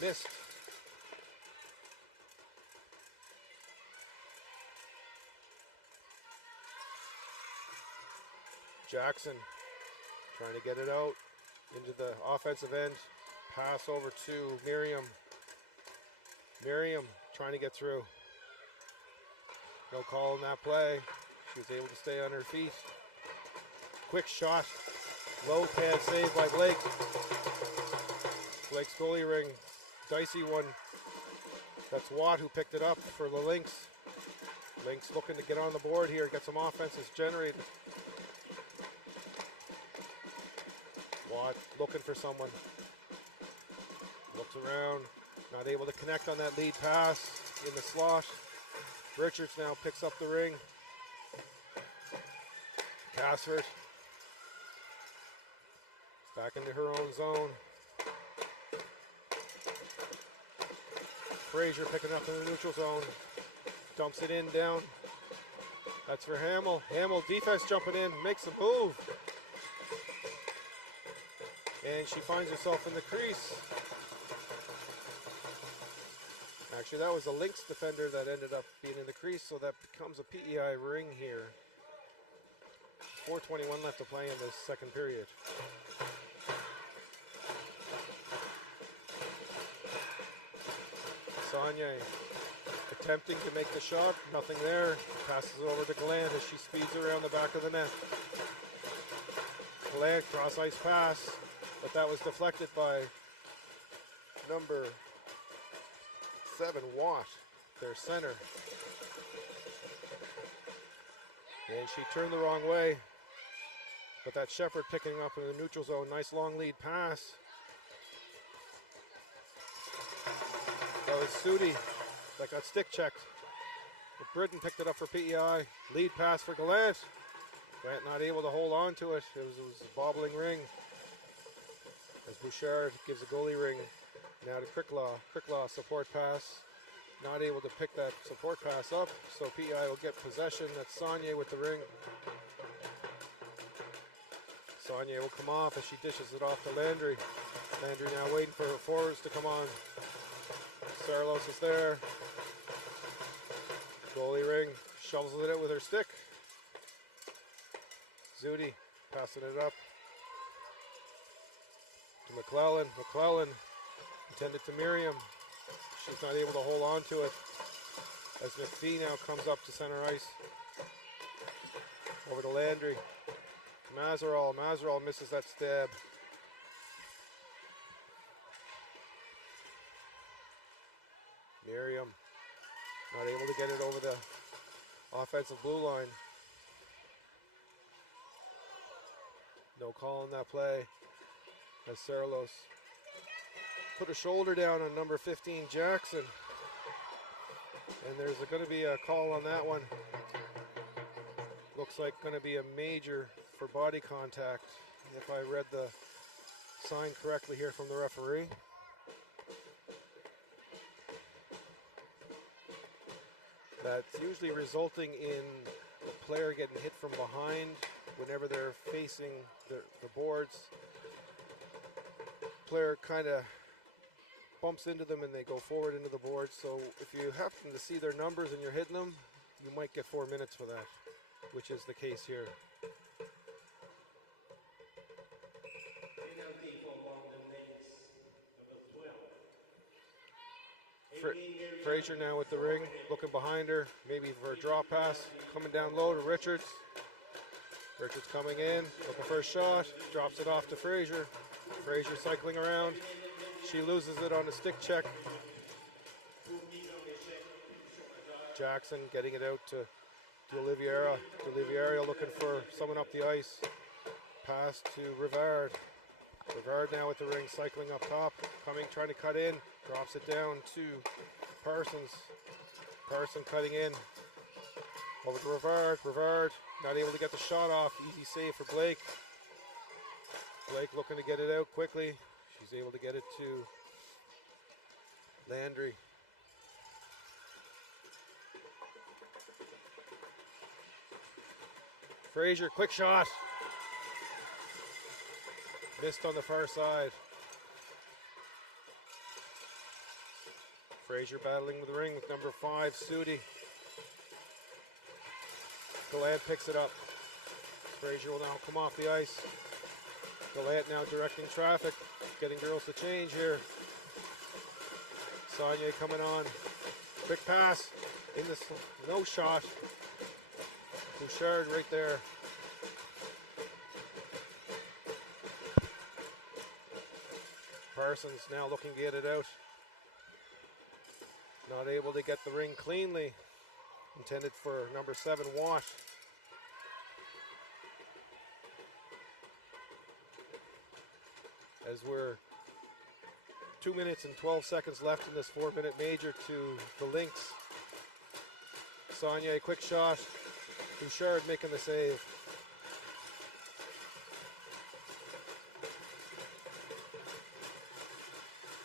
Missed. Jackson trying to get it out into the offensive end. Pass over to Miriam. Miriam trying to get through. No call in that play. She was able to stay on her feet. Quick shot. Low pad save by Blake. Blake's goalie ring. Dicey one. That's Watt who picked it up for the Lynx. Lynx looking to get on the board here, get some offenses generated. Watt looking for someone. Looks around, not able to connect on that lead pass in the slot. Richards now picks up the ring. Cassford back into her own zone. Frazier picking up in the neutral zone. Dumps it in, down. That's for Hamill. Hamill defense jumping in, makes a move. And she finds herself in the crease. Actually, that was a Lynx defender that ended up being in the crease, so that becomes a PEI ring here. 4:21 left to play in this second period. Sagne attempting to make the shot, nothing there. Passes it over to Gallant as she speeds around the back of the net. Gallant cross ice pass, but that was deflected by number 7, Watt, their center. And she turned the wrong way, but that Shepherd picking up in the neutral zone. Nice long lead pass. That was Sudi that got stick checked. But Britton picked it up for PEI. Lead pass for Gallant. Grant not able to hold on to it. It was a bobbling ring. As Bouchard gives a goalie ring now to Kricklaw. Kricklaw support pass. Not able to pick that support pass up, so PEI will get possession. That's Sagne with the ring. Sagne will come off as she dishes it off to Landry. Landry now waiting for her forwards to come on. Sarlos is there. Goalie ring, shovels it out with her stick. Zudi passing it up to McClellan. McClellan intended to Miriam. She's not able to hold on to it as McPhee now comes up to center ice. Over to Landry. Mazeral. Mazeral misses that stab. Miriam not able to get it over the offensive blue line. No call on that play as Sarlos put a shoulder down on number 15, Jackson. And there's going to be a call on that one. Looks like going to be a major for body contact, if I read the sign correctly here from the referee. That's usually resulting in the player getting hit from behind whenever they're facing the boards. Player kind of bumps into them and they go forward into the boards. So if you happen to see their numbers and you're hitting them, you might get 4 minutes for that, which is the case here. Frazier now with the ring, looking behind her, maybe for a draw pass, coming down low to Richards. Richards coming in, looking for a shot, drops it off to Frazier. Frazier cycling around. She loses it on a stick check. Jackson getting it out to Oliviera. Oliviera looking for someone up the ice. Pass to Rivard. Rivard now with the ring, cycling up top, coming, trying to cut in, drops it down to Parsons. Parsons cutting in. Over to Rivard. Rivard not able to get the shot off. Easy save for Blake. Blake looking to get it out quickly. She's able to get it to Landry. Frazier, quick shot. Missed on the far side. Frazier battling with the ring with number 5, Sudi. Gallant picks it up. Frazier will now come off the ice. Gallant now directing traffic, getting girls to change here. Saunier coming on. Quick pass. In the no shot. Bouchard right there. Parsons now looking to get it out. Not able to get the ring cleanly. Intended for number 7, Watt. As we're 2 minutes and 12 seconds left in this 4-minute major to the Lynx. Saunier, quick shot. Bouchard making the save.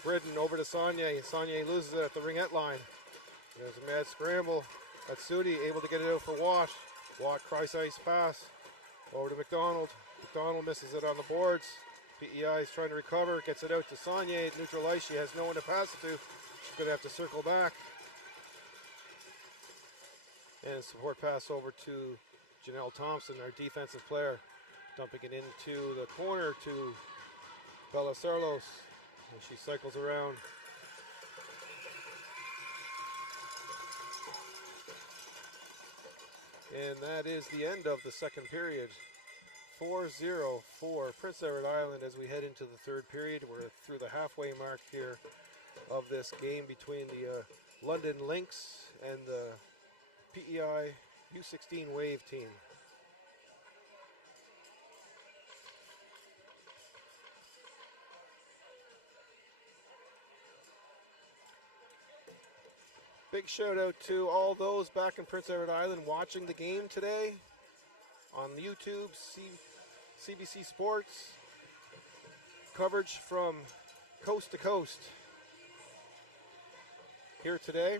Britton over to Saunier. Saunier loses it at the ringette line. There's a mad scramble. That's Sudi able to get it out for Watt. Watt, cross ice pass. Over to McDonald. McDonald misses it on the boards. PEI is trying to recover. Gets it out to Saunier. Neutral ice. She has no one to pass it to. She's going to have to circle back. And support pass over to Janelle Thompson, our defensive player. Dumping it into the corner to Bella Sarlos. And she cycles around. And that is the end of the second period. 4-0 for Prince Edward Island as we head into the third period. We're through the halfway mark here of this game between the London Lynx and the PEI U16 Wave team. Big shout out to all those back in Prince Edward Island watching the game today on YouTube, CBC Sports. Coverage from coast to coast here today.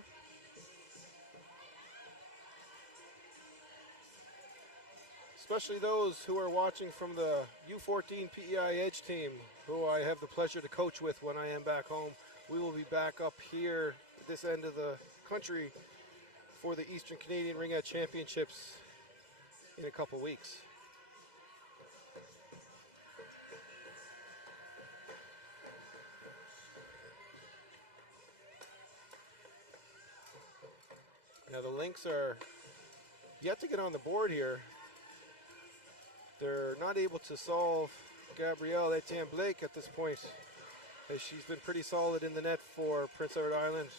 Especially those who are watching from the U14 PEI Edge team, who I have the pleasure to coach with when I am back home. We will be back up here at this end of the country for the Eastern Canadian Ringette Championships in a couple weeks. Now the Lynx are yet to get on the board here. They're not able to solve Gabrielle Etienne Blake at this point, as she's been pretty solid in the net for Prince Edward Island.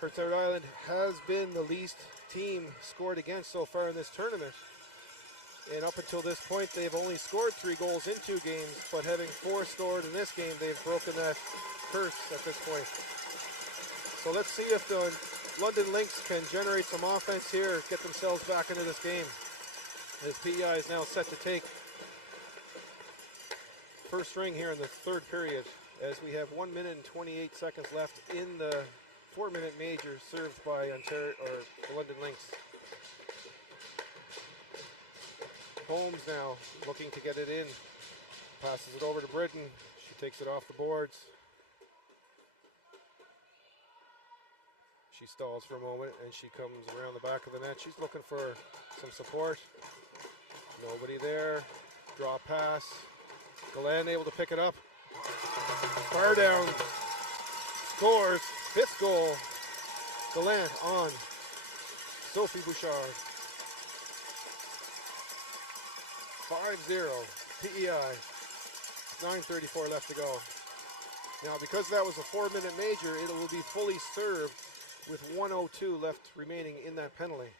Prince Edward Island has been the least team scored against so far in this tournament. And up until this point, they've only scored 3 goals in 2 games, but having 4 scored in this game, they've broken that curse at this point. So let's see if the London Lynx can generate some offense here, get themselves back into this game. As PEI is now set to take first ring here in the third period, as we have 1 minute and 28 seconds left in the 4-minute major served by the London Lynx. Holmes now looking to get it in. Passes it over to Britton. She takes it off the boards. She stalls for a moment and she comes around the back of the net. She's looking for some support. Nobody there. Draw pass. Galan able to pick it up. Far down. scores. 5th goal. Gallant on Sophie Bouchard. 5-0. PEI. 9:34 left to go. Now, because that was a 4-minute major, it will be fully served with 1:02 left remaining in that penalty.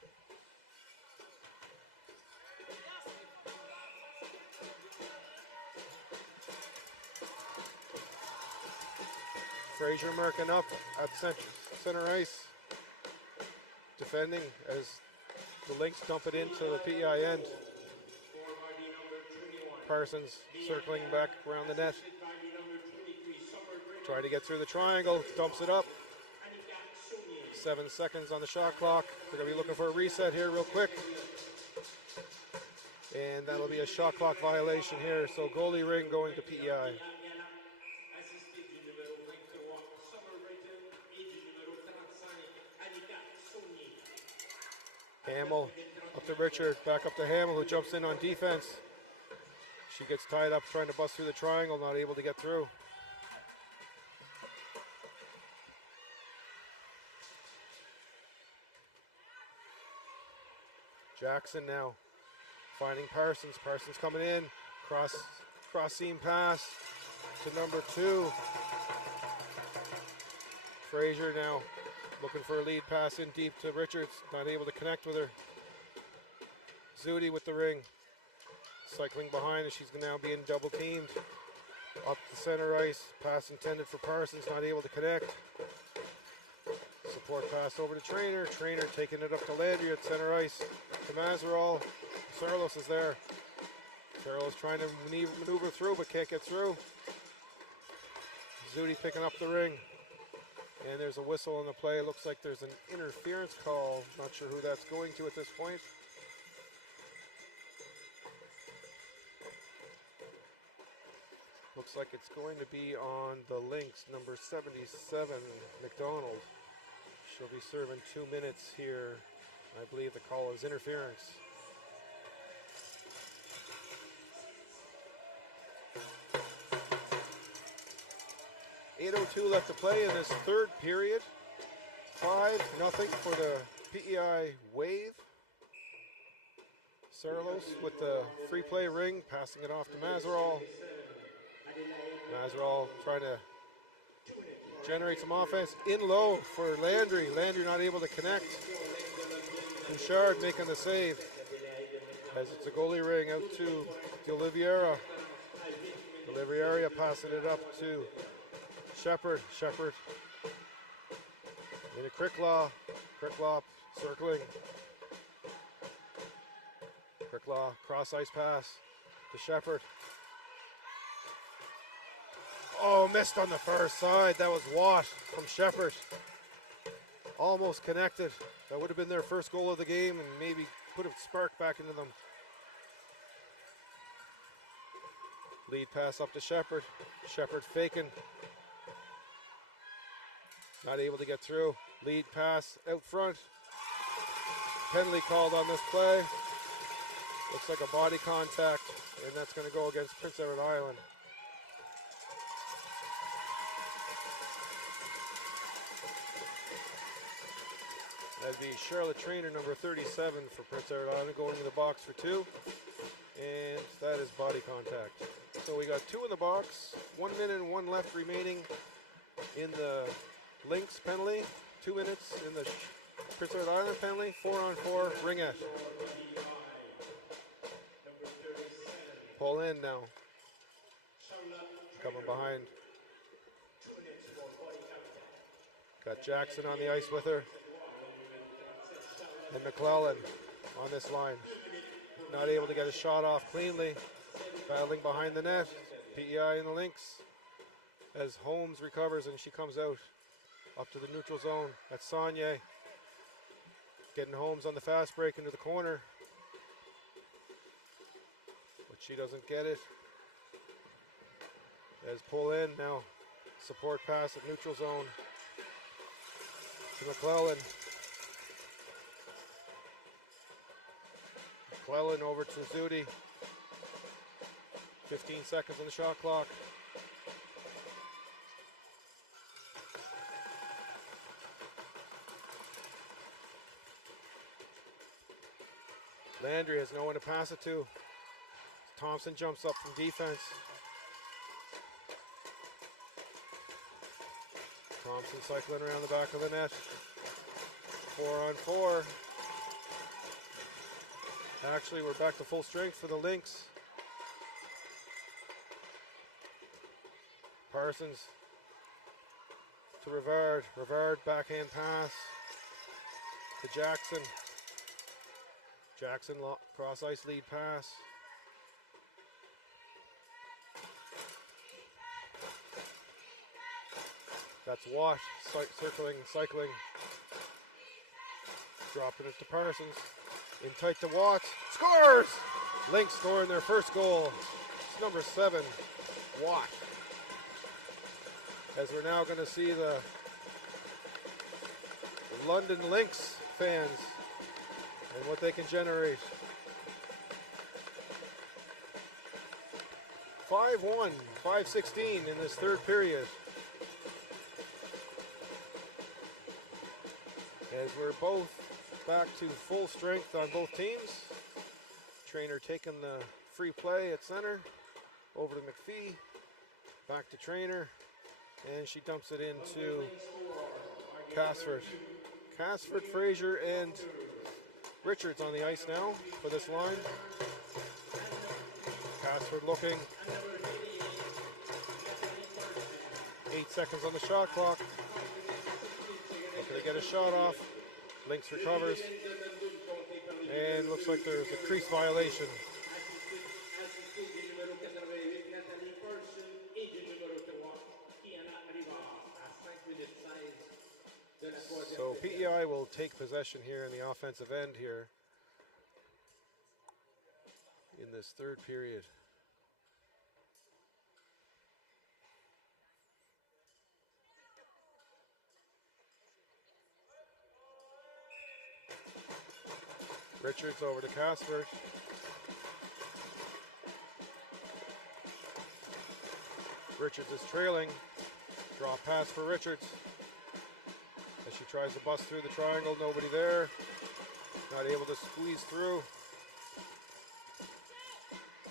Fraser Merkin up at center ice, defending as the Lynx dump it into the PEI end. Parsons circling back around the net. Trying to get through the triangle, dumps it up. 7 seconds on the shot clock. They're going to be looking for a reset here real quick. And that'll be a shot clock violation here. So goalie ring going to PEI. Hamill up to Richard, back up to Hamill, who jumps in on defense. She gets tied up trying to bust through the triangle, not able to get through. Jackson now finding Parsons. Parsons coming in, cross seam pass to number 2. Fraser now looking for a lead pass in deep to Richards, not able to connect with her. Zudi with the ring, cycling behind, and she's now being double teamed. Up the center ice, pass intended for Parsons, not able to connect. Support pass over to Trainer. Trainer taking it up to Landry at center ice. To Mazerall. Sarlos is there. Sarlos trying to maneuver through but can't get through. Zudi picking up the ring. And there's a whistle on the play. It looks like there's an interference call. Not sure who that's going to at this point. Looks like it's going to be on the Lynx, number 77, McDonald. She'll be serving 2 minutes here. I believe the call is interference. .802 left to play in this third period. 5-0 for the PEI Wave. Sarlos with the free play ring, passing it off to Mazerall. Mazerall trying to generate some offense. In low for Landry. Landry not able to connect. Bouchard making the save. As it's a goalie ring out to Oliviera. Oliviera passing it up to Shepard. Shepard into Cricklaw. Cricklaw circling. Cricklaw cross ice pass to Shepard. Oh, missed on the far side. That was Watt from Shepard. Almost connected. That would have been their first goal of the game and maybe put a spark back into them. Lead pass up to Shepard. Shepard faking. Not able to get through. Lead pass out front. Penalty called on this play. Looks like a body contact, and that's going to go against Prince Edward Island. That'd be Charlotte Trainer, number 37 for Prince Edward Island, going in the box for 2. And that is body contact. So we got 2 in the box, 1 minute and 1 left remaining in the Lynx penalty, 2 minutes in the Prince Edward Island penalty, 4-on-4 Ringette. Pull in now. Coming behind. Got Jackson on the ice with her. And McClellan on this line. Not able to get a shot off cleanly. Battling behind the net. PEI in the Lynx. As Holmes recovers and she comes out. Up to the neutral zone. That's Saunier. Getting Holmes on the fast break into the corner. But she doesn't get it. As pull in now. Support pass at neutral zone. To McClellan. McClellan over to Zudi. 15 seconds on the shot clock. Landry has no one to pass it to. Thompson jumps up from defense. Thompson cycling around the back of the net. 4-on-4. Actually, we're back to full strength for the Lynx. Parsons to Rivard. Rivard backhand pass to Jackson. Jackson cross ice lead pass. That's Watt circling, cycling. Dropping it to Parsons. In tight to Watt. Scores! Lynx scoring their first goal. It's number 7, Watt. As we're now going to see the London Lynx fans and what they can generate. 5-1, 5-16 in this third period. As we're both back to full strength on both teams. Trainer taking the free play at center. Over to McPhee. Back to Trainer. And she dumps it into Casford. Casford, Fraser, and Richards on the ice now for this line. Casford looking. 8 seconds on the shot clock. Looking to get a shot off. Lynx recovers. And looks like there's a crease violation. So PEI will take possession here in the offensive end here in this third period. Richards over to Casper. Richards is trailing. Draw pass for Richards. As she tries to bust through the triangle, nobody there. Not able to squeeze through.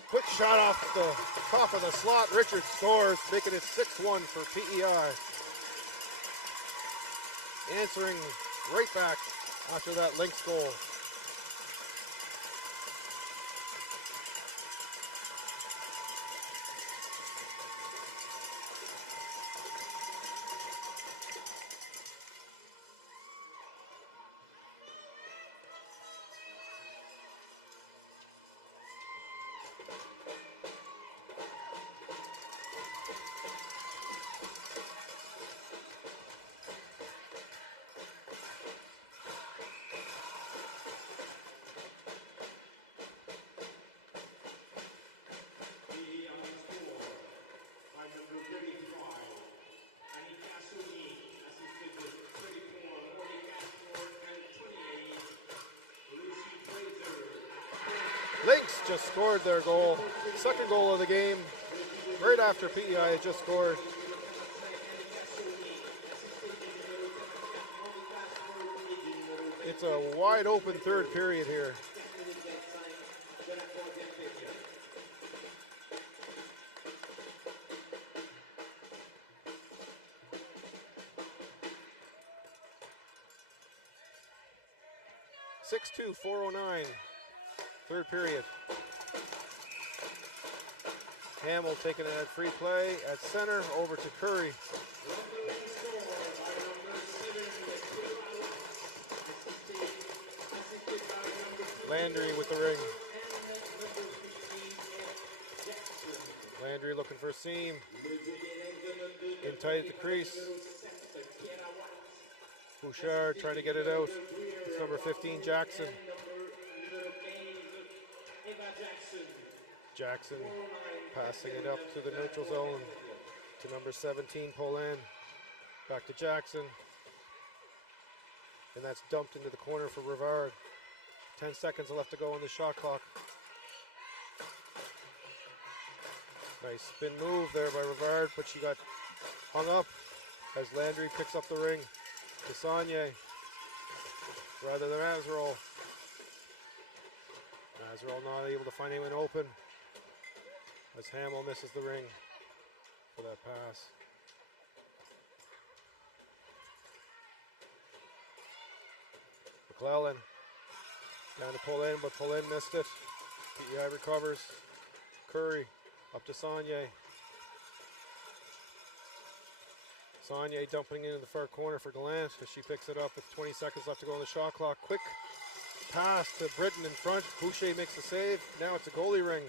Quick shot off the top of the slot. Richards scores, making it 6-1 for PEI. Answering right back after that Lynx goal. Lynx just scored their goal. Second goal of the game. Right after PEI had just scored. It's a wide open third period here. (6-2, 4:09). Third period. Hamill taking it at free play at center over to Curry. Landry with the ring. Landry looking for a seam. In tight at the crease. Bouchard trying to get it out. It's number 15, Jackson. Jackson passing it up to the neutral zone to number 17, Polan. Back to Jackson. And that's dumped into the corner for Rivard. 10 seconds left to go on the shot clock. Nice spin move there by Rivard, but she got hung up as Landry picks up the ring to Saunier rather than Azarol. Azrael not able to find anyone open as Hamill misses the ring for that pass. McClellan down to pull in, but pull in missed it. PEI recovers. Curry up to Saunier. Saunier dumping into the far corner for Gallant as she picks it up with 20 seconds left to go on the shot clock. Quick pass to Britton in front. Boucher makes the save. Now it's a goalie ring.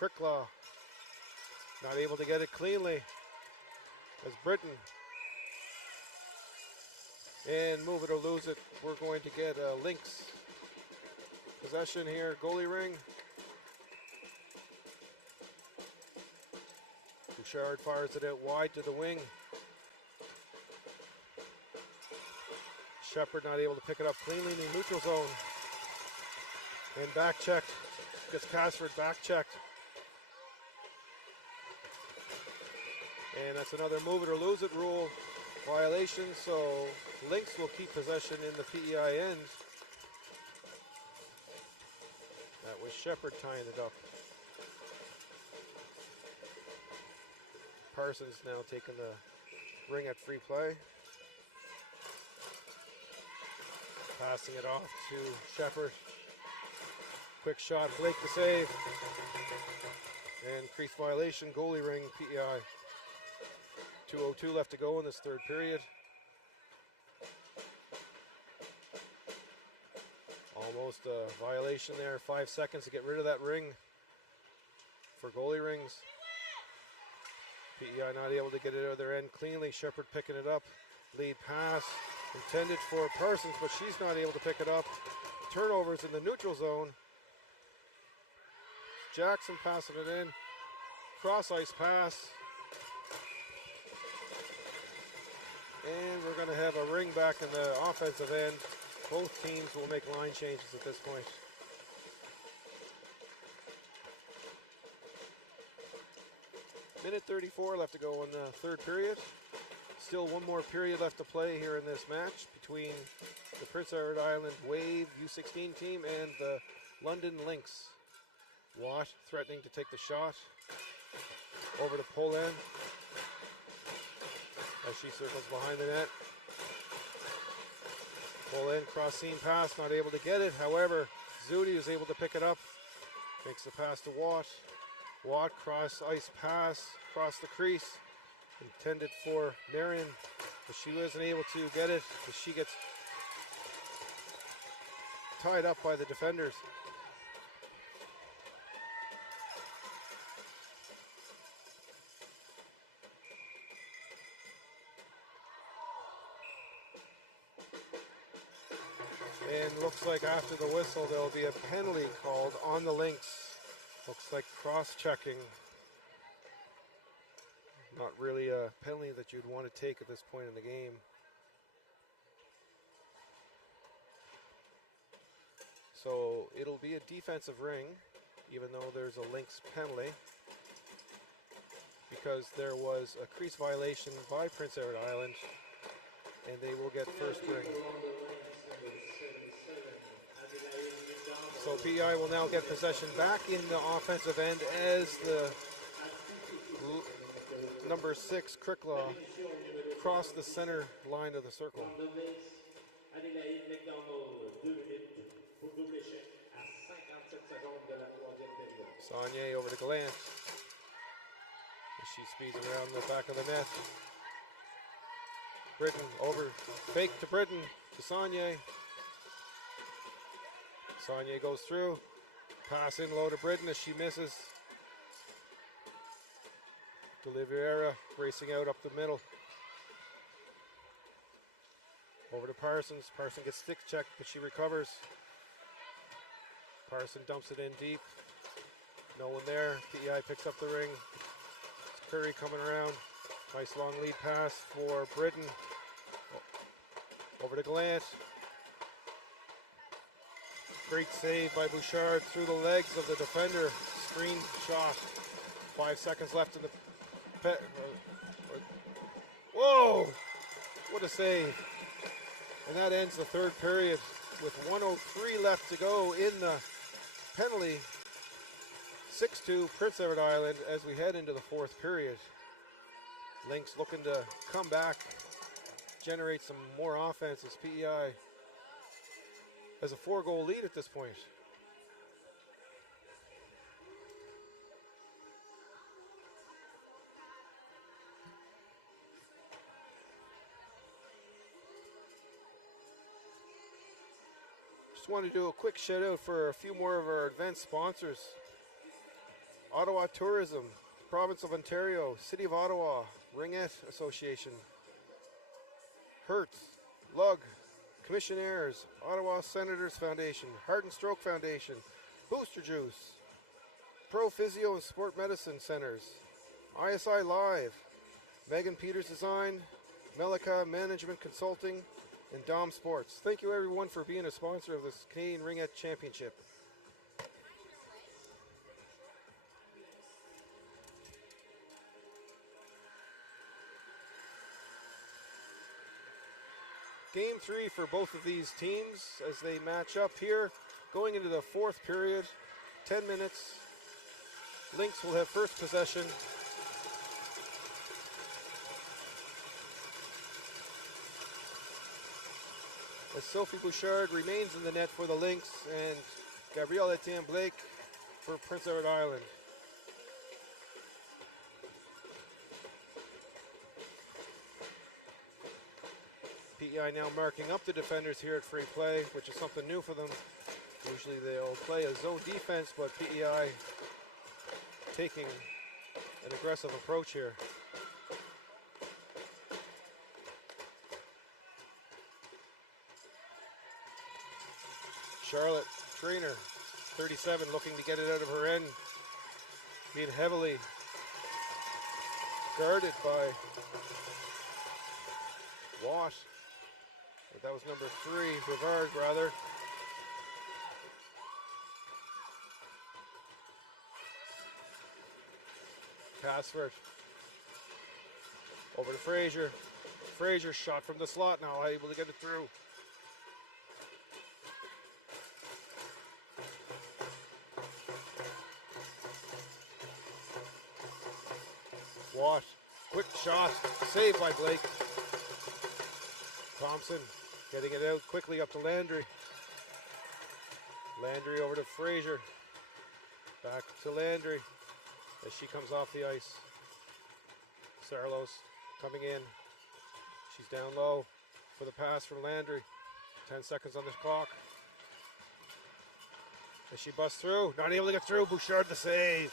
Cricklaw not able to get it cleanly as Britton. And move it or lose it. We're going to get Lynx possession here. Goalie ring. Bouchard fires it out wide to the wing. Shepard not able to pick it up cleanly in the neutral zone. And back checked. Gets Casford back checked. And that's another move it or lose it rule violation. So Lynx will keep possession in the PEI end. That was Shepard tying it up. Parsons now taking the ring at free play. Passing it off to Shepard. Quick shot, Blake the save. And crease violation, goalie ring, PEI. 2:02 left to go in this third period. Almost a violation there. 5 seconds to get rid of that ring for goalie rings. PEI not able to get it out of their end cleanly. Shepard picking it up. Lead pass intended for Parsons, but she's not able to pick it up. Turnovers in the neutral zone. Jackson passing it in. Cross ice pass. And we're going to have a ring back in the offensive end. Both teams will make line changes at this point. Minute 34 left to go in the third period. Still one more period left to play here in this match between the Prince Edward Island Wave U16 team and the London Lynx. Watt threatening to take the shot. Over to Polan as she circles behind the net. Polan cross seam pass, not able to get it. However, Zudi is able to pick it up. Makes the pass to Watt. Watt cross ice pass across the crease. Intended for Marion, but she wasn't able to get it as she gets tied up by the defenders. And looks like after the whistle there'll be a penalty called on the Lynx. Looks like cross-checking. Not really a penalty that you'd want to take at this point in the game. So it'll be a defensive ring, even though there's a Lynx penalty, because there was a crease violation by Prince Edward Island, and they will get first ring. So PEI will now get possession back in the offensive end as the number 6 Cricklaw cross the center line of the circle. Saunier over to Gallant as she speeds around the back of the net. Britton over, fake to Britton, to Saunier. Saunier goes through, pass in low to Britton as she misses. D'Oliveira racing out up the middle. Over to Parsons. Parsons gets stick checked, but she recovers. Parsons dumps it in deep. No one there. PEI picks up the ring. It's Curry coming around. Nice long lead pass for Britton. Over to Gallant. Great save by Bouchard through the legs of the defender. Screen shot. 5 seconds left in the whoa! What a save. And that ends the third period. with 1:03 left to go in the penalty. 6-2 Prince Edward Island as we head into the fourth period. Lynx looking to come back, generate some more offense as PEI has a 4-goal lead at this point. Just want to do a quick shout out for a few more of our event sponsors. Ottawa Tourism, Province of Ontario, City of Ottawa, Ringette Association, Hertz, Lug, Commissionaires, Ottawa Senators Foundation, Heart and Stroke Foundation, Booster Juice, Pro Physio and Sport Medicine Centers, ISI Live, Megan Peters Design, Melika Management Consulting, and Dom Sports. Thank you everyone for being a sponsor of this Canadian Ringette Championship. Game 3 for both of these teams as they match up here. Going into the fourth period, 10 minutes. Lynx will have first possession. As Sophie Bouchard remains in the net for the Lynx and Gabrielle Etienne Blake for Prince Edward Island. PEI now marking up the defenders here at free play, which is something new for them. Usually they'll play a zone defense, but PEI taking an aggressive approach here. Charlotte Trainer, 37, looking to get it out of her end, being heavily guarded by Watt. That was number 3, Rivard rather. Passford. Over to Fraser. Fraser shot from the slot now, able to get it through. Watt, quick shot, saved by Blake. Thompson getting it out quickly up to Landry. Landry over to Fraser. Back to Landry as she comes off the ice. Sarlos coming in. She's down low for the pass from Landry. 10 seconds on the clock. As she busts through, not able to get through. Bouchard the save.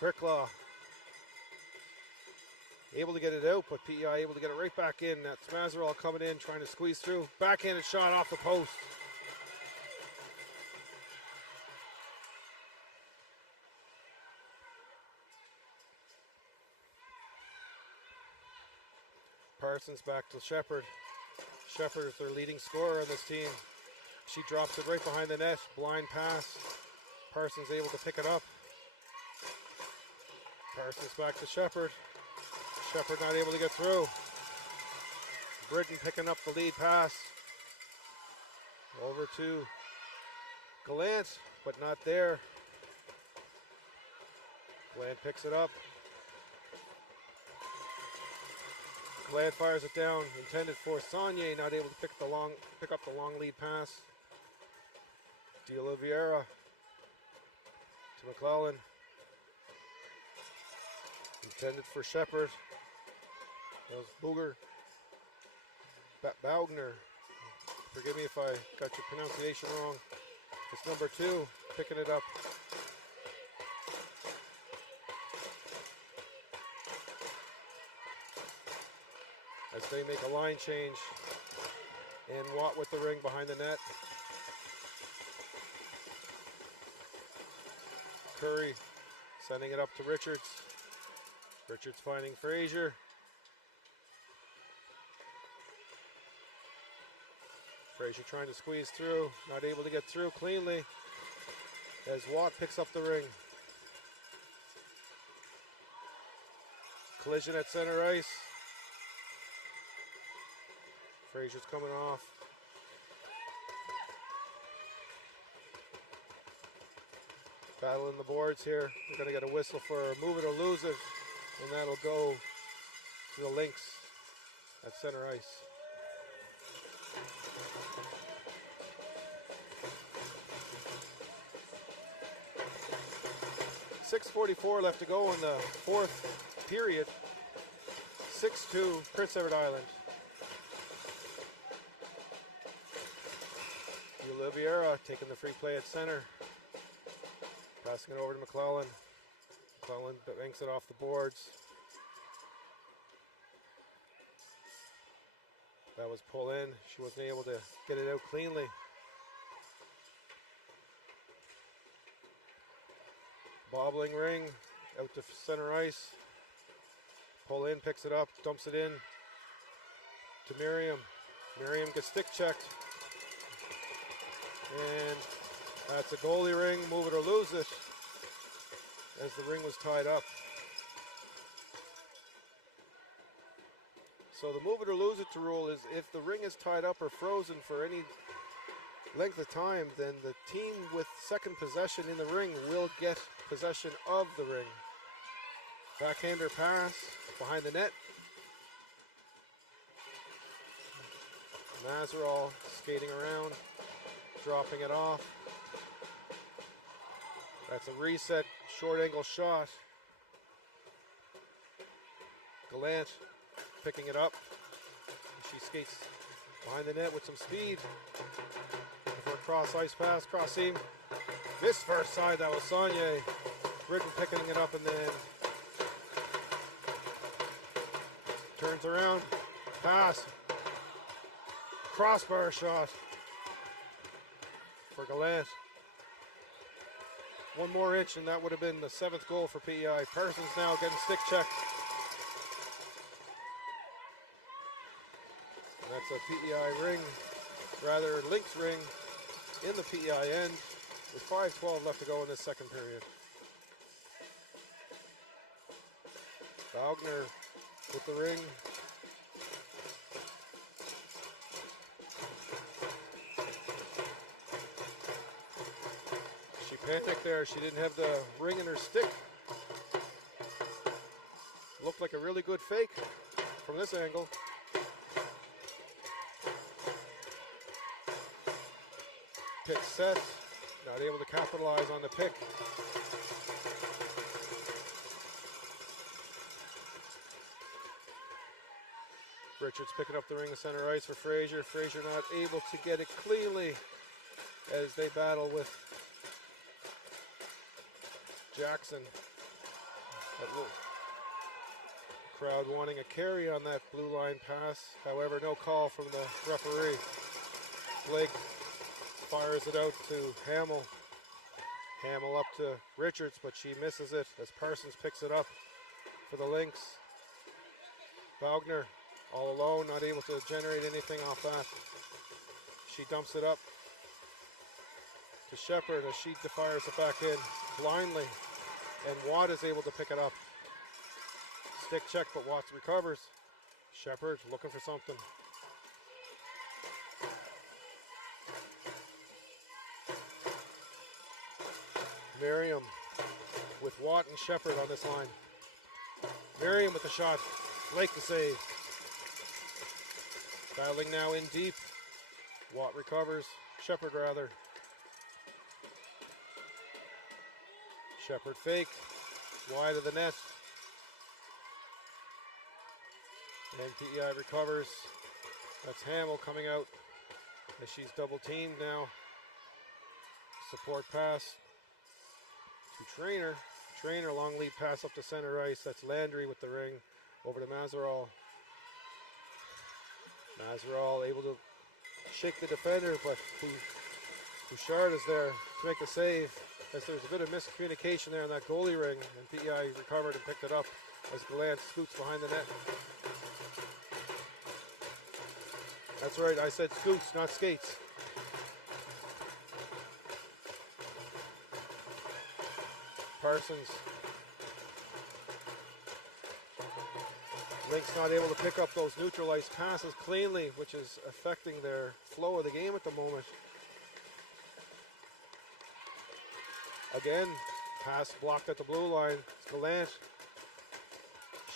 Cricklaw able to get it out, but PEI able to get it right back in. That's Mazerall coming in, trying to squeeze through. Backhanded shot off the post. Parsons back to Shepherd. Shepherd is their leading scorer on this team. She drops it right behind the net. Blind pass. Parsons able to pick it up. Parsons back to Shepherd. Shepherd not able to get through. Britton picking up the lead pass. Over to Gallant, but not there. Gallant picks it up. Gallant fires it down, intended for Saunier, not able to pick up the long lead pass. De Oliveira to McClellan. Intended for Shepherd. That was Booger. Baugner. Forgive me if I got your pronunciation wrong. It's number 2, picking it up. As they make a line change. And Watt with the ring behind the net. Curry sending it up to Richards. Richards finding Fraser. Fraser trying to squeeze through, not able to get through cleanly as Watt picks up the ring. Collision at center ice. Fraser's coming off. Battling the boards here. We're going to get a whistle for move it or lose it, and that'll go to the Lynx at center ice. .6:44 left to go in the fourth period. 6-2 Prince Edward Island. Oliveira taking the free play at center. Passing it over to McClellan. McClellan banks it off the boards. That was pull in. She wasn't able to get it out cleanly. Bobbling ring out to center ice. Pull in, picks it up, dumps it in to Miriam. Miriam gets stick checked. And that's a goalie ring, move it or lose it, as the ring was tied up. So the move it or lose it rule is if the ring is tied up or frozen for any length of time, then the team with second possession in the ring will get possession of the ring. Backhander pass behind the net. Mazerall skating around, dropping it off. That's a reset, short angle shot. Gallant picking it up. She skates behind the net with some speed. For a cross ice pass, cross seam. This first side, that was Saunier. Britton picking it up and then turns around, pass, crossbar shot for Gallant. One more inch and that would have been the 7th goal for PEI. Parsons now getting stick checked. And that's a PEI ring, rather Lynx ring in the PEI end with 5:12 left to go in this second period. Wagner with the ring. She panicked there. She didn't have the ring in her stick. Looked like a really good fake from this angle. Pick set. Not able to capitalize on the pick. Richards picking up the ring of center ice for Frazier. Frazier not able to get it cleanly as they battle with Jackson. Crowd wanting a carry on that blue line pass. However, no call from the referee. Blake fires it out to Hamill. Hamill up to Richards, but she misses it as Parsons picks it up for the Lynx. Wagner all alone, not able to generate anything off that. She dumps it up to Shepard as she fires it back in blindly. And Watt is able to pick it up. Stick check, but Watts recovers. Shepard looking for something. Merriam with Watt and Shepard on this line. Merriam with the shot. Blake the save. Battling now in deep. Watt recovers. Shepard rather. Shepard fake. Wide of the net. And PEI recovers. That's Hamill coming out as she's double teamed now. Support pass to Trainer. Trainer, long lead pass up to center ice. That's Landry with the ring over to Mazerall. Mazerall able to shake the defender, but Bouchard is there to make the save as there's a bit of miscommunication there in that goalie ring, and PEI recovered and picked it up as Gallant scoots behind the net. That's right, I said scoots, not skates. Parsons. Lynx not able to pick up those neutralized passes cleanly, which is affecting their flow of the game at the moment. Again, Pass blocked at the blue line. Gallant.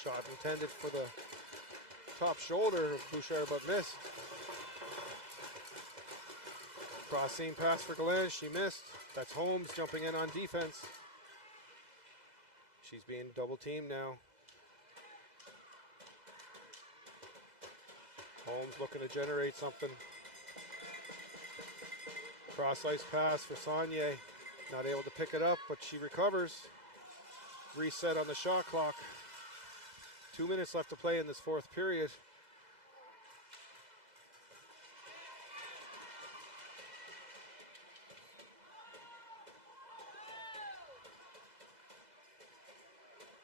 Shot intended for the top shoulder of Bouchard, but missed. Cross seam pass for Gallant. She missed. That's Holmes jumping in on defense. She's being double teamed now. Holmes looking to generate something. Cross ice pass for Saunier. Not able to pick it up, but she recovers. Reset on the shot clock. 2 minutes left to play in this fourth period.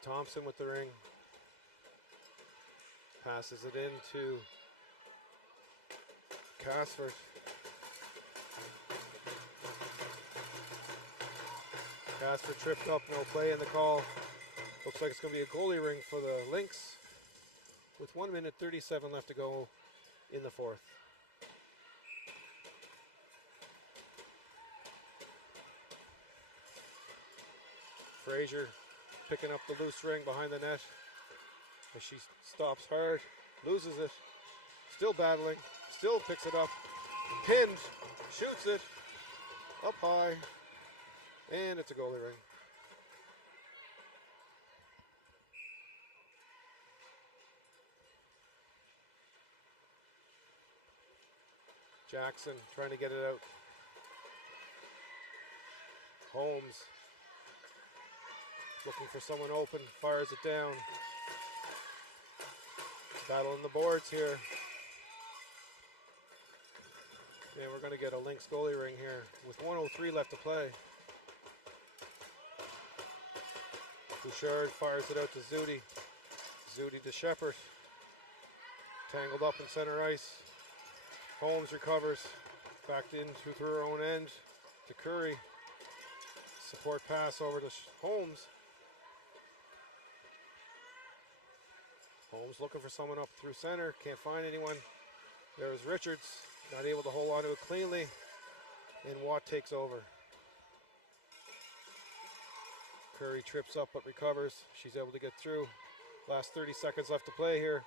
Thompson with the ring. Passes it into Casford. Casford tripped up, no play in the call. Looks like it's going to be a goalie ring for the Lynx with 1 minute 37 left to go in the fourth. Frazier picking up the loose ring behind the net as she stops hard, loses it, still battling, still picks it up, pinned, shoots it, up high, and it's a goalie ring. Jackson trying to get it out. Holmes looking for someone open, fires it down. Battling the boards here. And we're going to get a Lynx goalie ring here with 1:03 left to play. Bouchard fires it out to Zudi. Zudi to Shepard. Tangled up in center ice. Holmes recovers. Backed into through her own end to Curry. Support pass over to Holmes. Holmes looking for someone up through center. Can't find anyone. There's Richards. Not able to hold on to it cleanly. And Watt takes over. Curry trips up but recovers. She's able to get through. Last 30 seconds left to play here.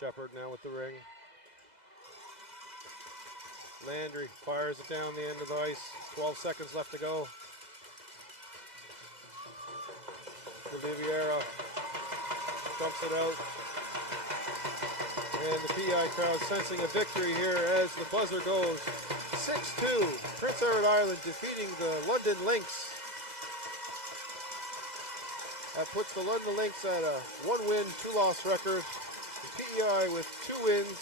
Shepard now with the ring. Landry fires it down the end of the ice. 12 seconds left to go. Riviera dumps it out. And the PI crowd sensing a victory here as the buzzer goes. 6-2, Prince Edward Island defeating the London Lynx. That puts the London Lynx at a 1-win, 2-loss record. The PEI with 2 wins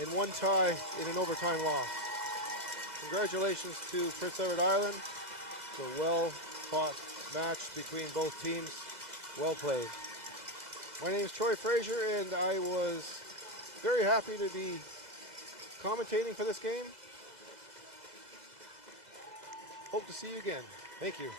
and 1 tie in an overtime loss. Congratulations to Prince Edward Island. It's a well-fought match between both teams. Well played. My name is Troy Frazier, and I was very happy to be commentating for this game. Hope to see you again. Thank you.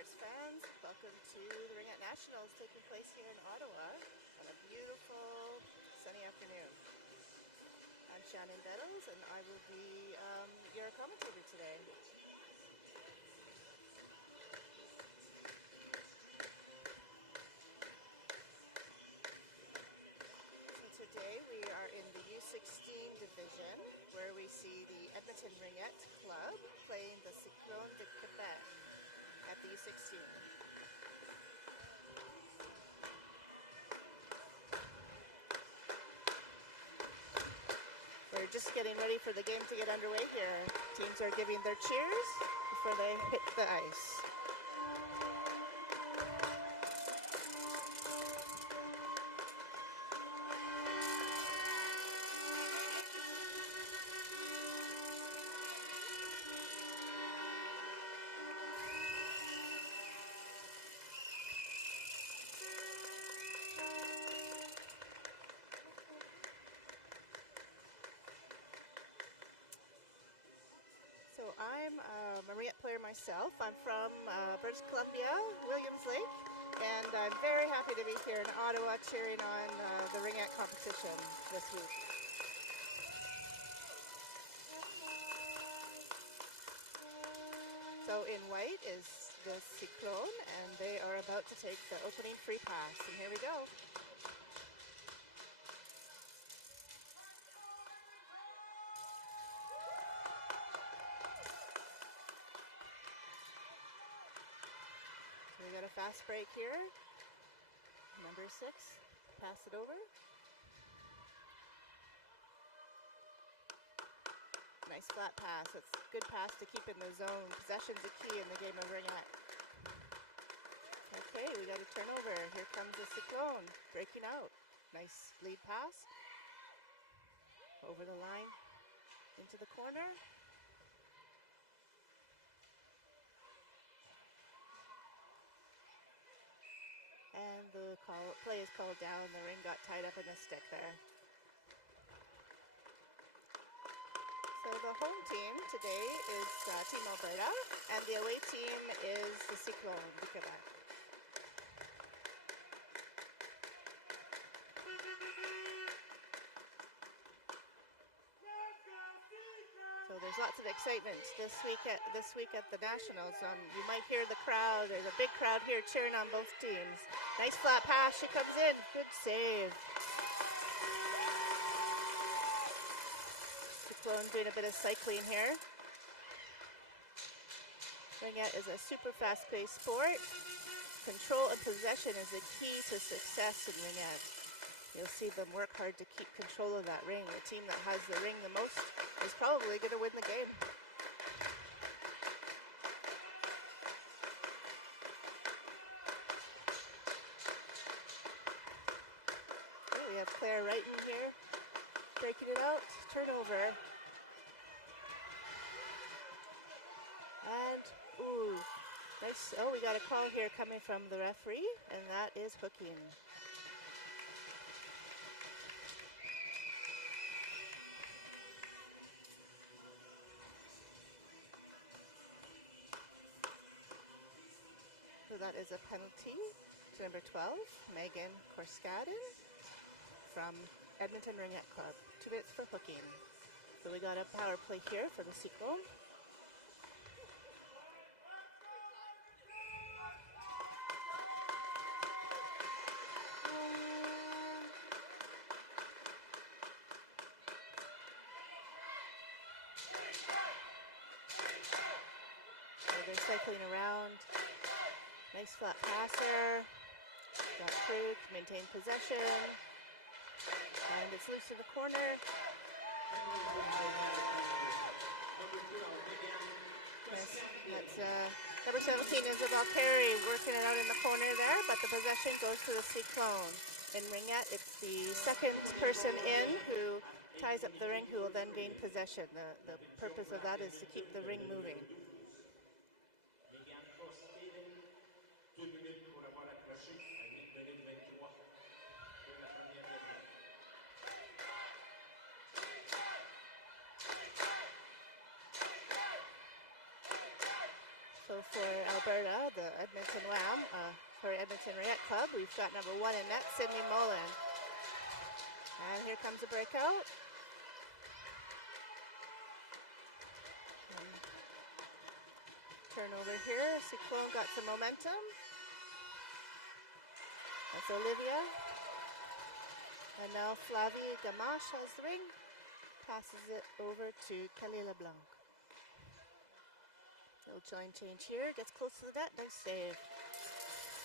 sports fans. Welcome to the Ringette Nationals taking place here in Ottawa on a beautiful sunny afternoon. I'm Shannon Bettles, and I will be your commentator today. So today we are in the U16 division, where we see the Edmonton Ringette Club playing the Cyclone de Quebec at the U16. We're just getting ready for the game to get underway here. Teams are giving their cheers before they hit the ice. So I'm a Ringette player myself. I'm from British Columbia, Williams Lake, and I'm very happy to be here in Ottawa cheering on the Ringette competition this week. So in white is the Cyclone, and they are about to take the opening free pass, and here we go. We got a fast break here. Number 6, pass it over. Nice flat pass. It's a good pass to keep in the zone. Possession's a key in the game of Ringette. Okay, we got a turnover. Here comes the Cyclone breaking out. Nice lead pass. Over the line, into the corner. And the play is called down. The ring got tied up in the stick there. So the home team today is Team Alberta, and the away team is the Cyclone de Quebec. So there's lots of excitement this week at the Nationals. You might hear the crowd. There's a big crowd here cheering on both teams. Nice flat pass. She comes in. Good save. Cyclone doing a bit of cycling here. Ringette is a super fast-paced sport. Control and possession is the key to success in Ringette. You'll see them work hard to keep control of that ring. The team that has the ring the most is probably going to win the game. Okay, we have Claire Wright in here, breaking it out, turnover. And, ooh, nice. Oh, we got a call here coming from the referee, and that is hooking. So that is a penalty to number 12, Megan Korskaden from Edmonton Ringette Club. 2 minutes for hooking. So we got a power play here for the Cyclone. So they're cycling around. Nice flat passer. Got through to maintain possession. And it's loose in the corner. Nice. That's number 17 Isabel Carey working it out in the corner there, but the possession goes to the Cyclone. In Ringette, it's the second person in who ties up the ring who will then gain possession. The purpose of that is to keep the ring moving. So for Alberta, the Edmonton Wham, for Edmonton Ringette Club. We've got number 1 in net, Sydney Mullen. And here comes a breakout. Turnover here. Cyclone got some momentum. That's Olivia. And now Flavie Gamache has the ring. Passes it over to Kelly LeBlanc. Little join change here. Gets close to the net. Nice save.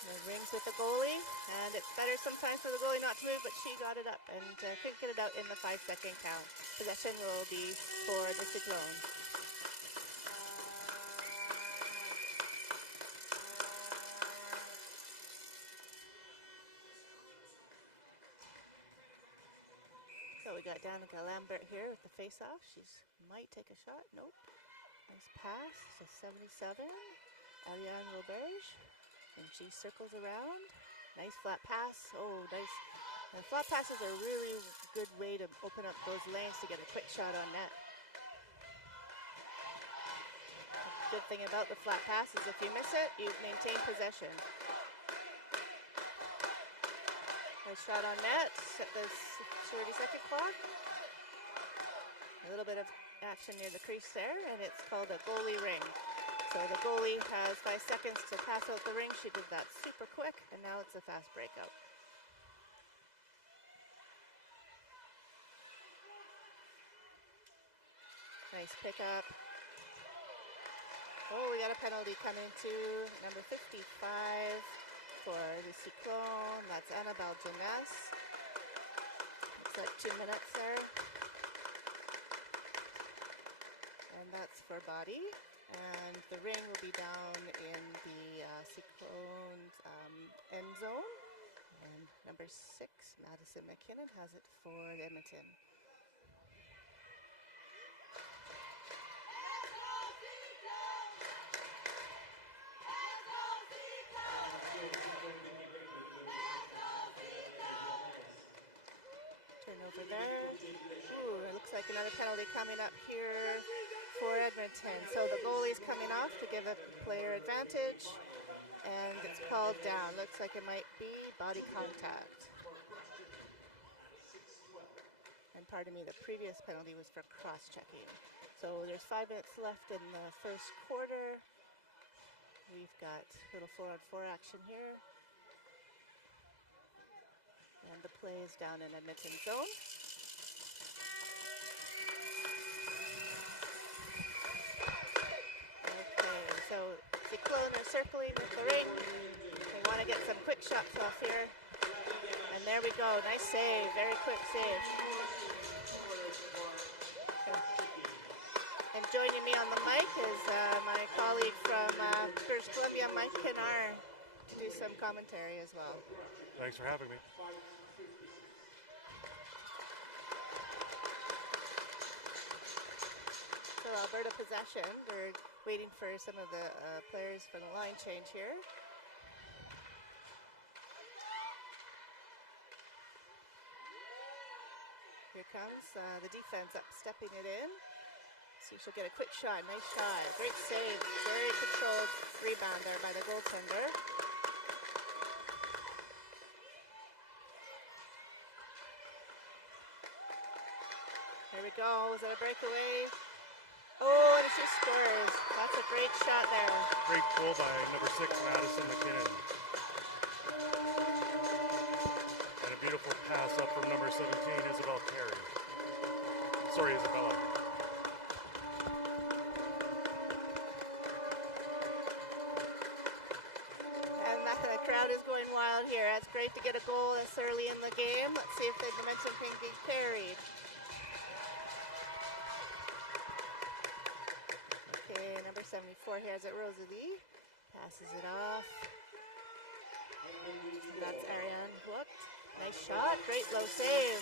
And rings with the goalie. And it's better sometimes for the goalie not to move, but she got it up and couldn't get it out in the 5-second count. Possession will be for the Cyclone. So we got Danica Lambert here with the face-off. She might take a shot. Nope. Nice pass to 77. Aliane Roberge. And she circles around. Nice flat pass. Oh, nice. And flat passes are a really good way to open up those lanes to get a quick shot on net. The good thing about the flat pass is if you miss it, you maintain possession. Nice shot on net. Set this 30-second clock. A little bit of action near the crease there, and it's called a goalie ring. So the goalie has 5 seconds to pass out the ring. She did that super quick, and now it's a fast breakout. Nice pickup. Oh, we got a penalty coming to number 55 for the Cyclone. That's Annabelle Jeunesse. Looks like 2 minutes there. And that's for body. And the ring will be down in the Cyclone's end zone. And number 6, Madison McKinnon, has it for Edmonton. Turnover there. Ooh, it looks like another penalty coming up here for Edmonton. So the goalie's coming off to give a player advantage, and it's called down. Looks like it might be body contact. And pardon me, the previous penalty was for cross-checking. So there's 5 minutes left in the first quarter. We've got a little 4-on-4 action here. And the play is down in Edmonton zone. Okay, so Cyclone are circling with the ring. They want to get some quick shots off here. And there we go, nice save, very quick save. And joining me on the mic is my colleague from British Columbia, Mike Kinnar, to do some commentary as well. Thanks for having me. So Alberta possession. We're waiting for some of the players for the line change here. Here comes the defense up, stepping it in. See if she'll get a quick shot. Nice shot. Great save. Very controlled rebound there by the goaltender. There we go. Was that a breakaway? Oh, and she scores. That's a great shot there. Great goal by number 6, Madison McKinnon. And a beautiful pass up from number 17, Isabella Carey. Sorry, Isabella. And the crowd is going wild here. It's great to get a goal this early in the game. Let's see if the momentum can be carried. Okay, number 74 here is it Rosalie. Passes it off. And that's Ariane whooped. Nice shot, great low save.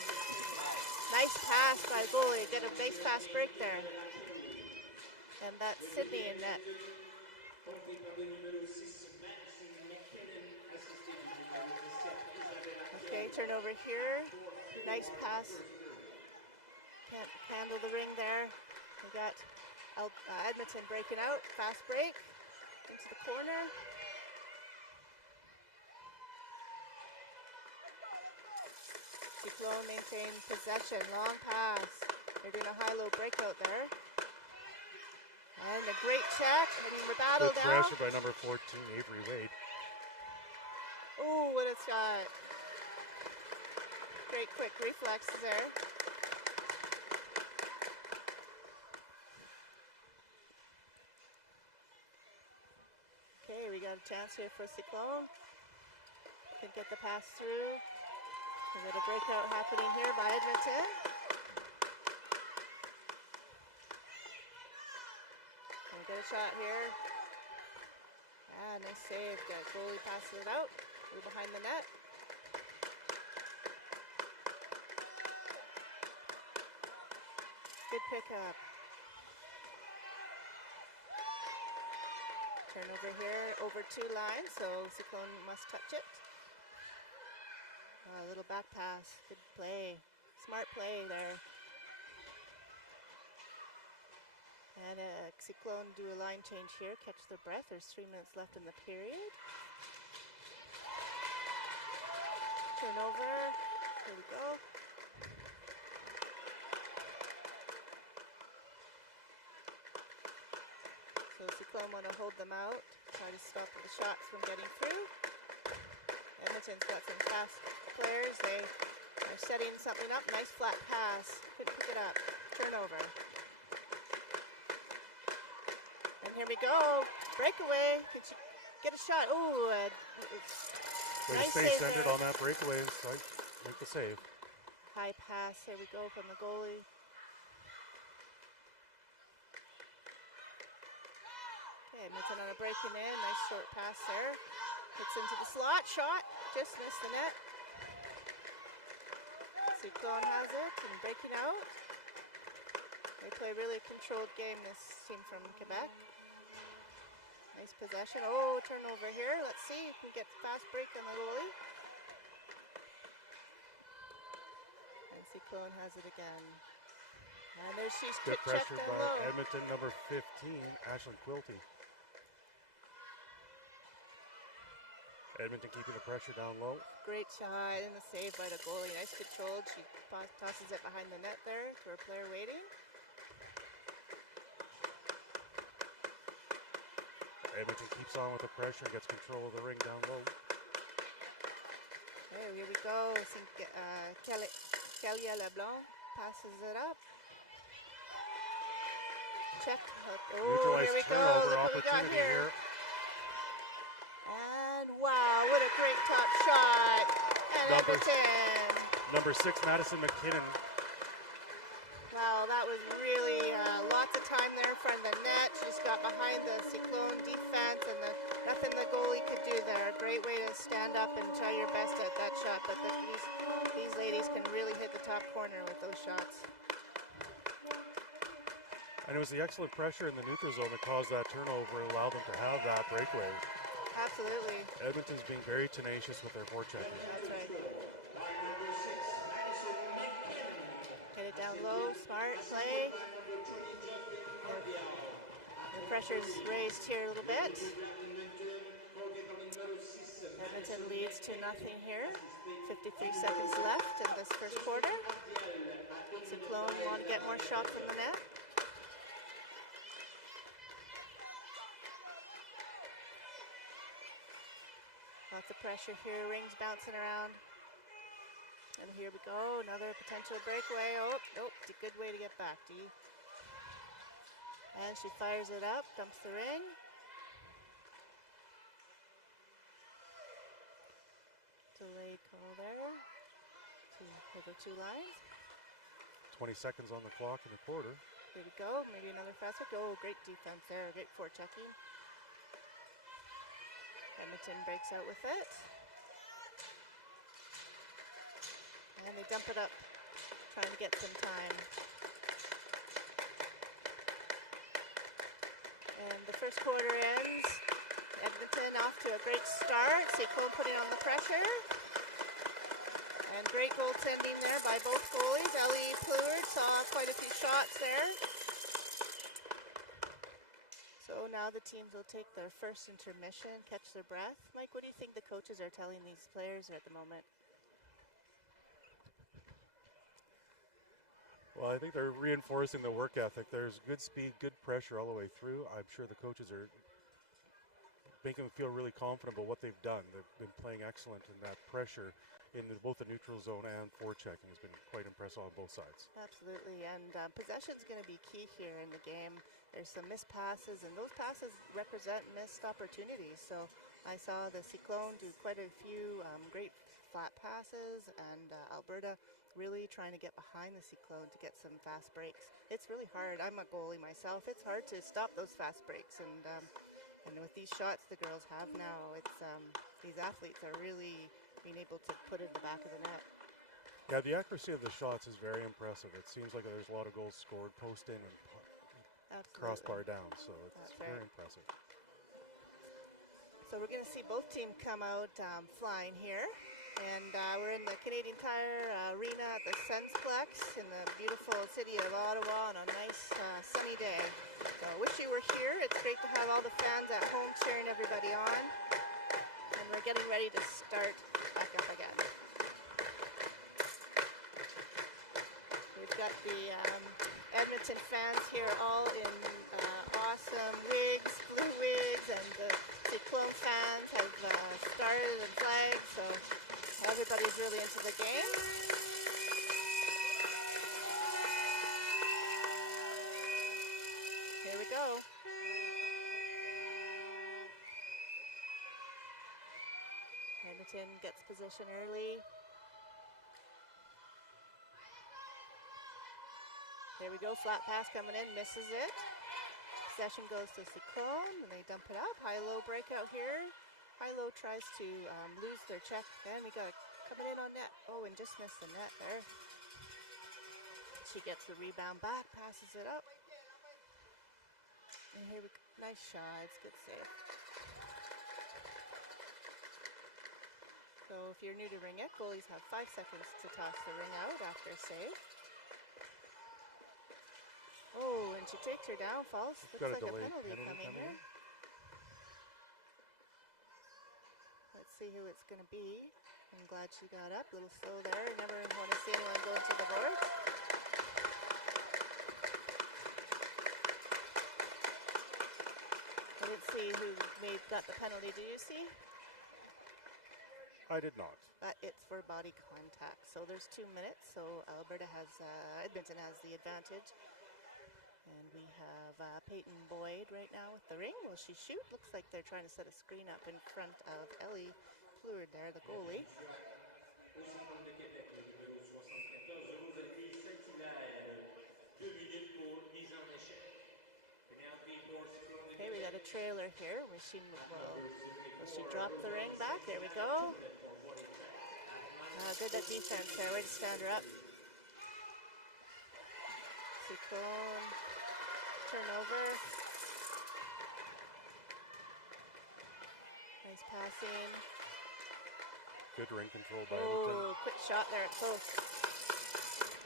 Nice pass by goalie, get a nice fast break there. And that's Sydney in net. Okay, turnover here. Nice pass. Can't handle the ring there. We got Edmonton breaking out, fast break. into the corner. Cyclone maintain possession, long pass. They're doing a high-low breakout there. And a great check, and we're battled Good now. pressure by number 14, Avery Wade. Oh, what a shot. Great quick reflexes there. Okay, we got a chance here for Cyclone. Can get the pass through. We got a breakout happening here by Edmonton. And we got a shot here. Ah, nice save. Got goalie passing it out. We're behind the net. Good pickup. Turnover here over 2 lines, so Cyclone must touch it. A little back pass. Good play. Smart play there. And Cyclone do a line change here, catch their breath. There's 3 minutes left in the period. Turnover. Here we go. So Cyclone want to hold them out, try to stop the shots from getting through. Edmonton's got some fast players. They are setting something up. Nice flat pass. Couldn't pick it up. Turnover. And here we go. Breakaway. Could you get a shot? Oh, Way to nice stay save centered there. on that breakaway. So make the save. High pass. Here we go from the goalie. Okay, Edmonton on a breaking in. Nice short pass there. Hits into the slot. Shot. Just missed the net. Cyclone has it and breaking out. They play a really controlled game, this team from Quebec. Nice possession. Oh, turnover here. Let's see if we get the fast break on the goalie. And Cyclone has it again. And there she's Good checked pressure down by low. Edmonton, number 15, Ashlyn Quilty. Edmonton keeping the pressure down low. Great shot and the save by the goalie. Nice controlled. She tosses it behind the net there to her player waiting. Edmonton keeps on with the pressure and gets control of the ring down low. Okay, here we go. I think Kalia LeBlanc passes it up. Check. Oh, Neutralized here we go. turnover Look what we got opportunity here. And wow, what a great top shot. And Edmonton. Number 6, Madison McKinnon. Wow, that was really lots of time there in front of the net. She just got behind the Cyclone defense and nothing the goalie could do there. Great way to stand up and try your best at that shot. But these ladies can really hit the top corner with those shots. And it was the excellent pressure in the neutral zone that caused that turnover and allowed them to have that breakaway. Absolutely. Edmonton's being very tenacious with their forechecking. That's right. Get it down low, smart play. The pressure's raised here a little bit. Edmonton leads 2-0 here. 53 seconds left in this first quarter. Cyclone want to get more shots from the net. Lots of pressure here, rings bouncing around. And here we go, another potential breakaway. Oh, nope, it's a good way to get back, Dee. And she fires it up, dumps the ring. Delayed call there. Over 2 lines. 20 seconds on the clock in the quarter. Here we go, maybe another fast break. Oh, great defense there, great forechecking. Edmonton breaks out with it. And they dump it up, trying to get some time. And the first quarter ends. Edmonton off to a great start. Cyclone putting on the pressure. And great goaltending there by both goalies. Ellie Pleward saw quite a few shots there. So now the teams will take their first intermission, catch their breath. Mike, what do you think the coaches are telling these players at the moment? Well, I think they're reinforcing the work ethic. There's good speed, good pressure all the way through. I'm sure the coaches are making them feel really confident about what they've done. They've been playing excellent in that pressure in both the neutral zone and forechecking has been quite impressive on both sides. Absolutely, and possession's going to be key here in the game. There's some missed passes, and those passes represent missed opportunities. So I saw the Cyclone do quite a few great flat passes, and Alberta really trying to get behind the Cyclone to get some fast breaks. It's really hard. I'm a goalie myself. It's hard to stop those fast breaks, and with these shots the girls have now, it's these athletes are really being able to put it in the back of the net. Yeah, the accuracy of the shots is very impressive. It seems like there's a lot of goals scored post in and crossbar down, so it's very impressive. So we're going to see both teams come out flying here, and we're in the Canadian Tire Arena at the SensPlex in the beautiful city of Ottawa on a nice sunny day. So I wish you were here. It's great to have all the fans at home cheering everybody on, and we're getting ready to start back up again. We've got the Edmonton fans here all in awesome wigs, blue wigs, and the Cyclone fans have started and flagged, so everybody's really into the game. Here we go. Edmonton gets position early. There we go, flat pass coming in, misses it. Possession goes to Cyclone, and they dump it up. High-low breakout here. High-low tries to lose their check, and we got it coming in on net. Oh, and just missed the net there. She gets the rebound back, passes it up. And here we go, nice shot, it's good save. So if you're new to Ringette, goalies have 5 seconds to toss the ring out after a save. Oh, and she takes her down, false. Looks like a penalty coming here. Let's see who it's going to be. I'm glad she got up. A little slow there. Never want to see anyone go to the board. I didn't see who got the penalty. Did you see? I did not. But it's for body contact. So there's 2 minutes. So Edmonton has the advantage. And we have Peyton Boyd right now with the ring. Will she shoot? Looks like they're trying to set a screen up in front of Ellie Pleward there, the goalie. Okay, we got a trailer here. Will she drop the ring back? There we go. Good at defense there. Way to stand her up. Cyclone. Turnover. Nice passing. Good ring control by Edmonton. Oh, quick shot there at close.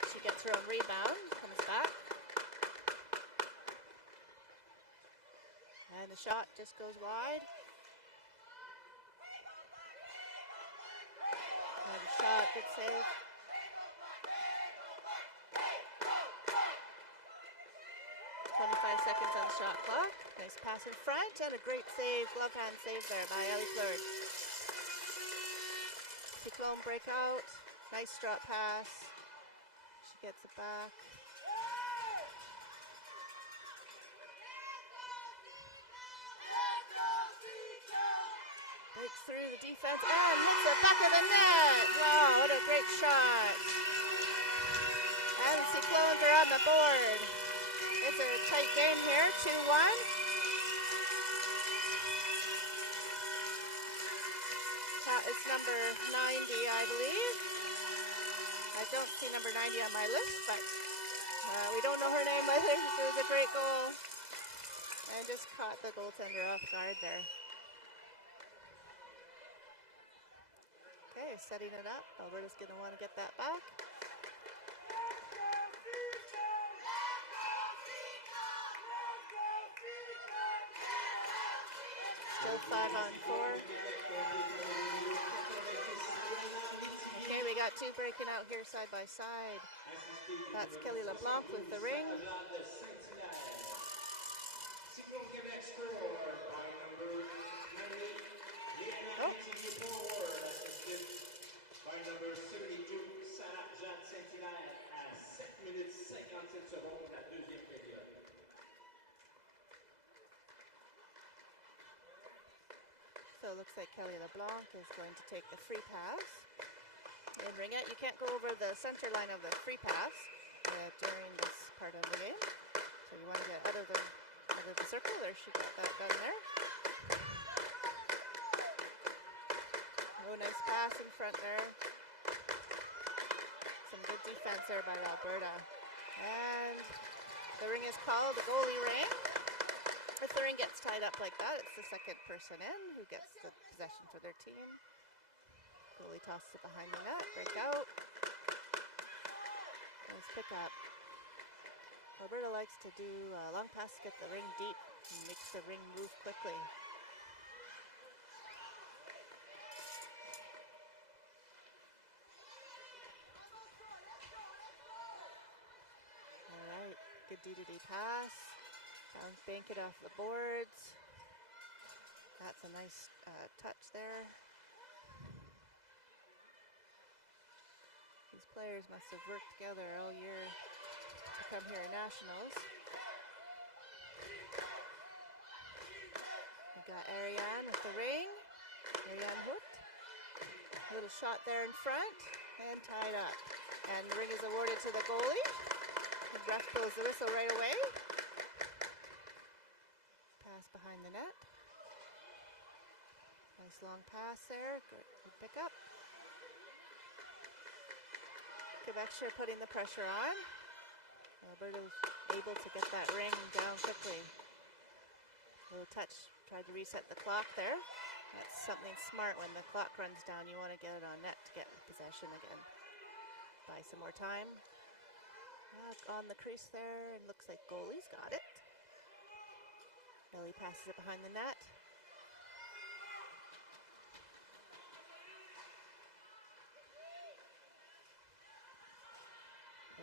She gets her own rebound, comes back. And the shot just goes wide. Another shot, good save. 25 seconds on the shot clock. Nice pass in front and a great save, glove hand save there by Ellie Pleward. Cyclone breakout, nice drop pass. She gets it back. Breaks through the defense and hits the back of the net. Wow, what a great shot. And the Cyclones are on the board. It's a tight game here, 2-1. It's number 90, I believe. I don't see number 90 on my list, but we don't know her name either. It was a great goal. I just caught the goaltender off guard there. Okay, setting it up. Alberta's going to want to get that back. Still 5 on 4. Okay, we got two breaking out here side by side. That's Kelly LeBlanc with the ring. Oh. By number 72, Sarah Jeanne Saint-Hilaire à 7 minutes 57 secondes, la deuxième période. So it looks like Kelly LeBlanc is going to take the free pass. In Ringette, you can't go over the center line of the free pass during this part of the game. So you want to get out of the circle. There, she got that done there. Oh, nice pass in front there. Some good defense there by Alberta. And the ring is called the goalie ring. If the ring gets tied up like that, it's the second person in who gets the possession for their team. Goalie tosses it behind the net, break out. Nice pick up. Alberta likes to do long pass to get the ring deep and makes the ring move quickly. All right, good D-to-D pass. Bank it off the boards. That's a nice touch there. These players must have worked together all year to come here at Nationals. We got Ariane with the ring. Ariane hooked. Little shot there in front and tied up. And the ring is awarded to the goalie. The ref blows the whistle right away. Pass behind the net. Nice long pass there. Good pick up. Quebecshire putting the pressure on. Alberta was able to get that ring down quickly. Little touch, tried to reset the clock there. That's something smart when the clock runs down. You want to get it on net to get possession again. Buy some more time. On the crease there, and looks like goalie's got it. Ellie passes it behind the net.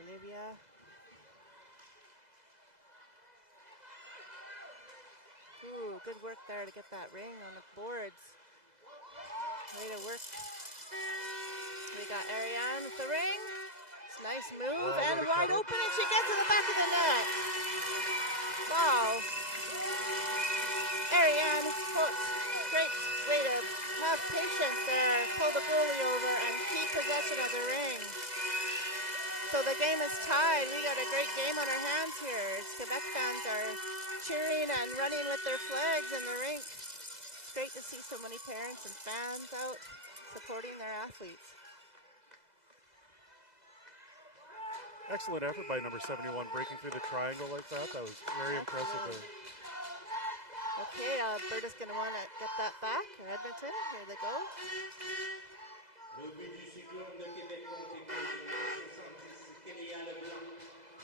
Olivia. Ooh, good work there to get that ring on the boards. Way to work. We got Ariane with the ring. It's a nice move and wide open, and she gets to the back of the net. Wow. Ariane, great way to have patience there. Pull the goalie over and keep possession of the ring. So the game is tied. We got a great game on our hands here. Quebec fans are cheering and running with their flags in the rink. It's great to see so many parents and fans out supporting their athletes. Excellent effort by number 71, breaking through the triangle like that. That was very impressive. Okay, Alberta's going to want to get that back. Or Edmonton, here they go.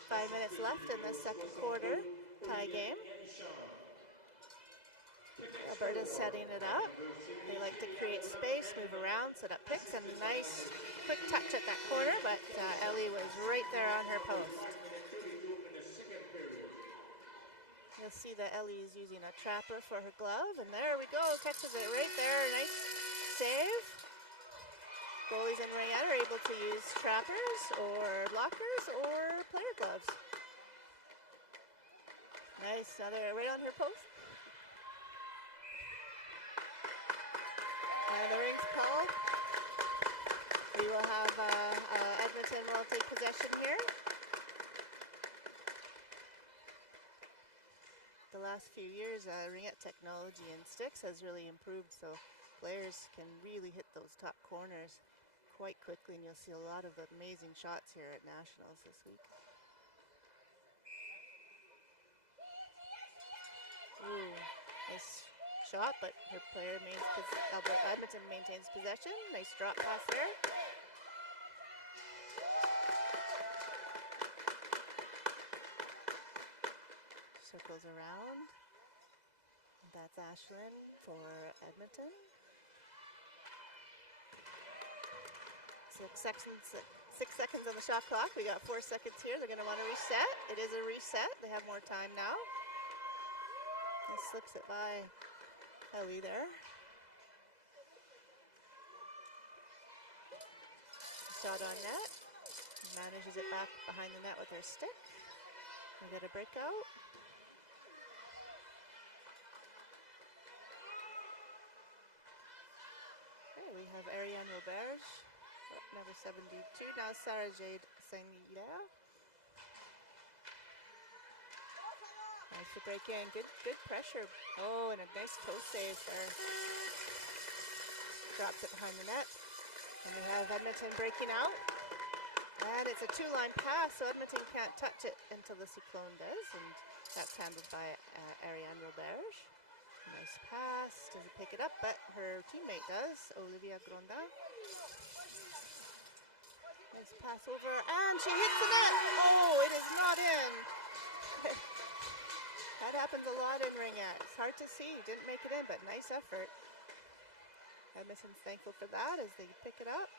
5 minutes left in the second quarter. Tie game. Alberta's setting it up. They like to create space, move around, set up picks, and nice quick touch at that corner, but Ellie was right there on her post. You'll see that Ellie is using a trapper for her glove, and there we go, catches it right there, nice save. Goalies in Ringette are able to use trappers or blockers or player gloves. Nice, another right on her post. And the ring's called. We will have Edmonton will take possession here. The last few years, Ringette technology in sticks has really improved, so players can really hit those top corners quite quickly, and you'll see a lot of amazing shots here at Nationals this week. Ooh, nice shot, but her player Edmonton maintains possession. Nice drop pass there. Circles around. That's Ashlyn for Edmonton. 6 seconds on the shot clock. We got 4 seconds here. They're going to want to reset. It is a reset. They have more time now. He slips it by Ellie there. Shot on net. Manages it back behind the net with her stick. We get a breakout. Okay, we have Ariane Roberge, number 72. Now Sarah Jade Saint-Hilaire. Nice to break in. Good pressure. Oh, and a nice toe save there. Drops it behind the net. And we have Edmonton breaking out. And it's a two-line pass, so Edmonton can't touch it until the Cyclone does. And that's handled by Ariane Roberge. Nice pass. Doesn't pick it up, but her teammate does, Olivia Grondin. Nice pass over, and she hits the net. Oh, it is not in. That happens a lot in Ringette. It's hard to see. Didn't make it in, but nice effort. Edmonton's thankful for that as they pick it up.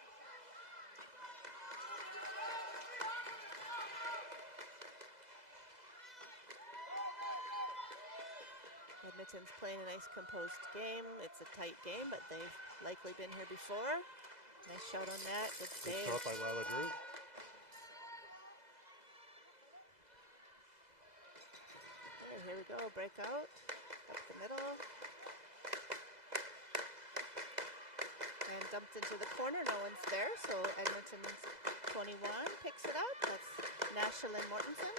Edmonton's playing a nice composed game. It's a tight game, but they've likely been here before. Nice shot on net. Good save. Good shot by Lila Drew. Okay, here we go. Breakout. Up the middle. And dumped into the corner. No one's there. So Edmonton's 21 picks it up. That's Nashalyn Mortensen.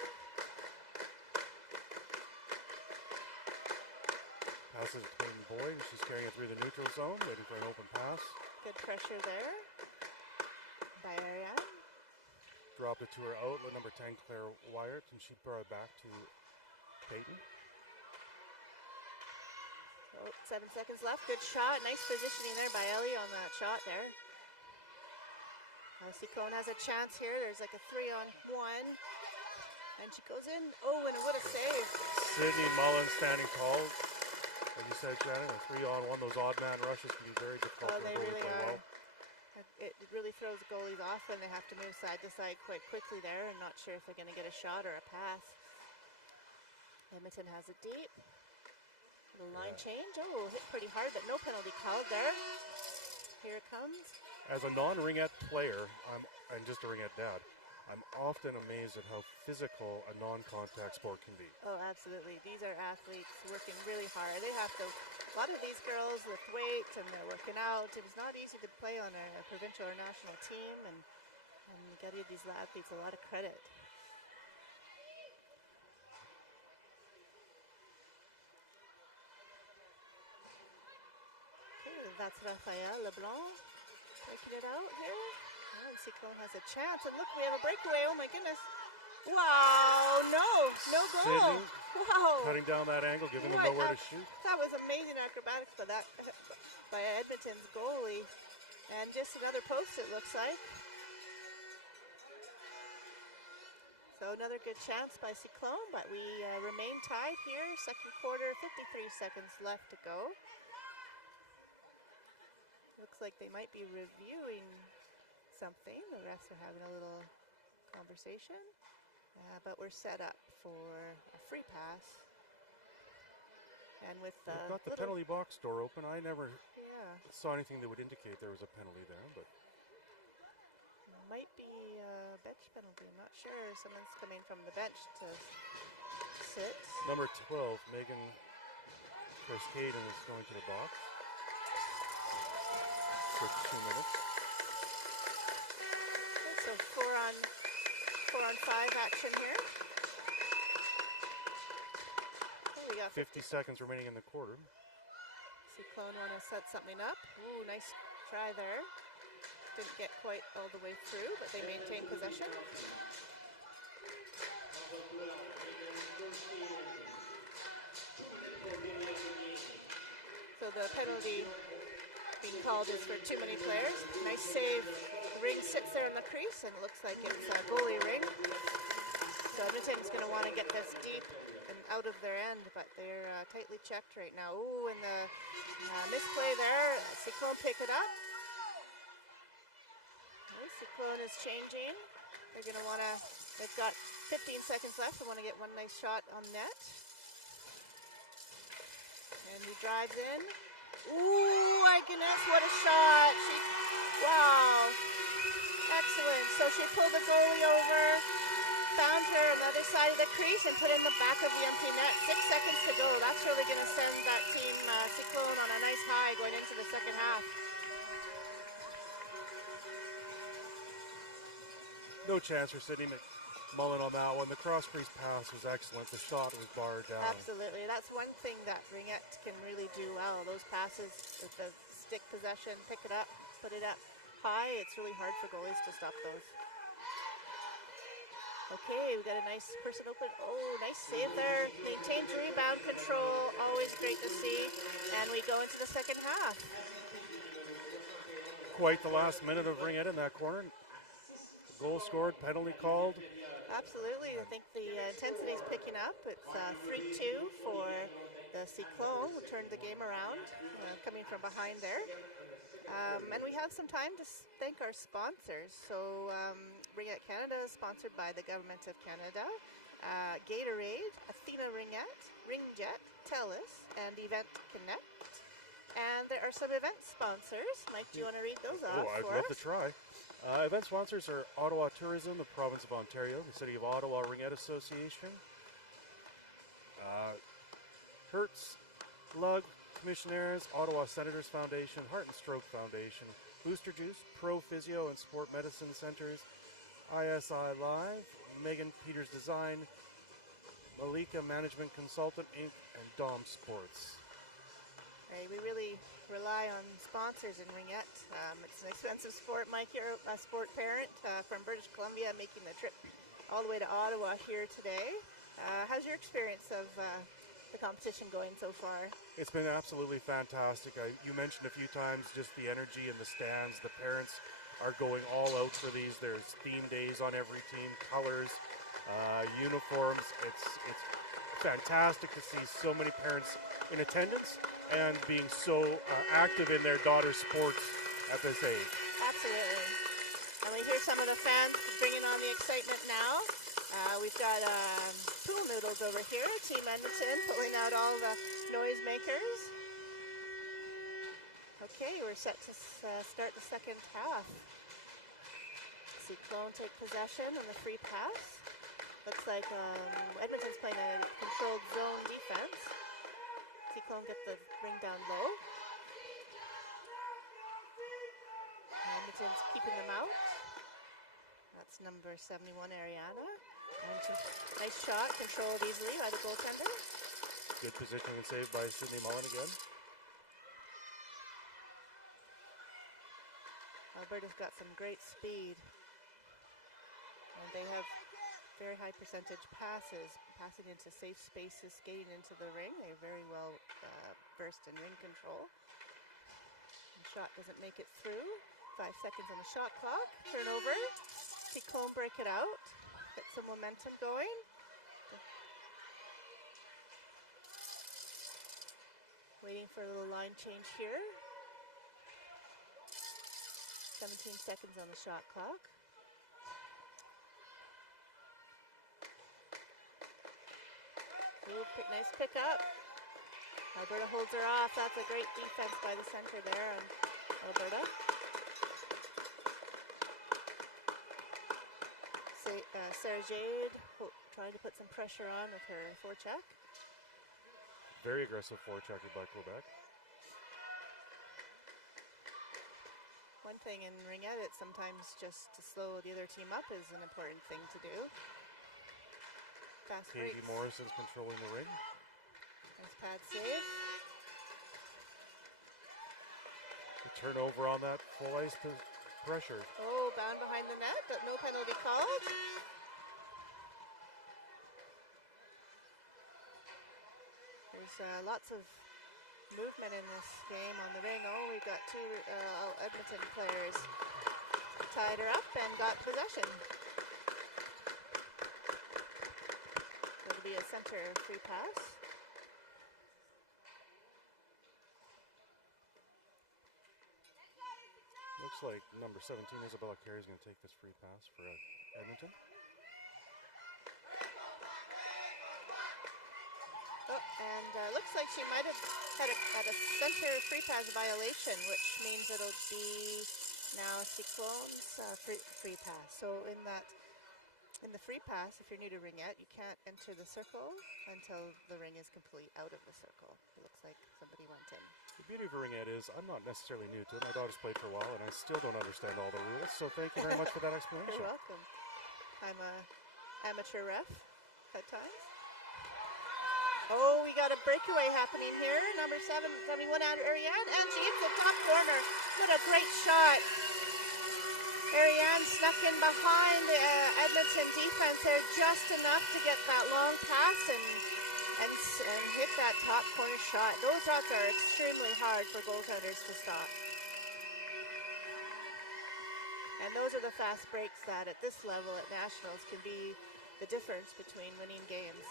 Passes between Boyd. She's carrying it through the neutral zone, waiting for an open pass. Good pressure there by Ariane. Dropped it to her outlet, number 10, Claire Wyatt, and she brought it back to Peyton. Oh, 7 seconds left. Good shot. Nice positioning there by Ellie on that shot there. Cyclone has a chance here. There's like a 3-on-1. And she goes in. Oh, and what a save. Sydney Mullen standing tall. Like you said, Shannon, a 3-on-1, those odd man rushes can be very difficult. Oh, they really are. Well. It really throws goalies off when they have to move side to side quite quickly there and not sure if they're going to get a shot or a pass. Edmonton has it deep. Little line change. Oh, hit pretty hard, but no penalty called there. Here it comes. As a non-Ringette player, and just a Ringette dad, I'm often amazed at how physical a non-contact sport can be. Oh, absolutely. These are athletes working really hard. They have to, a lot of these girls lift weights and they're working out. It was not easy to play on a provincial or national team, and you got to give these athletes a lot of credit. Okay, that's Raphael Leblanc breaking it out here. And Cyclone has a chance, and look, we have a breakaway. Oh my goodness. Wow, no goal. Sydney Wow. cutting down that angle, giving them nowhere to shoot. That was amazing acrobatics by Edmonton's goalie. And just another post, it looks like. So another good chance by Cyclone, but we remain tied here. Second quarter, 53 seconds left to go. Looks like they might be reviewing something. The refs are having a little conversation, but we're set up for a free pass. And with the They've got the penalty box door open. I never yeah, saw anything that would indicate there was a penalty there, but might be a bench penalty. I'm not sure. Someone's coming from the bench to sit. number 12, Megan Cascaden, is going to the box for 2 minutes. Okay, so four on five action here. Okay, we got 50 seconds remaining in the quarter. Cyclone want to set something up. Ooh, nice try there. Didn't get quite all the way through, but they maintain possession. So the penalty being called is for too many players. Nice save. Ring sits there in the crease, and it looks like it's a goalie ring. So Edmonton's going to want to get this deep and out of their end, but they're tightly checked right now. Ooh, and the misplay there. Cyclone pick it up. Okay, Cyclone is changing. They're going to want to, they've got 15 seconds left. They want to get one nice shot on net. And he drives in. Ooh, my goodness, what a shot. Wow. Excellent. So she pulled the goalie over, found her on the other side of the crease, and put in the back of the empty net. 6 seconds to go. That's really going to send that team Cyclone on a nice high going into the second half. No chance for Sydney McMullen on that one. The cross crease pass was excellent. The shot was barred down. Absolutely. That's one thing that Ringette can really do well. Those passes with the stick possession, pick it up, put it up high. It's really hard for goalies to stop those. Okay, we got a nice person open. Oh, nice save there. Maintains rebound control. Always great to see. And we go into the second half. Quite the last minute of Ringette in that corner. Goal scored, penalty called. Absolutely. I think the intensity is picking up. It's 3-2 for the Cyclone, who turned the game around, coming from behind there. And we have some time to thank our sponsors. So Ringette Canada is sponsored by the Government of Canada, Gatorade, Athena Ringette, TELUS, and Event Connect. And there are some event sponsors. Mike, do you want to read those off I'd for love to us? try. Event sponsors are Ottawa Tourism, the Province of Ontario, the City of Ottawa Ringette Association, Hertz, Lug, Commissionaires, Ottawa Senators Foundation, Heart and Stroke Foundation, Booster Juice, Pro Physio and Sport Medicine Centers, ISI Live, Megan Peters Design, Malika Management Consultant Inc., and Dom Sports. Right, we really rely on sponsors in Ringette. It's an expensive sport. Mike, you're a sport parent from British Columbia, making the trip all the way to Ottawa here today. How's your experience of the competition going so far? It's been absolutely fantastic. You mentioned a few times just the energy in the stands. The parents are going all out for these. There's theme days on every team, colors, uniforms. It's fantastic to see so many parents in attendance and being so active in their daughter's sports at this age. Absolutely. And we hear some of the fans bringing on the excitement now. We've got Pool Noodles over here, Team Edmonton, pulling out all the noisemakers. Okay, we're set to start the second half. Cyclone take possession on the free pass. Looks like Edmonton's playing a controlled zone defense. Cyclone get the ring down low. Edmonton's keeping them out. That's number 71, Ariana. And nice shot, controlled easily by the goaltender. Good positioning and save by Sydney Mullen again. Alberta's got some great speed. And they have very high percentage passes, passing into safe spaces, skating into the ring. They're very well versed in ring control. And shot doesn't make it through. 5 seconds on the shot clock. Turnover. Cyclone break it out. Get some momentum going. Waiting for a little line change here. 17 seconds on the shot clock. Ooh, nice pick up. Alberta holds her off. That's a great defense by the center there on Alberta. Sarah Jade trying to put some pressure on with her forecheck. Very aggressive forechecker by Quebec. One thing in Ringette, it's sometimes just to slow the other team up is an important thing to do. Fast Katie breaks. Morrison's controlling the ring. Nice pad save. The turnover on that full ice pressure. Oh, bound behind the net, but no penalty called. There's lots of movement in this game on the ring. Oh, we've got two Edmonton players tied her up and got possession. It'll be a center free pass. Looks like number 17, Isabella Carey, is going to take this free pass for Edmonton. Oh, and looks like she might have had a center free pass violation, which means it'll be now Cyclone's free pass. So in the free pass, if you're new to Ringette, you can't enter the circle until the ring is complete out of the circle. It looks like somebody went in. The beauty of Ringette is I'm not necessarily new to it. My daughter's played for a while, and I still don't understand all the rules. So thank you very much for that explanation. You're welcome. I'm a amateur ref at times. Oh, we got a breakaway happening here. Number 71 out of Ariane, and she hits the top corner. What a great shot. Ariane snuck in behind Edmonton defense there just enough to get that long pass and hit that top corner shot. Those shots are extremely hard for goaltenders to stop. And those are the fast breaks that at this level at Nationals can be the difference between winning games.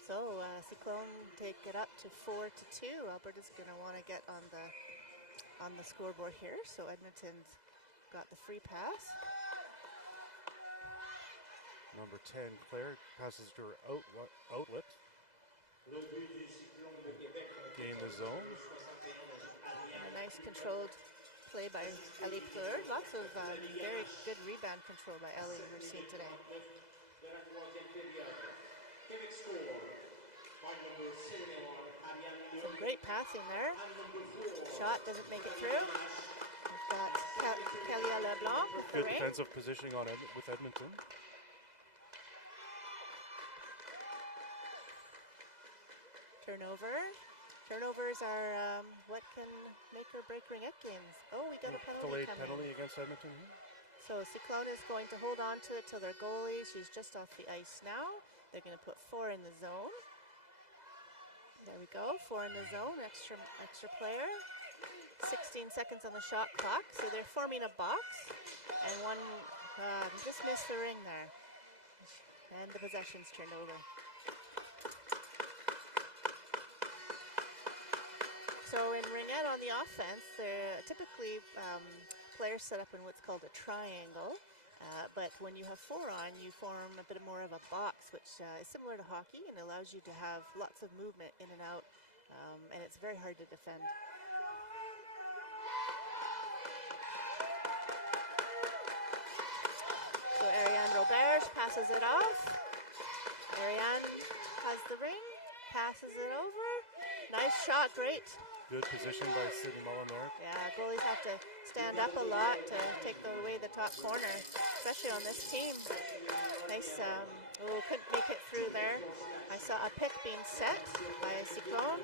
So Cyclone take it up to 4-2. Alberta's going to want to get on the scoreboard here. So Edmonton's got the free pass. Number 10, Claire, passes to her outlet. Gain the zone. And a nice controlled play by Ellie Pleur. Lots of very good rebound control by Ellie we're seeing today. Some great passing there. Shot doesn't make it through. We've got Kelly LeBlanc with the Good ring. defensive positioning on with Edmonton. Turnover. Turnovers are what can make or break Ringette games. Oh, we got a penalty Delayed coming. penalty against Edmonton. So Cyclone is going to hold on to it till their goalie. She's just off the ice now. They're going to put 4 in the zone. There we go, 4 in the zone, extra player. 16 seconds on the shot clock. So they're forming a box, and one just missed the ring there. And the possession's turned over. So in Ringette on the offense, they're typically players set up in what's called a triangle. But when you have 4 on, you form a bit more of a box, which is similar to hockey and allows you to have lots of movement in and out, and it's very hard to defend. So Ariane Roberge passes it off. Ariane has the ring, passes it over. Nice shot, great. Good position by Sydney Mullen there. Yeah, goalies have to stand up a lot to take away the top corner, especially on this team. Nice, couldn't make it through there. I saw a pick being set by a Cyclone.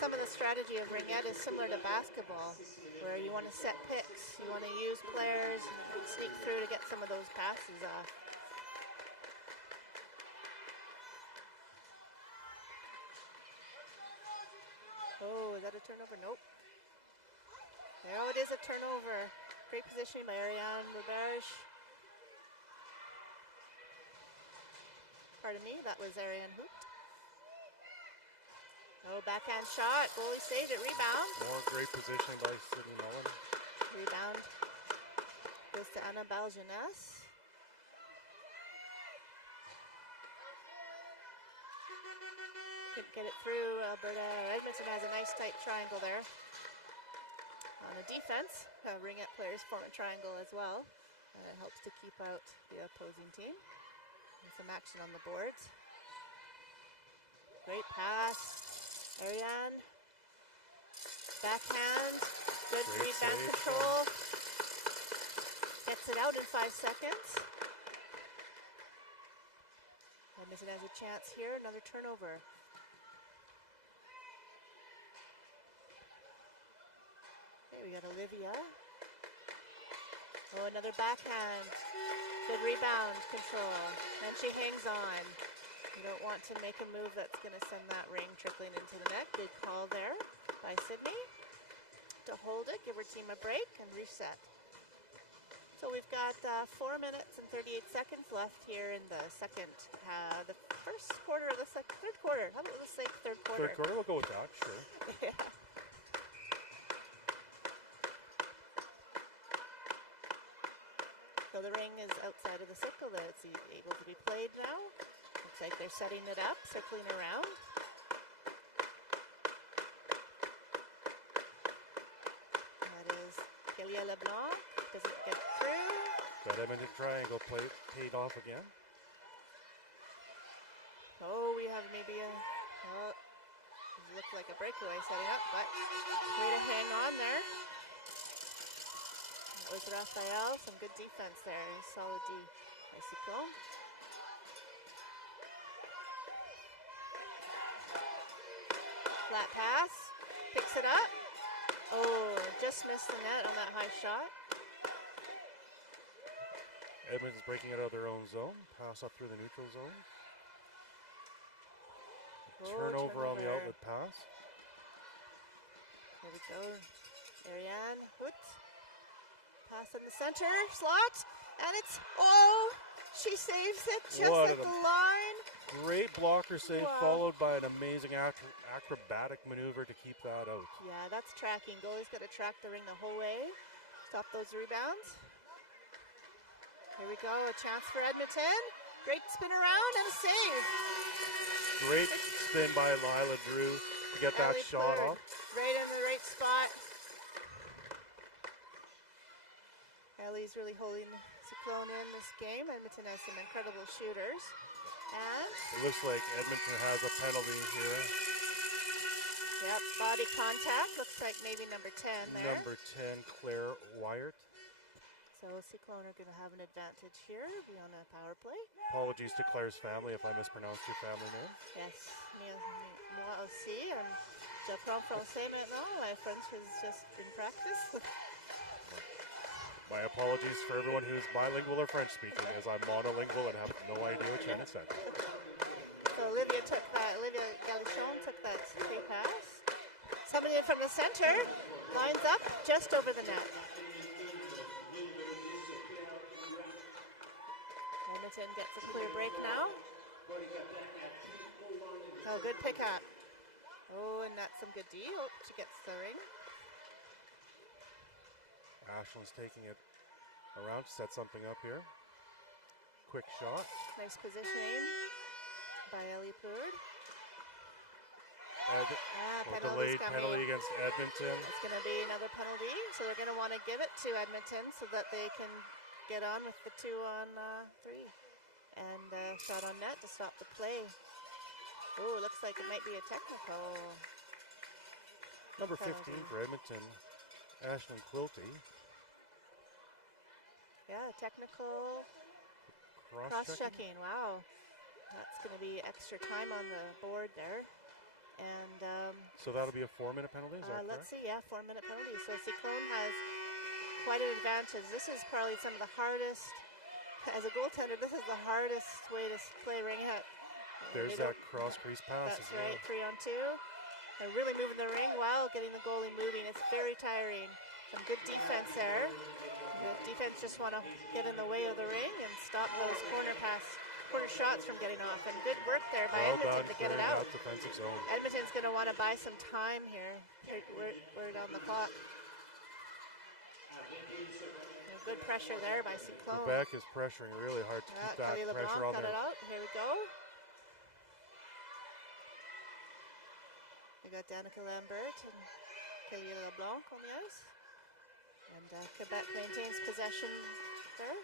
Some of the strategy of Ringette is similar to basketball, where you want to set picks. You want to use players, sneak through to get some of those passes off. Oh, is that a turnover? Nope. No, it is a turnover. Great positioning by Ariane Roberge. Pardon me, that was Ariane Hoot. Oh, backhand shot. Goalie saved it. Rebound. Oh, great positioning by Sydney Mullen. Rebound goes to Anna Baljeunesse. Couldn't get it through. Alberta Edmonton has a nice tight triangle there. On the defense, Ringette players form a triangle as well. And it helps to keep out the opposing team. And some action on the boards. Great pass. Ariane. Backhand. Good rebound control. Gets it out in 5 seconds. Edmonton has a chance here. Another turnover. We got Olivia. Oh, another backhand. Good rebound control. And she hangs on. You don't want to make a move that's going to send that ring trickling into the net. Good call there by Sydney. To hold it, give her team a break, and reset. So we've got 4 minutes and 38 seconds left here in the second, the first quarter of the third quarter. How about let's say third quarter? Third quarter, we'll go with that, sure. Yeah. So the ring is outside of the circle. It's able to be played now. Looks like they're setting it up, circling around. That is Kelia LeBlanc. Doesn't get through. That Edmonton triangle paid off again. Oh, we have maybe it looked like a breakaway setting up, but way to hang on there. That was Raphael. Some good defense there. Solid D by Cyclone. Flat pass. Picks it up. Oh, just missed the net on that high shot. Edmonton's breaking it out of their own zone. Pass up through the neutral zone. Turnover on the outlet pass. Here we go. Ariane Hoot. Pass in the center. Slot. And it's, she saves it just at the line. Great blocker save, Wow. followed by an amazing acrobatic maneuver to keep that out. Yeah, that's tracking. Goalie's got to track the ring the whole way. Stop those rebounds. Here we go, a chance for Edmonton. Great spin around and a save. Great spin by Lila Drew to get that Ellie shot Plurd, off. right in the right spot. Ellie's really holding Cyclone in this game. Edmonton has some incredible shooters. And, It looks like Edmonton has a penalty here. yep, body contact. Looks like maybe number 10 there. Number 10, Claire Wyatt. So Cyclone are going to have an advantage here. Be on a power play. Apologies to Claire's family if I mispronounced your family name. Yes, moi aussi. J'apprends français maintenant. My French is just in practice. My apologies for everyone who's bilingual or French speaking, as I'm monolingual and have no idea what Shannon said. So Olivia Galichon took that free pass. Somebody in from the center lines up just over the net. Edmonton gets a clear break now. Oh, good pickup. Oh, and that's some good D. Oh, she gets the ring. Ashland's taking it around to set something up here. Quick shot. Nice positioning by Ellie Plurd. Delayed penalty against Edmonton. It's going to be another penalty, so they're going to want to give it to Edmonton so that they can get on with the 2-on-3. And shot on net to stop the play. Oh, looks like it might be a technical. Number 15 penalty. for Edmonton, Ashland Quilty. Yeah, technical Cross-checking. cross-checking. Wow. That's going to be extra time on the board there. And So that'll be a 4-minute penalty, is that let's correct? see, yeah, 4-minute penalty. So Cyclone has quite an advantage. This is probably some of the hardest, as a goaltender, this is the hardest way to play Ringette. There's that cross crease pass That's as well. right, 3-on-2. They're really moving the ring while getting the goalie moving. It's very tiring. Some good defense there. The defense just want to get in the way of the ring and stop those corner shots from getting off. And good work there by Edmonton to get it out. Defensive zone. Edmonton's going to want to buy some time here. We're on the clock. And good pressure there by Cyclone. Quebec is pressuring really hard to keep that Kelly pressure on LeBlanc got there. it out. Here we go. We got Danica Lambert and Kelly LeBlanc on the ice. And Quebec maintains possession there.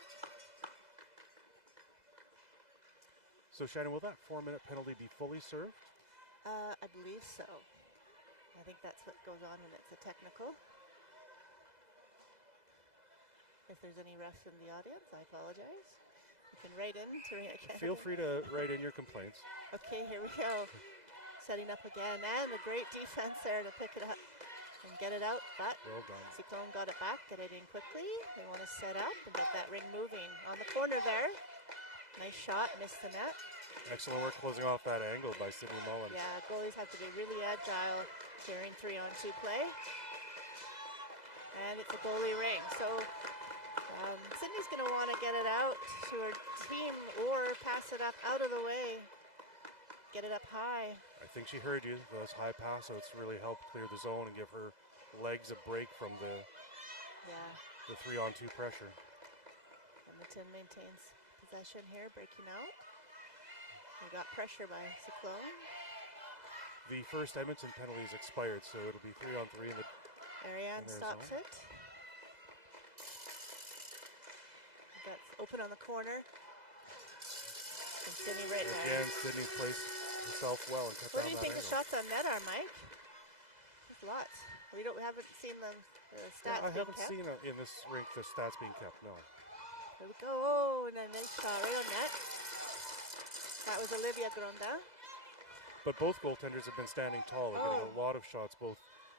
So Shannon, will that 4-minute penalty be fully served? I believe so. I think that's what goes on when it's a technical. If there's any refs in the audience, I apologize. You can write in to Ringette Canada. Feel free to write in your complaints. Okay, here we go. Setting up again, and a great defense there to pick it up and get it out. But Well done. Cyclone got it back, get it in quickly. They want to set up and get that ring moving. On the corner there, nice shot, missed the net. Excellent work closing off that angle by Sydney Mullins. Yeah, goalies have to be really agile during 3-on-2 play. And it's a goalie ring. So Sydney's going to want to get it out to her team or pass it up out of the way. Get it up high. I think she heard you. Those high pass outs really helped clear the zone and give her legs a break from the 3-on-2 pressure. Edmonton maintains possession here, breaking out. We got pressure by Cyclone. The first Edmonton penalty is expired, so it'll be 3-on-3 in the Ariane stops zone. it. That's open on the corner. And Sydney right there. Again, Sydney placed herself well and kept What down do you that think the angle. shots on net are, Mike? There's lots. We haven't seen the stats. I being haven't kept. seen in this rink the stats being kept, no. There we go. Oh, and a nice shot right on net. That was Olivia Gronda. But both goaltenders have been standing tall. They're getting Oh. a lot of shots both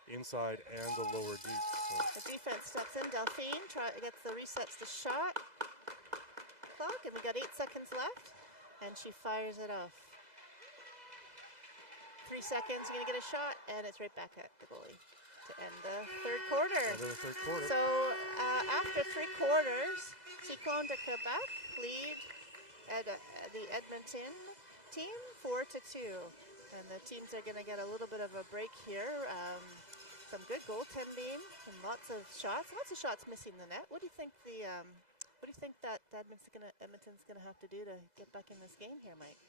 inside and the lower deep. So. The defense steps in. Delphine gets the resets to shot clock, and we got 8 seconds left, and she fires it off. 3 seconds, you're gonna get a shot, and it's right back at the goalie to end the third quarter. The third quarter. So after 3 quarters, Cyclone de Quebec lead the Edmonton team 4-2. And the teams are going to get a little bit of a break here. Some good goaltending and lots of shots missing the net. What do you think that Edmonton's going to have to do to get back in this game here, Mike?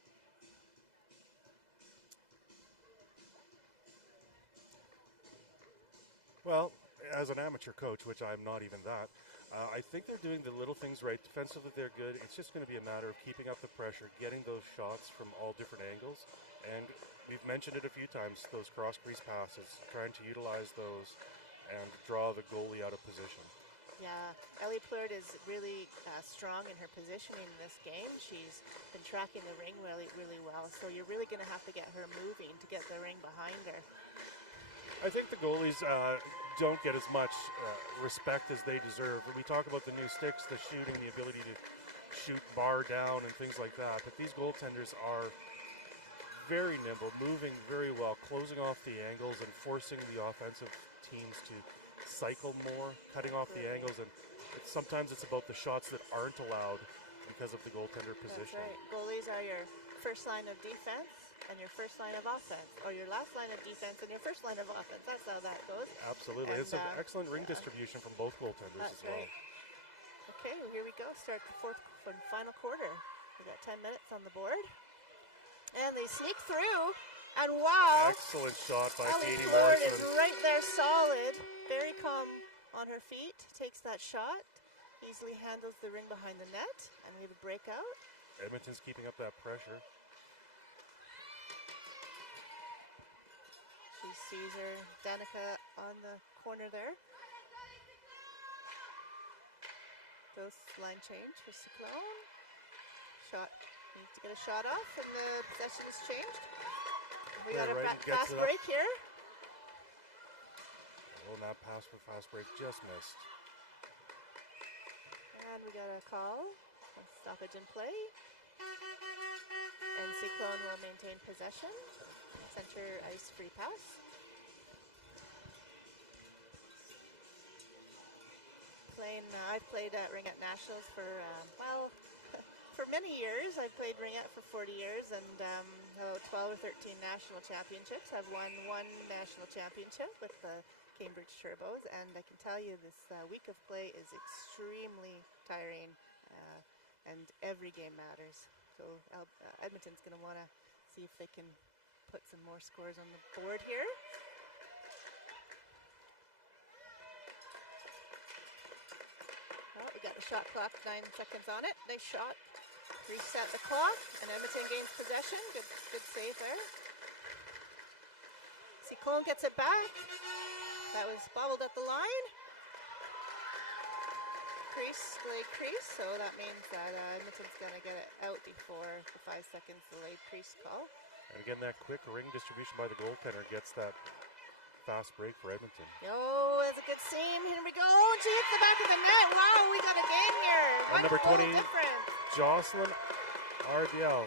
Well, as an amateur coach, which I'm not even that, I think they're doing the little things right. Defensively, they're good. It's just going to be a matter of keeping up the pressure, getting those shots from all different angles. And we've mentioned it a few times, those cross-crease passes, trying to utilize those and draw the goalie out of position. Yeah, Ellie Plurd is really strong in her positioning in this game. She's been tracking the ring really, really well. So you're really going to have to get her moving to get the ring behind her. I think the goalies don't get as much respect as they deserve. We talk about the new sticks, the shooting, the ability to shoot bar down and things like that. But these goaltenders are very nimble, moving very well, closing off the angles and forcing the offensive teams to cycle more, cutting off the angles. And sometimes it's about the shots that aren't allowed because of the goaltender position. That's right. Goalies are your first line of defense and your first line of offense, or your last line of defense and your first line of offense. That's how that goes. Absolutely. And, it's an excellent ring distribution from both goaltenders That's as well. right. Okay, well, here we go. Start the fourth and final quarter. We got 10 minutes on the board. And they sneak through, and wow. Excellent shot by Ellie Katie Plurd is Morrison. right there solid. Very calm on her feet. Takes that shot. Easily handles the ring behind the net. And we have a breakout. Edmonton's keeping up that pressure. She sees her, Danica, on the corner there. Goes line change for Cyclone. Shot, needs to get a shot off, and the possession is changed. We got a fast break here. Oh, that pass for fast break just missed. And we got a call, a stoppage in play. And Cyclone will maintain possession. Center ice free pass. I've played at Ringette Nationals for, for many years. I've played Ringette for 40 years and 12 or 13 national championships. I've won 1 national championship with the Cambridge Turbos, and I can tell you this week of play is extremely tiring, and every game matters. So Edmonton's going to want to see if they can put some more scores on the board here. Oh, we got the shot clock, 9 seconds on it. Nice shot. Reset the clock, and Edmonton gains possession. Good save there. Cyclone gets it back. That was bobbled at the line. Delayed crease, so that means that Edmonton's going to get it out before the 5 seconds delayed crease call. And again, that quick ring distribution by the goaltender gets that fast break for Edmonton. Oh, that's a good seam. Here we go. Oh, she hits the back of the net. Wow, we got a game here. And number 20, difference. Jocelyn Ardiel.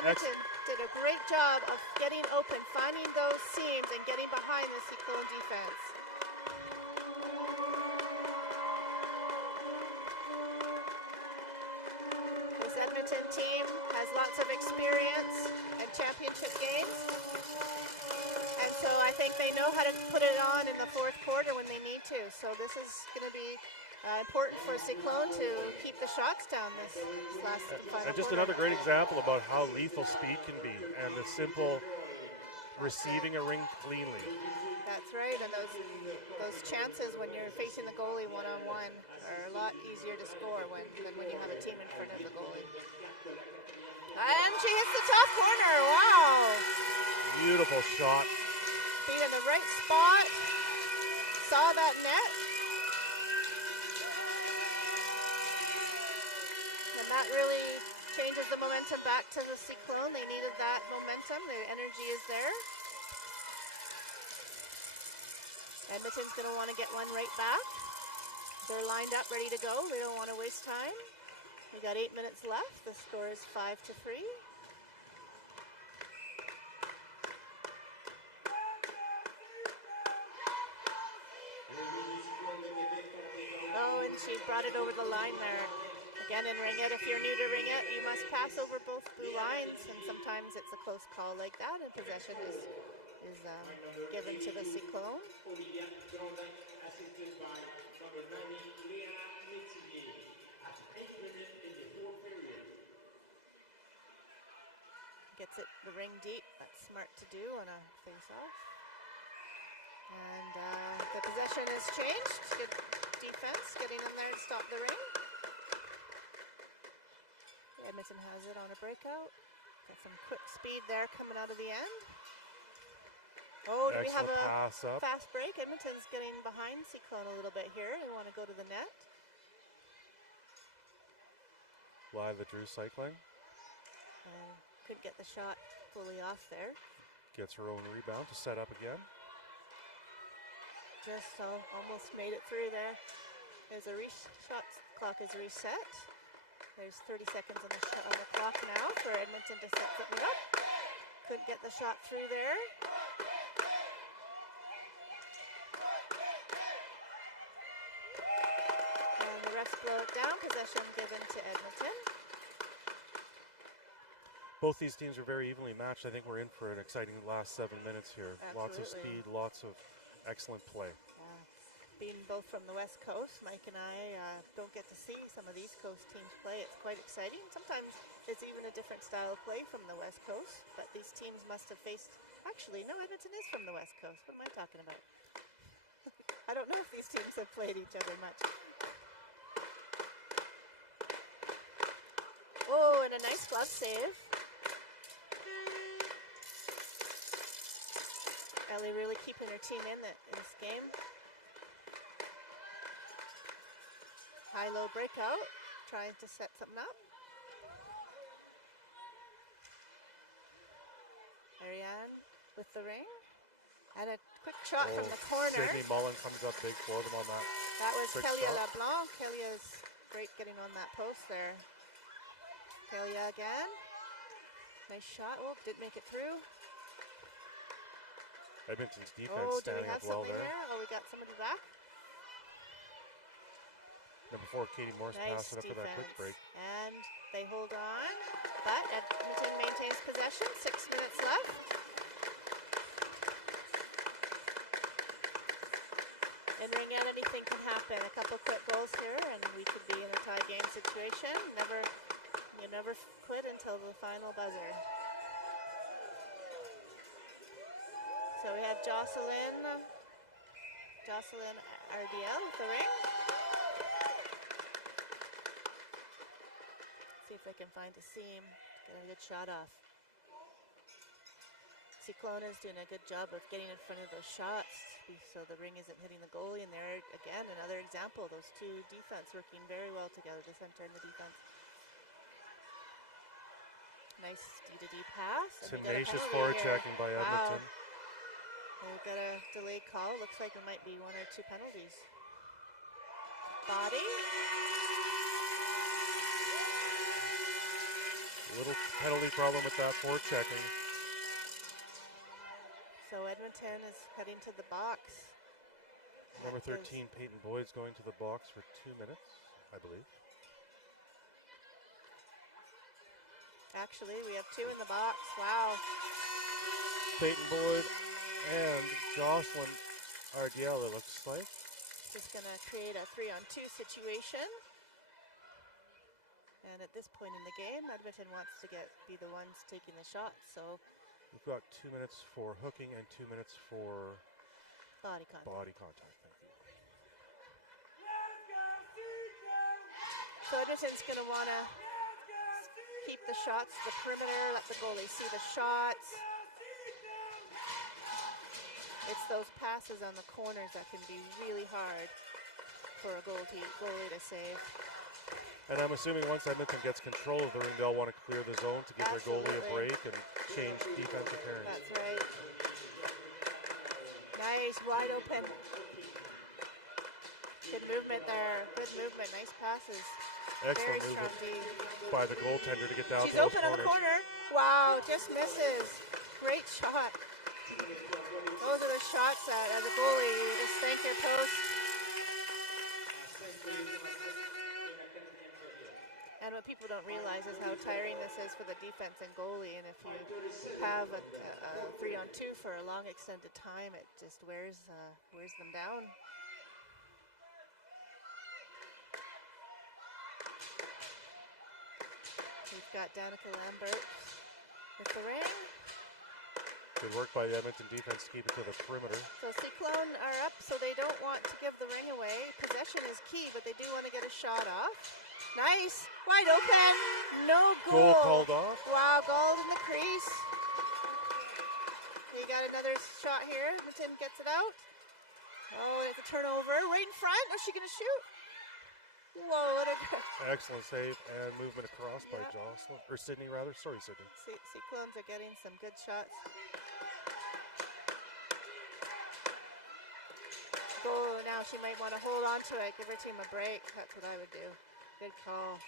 Edmonton did a great job of getting open, finding those seams, and getting behind the Cyclone defense. Edmonton team has lots of experience and championship games. And so I think they know how to put it on in the fourth quarter when they need to. So this is going to be important for Cyclone to keep the shots down this last final And just quarter. another great example about how lethal speed can be and the simple receiving a ring cleanly. That's right, and those chances when you're facing the goalie one-on-one are a lot easier to score than when you have a team in front of the goalie. And she hits the top corner, wow! Beautiful shot. Being in the right spot, saw that net. And that really changes the momentum back to the Cyclone. They needed that momentum, the energy is there. Edmonton's going to want to get one right back. They're lined up, ready to go. They don't want to waste time. We got 8 minutes left. The score is 5-3. Oh, and she brought it over the line there. Again, in Ringette, if you're new to Ringette, you must pass over both blue lines, and sometimes it's a close call like that, and possession is given to the Cyclone. Gets it the ring deep. That's smart to do on a face-off. And the possession has changed. Good defense, getting in there to stop the ring. Edmonton has it on a breakout. Got some quick speed there coming out of the end. Oh, do we have a pass up. fast break? Edmonton's getting behind Cyclone a little bit here. They want to go to the net. Live the Drew cycling. Couldn't get the shot fully off there. Gets her own rebound to set up again. Just almost made it through there. There's a shot clock is reset. There's 30 seconds on the clock now for Edmonton to set something up. Couldn't get the shot through there. And the refs blow it down. Possession given to Edmonton. Both these teams are very evenly matched. I think we're in for an exciting last 7 minutes here. Lots of Absolutely. speed, lots of excellent play. Being both from the West Coast, Mike and I don't get to see some of the East Coast teams play. It's quite exciting. Sometimes it's even a different style of play from the West Coast, but these teams must have faced, actually, no, Edmonton is from the West Coast. What am I talking about? I don't know if these teams have played each other much. Oh, and a nice glove save. Ellie really keeping her team in this game. High-low breakout, trying to set something up. Ariane with the ring. And a quick shot from the corner. Sydney Mullen comes up big for them on that. That was quick Kelia shot. LeBlanc. Kelia's great getting on that post there. Kelia again. Nice shot. Oh, didn't make it through. Edmonton's defense Oh, do we standing have up well somebody there. here? Oh, we got somebody back. Number 4, Katie Morse Nice passed it up for that quick break. And they hold on, but Edmonton maintains possession. 6 minutes left. In Ringette, anything can happen. A couple quick goals here, and we could be in a tie game situation. You never quit until the final buzzer. So we have Jocelyn RDL with the ring. See if they can find the seam, get a good shot off. Cyclone is doing a good job of getting in front of those shots so the ring isn't hitting the goalie. And there, again, another example, those two defense working very well together, the center and the defense. Nice D-to-D pass. And we got a Tenacious penalty forward here. checking by Edmonton. We've got a delayed call. Looks like it might be 1 or 2 penalties. Body. Little penalty problem with that forward checking. So Edmonton is heading to the box. Number 13, Peyton Boyd's going to the box for 2 minutes, I believe. actually. We have 2 in the box. Wow. Peyton Boyd and Jocelyn Ardiel, it looks like. Just going to create a 3-on-2 situation. And at this point in the game, Edmonton wants to be the ones taking the shots. So We've got 2 minutes for hooking and 2 minutes for body contact. body contact. Thank you. So Edmonton's going to want to keep the shots to the perimeter, let the goalie see the shots. It's those passes on the corners that can be really hard for a goalie to save. And I'm assuming once Edmonton gets control of the ring, they'll want to clear the zone to give their goalie a break and change defensive pairs. That's right. Nice, wide open. Good movement there. Good movement. Nice passes. Excellent Very strong movement D. by the goaltender to get down She's to those open on the corners. corner. Wow, just misses. Great shot. Those are the shots that as a goalie, you just thank your post. And what people don't realize is how tiring this is for the defense and goalie. And if you have a 3-on-2 for a long extended time, it just wears them down. We've got Danica Lambert with the ring. Good work by the Edmonton defense to keep it to the perimeter. So Cyclone are up, so they don't want to give the ring away. Possession is key, but they do want to get a shot off. Nice, wide open, no goal. Goal called off. Wow, goal in the crease. You got another shot here. Edmonton gets it out. Oh, it's a turnover right in front. Is she gonna shoot? Whoa, what a Excellent save and movement across by Jocelyn, or Sydney rather. Sorry, Sydney. Cyclones are getting some good shots. Oh, now she might want to hold on to it, give her team a break. That's what I would do. Good call.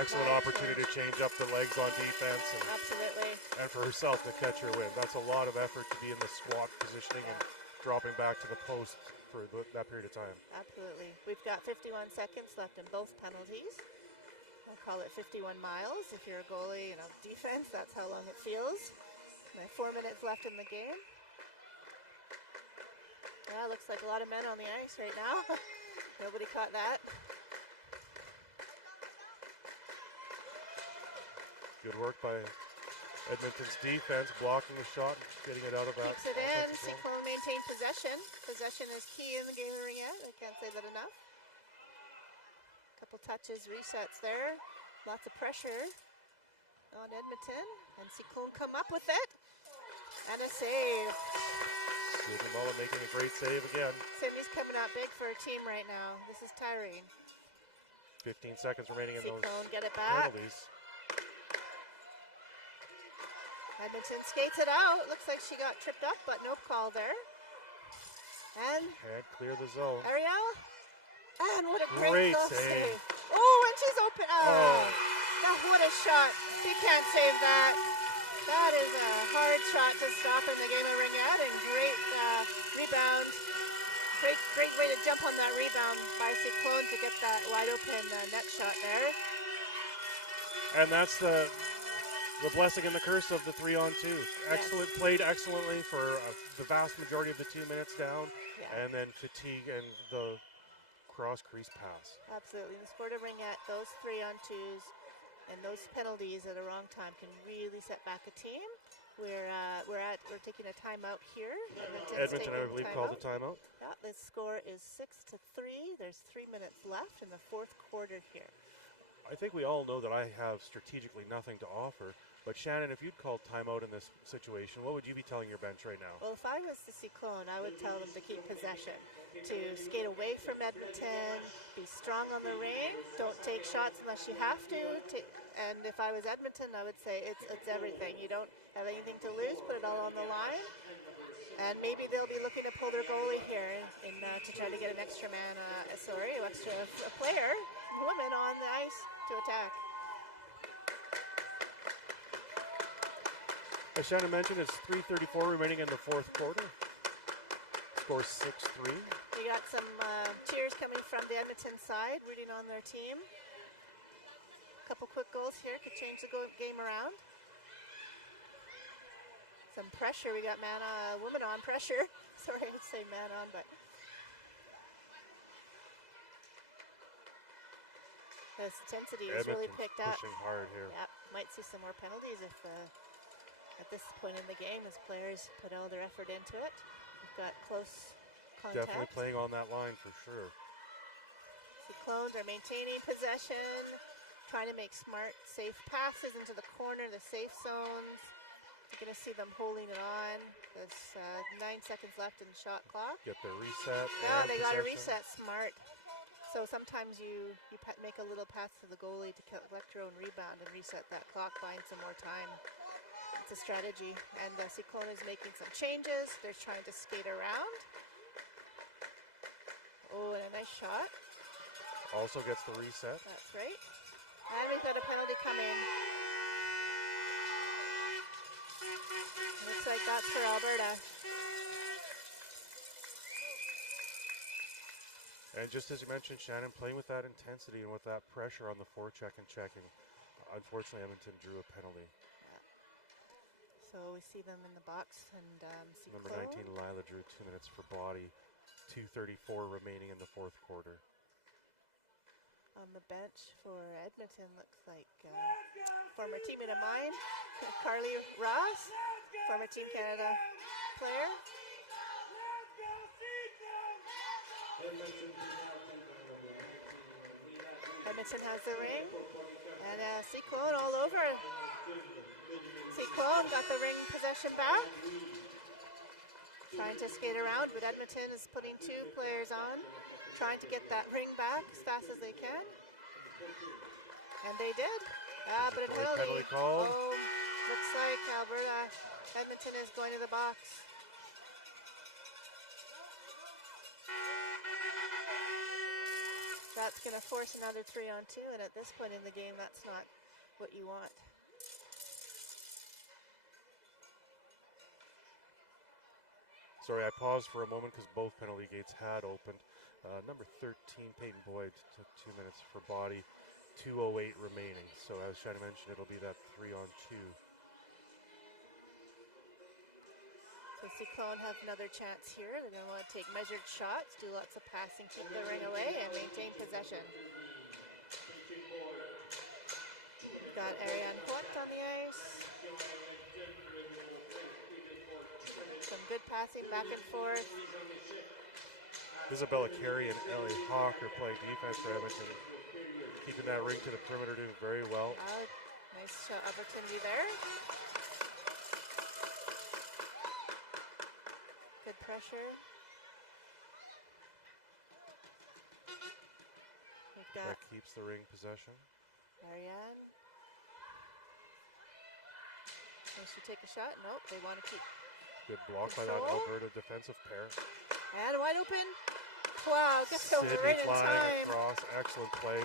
Excellent opportunity to change up the legs on defense Absolutely. and for herself to catch her win. That's a lot of effort to be in the squat positioning and dropping back to the post for that period of time. Absolutely. We've got 51 seconds left in both penalties. I'll call it 51 miles. If you're a goalie and a defense, that's how long it feels. And 4 minutes left in the game. Yeah, looks like a lot of men on the ice right now. Nobody caught that. Good work by Edmonton's defense, blocking the shot, getting it out of that. Keeps it in. offensive zone. Cyclone maintain possession. Possession is key in the game of Ringette. I can't say that enough. Couple touches, resets there. Lots of pressure on Edmonton. And Cyclone come up with it. And a save. Susan Mullen making a great save again. Sydney's coming out big for her team right now. This is tiring. 15 seconds remaining in those Cyclone get it back. penalties. Edmonton skates it out. Looks like she got tripped up, but no call there. And Can't clear the zone. Ariel. And what a Great glove save. Oh, and she's open. What a shot. You can't save that. That is a hard shot to stop in the game of Ringette, and great rebound. Great way to jump on that rebound by Cyclone to get that wide open net shot there. And that's the blessing and the curse of the 3-on-2. Excellent, played excellently for the vast majority of the 2 minutes down, and then fatigue and the cross crease pass. Absolutely. In the sport of Ringette, those 3-on-2s and those penalties at a wrong time can really set back a team. We're taking a timeout here. Edmonton, I believe, called the timeout. Yeah, the score is 6-3. There's 3 minutes left in the fourth quarter here. I think we all know that I have strategically nothing to offer, but Shannon, if you'd called timeout in this situation, what would you be telling your bench right now? Well, if I was the Cyclone, I would tell them to keep possession, to skate away from Edmonton, be strong on the ring, don't take shots unless you have to. And if I was Edmonton, I would say it's everything. You don't have anything to lose, put it all on the line. And maybe they'll be looking to pull their goalie here to try to get an extra player, woman on the ice to attack. As Shannon mentioned, it's 3:34 remaining in the fourth quarter. Score 6-3. We got some cheers coming from the Edmonton side, rooting on their team. Couple quick goals here could change the game around. Some pressure. We got woman on pressure. Sorry, I'd say man on, but the intensity is really Edmonton's picked up. pushing hard here. Yeah, might see some more penalties if at this point in the game as players put all their effort into it. We've got close contact. Definitely playing on that line for sure. Cyclones are maintaining possession, trying to make smart, safe passes into the corner, the safe zones. You're going to see them holding it on. There's 9 seconds left in the shot clock. Get the reset. No, they got to possession. reset smart. So sometimes you make a little pass to the goalie to collect your own rebound and reset that clock, buying some more time. It's a strategy. And Cyclone is making some changes. They're trying to skate around. Oh, and a nice shot. Also gets the reset. That's right. And we've got a penalty coming. Looks like that's for Alberta. And just as you mentioned, Shannon, playing with that intensity and with that pressure on the forecheck and checking. Unfortunately, Edmonton drew a penalty. Yeah. So we see them in the box, and Number 19, Lila, drew 2 minutes for body. 2:34 remaining in the fourth quarter. On the bench for Edmonton looks like former teammate of mine, Carly Ross, former Team Canada player. Edmonton has the ring, and Cyclone all over. Cyclone got the ring possession back. Trying to skate around, but Edmonton is putting 2 players on, trying to get that ring back as fast as they can. And they did. But a penalty. called. Oh, looks like Alberta, Edmonton is going to the box. That's going to force another 3-on-2, and at this point in the game, that's not what you want. Sorry, I paused for a moment because both penalty gates had opened. Number 13, Peyton Boyd, took 2 minutes for body. 2:08 remaining. So as Shannon mentioned, it'll be that 3-on-2. So Cyclone have another chance here. They're going to want to take measured shots, do lots of passing, keep the ring away, and maintain possession. We've got Ariane Huot on the ice. Some good passing back and forth. Isabella Carey and Ellie Hawk are playing defense for Edmonton. Keeping that ring to the perimeter, doing very well. Nice shot opportunity there. Good pressure. We've got That keeps the ring possession. Ariane. Wants to take a shot? Nope, they want to keep. Good block by that Control. Alberta defensive pair. And wide open. Wow, gets over Sydney right in flying time. across. Excellent play.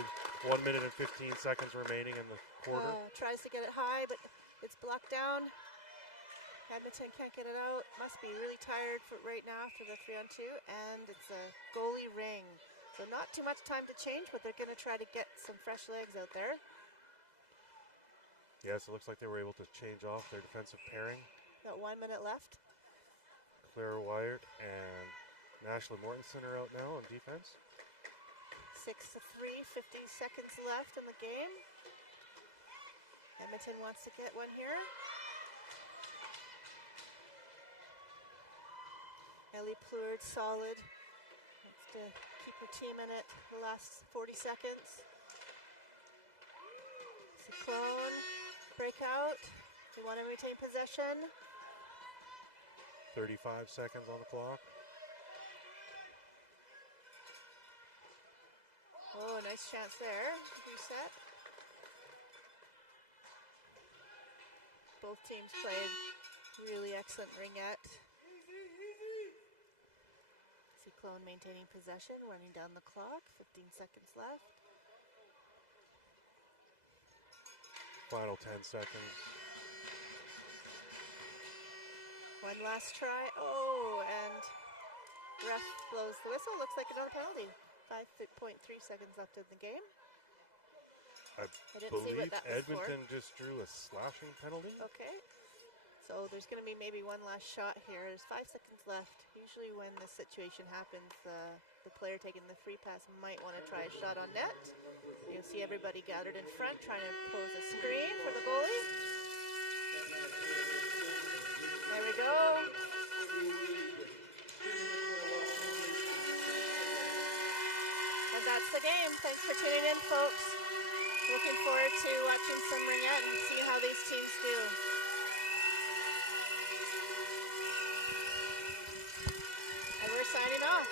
1 minute and 15 seconds remaining in the quarter. Tries to get it high, but it's blocked down. Edmonton can't get it out. Must be really tired for right now after the 3-on-2, and it's a goalie ring. So not too much time to change, but they're going to try to get some fresh legs out there. Yes, it looks like they were able to change off their defensive pairing. Got 1 minute left. Claire Wyatt and Ashley Mortensen are out now on defense. 6-3, 50 seconds left in the game. Edmonton wants to get one here. Ellie Plurd, solid. Wants to keep her team in it the last 40 seconds. Cyclone, breakout. They want to retain possession. 35 seconds on the clock. Oh, nice chance there. Reset. Both teams played really excellent ringette. Cyclone maintaining possession, running down the clock. 15 seconds left. Final 10 seconds. One last try. Oh, and ref blows the whistle. Looks like another penalty. 5.3 seconds left in the game. I didn't see what believe that was for. Edmonton just drew a slashing penalty. Okay. So there's going to be maybe one last shot here. There's 5 seconds left. Usually when this situation happens, the player taking the free pass might want to try a shot on net. You'll see everybody gathered in front trying to close the screen for the goalie. There we go. And that's the game. Thanks for tuning in, folks. Looking forward to watching some Ringette and see how these teams do. And we're signing off.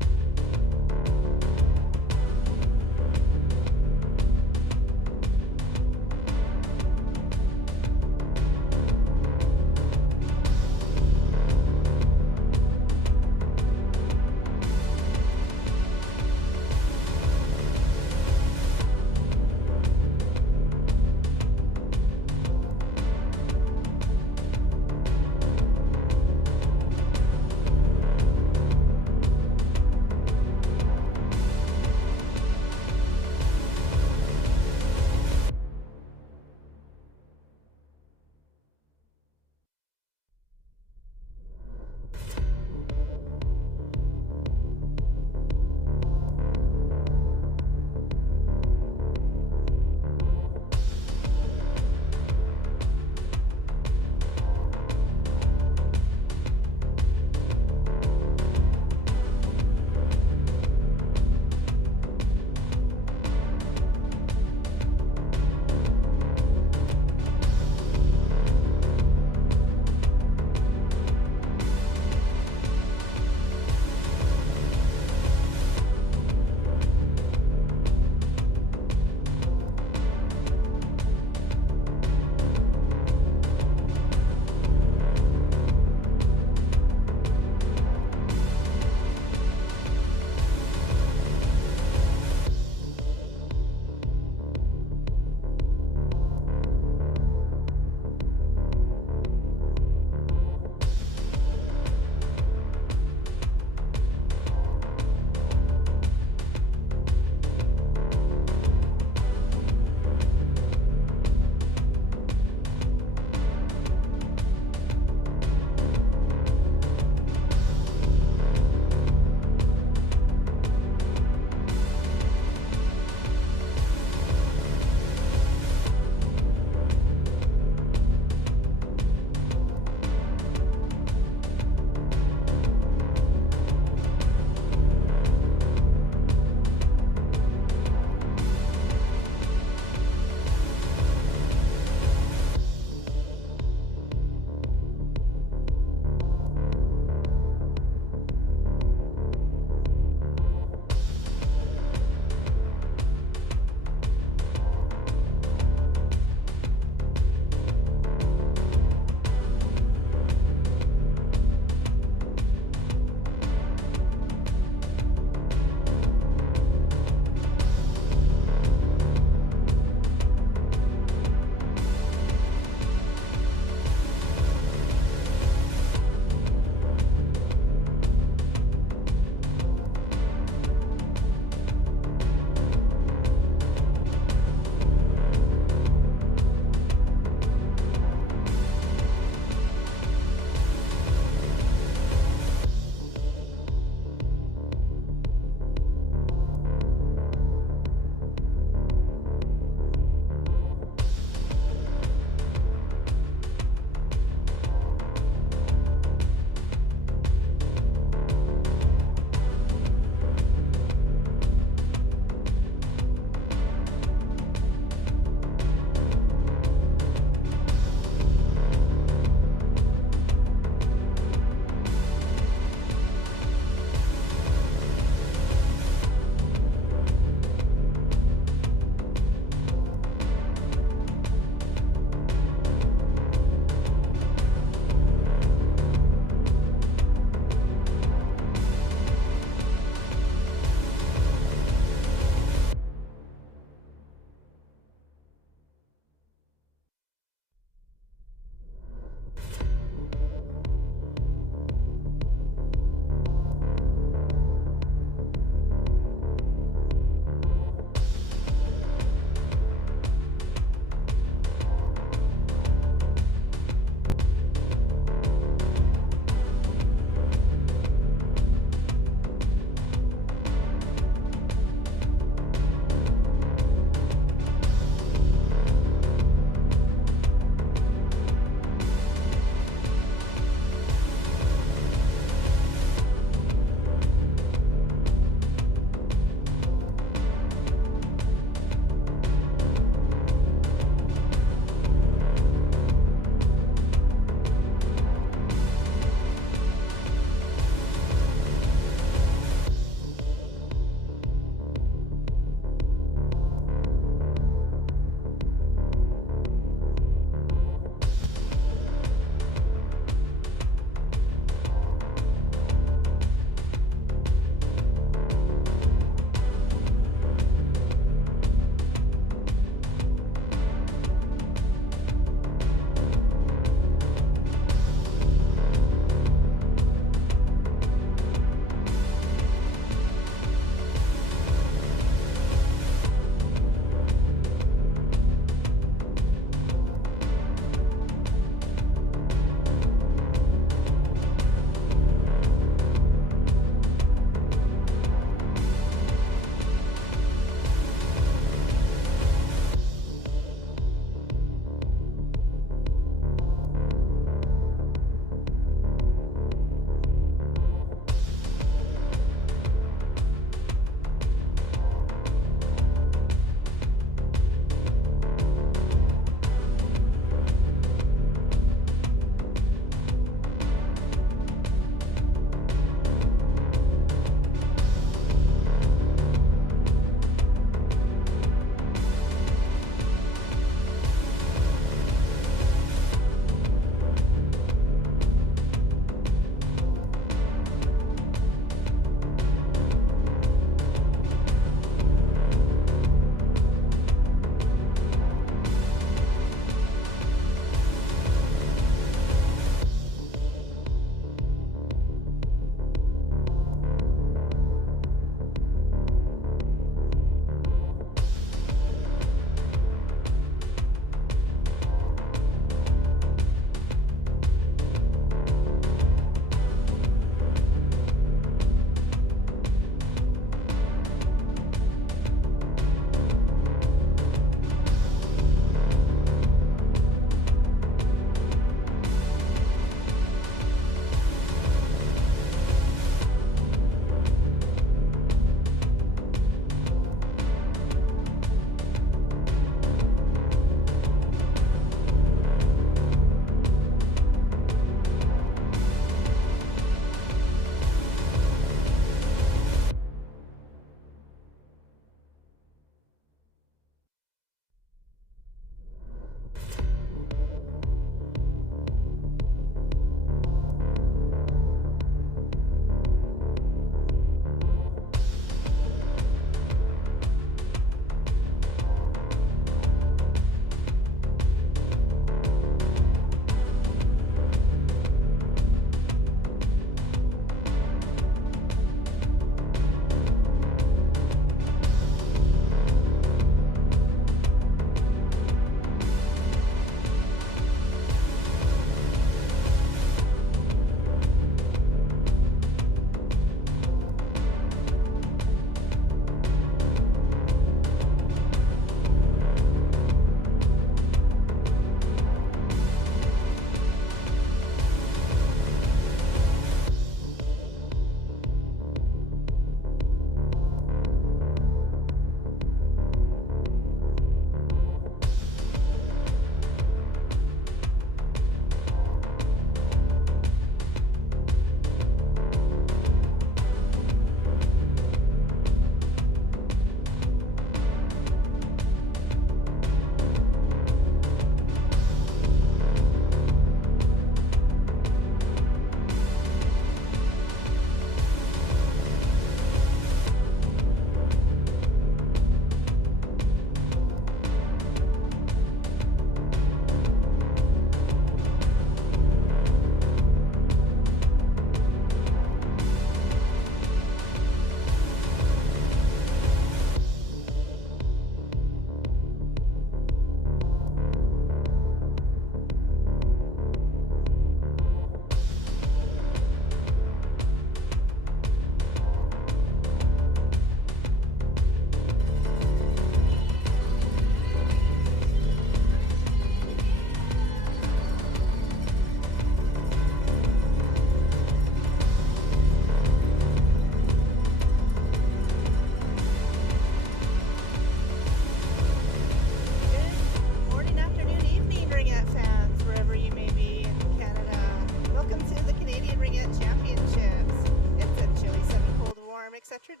etc.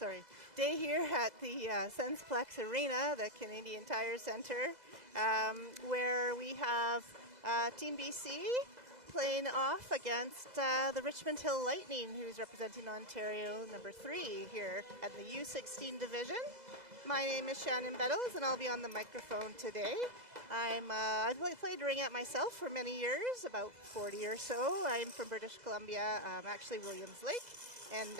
Sorry, day here at the SensPlex Arena, the Canadian Tire Centre, where we have Team BC playing off against the Richmond Hill Lightning, who's representing Ontario number 3 here at the U16 division. My name is Shannon Bettles, and I'll be on the microphone today. I've played Ringette myself for many years, about 40 or so. I'm from British Columbia, actually Williams Lake, and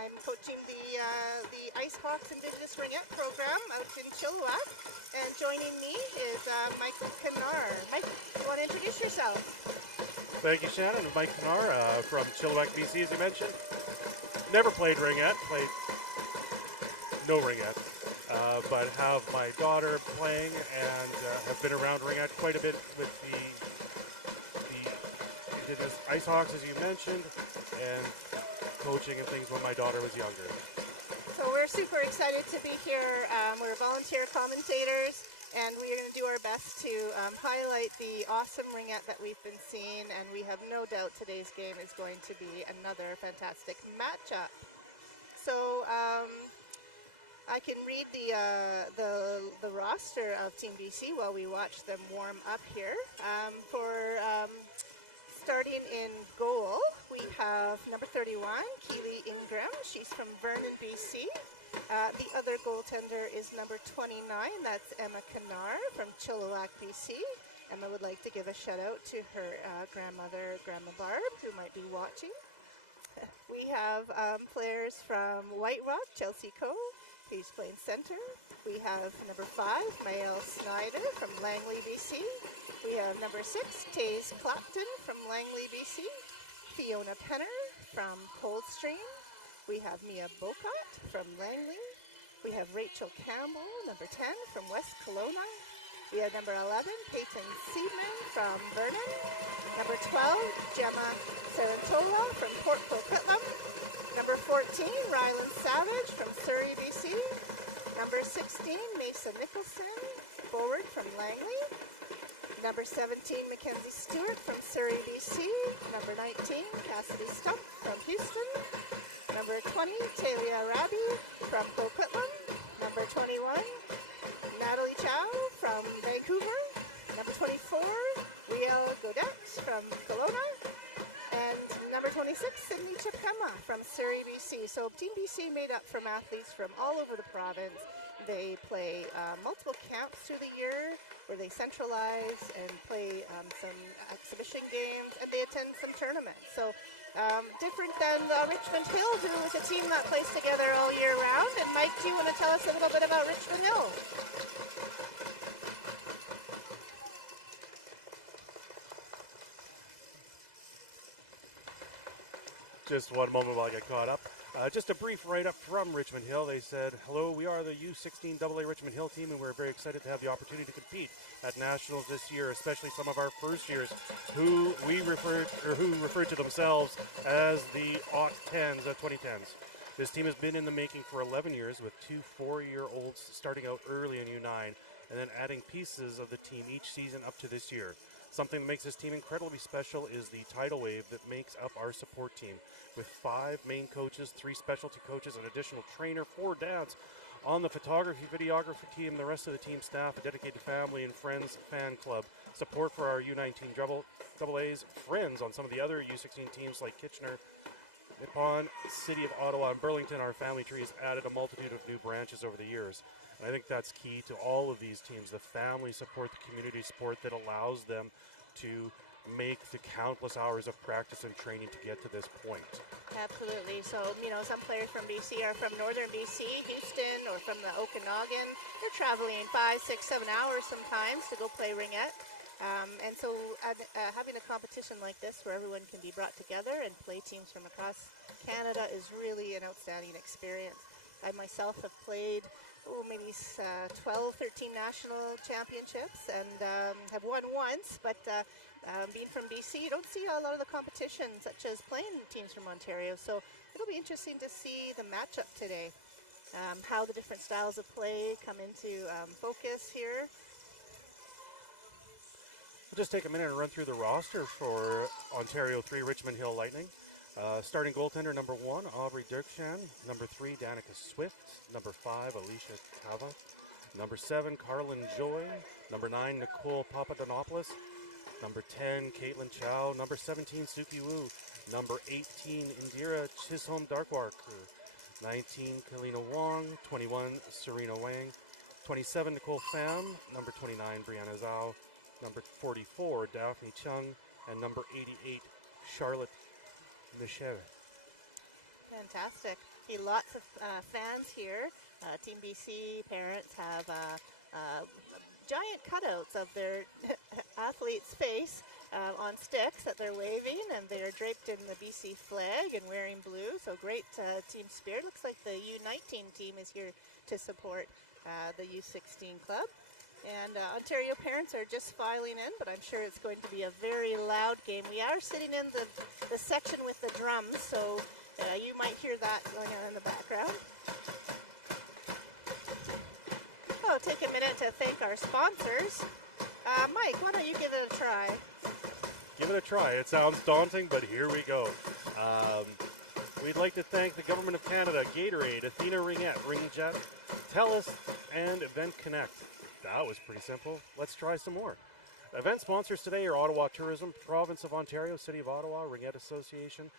I'm coaching the Ice Hawks Indigenous Ringette program out in Chilliwack. And joining me is Michael Kennar. Mike, you want to introduce yourself? Thank you, Shannon. Mike Kennar from Chilliwack, BC, as you mentioned. Never played Ringette, played no Ringette. But have my daughter playing and have been around Ringette quite a bit with the Indigenous Ice Hawks, as you mentioned, and coaching and things when my daughter was younger. So we're super excited to be here. We're volunteer commentators, and we're going to do our best to highlight the awesome Ringette that we've been seeing, and we have no doubt today's game is going to be another fantastic matchup. So I can read the roster of Team BC while we watch them warm up here. Starting in goal, we have number 31, Keely Ingram. She's from Vernon, BC. The other goaltender is number 29. That's Emma Kennar from Chilliwack, BC. Emma would like to give a shout out to her grandmother, Grandma Barb, who might be watching. We have players from White Rock, Chelsea Cove. He's playing center. We have number 5, Mael Snyder from Langley, BC. We have number 6, Taze Clapton from Langley, BC. Fiona Penner from Coldstream. We have Mia Bocott from Langley. We have Rachel Campbell, number 10, from West Kelowna. We have number 11, Peyton Seidman from Vernon. Number 12, Gemma Saratola from Port Coquitlam. Number 14, Ryland Savage from Surrey, BC. Number 16, Mason Nicholson, forward from Langley. Number 17, Mackenzie Stewart from Surrey, BC. Number 19, Cassidy Stump from Houston. Number 20, Talia Rabi from Coquitlam. Number 21, Natalie Chow from Vancouver. Number 24, Riel Godet from Kelowna. And number 26, Sydney Chipkema from Surrey, BC. So Team BC made up from athletes from all over the province. They play multiple camps through the year where they centralize and play some exhibition games, and they attend some tournaments. So different than Richmond Hill, who is a team that plays together all year round. And Mike, do you want to tell us a little bit about Richmond Hill? Just one moment while I get caught up. Just a brief write-up from Richmond Hill. They said, hello, we are the U16 AA Richmond Hill team, and we're very excited to have the opportunity to compete at Nationals this year, especially some of our first years who referred to themselves as the 2010s. This team has been in the making for 11 years with 2 4-year-olds starting out early in U9 and then adding pieces of the team each season up to this year. Something that makes this team incredibly special is the tidal wave that makes up our support team. With 5 main coaches, 3 specialty coaches, an additional trainer, 4 dads on the photography, videography team, the rest of the team staff, a dedicated family and friends fan club, support for our U19 AA's, friends on some of the other U16 teams like Kitchener, Nippon, City of Ottawa, and Burlington. Our family tree has added a multitude of new branches over the years. And I think that's key to all of these teams, the family support, the community support that allows them to make the countless hours of practice and training to get to this point. Absolutely. So, some players from BC are from northern BC, Houston, or from the Okanagan. They're traveling 5, 6, 7 hours sometimes to go play Ringette. And so having a competition like this where everyone can be brought together and play teams from across Canada is really an outstanding experience. I myself have played maybe 12, 13 national championships and have won once, but being from BC, you don't see a lot of the competition such as playing teams from Ontario. So it'll be interesting to see the matchup today, how the different styles of play come into focus here. We'll just take a minute and run through the roster for Ontario 3 Richmond Hill Lightning. Starting goaltender, number 1, Aubrey Dirkshan. Number 3, Danica Swift. Number 5, Alicia Cava. Number 7, Carlin Joy. Number 9, Nicole Papadonopoulos. Number 10, Caitlin Chow. Number 17, Suki Wu. Number 18, Indira Chisholm Darkwalker. 19, Kalina Wong. 21, Serena Wang. 27, Nicole Pham. Number 29, Brianna Zhao. Number 44, Daphne Chung. And number 88, Charlotte Michelle. Fantastic. See lots of fans here. Team BC parents have giant cutouts of their athlete's face on sticks that they're waving, and they are draped in the BC flag and wearing blue. So great team spirit. Looks like the U19 team is here to support the U16 club. And Ontario parents are just filing in, but I'm sure it's going to be a very loud game. We are sitting in the section with the drums, so you might hear that going on in the background. Oh, take a minute to thank our sponsors. Mike, why don't you give it a try? Give it a try. It sounds daunting, but here we go. We'd like to thank the Government of Canada, Gatorade, Athena Ringette, Ringette, TELUS, and Event Connect. That was pretty simple. Let's try some more. Event sponsors today are Ottawa Tourism, Province of Ontario, City of Ottawa, Ringette Association,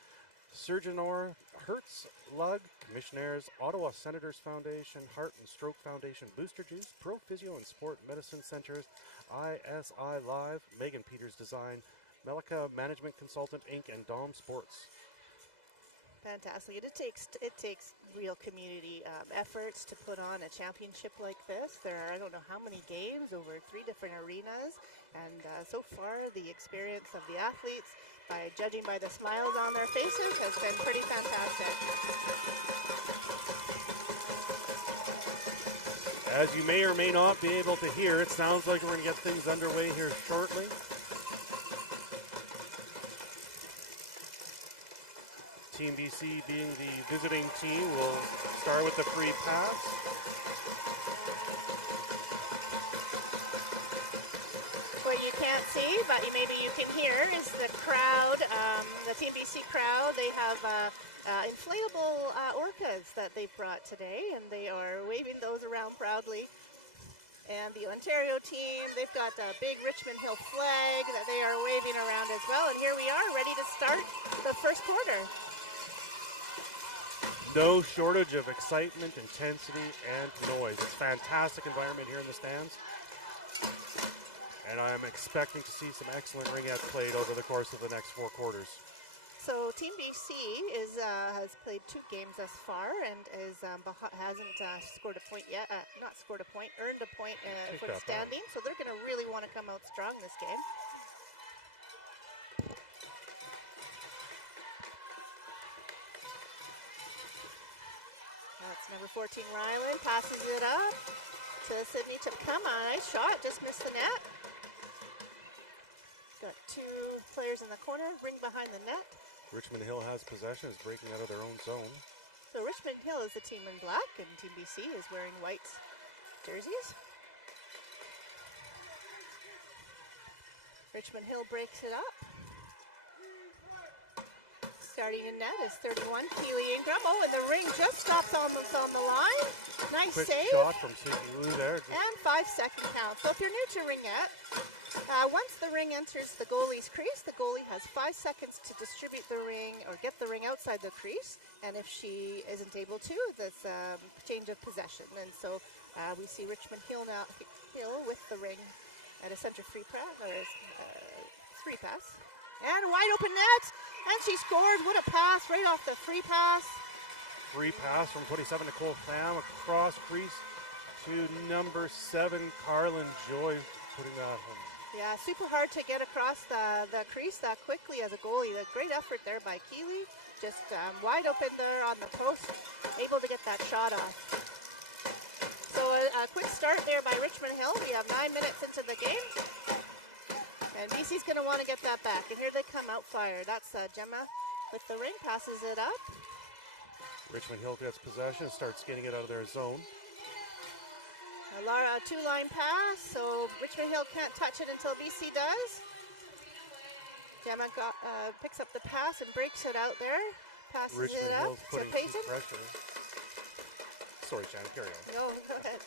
Surgeonor, Hertz, Lug, Commissionaires, Ottawa Senators Foundation, Heart and Stroke Foundation, Booster Juice, Pro Physio and Sport Medicine Centers, ISI Live, Megan Peters Design, Melika Management Consultant Inc., and Dom Sports. Fantastic. It takes real community efforts to put on a championship like this. There are, I don't know how many games, over 3 different arenas, and so far the experience of the athletes, by judging by the smiles on their faces, has been pretty fantastic. As you may or may not be able to hear, it sounds like we're going to get things underway here shortly. Team BC, being the visiting team, will start with the free pass. What you can't see, but maybe you can hear, is the crowd, the Team BC crowd. They have inflatable orcas that they've brought today, and they are waving those around proudly. And the Ontario team, they've got a big Richmond Hill flag that they are waving around as well. And here we are, ready to start the first quarter. No shortage of excitement, intensity, and noise. It's a fantastic environment here in the stands. And I'm expecting to see some excellent ringette played over the course of the next 4 quarters. So Team BC has played 2 games thus far and hasn't scored a point yet. Not scored a point, earned a point for the standing. So they're going to really want to come out strong this game. That's number 14, Ryland. Passes it up to Sydney Chapkama. Nice shot, just missed the net. Got 2 players in the corner, ring behind the net. Richmond Hill has possession, is breaking out of their own zone. So Richmond Hill is the team in black, and Team BC is wearing white jerseys. Richmond Hill breaks it up. Starting in net is 31, Keely Ingram. Oh, and the ring just stops on the line. Nice Quick save. shot from Suki Wu there. And 5-second count. So if you're new to Ringette, once the ring enters the goalie's crease, the goalie has 5 seconds to distribute the ring or get the ring outside the crease. And if she isn't able to, that's a change of possession. And so we see Richmond Hill now with the ring at a center free pass, or free pass. And a wide open net. And she scores. What a pass right off the free pass. Free pass from 27, Nicole Pham, across crease to number 7, Carlin Joy, putting that home. Yeah, super hard to get across the crease that quickly as a goalie. A great effort there by Keely. Just wide open there on the post, able to get that shot off. So a quick start there by Richmond Hill. We have 9 minutes into the game. And BC's going to want to get that back. And here they come out fire. That's Gemma with the ring, passes it up. Richmond Hill gets possession, starts getting it out of their zone. Lara, a 2-line pass, so Richmond Hill can't touch it until BC does. Gemma picks up the pass and breaks it out there. Passes Richmond it up Hill's to putting Peyton. pressure. Sorry, Shannon, carry on. No, go ahead.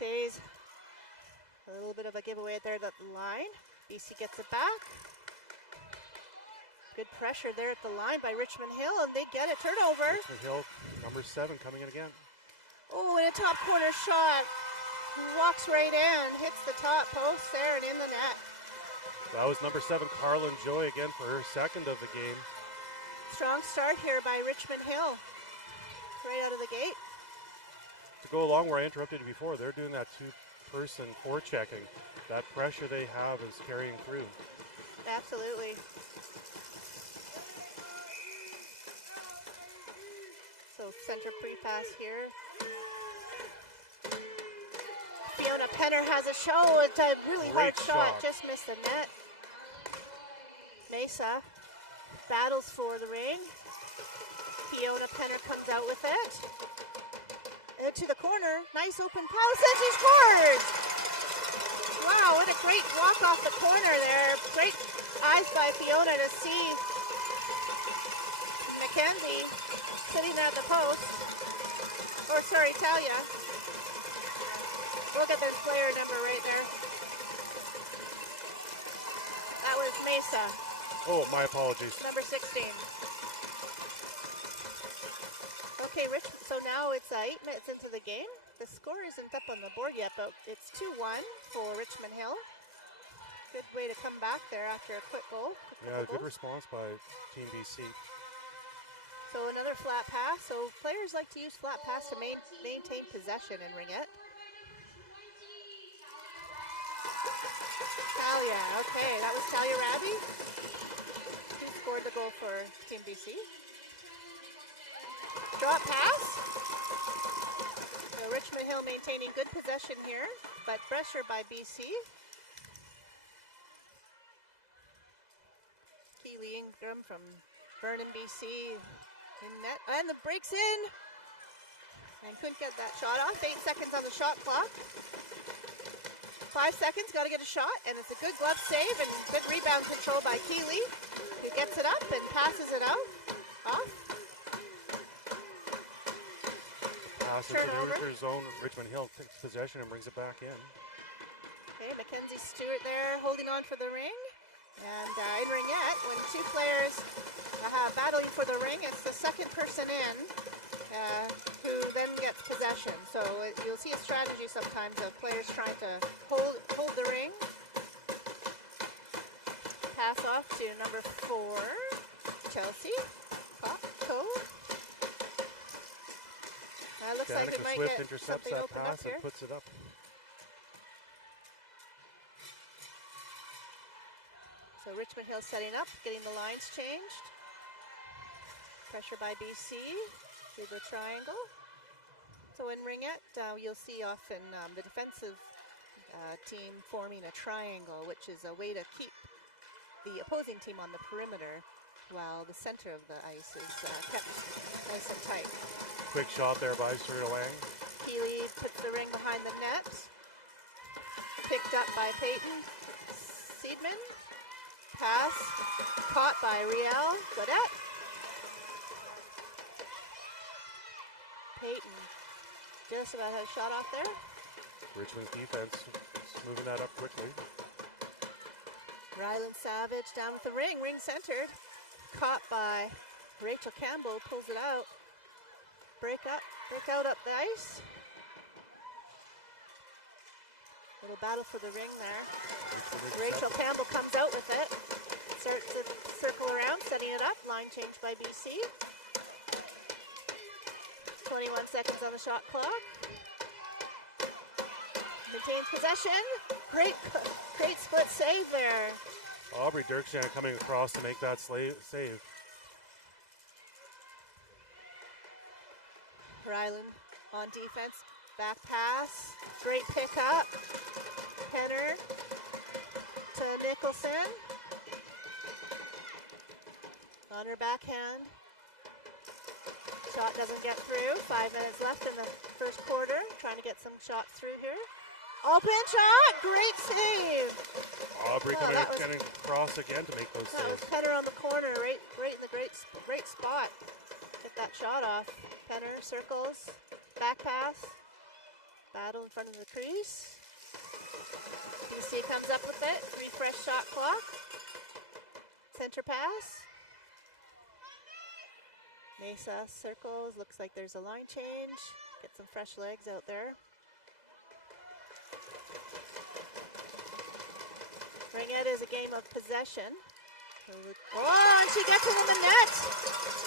Tays. A little bit of a giveaway there at the line. BC gets it back. Good pressure there at the line by Richmond Hill, and they get it. Turnover. Richmond Hill, number 7, coming in again. Oh, and a top corner shot. Walks right in, hits the top post there and in the net. That was number 7, Carlin Joy, again for her second of the game. Strong start here by Richmond Hill. Right out of the gate. To go along where I interrupted you before, they're doing that 2-person forechecking. That pressure they have is carrying through. Absolutely. So center pre-pass here. Fiona Penner has a show. It's a really hard Great shot. shot. Just missed the net. Mesa battles for the ring. Fiona Penner comes out with it. To the corner. Nice open pass and she scores! Wow, what a great walk off the corner there. Great eyes by Fiona to see Mackenzie sitting at the post. Or sorry, Talia. Look at their player number right there. That was Mesa, Oh, my apologies. number 16. Okay, Rich, so now it's 8 minutes into the game. The score isn't up on the board yet, but it's 2-1 for Richmond Hill. Good way to come back there after a quick goal. Yeah, good response by Team BC. So another flat pass. So players like to use flat pass to maintain possession in Ringette. Talia, okay, that was Talia Rabi, who scored the goal for Team BC. Drop pass. So Richmond Hill maintaining good possession here, but pressure by BC. Keely Ingram from Vernon, BC in net, and the breaks in. And couldn't get that shot off. 8 seconds on the shot clock. 5 seconds, got to get a shot, and it's a good glove save and good rebound control by Keeley, who gets it up and passes it out. Off. Pass into the Turnover. Rutgers zone. Richmond Hill takes possession and brings it back in. Okay, Mackenzie Stewart there holding on for the ring. And in Ringette, when 2 players battling for the ring, it's the second person in who then gets possession. So you'll see a strategy sometimes of players trying to hold the ring. Pass off to number 4, Chelsea. Looks like it Danica might Swift get intercepts something that opened up pass here. and puts it up. So Richmond Hill setting up, getting the lines changed. Pressure by BC through the triangle. So in Ringette, you'll see often the defensive team forming a triangle, which is a way to keep the opposing team on the perimeter while the center of the ice is kept nice and tight. Quick shot there by Serena Lang. Keeley puts the ring behind the net. Picked up by Peyton Seidman. Pass caught by Riel Godette. Peyton just about had a shot off there. Richmond's defense is moving that up quickly. Ryland Savage down with the ring centered. Caught by Rachel Campbell, pulls it out. Break out up the ice. Little battle for the ring there. Rachel Campbell comes out with it. Starts to circle around, setting it up. Line change by BC. 21 seconds on the shot clock. Maintains possession. Great split save there. Aubrey Dirkschan coming across to make that save. Ryland on defense. Back pass. Great pickup. Penner to Nicholson. On her backhand. Shot doesn't get through. 5 minutes left in the first quarter. Trying to get some shots through here. Open shot, great save. Aubrey Oh, that was- coming across again to make those That was saves. Penner on the corner, right in the great spot. Get that shot off. Penner circles, back pass, battle in front of the crease. BC comes up with it, refresh shot clock. Center pass. Mesa circles, looks like there's a line change. Get some fresh legs out there. Ringette is a game of possession. Oh, and she gets it in the net.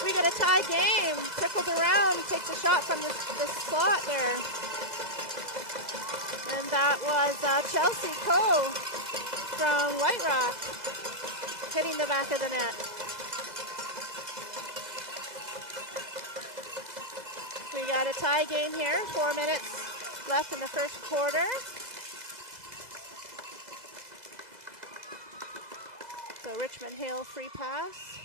We get a tie game. Circles around, takes a shot from the slot there. And that was Chelsea Coe from White Rock hitting the back of the net. We got a tie game here. 4 minutes left in the first quarter. So Richmond Hill free pass.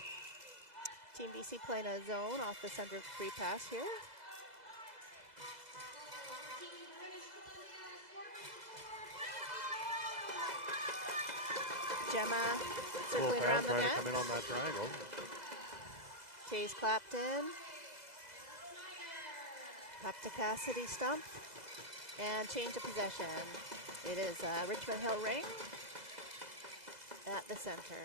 Team BC playing a zone off the center free pass here. Gemma circling around the trying to net. come in on that triangle. Chase Clapton. Up to Cassidy stump. And change of possession. It is Richmond Hill ring at the center.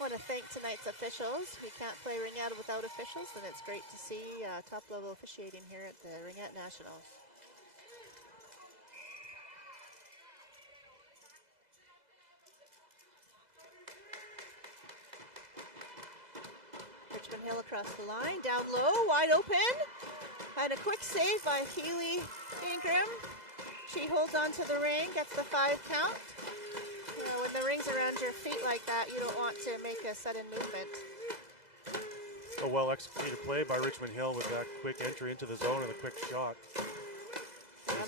Want to thank tonight's officials. We can't play Ringette without officials, and it's great to see top-level officiating here at the Ringette Nationals. Richmond Hill across the line, down low, wide open. And a quick save by Healy Ingram. She holds on to the ring, gets the 5 count. You know, when the ring's around your feet like that, you don't want to make a sudden movement. A well-executed play by Richmond Hill with that quick entry into the zone and a quick shot.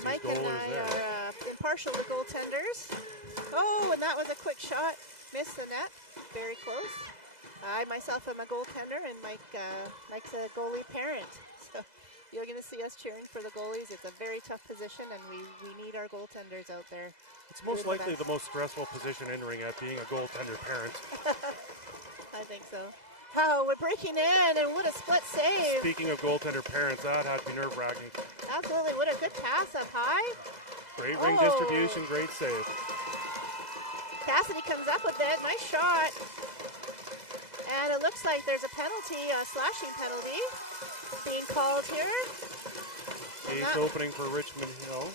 Mike and I are impartial to goaltenders. Oh, and that was a quick shot. Missed the net. Very close. I myself am a goaltender, and Mike's a goalie parent. So you're going to see us cheering for the goalies. It's a very tough position, and we need our goaltenders out there. It's most likely the most stressful position in Ringette, being a goaltender parent. I think so. Oh, we're breaking in, and what a split save. Speaking of goaltender parents, that had to be nerve-wracking. Absolutely. What a good pass up high. Great ring distribution, great save. Cassidy comes up with it. Nice shot. And it looks like there's a penalty, a slashing penalty being called here. Case opening for Richmond Hill.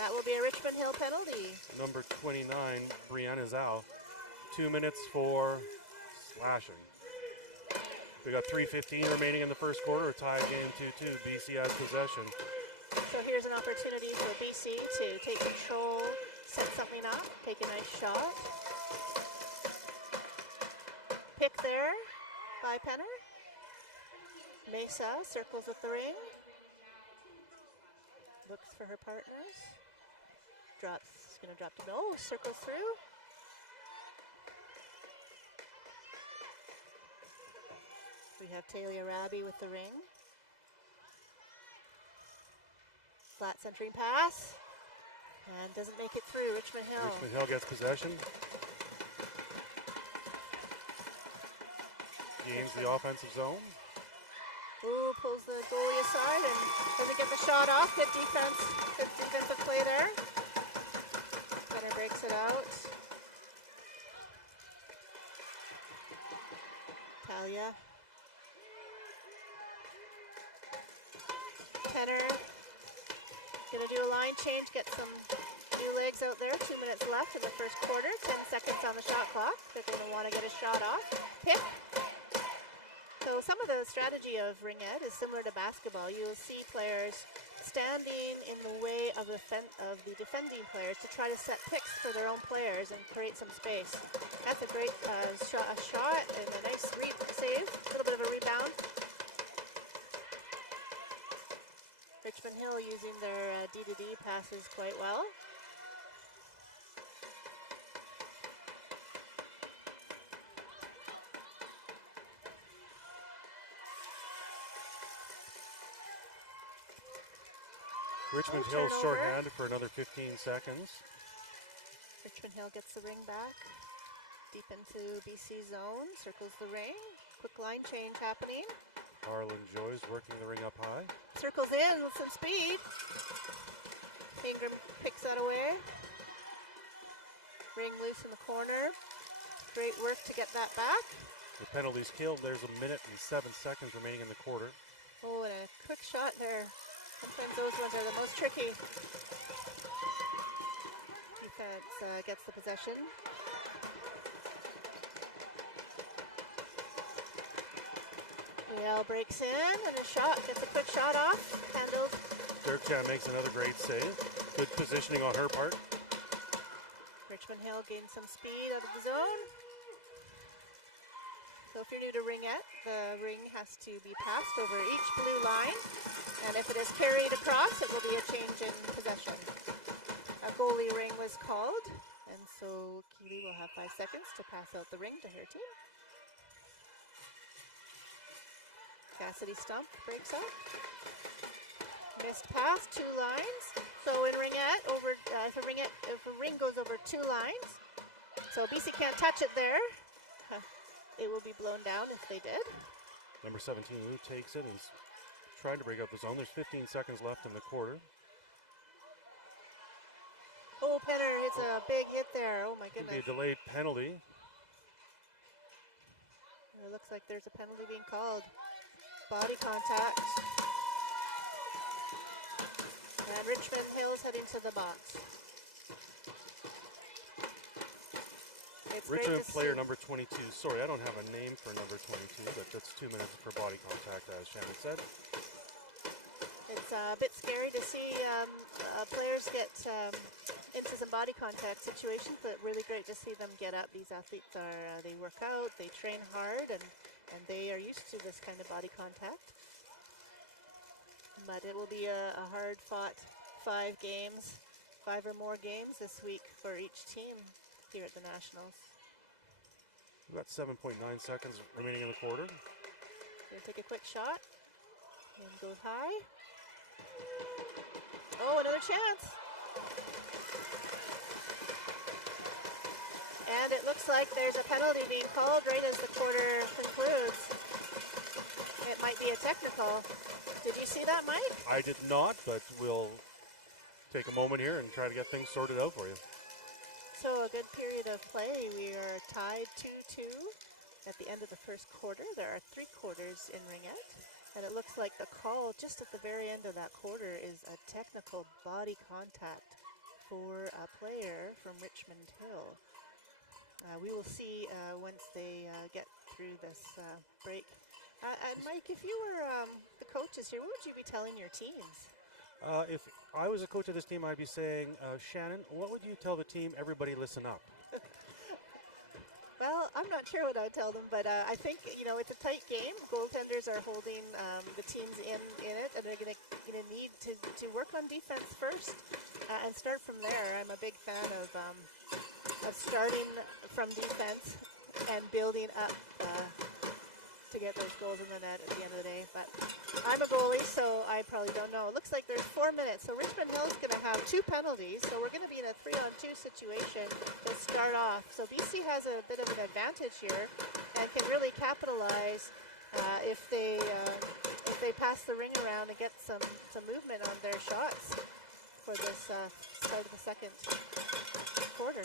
That will be a Richmond Hill penalty. Number 29, Brianna Zhao. 2 minutes for slashing. We got 3:15 remaining in the first quarter. A tie game 2-2. BC has possession. So here's an opportunity for BC to take control, set something up, take a nice shot. Pick there by Penner. Mesa circles with the ring. Looks for her partners. Drops, gonna drop to no, circles through. We have Talia Rabi with the ring. Flat centering pass. And doesn't make it through, Richmond Hill. Richmond Hill gets possession. Gains the offensive zone. Ooh, pulls the goalie aside and doesn't get the shot off. Good defense. Good defensive play there. Penner breaks it out. Talia. Penner gonna do a line change, get some new legs out there. 2 minutes left in the first quarter. 10 seconds on the shot clock. They're gonna want to get a shot off. Pick. So some of the strategy of Ringette is similar to basketball. You will see players standing in the way of the defending players to try to set picks for their own players and create some space. That's a great shot and a nice save. A little bit of a rebound. Richmond Hill using their D-to-D passes quite well. Richmond Oh, Hill's turnover. shorthanded for another 15 seconds. Richmond Hill gets the ring back. Deep into BC zone. Circles the ring. Quick line change happening. Harlan Joyce working the ring up high. Circles in with some speed. Ingram picks that away. Ring loose in the corner. Great work to get that back. The penalties killed. There's a minute and 7 seconds remaining in the quarter. Oh, and a quick shot there. Sometimes those ones are the most tricky. Defense gets the possession. Riel breaks in and a shot. Gets a quick shot off. Handled. Dirkjan makes another great save. Good positioning on her part. Richmond Hill gains some speed out of the zone. So if you're new to Ringette, the ring has to be passed over each blue line. And if it is carried across, it will be a change in possession. A goalie ring was called. And so Keely will have 5 seconds to pass out the ring to her team. Cassidy Stump breaks up. Missed pass, 2 lines. So in Ringette, if a ring goes over 2 lines, so BC can't touch it there. It will be blown down if they did. Number 17, Wu takes it and is trying to break up the zone. There's 15 seconds left in the quarter. Oh, Penner hits a big hit there. Oh my Could be a goodness. delayed penalty. It looks like there's a penalty being called. Body contact. And Richmond Hill is heading to the box. It's great Richmond to player see. number 22. Sorry, I don't have a name for number 22, but that's 2 minutes for body contact, as Shannon said. It's a bit scary to see players get into some body contact situations, but really great to see them get up. These athletes they work out, they train hard, and they are used to this kind of body contact. But it will be a hard-fought 5 games, 5 or more games this week for each team here at the Nationals. We've got 7.9 seconds remaining in the quarter. Gonna take a quick shot and goes high. Oh, another chance. And it looks like there's a penalty being called right as the quarter concludes. It might be a technical. Did you see that, Mike? I did not, but we'll take a moment here and try to get things sorted out for you. So a good period of play. We are tied 2-2 at the end of the first quarter. There are 3 quarters in Ringette. And it looks like the call just at the very end of that quarter is a technical body contact for a player from Richmond Hill. We will see once they get through this break. And Mike, if you were the coaches here, what would you be telling your teams? If I was a coach of this team, I'd be saying, Shannon, what would you tell the team? Everybody listen up. Well, I'm not sure what I'd tell them, but I think, it's a tight game. Goaltenders are holding the teams in it, and they're going to need to work on defense first and start from there. I'm a big fan of starting from defense and building up to get those goals in the net at the end of the day. But I'm a goalie, so I probably don't know. It looks like there's 4 minutes, so Richmond Hill's going to have 2 penalties, so we're going to be in a 3-on-2 situation to start off. So BC has a bit of an advantage here and can really capitalize if they pass the ring around and get some movement on their shots for this start of the second quarter.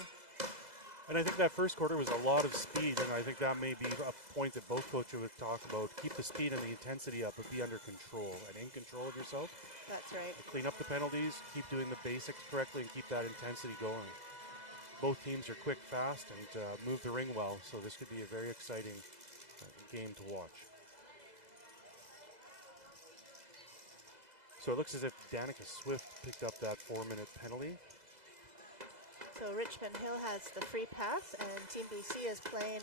And I think that first quarter was a lot of speed, and I think that may be a point that both coaches would talk about. Keep the speed and the intensity up, but be under control and in control of yourself. That's right. Clean up the penalties, keep doing the basics correctly, and keep that intensity going. Both teams are quick, fast, and move the ring well, so this could be a very exciting game to watch. So it looks as if Danica Swift picked up that 4-minute penalty. So Richmond Hill has the free pass, and Team BC is playing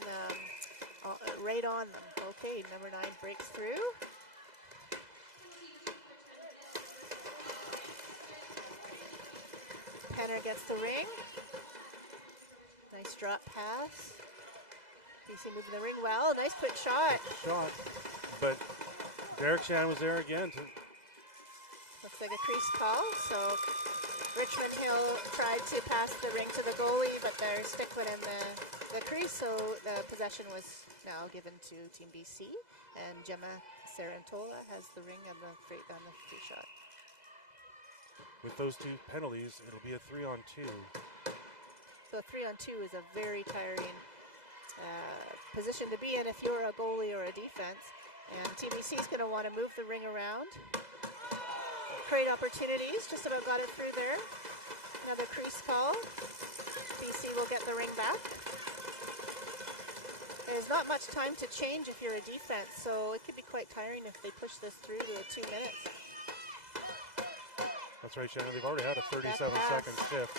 right on them. Okay, number 9 breaks through. Penner gets the ring. Nice drop pass. BC moving the ring well. Nice quick shot. Shot, but Derek Chan was there again. The looks like a crease call. So Richmond Hill tried to pass the ring to the goalie, but their stick went in the crease, so the possession was now given to Team BC, and Gemma Sarantola has the ring on the free shot. With those two penalties, it'll be a 3-on-2. So a 3-on-2 is a very tiring position to be in if you're a goalie or a defense. And TBC is going to want to move the ring around, create opportunities. Just about got it through there. Another crease call. BC will get the ring back. There's not much time to change if you're a defense, so it could be quite tiring if they push this through to 2 minutes. That's right, Shannon. They've already had a 37-second shift.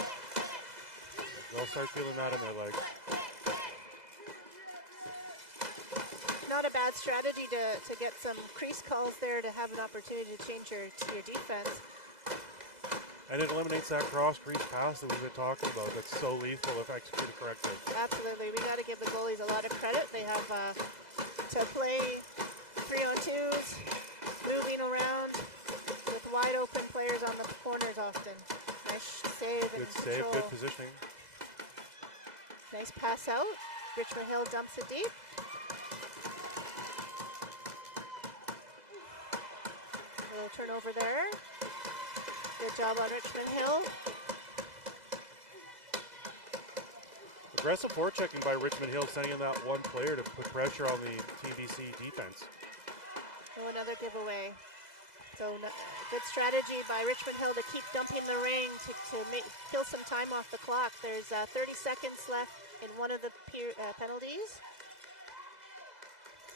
They'll start feeling that in their legs. Not a bad strategy to get some crease calls there to have an opportunity to change your defense. And it eliminates that cross-crease pass that we've been talking about that's so lethal if executed correctly. Absolutely. We got to give the goalies a lot of credit. They have to play 3-on-2s, moving around with wide open players on the corners often. Nice save and Good save, control. good positioning. Nice pass out. Richmond Hill dumps it deep. A little turnover there. Good job on Richmond Hill. Aggressive forechecking by Richmond Hill, sending in that one player to put pressure on the TBC defense. Oh, another giveaway. So good strategy by Richmond Hill to keep dumping the ring to kill some time off the clock. There's 30 seconds left in one of the penalties.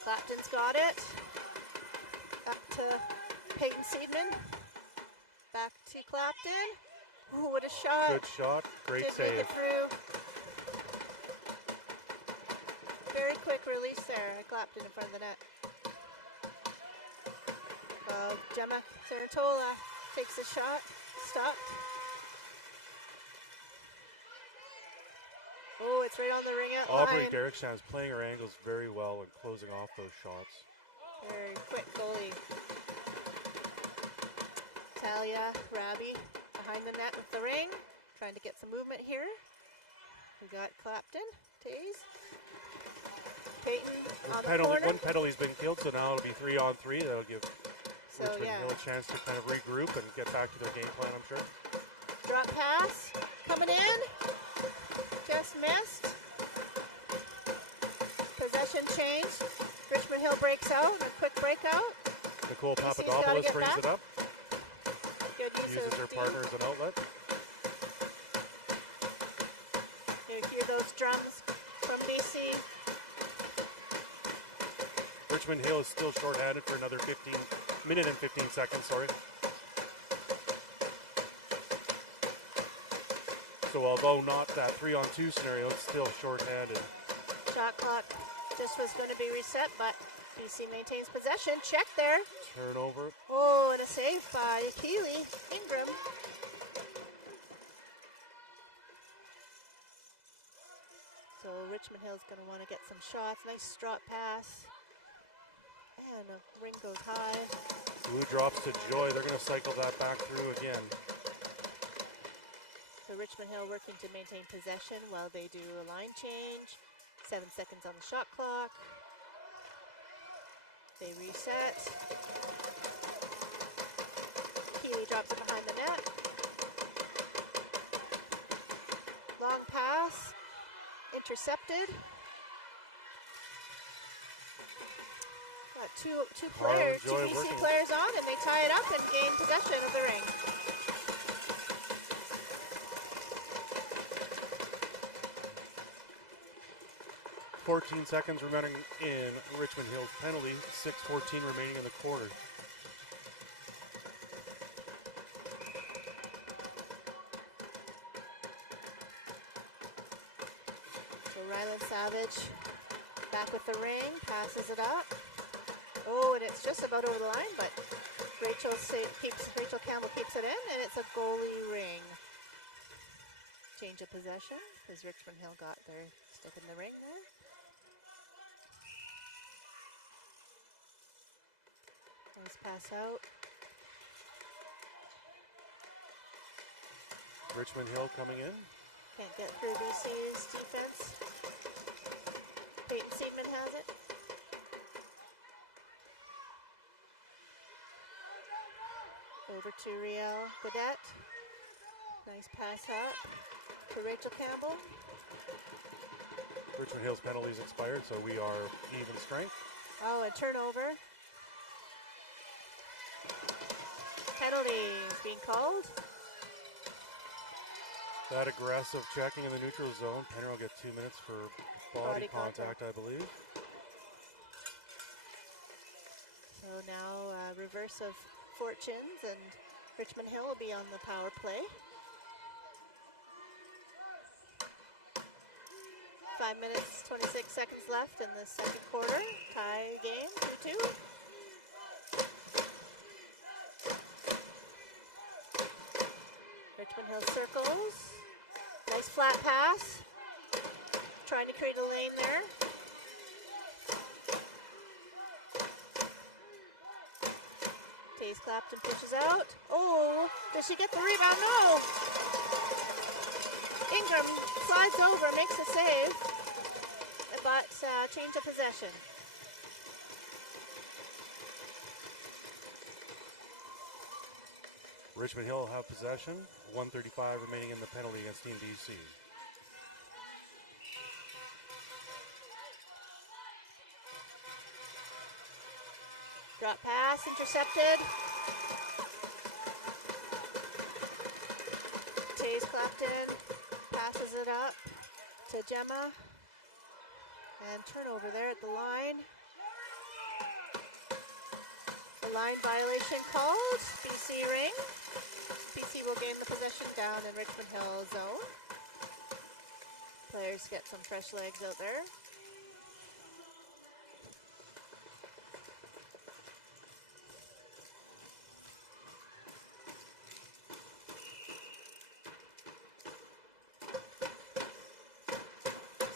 Clapton's got it. Back to Peyton Seidman. Back to Clapton. Ooh, what a shot. Good shot, great Did make save. it through. Very quick release there. Clapton in front of the net. Gemma Sarantola takes a shot. Stopped. Oh, it's right on the Ringette Aubrey line. Derrickson is playing her angles very well and closing off those shots. Very quick goalie. Talia Rabi behind the net with the ring. Trying to get some movement here. We got Clapton, Taze. Peyton on the corner. One penalty's been killed, so now it'll be 3-on-3. That'll give Richmond yeah. Hill a chance to kind of regroup and get back to their game plan, I'm sure. Drop pass. Coming in. Just missed. Possession change. Richmond Hill breaks out. A quick breakout. Nicole BC's gotta Papadopoulos get brings back. it up. Good use Uses of her D. partner as an outlet. You hear those drums from BC. Richmond Hill is still shorthanded for another minute and 15 seconds, sorry. So although not that 3-on-2 scenario, it's still shorthanded. Shot clock just was going to be reset, but BC maintains possession. Check there. Turnover. Oh, and a save by Keely Ingram. So Richmond Hill's going to want to get some shots. Nice drop pass. And the ring goes high. Blue drops to Joy. They're going to cycle that back through again. So Richmond Hill working to maintain possession while they do a line change. 7 seconds on the shot clock. They reset. Keely drops it behind the net. Long pass. Intercepted. Got two players, two Joy BC working. players on, and they tie it up and gain possession of the ring. .14 seconds remaining in Richmond Hill's penalty. 6:14 remaining in the quarter. So Ryland Savage back with the ring, passes it up. Oh, and it's just about over the line, but Rachel Campbell keeps it in, and it's a goalie ring. Change of possession, because Richmond Hill got their stick in the ring there. Nice pass out. Richmond Hill coming in. Can't get through BC's defense. Peyton Seidman has it. Over to Riel Godet. Nice pass up to Rachel Campbell. Richmond Hill's penalties expired, so we are even strength. Oh, a turnover. Penalty is being called. That aggressive checking in the neutral zone. Penner will get 2 minutes for body contact, I believe. So now reverse of fortunes, and Richmond Hill will be on the power play. 5 minutes, 26 seconds left in the second quarter. Tie game, 2-2. Richmond Hill circles. Nice flat pass. Trying to create a lane there. Taze Clapton pushes out. Oh, does she get the rebound? No! Ingram slides over, makes a save, but change of possession. Richmond Hill will have possession. 1:35 remaining in the penalty against Team BC. Drop pass, intercepted. Taze Clapton passes it up to Gemma. And turnover there at the line. The line violation called. BC ring. BC will gain the possession down in Richmond Hill zone. Players get some fresh legs out there.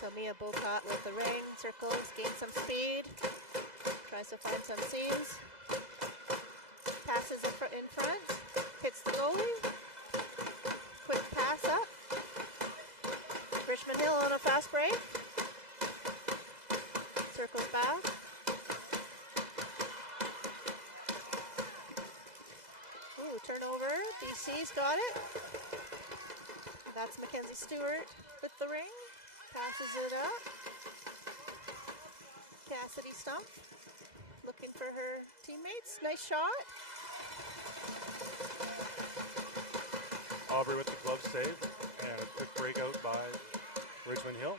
So Mia Bocott with the ring, circles, gains some speed, tries to find some seams, passes in front, hits the goalie, quick pass up. Richmond Hill on a fast break, circles back. Ooh, turnover, BC's got it. That's Mackenzie Stewart with the ring. Passes it up. Cassidy Stump looking for her teammates. Nice shot. Aubrey with the glove save and a quick breakout by Richmond Hill.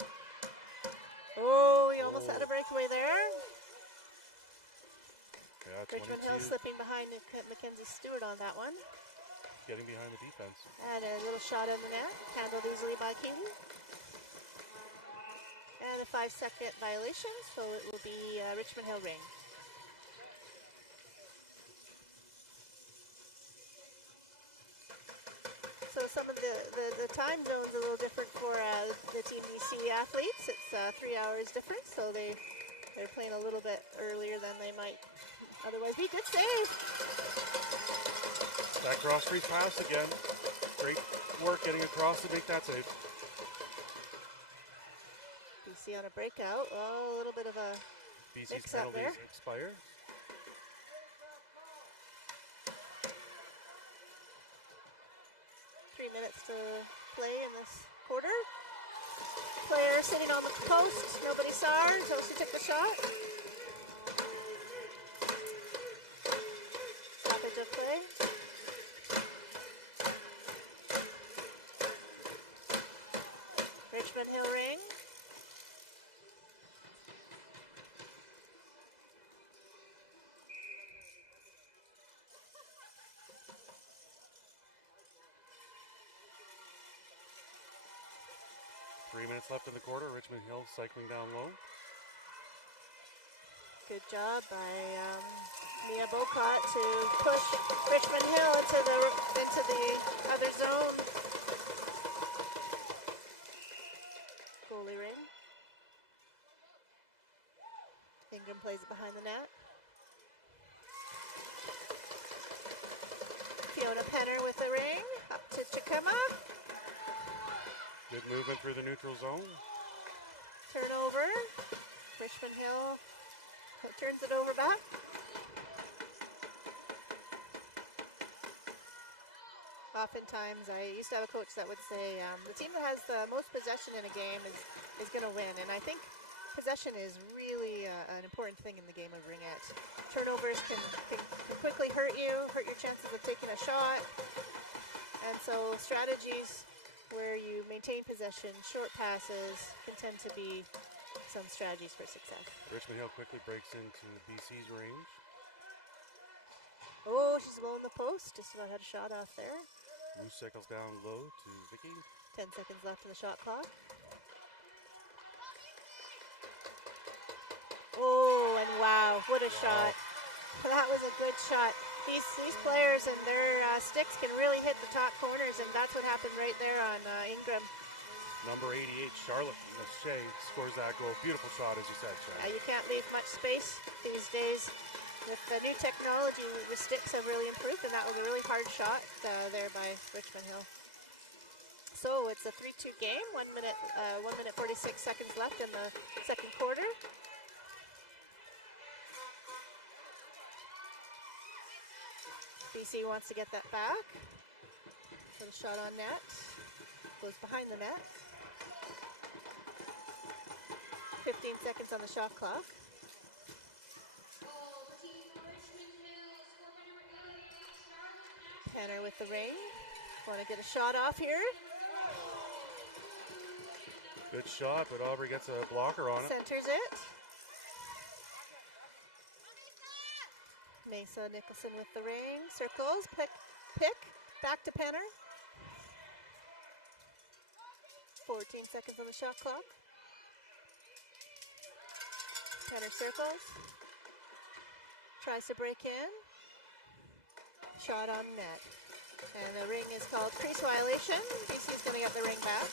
Oh, he almost had a breakaway there. Yeah, Richmond 22. Hill slipping behind Mackenzie Stewart on that one. Getting behind the defense. And a little shot in the net. Handled easily by Keaton. And a 5-second violation, so it will be Richmond Hill ring. So some of the time zones are a little different for the Team BC athletes. It's 3 hours difference, so they're playing a little bit earlier than they might otherwise be. Good save. That cross street pass again. Great work getting across to make that save. BC on a breakout. Oh, a little bit of a BC's mix-up there. penalties expire. Minutes to play in this quarter. Player sitting on the post. Nobody saw her until she took the shot. Stoppage of play. Richmond Hill ring. Left in the quarter. Richmond Hill cycling down low. Good job by Mia Bocott to push Richmond Hill into the other zone. Goalie ring. Ingram plays it behind the net. Fiona Penner with the ring up to Chikema. Good movement through the neutral zone. Turnover. Richmond Hill turns it over back. Oftentimes, I used to have a coach that would say, the team that has the most possession in a game is going to win. And I think possession is really an important thing in the game of ringette. Turnovers can quickly hurt your chances of taking a shot. And so strategies where you maintain possession, short passes, can tend to be some strategies for success. Richmond Hill quickly breaks into BC's range. Oh, she's low in the post. Just about had a shot off there. Moose cycles down low to Vicky. 10 seconds left on the shot clock. Oh, and wow, what a shot. That was a good shot. These players and their sticks can really hit the top corners, and that's what happened right there on Ingram. Number 88, Charlotte Shea, scores that goal. Beautiful shot, as you said, Shay. You can't leave much space these days. With the new technology, the sticks have really improved, and that was a really hard shot there by Richmond Hill. So it's a 3-2 game, 1 minute 46 seconds left in the second quarter. BC wants to get that back. Little shot on net, goes behind the net. 15 seconds on the shot clock. Penner with the ring. Want to get a shot off here. Good shot, but Aubrey gets a blocker on it. Centers it. Mesa Nicholson with the ring. Circles. Pick. Back to Penner. 14 seconds on the shot clock. Penner circles. Tries to break in. Shot on net. And the ring is called crease violation. BC's going to get the ring back.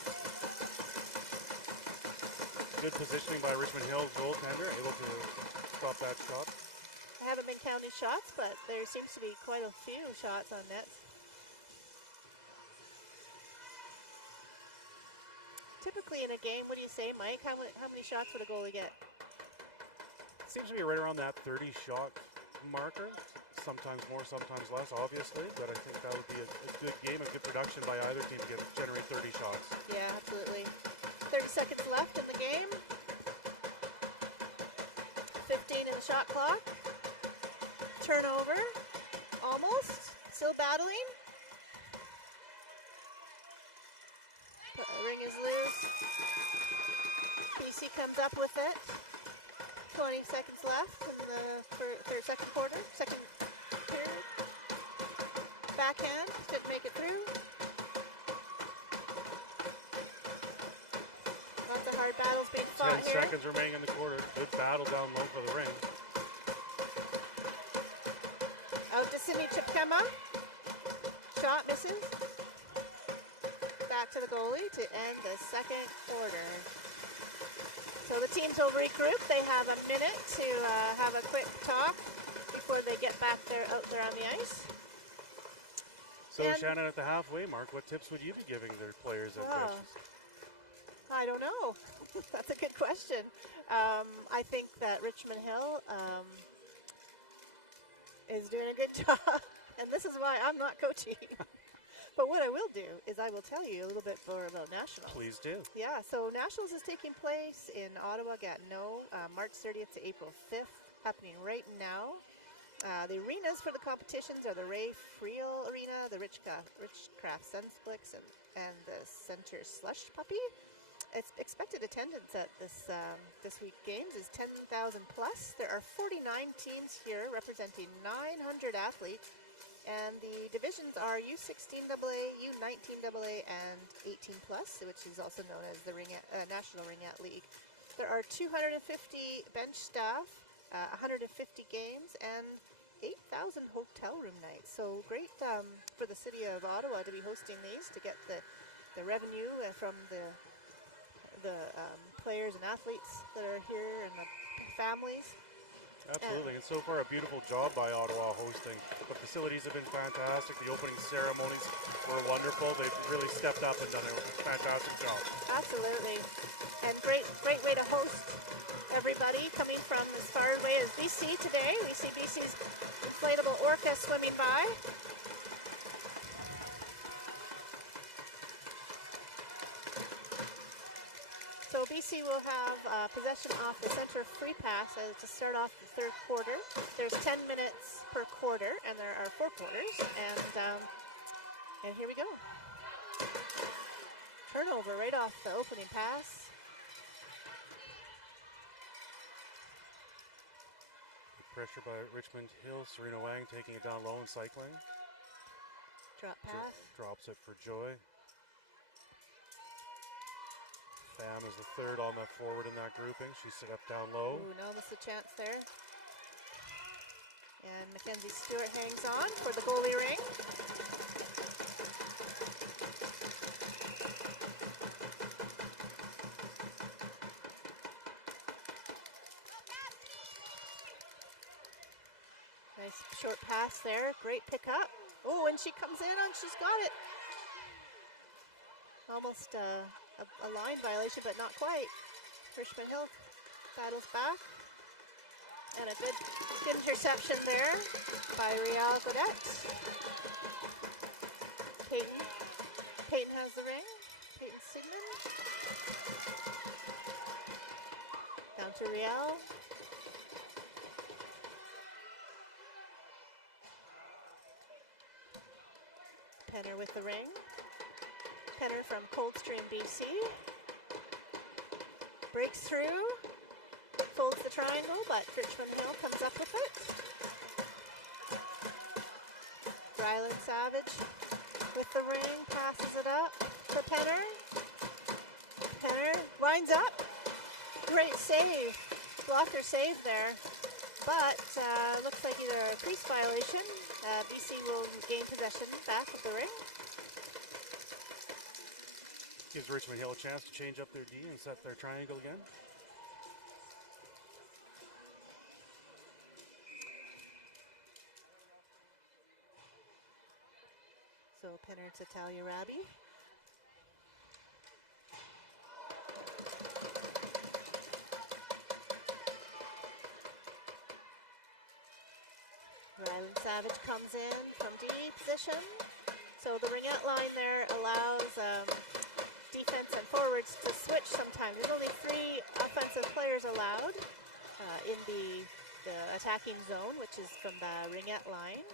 Good positioning by Richmond Hill goaltender, able to stop that shot. I haven't been counting shots, but there seems to be quite a few shots on net. Typically in a game, what do you say, Mike? How many shots would a goalie get? Seems to be right around that 30 shot marker. Sometimes more, sometimes less, obviously, but I think that would be a good game, a good production by either team to generate 30 shots. Yeah, absolutely. 30 seconds left in the game. 15 in the shot clock. Turnover. Almost. Still battling. The ring is loose. BC comes up with it. 20 seconds left in the second quarter. Second period. Backhand. Didn't make it through. Lots of hard battles being fought 10 here. seconds remaining in the quarter. Good battle down low for the ring. Out to Sydney Chipkema. Shot misses. Back to the goalie to end the second quarter. So the teams will regroup. They have a minute to have a quick talk before they get back out there on the ice. So And Shannon, at the halfway mark, what tips would you be giving their players at Oh. benches? I don't know. That's a good question. I think that Richmond Hill is doing a good job, and this is why I'm not coaching. But what I will do is I will tell you a little bit more about Nationals. Please do. Yeah, so Nationals is taking place in Ottawa, Gatineau, March 30th to April 5th, happening right now. The arenas for the competitions are the Ray Friel Arena, the Richcraft SensPlex, and the Center Slush Puppy. Its expected attendance at this week games is 10,000 plus. There are 49 teams here representing 900 athletes. And the divisions are U16AA, U19AA, and 18 plus, which is also known as the National Ringette League. There are 250 bench staff, 150 games, and 8,000 hotel room nights. So great for the city of Ottawa to be hosting these, to get the revenue from the players and athletes that are here and the families. Absolutely, and so far a beautiful job by Ottawa hosting. The facilities have been fantastic. The opening ceremonies were wonderful. They've really stepped up and done a fantastic job. Absolutely. And great way to host everybody coming from as far away as BC today. We see BC's inflatable orca swimming by. So BC will have possession off the center free pass to start off the third quarter. There's 10 minutes per quarter, and there are 4 quarters. And here we go. Turnover right off the opening pass. Pressure by Richmond Hill. Serena Wang taking it down low and cycling. Drop pass. Drops it for Joy. Pham is the third on that forward in that grouping. She set up down low. Ooh, no, missed a chance there. And Mackenzie Stewart hangs on for the goalie ring. Nice short pass there. Great pickup. Oh, and she comes in and she's got it. Almost a line violation, but not quite. Richmond Hill battles back. And a good interception there by Rial Godette. Peyton has the ring. Peyton Sigmund. Down to Rial. Penner with the ring. Penner from Coldstream, BC. Breaks through. Folds the triangle, but Richmond Hill comes up with it. Ryland Savage with the ring, passes it up to Penner. Penner winds up. Great save. Blocker save there. But looks like either a crease violation. BC will gain possession back of the ring. Gives Richmond Hill a chance to change up their D and set their triangle again. So Penner to Talia Rabi. Ryland Savage comes in from D position. So the Ringette line there allows defense and forwards to switch sometimes. There's only 3 offensive players allowed in the attacking zone, which is from the Ringette line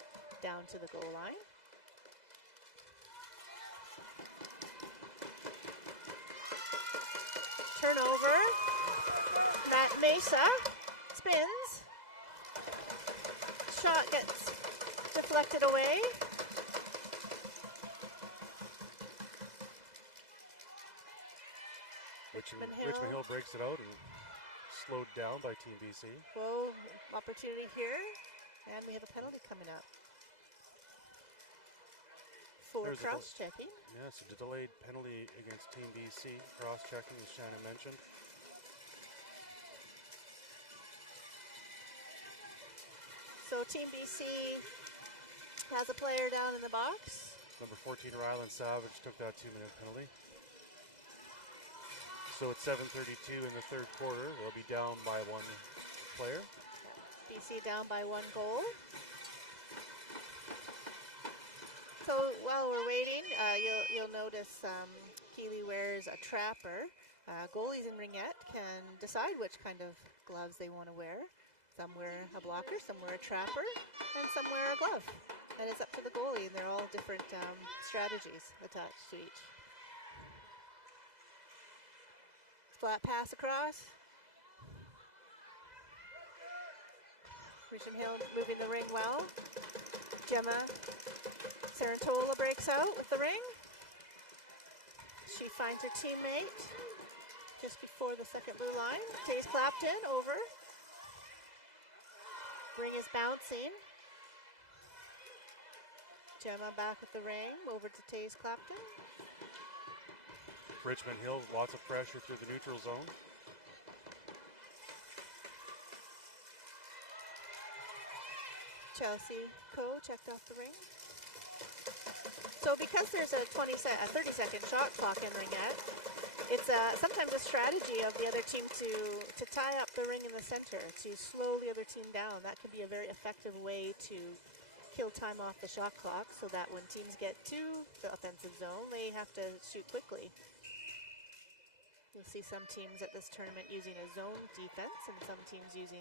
down to the goal line. Turnover. Matt Mesa spins. Shot gets deflected away. Richmond Hill breaks it out and slowed down by Team BC. Whoa, opportunity here. And we have a penalty coming up. For cross-checking. Yes, a delayed penalty against Team BC. Cross-checking, as Shannon mentioned. So Team BC has a player down in the box. Number 14, Ryland Savage, took that 2-minute penalty. So it's 7:32 in the third quarter. They'll be down by 1 player. BC down by 1 goal. So while we're waiting, you'll notice Keeley wears a trapper. Goalies in Ringette can decide which kind of gloves they want to wear. Some wear a blocker, some wear a trapper, and some wear a glove. And it's up to the goalie, and they're all different strategies attached to each. Flat pass across. Richmond Hill moving the ring well. Gemma Sarantola breaks out with the ring. She finds her teammate just before the second blue line. Taze Clapton over. Ring is bouncing. Gemma back with the ring, over to Taze Clapton. Richmond Hill, lots of pressure through the neutral zone. Chelsea Coe checked off the ring. So because there's a 30-second shot clock in Ringette, it's sometimes a strategy of the other team to tie up the ring in the center, to slow the other team down. That can be a very effective way to kill time off the shot clock so that when teams get to the offensive zone, they have to shoot quickly. You'll see some teams at this tournament using a zone defense and some teams using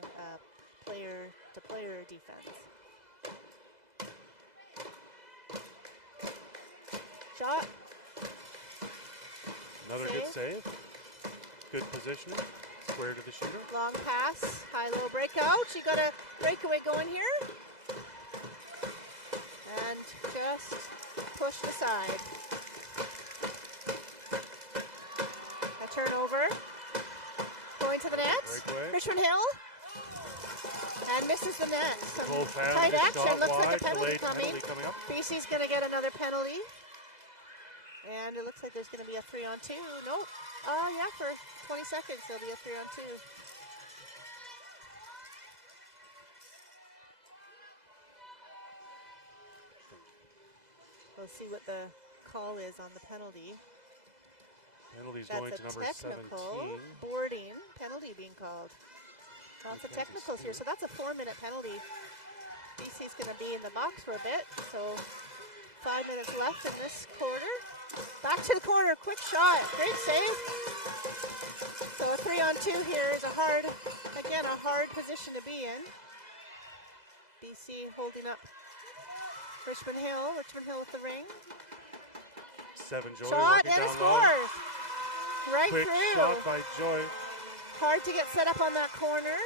player-to-player defense. Shot. Another good save. Good positioning. Square to the shooter. Long pass. High-low breakout. She got a breakaway going here. And just pushed aside. A turnover. Going to the net. Richmond Hill. And misses the net. Some tight action. Looks like a penalty coming. BC's going to get another penalty. And it looks like there's going to be a 3-on-2. Nope. Oh, yeah, for 20 seconds, there'll be a 3-on-2. We'll see what the call is on the penalty. Penalty's That's going to number 17. Boarding penalty being called. Lots of technicals here. So that's a 4-minute penalty. BC's going to be in the box for a bit. So 5 minutes left in this quarter. Back to the corner, quick shot, great save. So a 3-on-2 here is a hard position to be in. BC holding up Richmond Hill with the ring. 7 Joy. Shot and a score. Right quick through. Shot by Joy. Hard to get set up on that corner.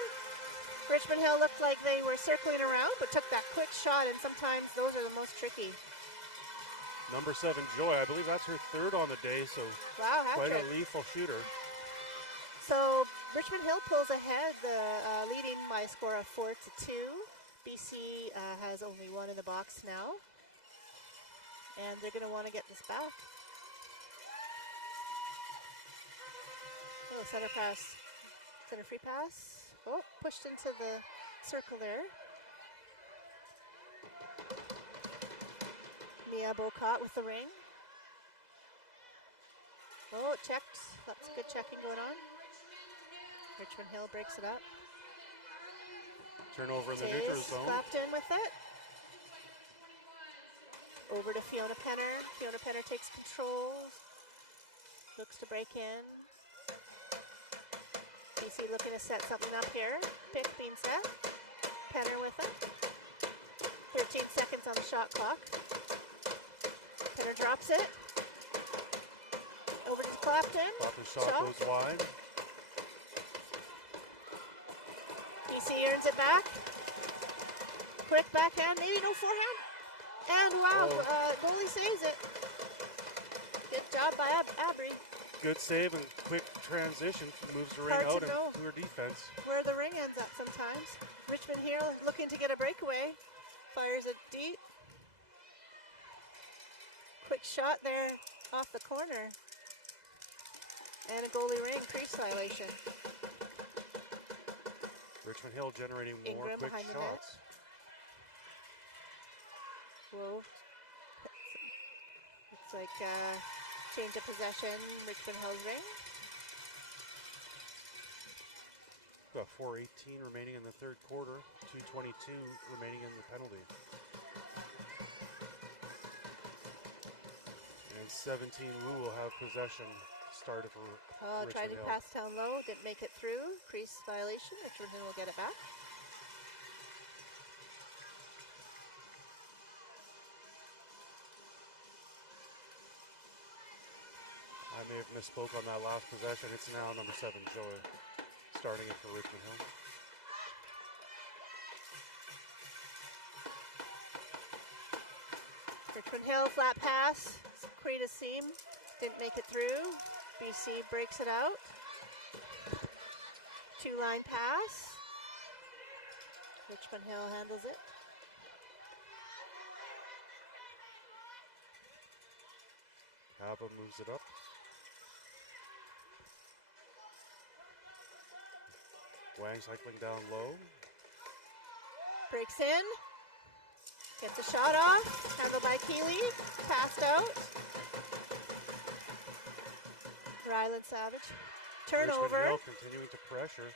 Richmond Hill looked like they were circling around, but took that quick shot, and sometimes those are the most tricky. Number 7 Joy, I believe that's her third on the day, so wow, quite a lethal shooter. So Richmond Hill pulls ahead, leading by a score of 4-2. BC has only 1 in the box now, and they're going to want to get this back. Oh, center free pass. Oh, pushed into the circle there. Mia Bocott with the ring. Oh, it checked. That's good checking going on. Richmond Hill breaks it up. Turnover in the neutral zone. Slapped in with it. Over to Fiona Penner. Fiona Penner takes control. Looks to break in. BC looking to set something up here. Pick being set. Penner with it. 13 seconds on the shot clock. Penner drops it. Over to Clapton. Clapton's shot goes wide. BC earns it back. Quick backhand, maybe no forehand. And wow, goalie saves it. Good job by Abry. Good save and quick transition. Moves the ring out and clear defense. Where the ring ends up sometimes. Richmond here looking to get a breakaway. Fires it deep. Quick shot there off the corner. And a goalie ring crease violation. Richmond Hill generating more Ingram quick behind shots. Whoa. Looks like change of possession, Richmond Hill's ring. Got 4:18 remaining in the third quarter. 2:22 remaining in the penalty. And 17 Wu will have possession. Started for Richmond Tried to Hill. pass down low, didn't make it through. Crease violation. Richmond Hill will get it back. I may have misspoke on that last possession. It's now number 7 Joy starting it for Richmond Hill. Richmond Hill flat pass. Create a seam. Didn't make it through. BC breaks it out. 2-line pass. Richmond Hill handles it. Abba moves it up. Wang cycling down low. Breaks in. Gets a shot off. Handled by Keeley. Passed out. Ryland Savage. Richmond Turnover. Hill continuing to pressure.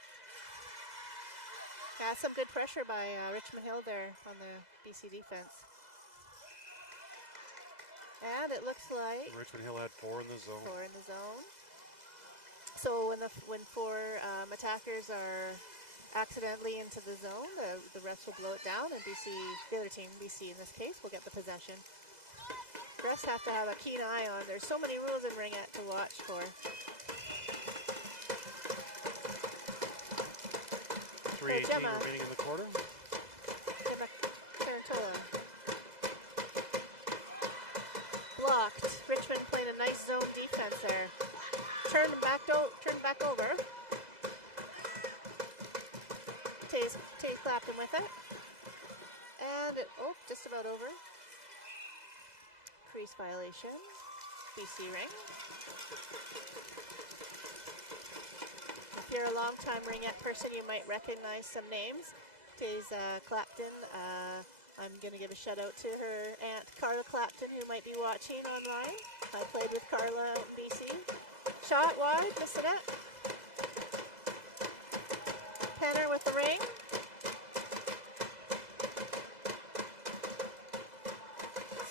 Yeah, some good pressure by Richmond Hill there on the BC defense. And it looks like Richmond Hill had 4 in the zone. 4 in the zone. So when 4 attackers are accidentally into the zone, the refs will blow it down, and BC, the other team, BC in this case, will get the possession. Refs have to have a keen eye on. There's so many rules in Ringette to watch for. 3:18 Gemma. remaining in the quarter. Gemma Tarantola. Blocked. Richmond playing a nice zone defense there. Turned back over. Taze Clapton with it. And just about over. Crease violation. BC ring. If you're a long-time Ringette person, you might recognize some names. Taze Clapton. I'm going to give a shout out to her aunt Carla Clapton, who might be watching online. I played with Carla out in BC. Shot wide, missed the net. Penner with the ring.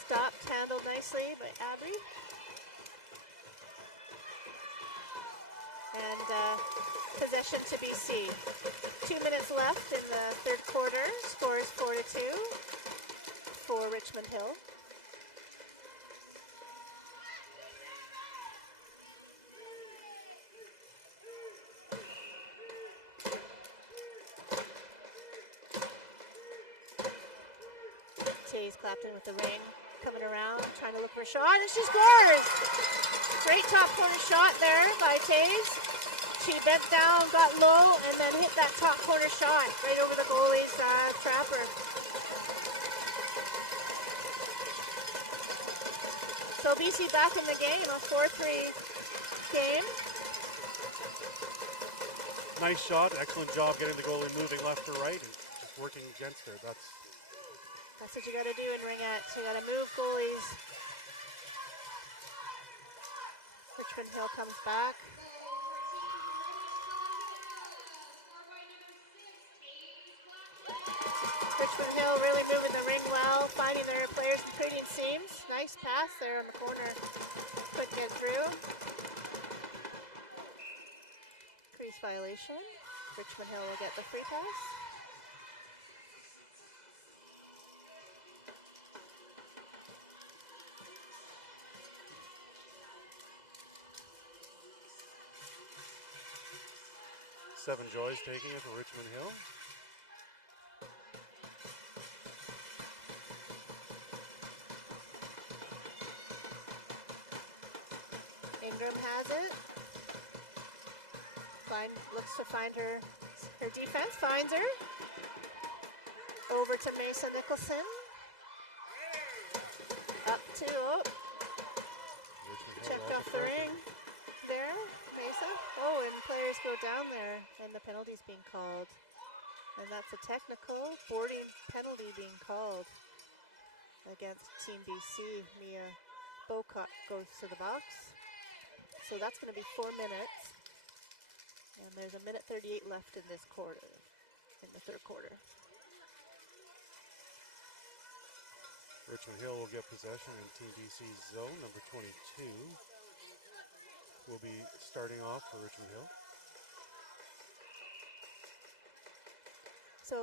Stopped, handled nicely by Abry. And possession to BC. 2 minutes left in the third quarter. Score is 4-2 for Richmond Hill. Taze Clapton with the ring, coming around, trying to look for a shot, and she scores! Great top corner shot there by Taze. She bent down, got low, and then hit that top corner shot right over the goalie's trapper. So BC back in the game, a 4-3 game. Nice shot, excellent job getting the goalie moving left to right and just working against her. That's what you got to do in Ringette. You got to move goalies. Richmond Hill comes back. Richmond Hill really moving the ring well, finding their players, creating seams. Nice pass there on the corner. Couldn't get through. Crease violation. Richmond Hill will get the free pass. Seven Joys taking it for Richmond Hill. Ingram has it. Looks to find her defense, finds her. Over to Mesa Nicholson. Up to, checked off the ring there, Mesa. Oh, and players go down there, and the penalty's being called. And that's a technical boarding penalty being called against Team BC. Mia Bocock goes to the box. So that's going to be 4 minutes. And there's a minute 38 left in this quarter, in the third quarter. Richmond Hill will get possession in Team BC's zone. Number 22 will be starting off for Richmond Hill. So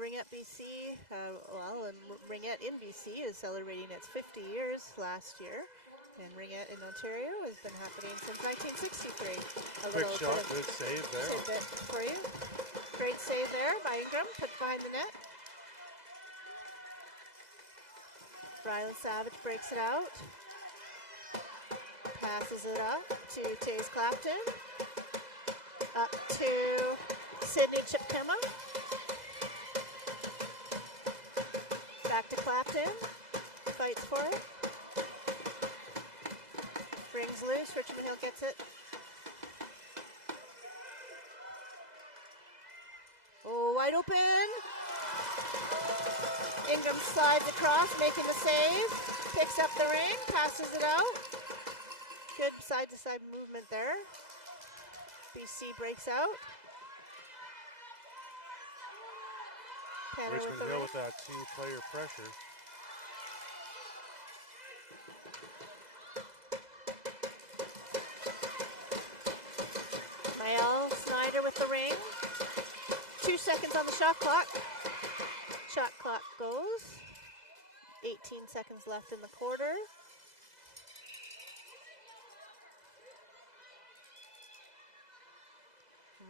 Ringette BC, and Ringette in BC is celebrating its 50 years last year. And Ringette in Ontario has been happening since 1963. Quick shot, good save there. Tidbit for you. Great save there by Ingram, put behind the net. Ryland Savage breaks it out. Passes it up to Taze Clapton. Up to Sydney Chipkema. Back to Clapton. Fights for it. Rings loose. Richmond Hill gets it. Oh, wide open. In Ingham slides across, making the save. Picks up the ring, passes it out. Good side-to-side movement there. BC breaks out. Penner with Richmond the Hill ring. with that two-player pressure. Mael Snyder with the ring. 2 seconds on the shot clock. Shot clock goes. 18 seconds left in the quarter.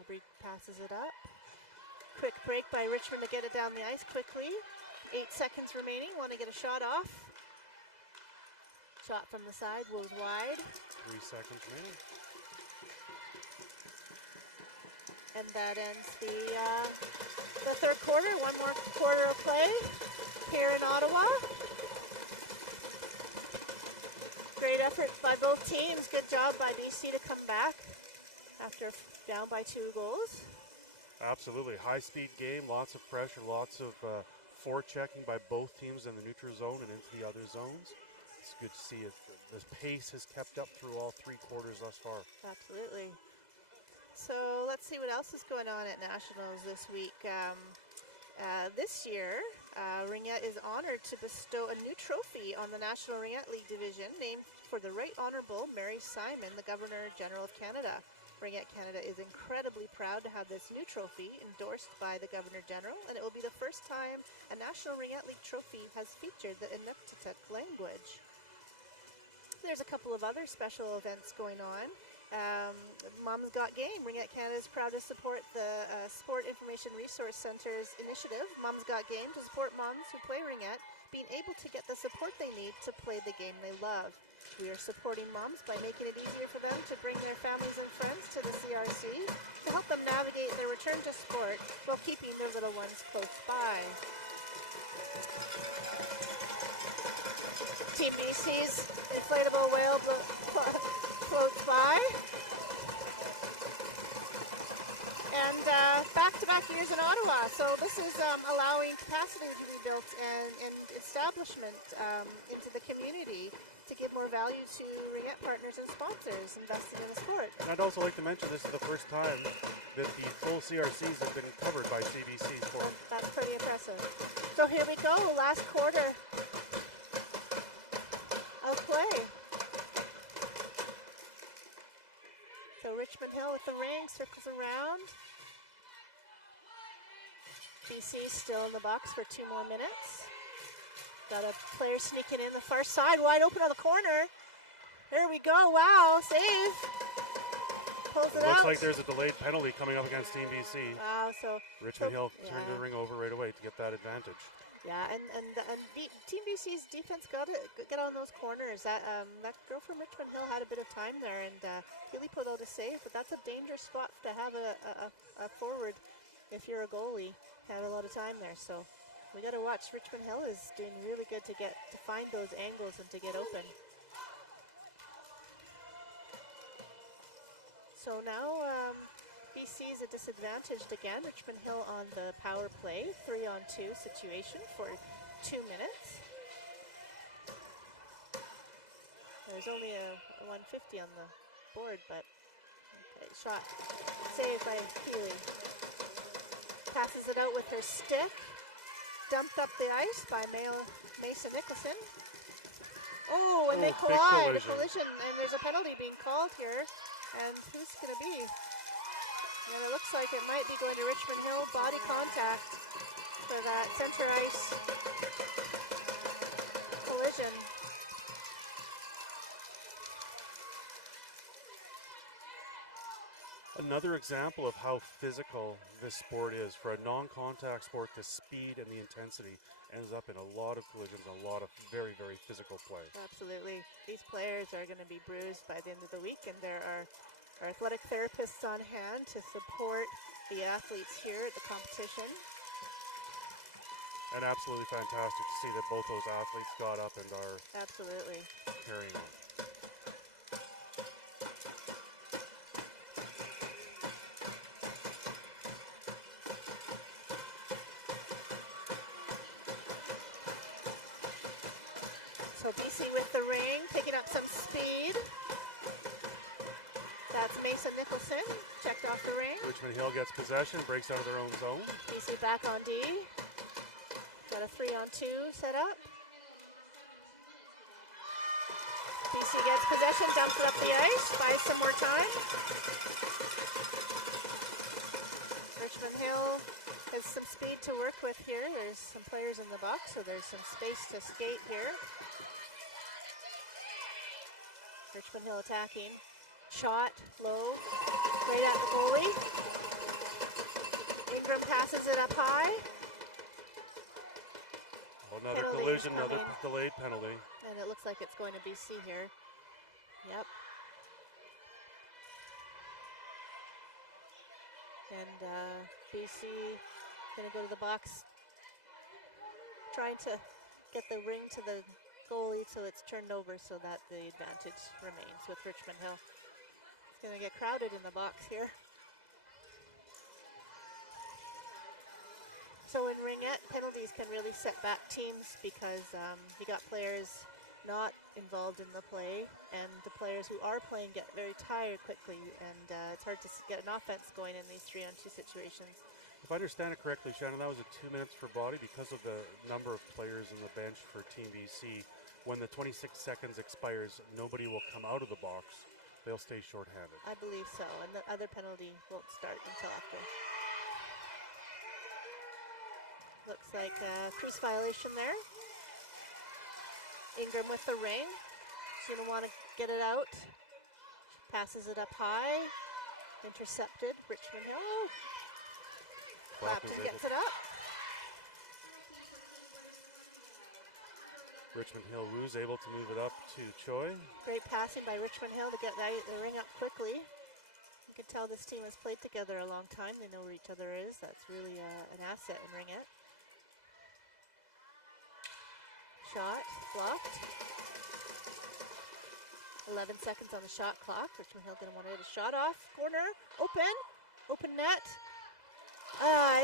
Aubrey passes it up. Quick break by Richmond to get it down the ice quickly. 8 seconds remaining. Want to get a shot off. Shot from the side goes wide. 3 seconds remaining. And that ends the third quarter. One more quarter of play here in Ottawa. Great effort by both teams. Good job by BC to come back after down by 2 goals. Absolutely. High-speed game, lots of pressure, lots of forechecking by both teams in the neutral zone and into the other zones. It's good to see it. The pace has kept up through all 3 quarters thus far. Absolutely. So let's see what else is going on at Nationals this week. This year, Ringette is honored to bestow a new trophy on the National Ringette League Division named for the Right Honourable Mary Simon, the Governor-General of Canada. Ringette Canada is incredibly proud to have this new trophy endorsed by the Governor-General, and it will be the first time a National Ringette League trophy has featured the Inuktitut language. There's a couple of other special events going on. Mom's Got Game. Ringette Canada is proud to support the Sport Information Resource Centre's initiative, Mom's Got Game, to support moms who play Ringette being able to get the support they need to play the game they love. We are supporting moms by making it easier for them to bring their families and friends to the CRC to help them navigate their return to sport while keeping their little ones close by. Team BC's inflatable whale floats by. And back-to-back years in Ottawa. So this is allowing capacity to be built and establishment into the community to give more value to Ringette partners and sponsors investing in the sport. And I'd also like to mention this is the first time that the full CRCs have been covered by CBC Sport. That's pretty impressive. So here we go, last quarter of play. So Richmond Hill with the ring, circles around. BC still in the box for 2 more minutes. Got a player sneaking in the far side, wide open on the corner. There we go, wow, save. Pulls it out. Looks like there's a delayed penalty coming up against Team BC. Wow, Richmond Hill turned the ring over right away to get that advantage. Yeah, and Team BC's defense got to get on those corners. That girl from Richmond Hill had a bit of time there and really put out a save, but that's a dangerous spot to have a forward if you're a goalie. Have a lot of time there, so we got to watch. Richmond Hill is doing really good to find those angles and to get open. So now BC is disadvantaged again. Richmond Hill on the power play, 3-on-2 situation for 2 minutes. There's only a 150 on the board, but okay, shot saved by Healy. Passes it out with her stick. Dumped up the ice by Mason Nicholson. Oh, and they collide. A collision, and there's a penalty being called here. And who's it going to be? And it looks like it might be going to Richmond Hill. Body contact for that center ice collision. Another example of how physical this sport is. For a non-contact sport, the speed and the intensity ends up in a lot of collisions, a lot of very, very physical play. Absolutely. These players are going to be bruised by the end of the week, and there are athletic therapists on hand to support the athletes here at the competition. And absolutely fantastic to see that both those athletes got up and are absolutely carrying on. So BC with the ring, picking up some speed. That's Mason Nicholson, checked off the ring. Richmond Hill gets possession, breaks out of their own zone. BC back on D. Got a 3-on-2 set up. BC gets possession, dumps it up the ice, buys some more time. Richmond Hill has some speed to work with here. There's some players in the box, so there's some space to skate here. Richmond Hill attacking. Shot, low, right at the goalie. Ingram passes it up high. Another Penalty collision, another coming. delayed penalty. And it looks like it's going to BC here. Yep. And BC going to go to the box, trying to get the ring to the goalie so it's turned over so that the advantage remains with Richmond Hill. It's going to get crowded in the box here. So in Ringette, penalties can really set back teams because you got players not involved in the play, and the players who are playing get very tired quickly, and it's hard to get an offense going in these 3-on-2 situations. If I understand it correctly, Shannon, that was a 2 minutes per body because of the number of players in the bench for Team BC. When the 26 seconds expires, nobody will come out of the box. They'll stay shorthanded. I believe so, and the other penalty won't start until after. Looks like a crease violation there. Ingram with the ring. She's going to want to get it out. Passes it up high. Intercepted. Richmond Hill. Oh. Clapton gets it up. Richmond Hill Roos able to move it up to Choi. Great passing by Richmond Hill to get the ring up quickly. You can tell this team has played together a long time. They know where each other is. That's really an asset in Ringette. Shot, blocked. 11 seconds on the shot clock. Richmond Hill going to want to hit a shot off. Corner, open net.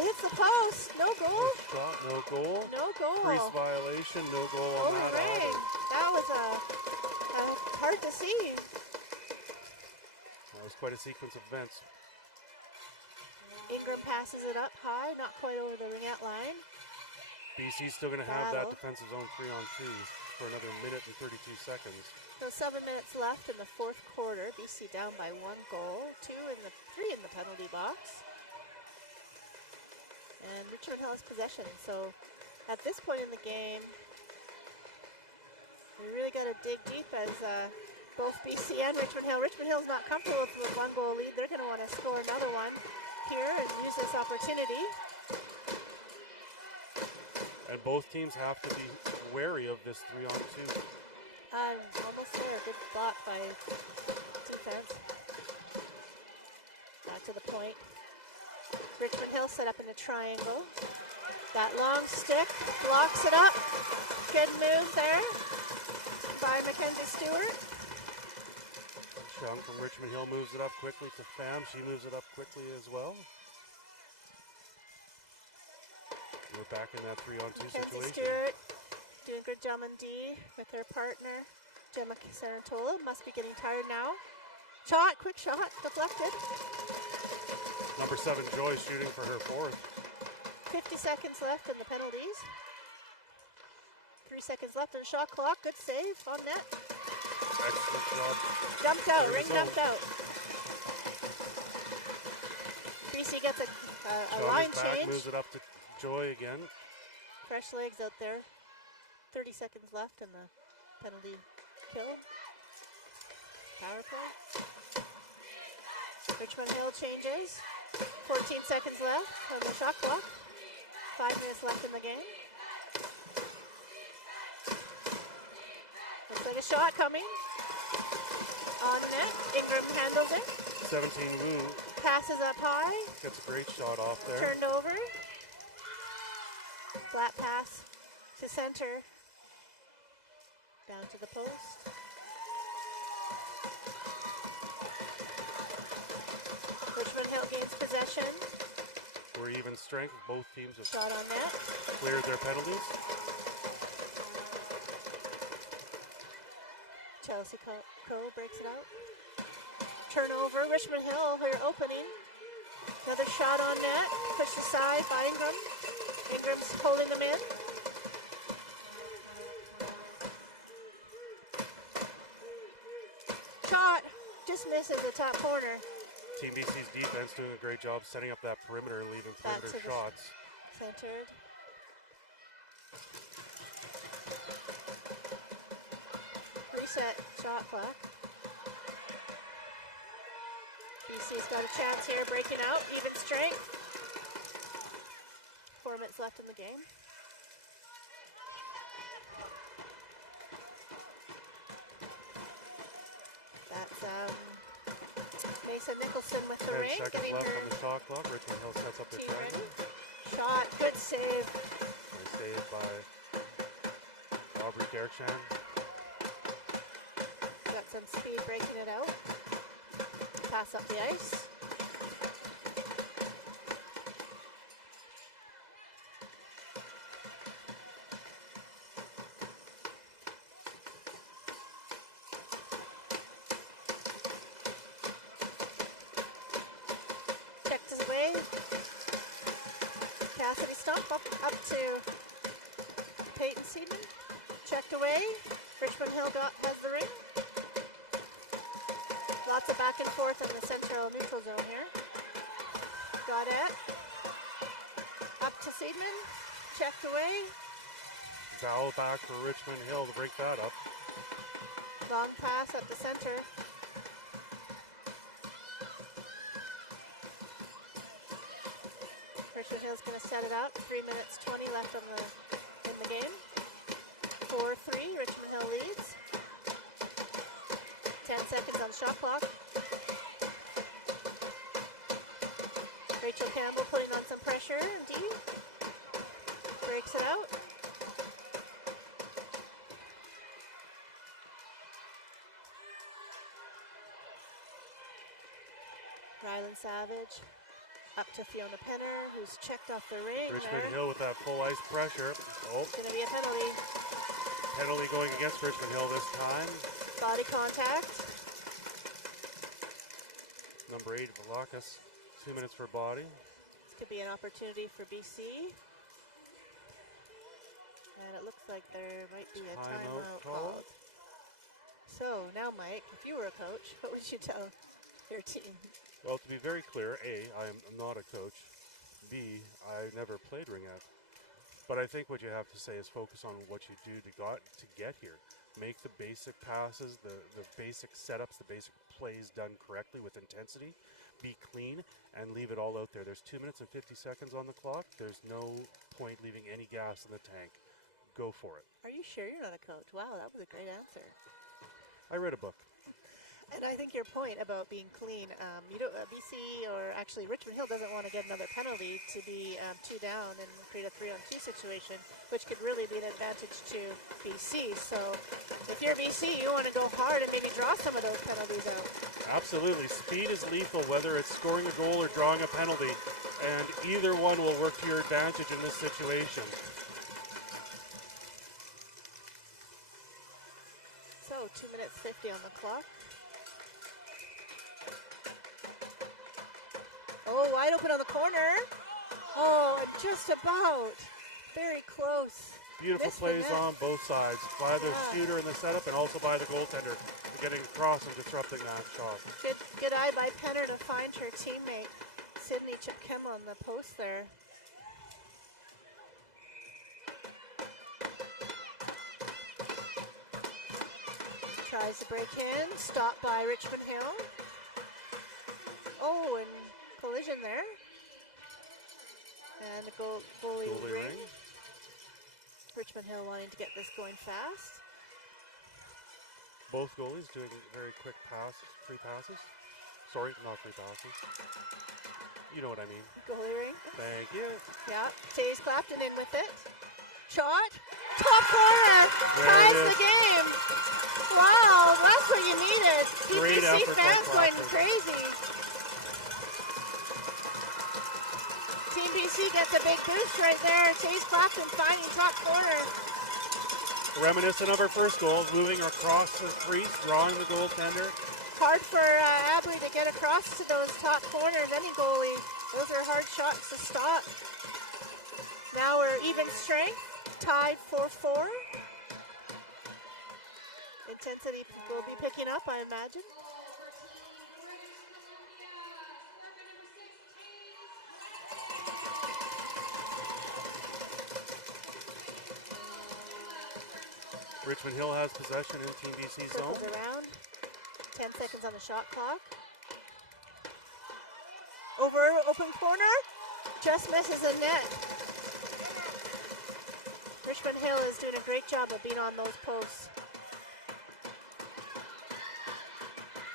Hits the post, no goal. Shot, no goal. No goal. Crease violation, no goal on that. Ring. That was hard to see. That was quite a sequence of events. Ingram passes it up high, not quite over the Ringette line. BC's still going to have that defensive zone 3-on-2 for another minute and 32 seconds. So 7 minutes left in the fourth quarter. BC down by 1 goal, 3 in the penalty box. And Richmond Hill has possession. So at this point in the game, we really got to dig deep as both BC and Richmond Hill's not comfortable with a 1-goal lead. They're going to want to score another one here and use this opportunity. And both teams have to be wary of this 3-on-2. Almost there. Good block by defense. Back to the point. Richmond Hill set up in a triangle. That long stick blocks it up. Good move there by Mackenzie Stewart. Chung from Richmond Hill moves it up quickly to Pham. She moves it up quickly as well. We're back in that 3-on-2 situation. Stewart doing a good job on D with her partner, Gemma Sarantola. Must be getting tired now. Shot, quick shot, deflected. Number 7, Joy shooting for her 4th. 50 seconds left in the penalties. 3 seconds left in the shot clock. Good save on net. Excellent job. Dumped out, ring dumped out. BC gets a line change. Moves it up to Joy again. Fresh legs out there. 30 seconds left in the penalty kill. Power play. Richmond Hill changes. 14 seconds left on the shot clock. 5 minutes left in the game. Looks like a shot coming. On net. Ingram handles it. 17 Wu Passes up high. gets a great shot off there. Turned over. Flat pass to center. Down to the post. Richmond Hill gains possession. We're even strength. Both teams have Shot on net. cleared their penalties. Kelsey Coe breaks it out. Turnover, Richmond Hill, her opening. Another shot on net, pushed aside by Ingram. Ingram's holding them in. Shot, just misses the top corner. Team BC's defense doing a great job setting up that perimeter, leaving Back perimeter to the shots. Centered. Reset shot clock. BC's got a chance here, breaking out, even strength. 4 minutes left in the game. That's Mason Nicholson with the 10 ring, seconds getting left her on the shot clock. Richmond Hill sets up their team ready. trend. Shot, good save. Nice save by Aubrey Derkshan. Got some speed breaking it out. Pass up the ice. Checked his way. Cassidy Stump up to Peyton Seaman. Checked away. Richmond Hill has the ring. Lots of back and forth in the central neutral zone here. Got it. Up to Seidman. Checked away. Foul back for Richmond Hill to break that up. Long pass up the center. Richmond Hill's going to set it out. 3 minutes 20 left in the game. 4-3. Richmond Hill leads. 10 seconds on the shot clock. Rachel Campbell putting on some pressure. D breaks it out. Rylan Savage up to Fiona Penner, who's checked off the ring. Richmond there. Hill with that full ice pressure. Oh, It's going to be a penalty. penalty going against Richmond Hill this time. Body contact. Number 8, Valakas. 2 minutes for body. This could be an opportunity for BC. And it looks like there might be a Timeout timeout called. called. So now, Mike, if you were a coach, what would you tell your team? Well, to be very clear, A, I'm not a coach. B, I never played ringette. But I think what you have to say is focus on what you do to get here. Make the basic passes, the basic setups, the basic plays done correctly with intensity. Be clean and leave it all out there. There's 2 minutes and 50 seconds on the clock. There's no point leaving any gas in the tank. Go for it. Are you sure you're not a coach? Wow, that was a great answer. I read a book. And I think your point about being clean, BC or actually Richmond Hill doesn't want to get another penalty to be 2 down and create a 3-on-2 situation, which could really be an advantage to BC. So if you're BC, you want to go hard and maybe draw some of those penalties out. Absolutely. Speed is lethal, whether it's scoring a goal or drawing a penalty. And either one will work to your advantage in this situation. So 2 minutes 50 on the clock. Oh, wide open on the corner. Oh, just about. Very close. Beautiful Missed the plays net. on both sides, by the Yeah. shooter in the setup and also by the goaltender for getting across and disrupting that shot. Good eye by Penner to find her teammate, Sydney Chipkemba, on the post there. Tries to break in, stopped by Richmond Hill. Oh, and collision there. And the goalie ring. Richmond Hill wanting to get this going fast. Both goalies doing very quick free passes. Sorry, not free passes. You know what I mean. Goalie ring. Thank you. Yeah, Taze Clapton in with it. Shot. Top corner. Ties the game. Wow, that's what you needed. Great BBC effort by fans going Clapton. crazy. Team BC gets a big boost right there. Taze Clapton finding top corner. Reminiscent of our first goal, moving across the crease, drawing the goaltender. Hard for Abley to get across to those top corners, any goalie. Those are hard shots to stop. Now we're even strength, tied 4-4. Intensity will be picking up, I imagine. Richmond Hill has possession in Team BC zone. Circles around. 10 seconds on the shot clock. Over open corner. Just misses the net. Richmond Hill is doing a great job of being on those posts.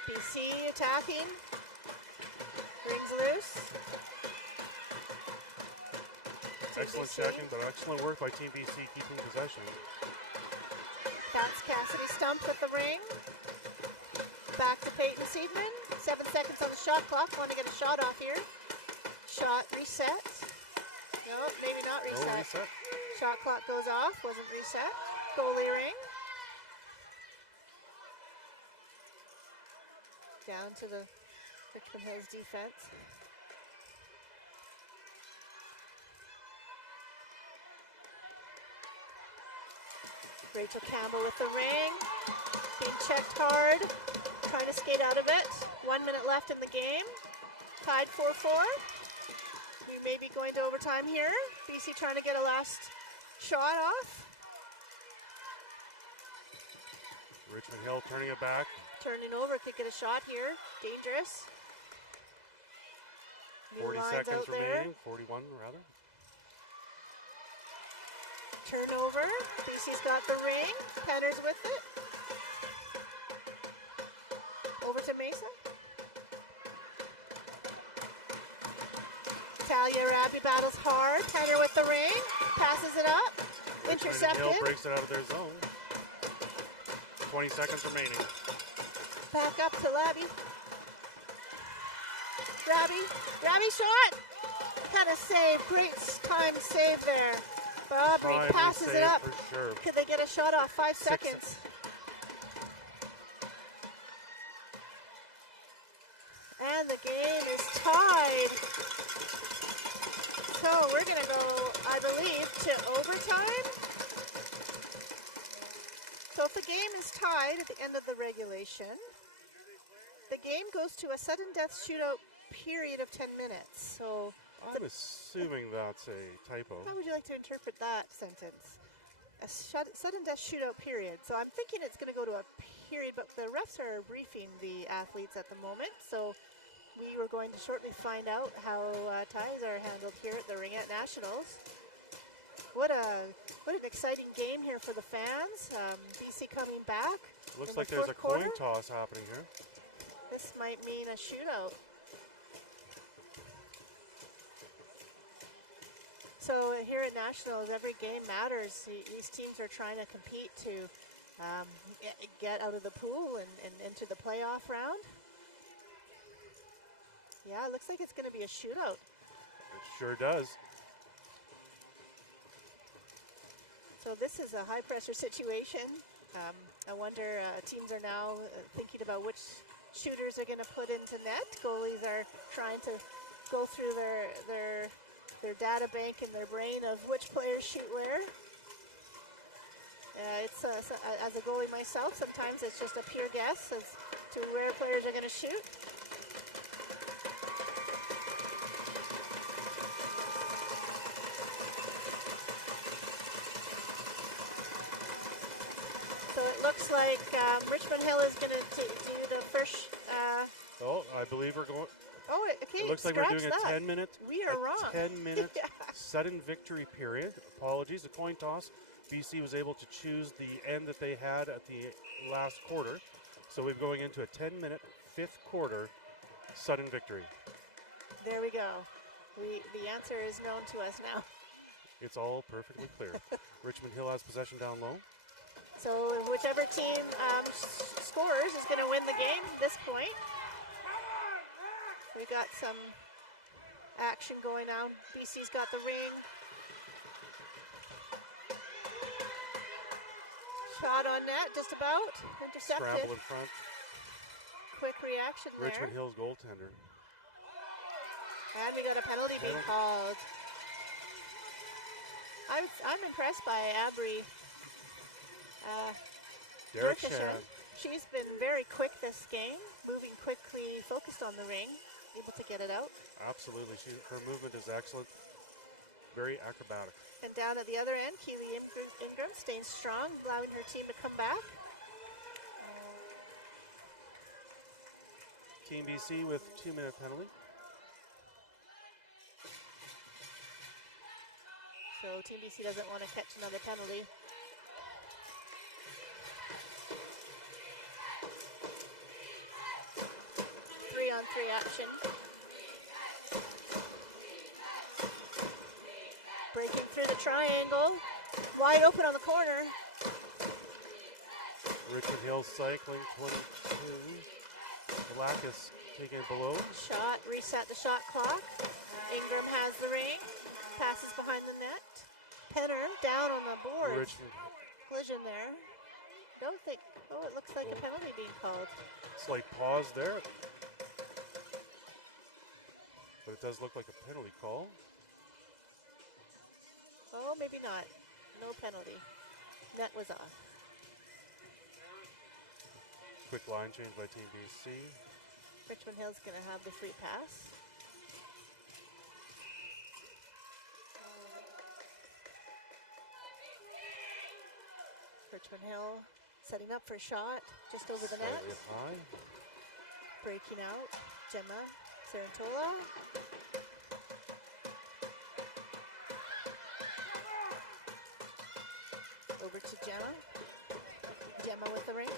BC attacking. Rings loose. Excellent BC. checking, but excellent work by Team BC keeping possession. That's Cassidy stumped with the ring. Back to Peyton Seidman. 7 seconds on the shot clock. Want to get a shot off here. Shot reset. No, maybe not reset. No reset. Shot clock goes off. Wasn't reset. Goalie ring. Down to the Richmond Hills defense. Rachel Campbell with the ring. Being checked hard. Trying to skate out of it. 1 minute left in the game. Tied 4-4. We may be going to overtime here. BC trying to get a last shot off. Richmond Hill turning it back. Turning over, could get a shot here. Dangerous. New 40 lines seconds out there. remaining. 41 rather. Turnover. BC's got the ring. Penner's with it. Over to Mesa. Talia Rabi battles hard. Penner with the ring. Passes it up. Intercepted. Hill breaks it out of their zone. 20 seconds remaining. Back up to Labby. Rabi shot. Kind of save. Great time save there. But Aubrey Timely passes save it up. for sure. Could they get a shot off? 5 seconds. And the game is tied. So we're going to go, I believe, to overtime. So if the game is tied at the end of the regulation, the game goes to a sudden death shootout period of 10 minutes. So I'm assuming that's a typo. how would you like to interpret that sentence? A sudden death shootout period. So I'm thinking it's going to go to a period, but the refs are briefing the athletes at the moment. So we were going to shortly find out how ties are handled here at the Ringette Nationals. What an exciting game here for the fans. BC coming back. Looks in like the there's a fourth coin quarter. toss happening here. This might mean a shootout. So here at Nationals, every game matters. These teams are trying to compete to get out of the pool and into the playoff round. Yeah, it looks like it's going to be a shootout. It sure does. So this is a high-pressure situation. I wonder, teams are now thinking about which shooters are going to put into net. Goalies are trying to go through their data bank in their brain of which players shoot where. As a goalie myself, sometimes it's just a pure guess as to where players are going to shoot. So it looks like Richmond Hill is going to do the first. I believe we're going. Okay. It looks like we're scratch doing that. a 10-minute. We are wrong. 10-minute Yeah. sudden victory period. Apologies, a coin toss. BC was able to choose the end that they had at the last quarter. So we're going into a 10-minute, fifth quarter sudden victory. There we go. The answer is known to us now. It's all perfectly clear. Richmond Hill has possession down low. So whichever team scores is going to win the game at this point. We got some action going on. BC's got the ring. Shot on net, just about. Intercepted. Scramble in front. Quick reaction there. Richmond Hill's goaltender. And we got a penalty being called. I'm impressed by Abri. Derek Fisher. Shan. She's been very quick this game, moving quickly, focused on the ring, able to get it out. Absolutely. Her movement is excellent. Very acrobatic. And down at the other end, Keely Ingram staying strong, allowing her team to come back. Team BC with 2-minute penalty. So Team BC doesn't want to catch another penalty. Three-on-three action. Breaking through the triangle. Wide open on the corner. Richmond Hill cycling 22. Malacus taking it below. Shot, reset the shot clock. Ingram has the ring. Passes behind the net. Penner down on the board. Richmond. Collision there. Don't think. Oh, it looks like a penalty being called. Slight pause there. But it does look like a penalty call. Oh, maybe not. No penalty. Net was off. Quick line change by Team BC. Richmond Hill's going to have the free pass. Richmond Hill setting up for a shot just over the net. Slightly high. Breaking out. Gemma Sarantola. Over to Gemma. Gemma with the ring.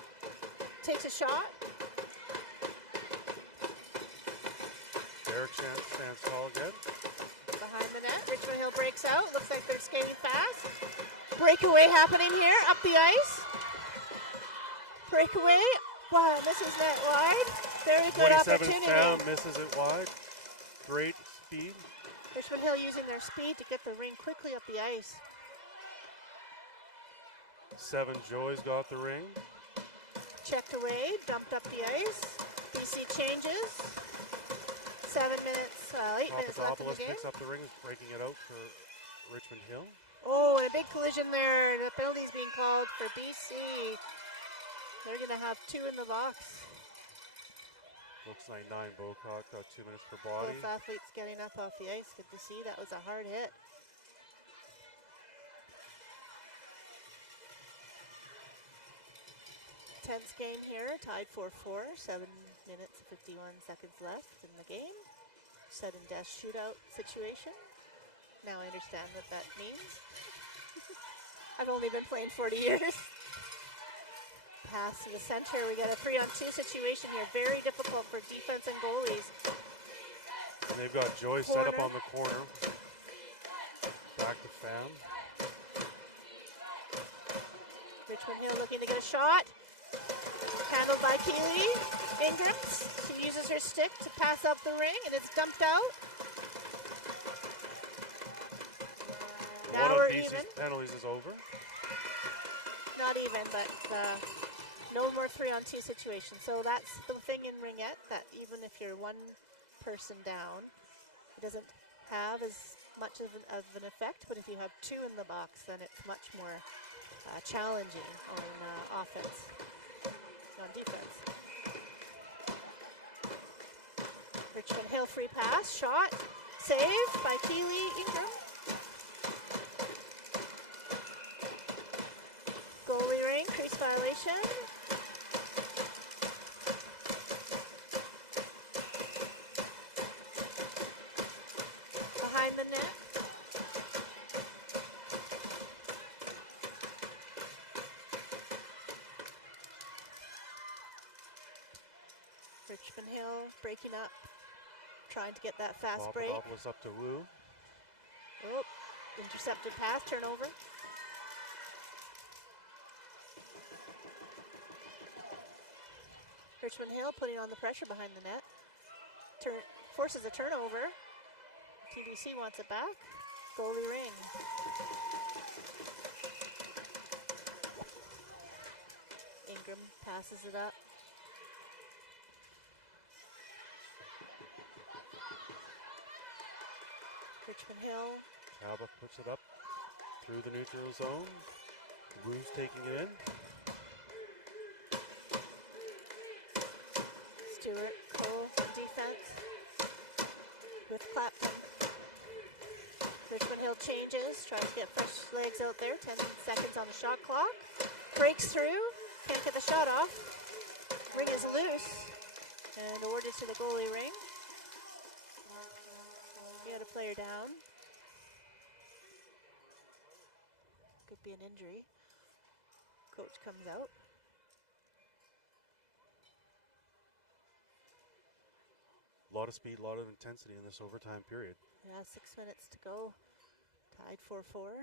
Takes a shot. Derek Shan stands tall again. Behind the net. Richmond Hill breaks out. Looks like they're skating fast. Breakaway happening here. Up the ice. Breakaway. Wow, misses net wide. Very good 27th opportunity. down, misses it wide. Great speed. Richmond Hill using their speed to get the ring quickly up the ice. 7 Joy's got the ring. Checked away, dumped up the ice. BC changes. 7 minutes, 8 minutes left in the Papadopoulos game. picks up the ring, breaking it out for Richmond Hill. Oh, and a big collision there. The penalty's being called for BC. They're going to have 2 in the box. Looks like 9 Bocock got 2 minutes per body. Both athletes getting up off the ice. Good to see. That was a hard hit. Tense game here, tied 4-4, 7 minutes and 51 seconds left in the game. Sudden death shootout situation. Now I understand what that means. I've only been playing 40 years. Pass to the center. We got a 3-on-2 situation here. Very difficult for defense and goalies. And they've got Joy set up on the corner. Back to Pham. Richmond Hill looking to get a shot. Handled by Keely Ingram. She uses her stick to pass up the ring, and it's dumped out. Now One we're of BC's even. penalties is over. Not even, but no more 3-on-2 situations. So that's the thing in Ringette, that even if you're one person down, it doesn't have as much of an effect. But if you have 2 in the box, then it's much more challenging on offense, on defense. Richmond Hill free pass, shot, saved by Keely Ingram. Goalie ring, crease violation. Behind the net. Richmond Hill breaking up, trying to get that fast break. Papadopoulos up to Wu. Oh, intercepted pass, turnover. Richmond Hill putting on the pressure behind the net. Forces a turnover. TBC wants it back. Goalie ring. passes it up. Richmond Hill. Talbot puts it up through the neutral zone. Wu's taking it in. Stewart, Cole on defense with Clapton. Richmond Hill changes, tries to get fresh legs out there. 10 seconds on the shot clock. Breaks through, can't get the shot off. Ring is loose and awarded to the goalie ring. He had a player down. Could be an injury. Coach comes out. A lot of speed, a lot of intensity in this overtime period. Yeah, 6 minutes to go. Tied 4-4.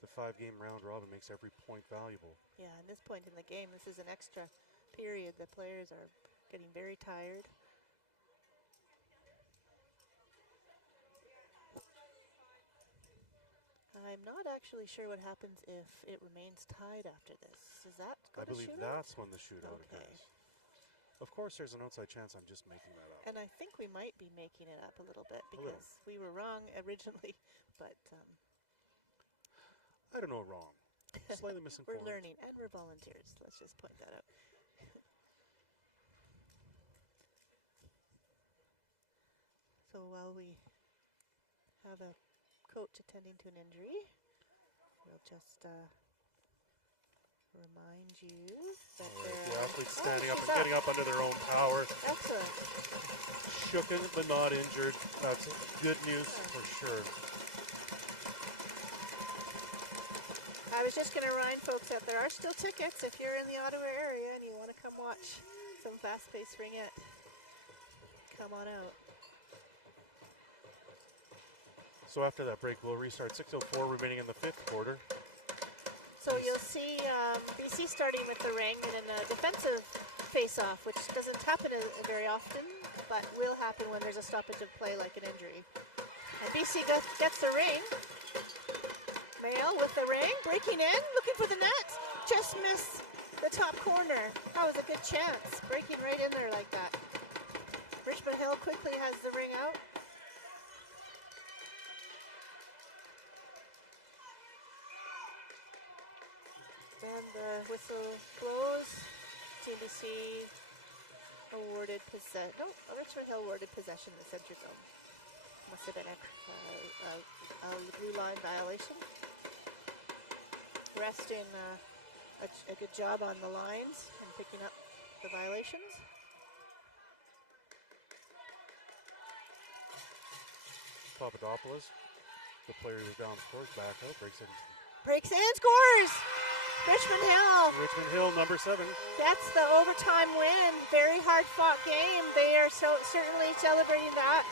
The 5-game round robin makes every point valuable. Yeah, at this point in the game, this is an extra period. The players are getting very tired. I'm not actually sure what happens if it remains tied after this. Does that go I to believe shootout? that's when the shootout Okay. occurs. Of course, there's an outside chance I'm just making that up. And I think we might be making it up a little bit little. because we were wrong originally, but I don't know wrong. Slightly we're misinformed. learning and we're volunteers. Let's just point that out. So while we have a coach attending to an injury, we'll just remind you that The athletes standing up she's and getting up under their own power. Excellent. Shooken but not injured. That's good news for sure. I was just going to remind folks that there are still tickets if you're in the Ottawa area and you want to come watch some fast-paced ringette. Come on out. So after that break, we'll restart. 6:04 remaining in the 5th quarter. So you'll see BC starting with the ring and a defensive face-off, which doesn't happen very often, but will happen when there's a stoppage of play like an injury. And BC gets the ring. Mail with the ring, breaking in, looking for the net. Just missed the top corner. That was a good chance, breaking right in there like that. Richmond Hill quickly has the ring out. And the whistle blows. TBC awarded possession. No, Richmond Hill awarded possession in the center zone. Must have been a blue line violation. Rest in a good job on the lines and picking up the violations. Papadopoulos, the player who's down scores, back out, breaks in. Breaks in, scores! Richmond Hill Richmond Hill, number 7. gets the overtime win. Very hard fought game. They are certainly celebrating that.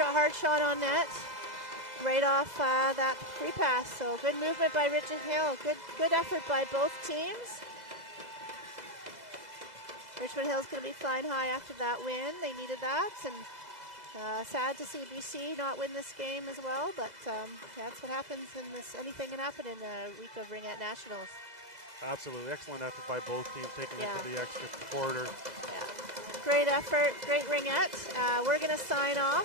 Hard shot on net. Right off that free pass. So good movement by Richmond Hill. Good effort by both teams. Richmond Hill's going to be flying high after that win. They needed that. And sad to see BC not win this game as well. But that's what happens in this. Anything can happen in a week of Ringette Nationals. Absolutely. Excellent effort by both teams, taking it Yeah. to the extra quarter. Yeah. Great effort, great ringette. We're going to sign off.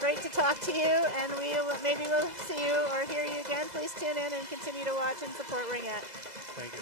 Great to talk to you, and maybe we'll see you or hear you again. Please tune in and continue to watch and support Ringette. Thank you.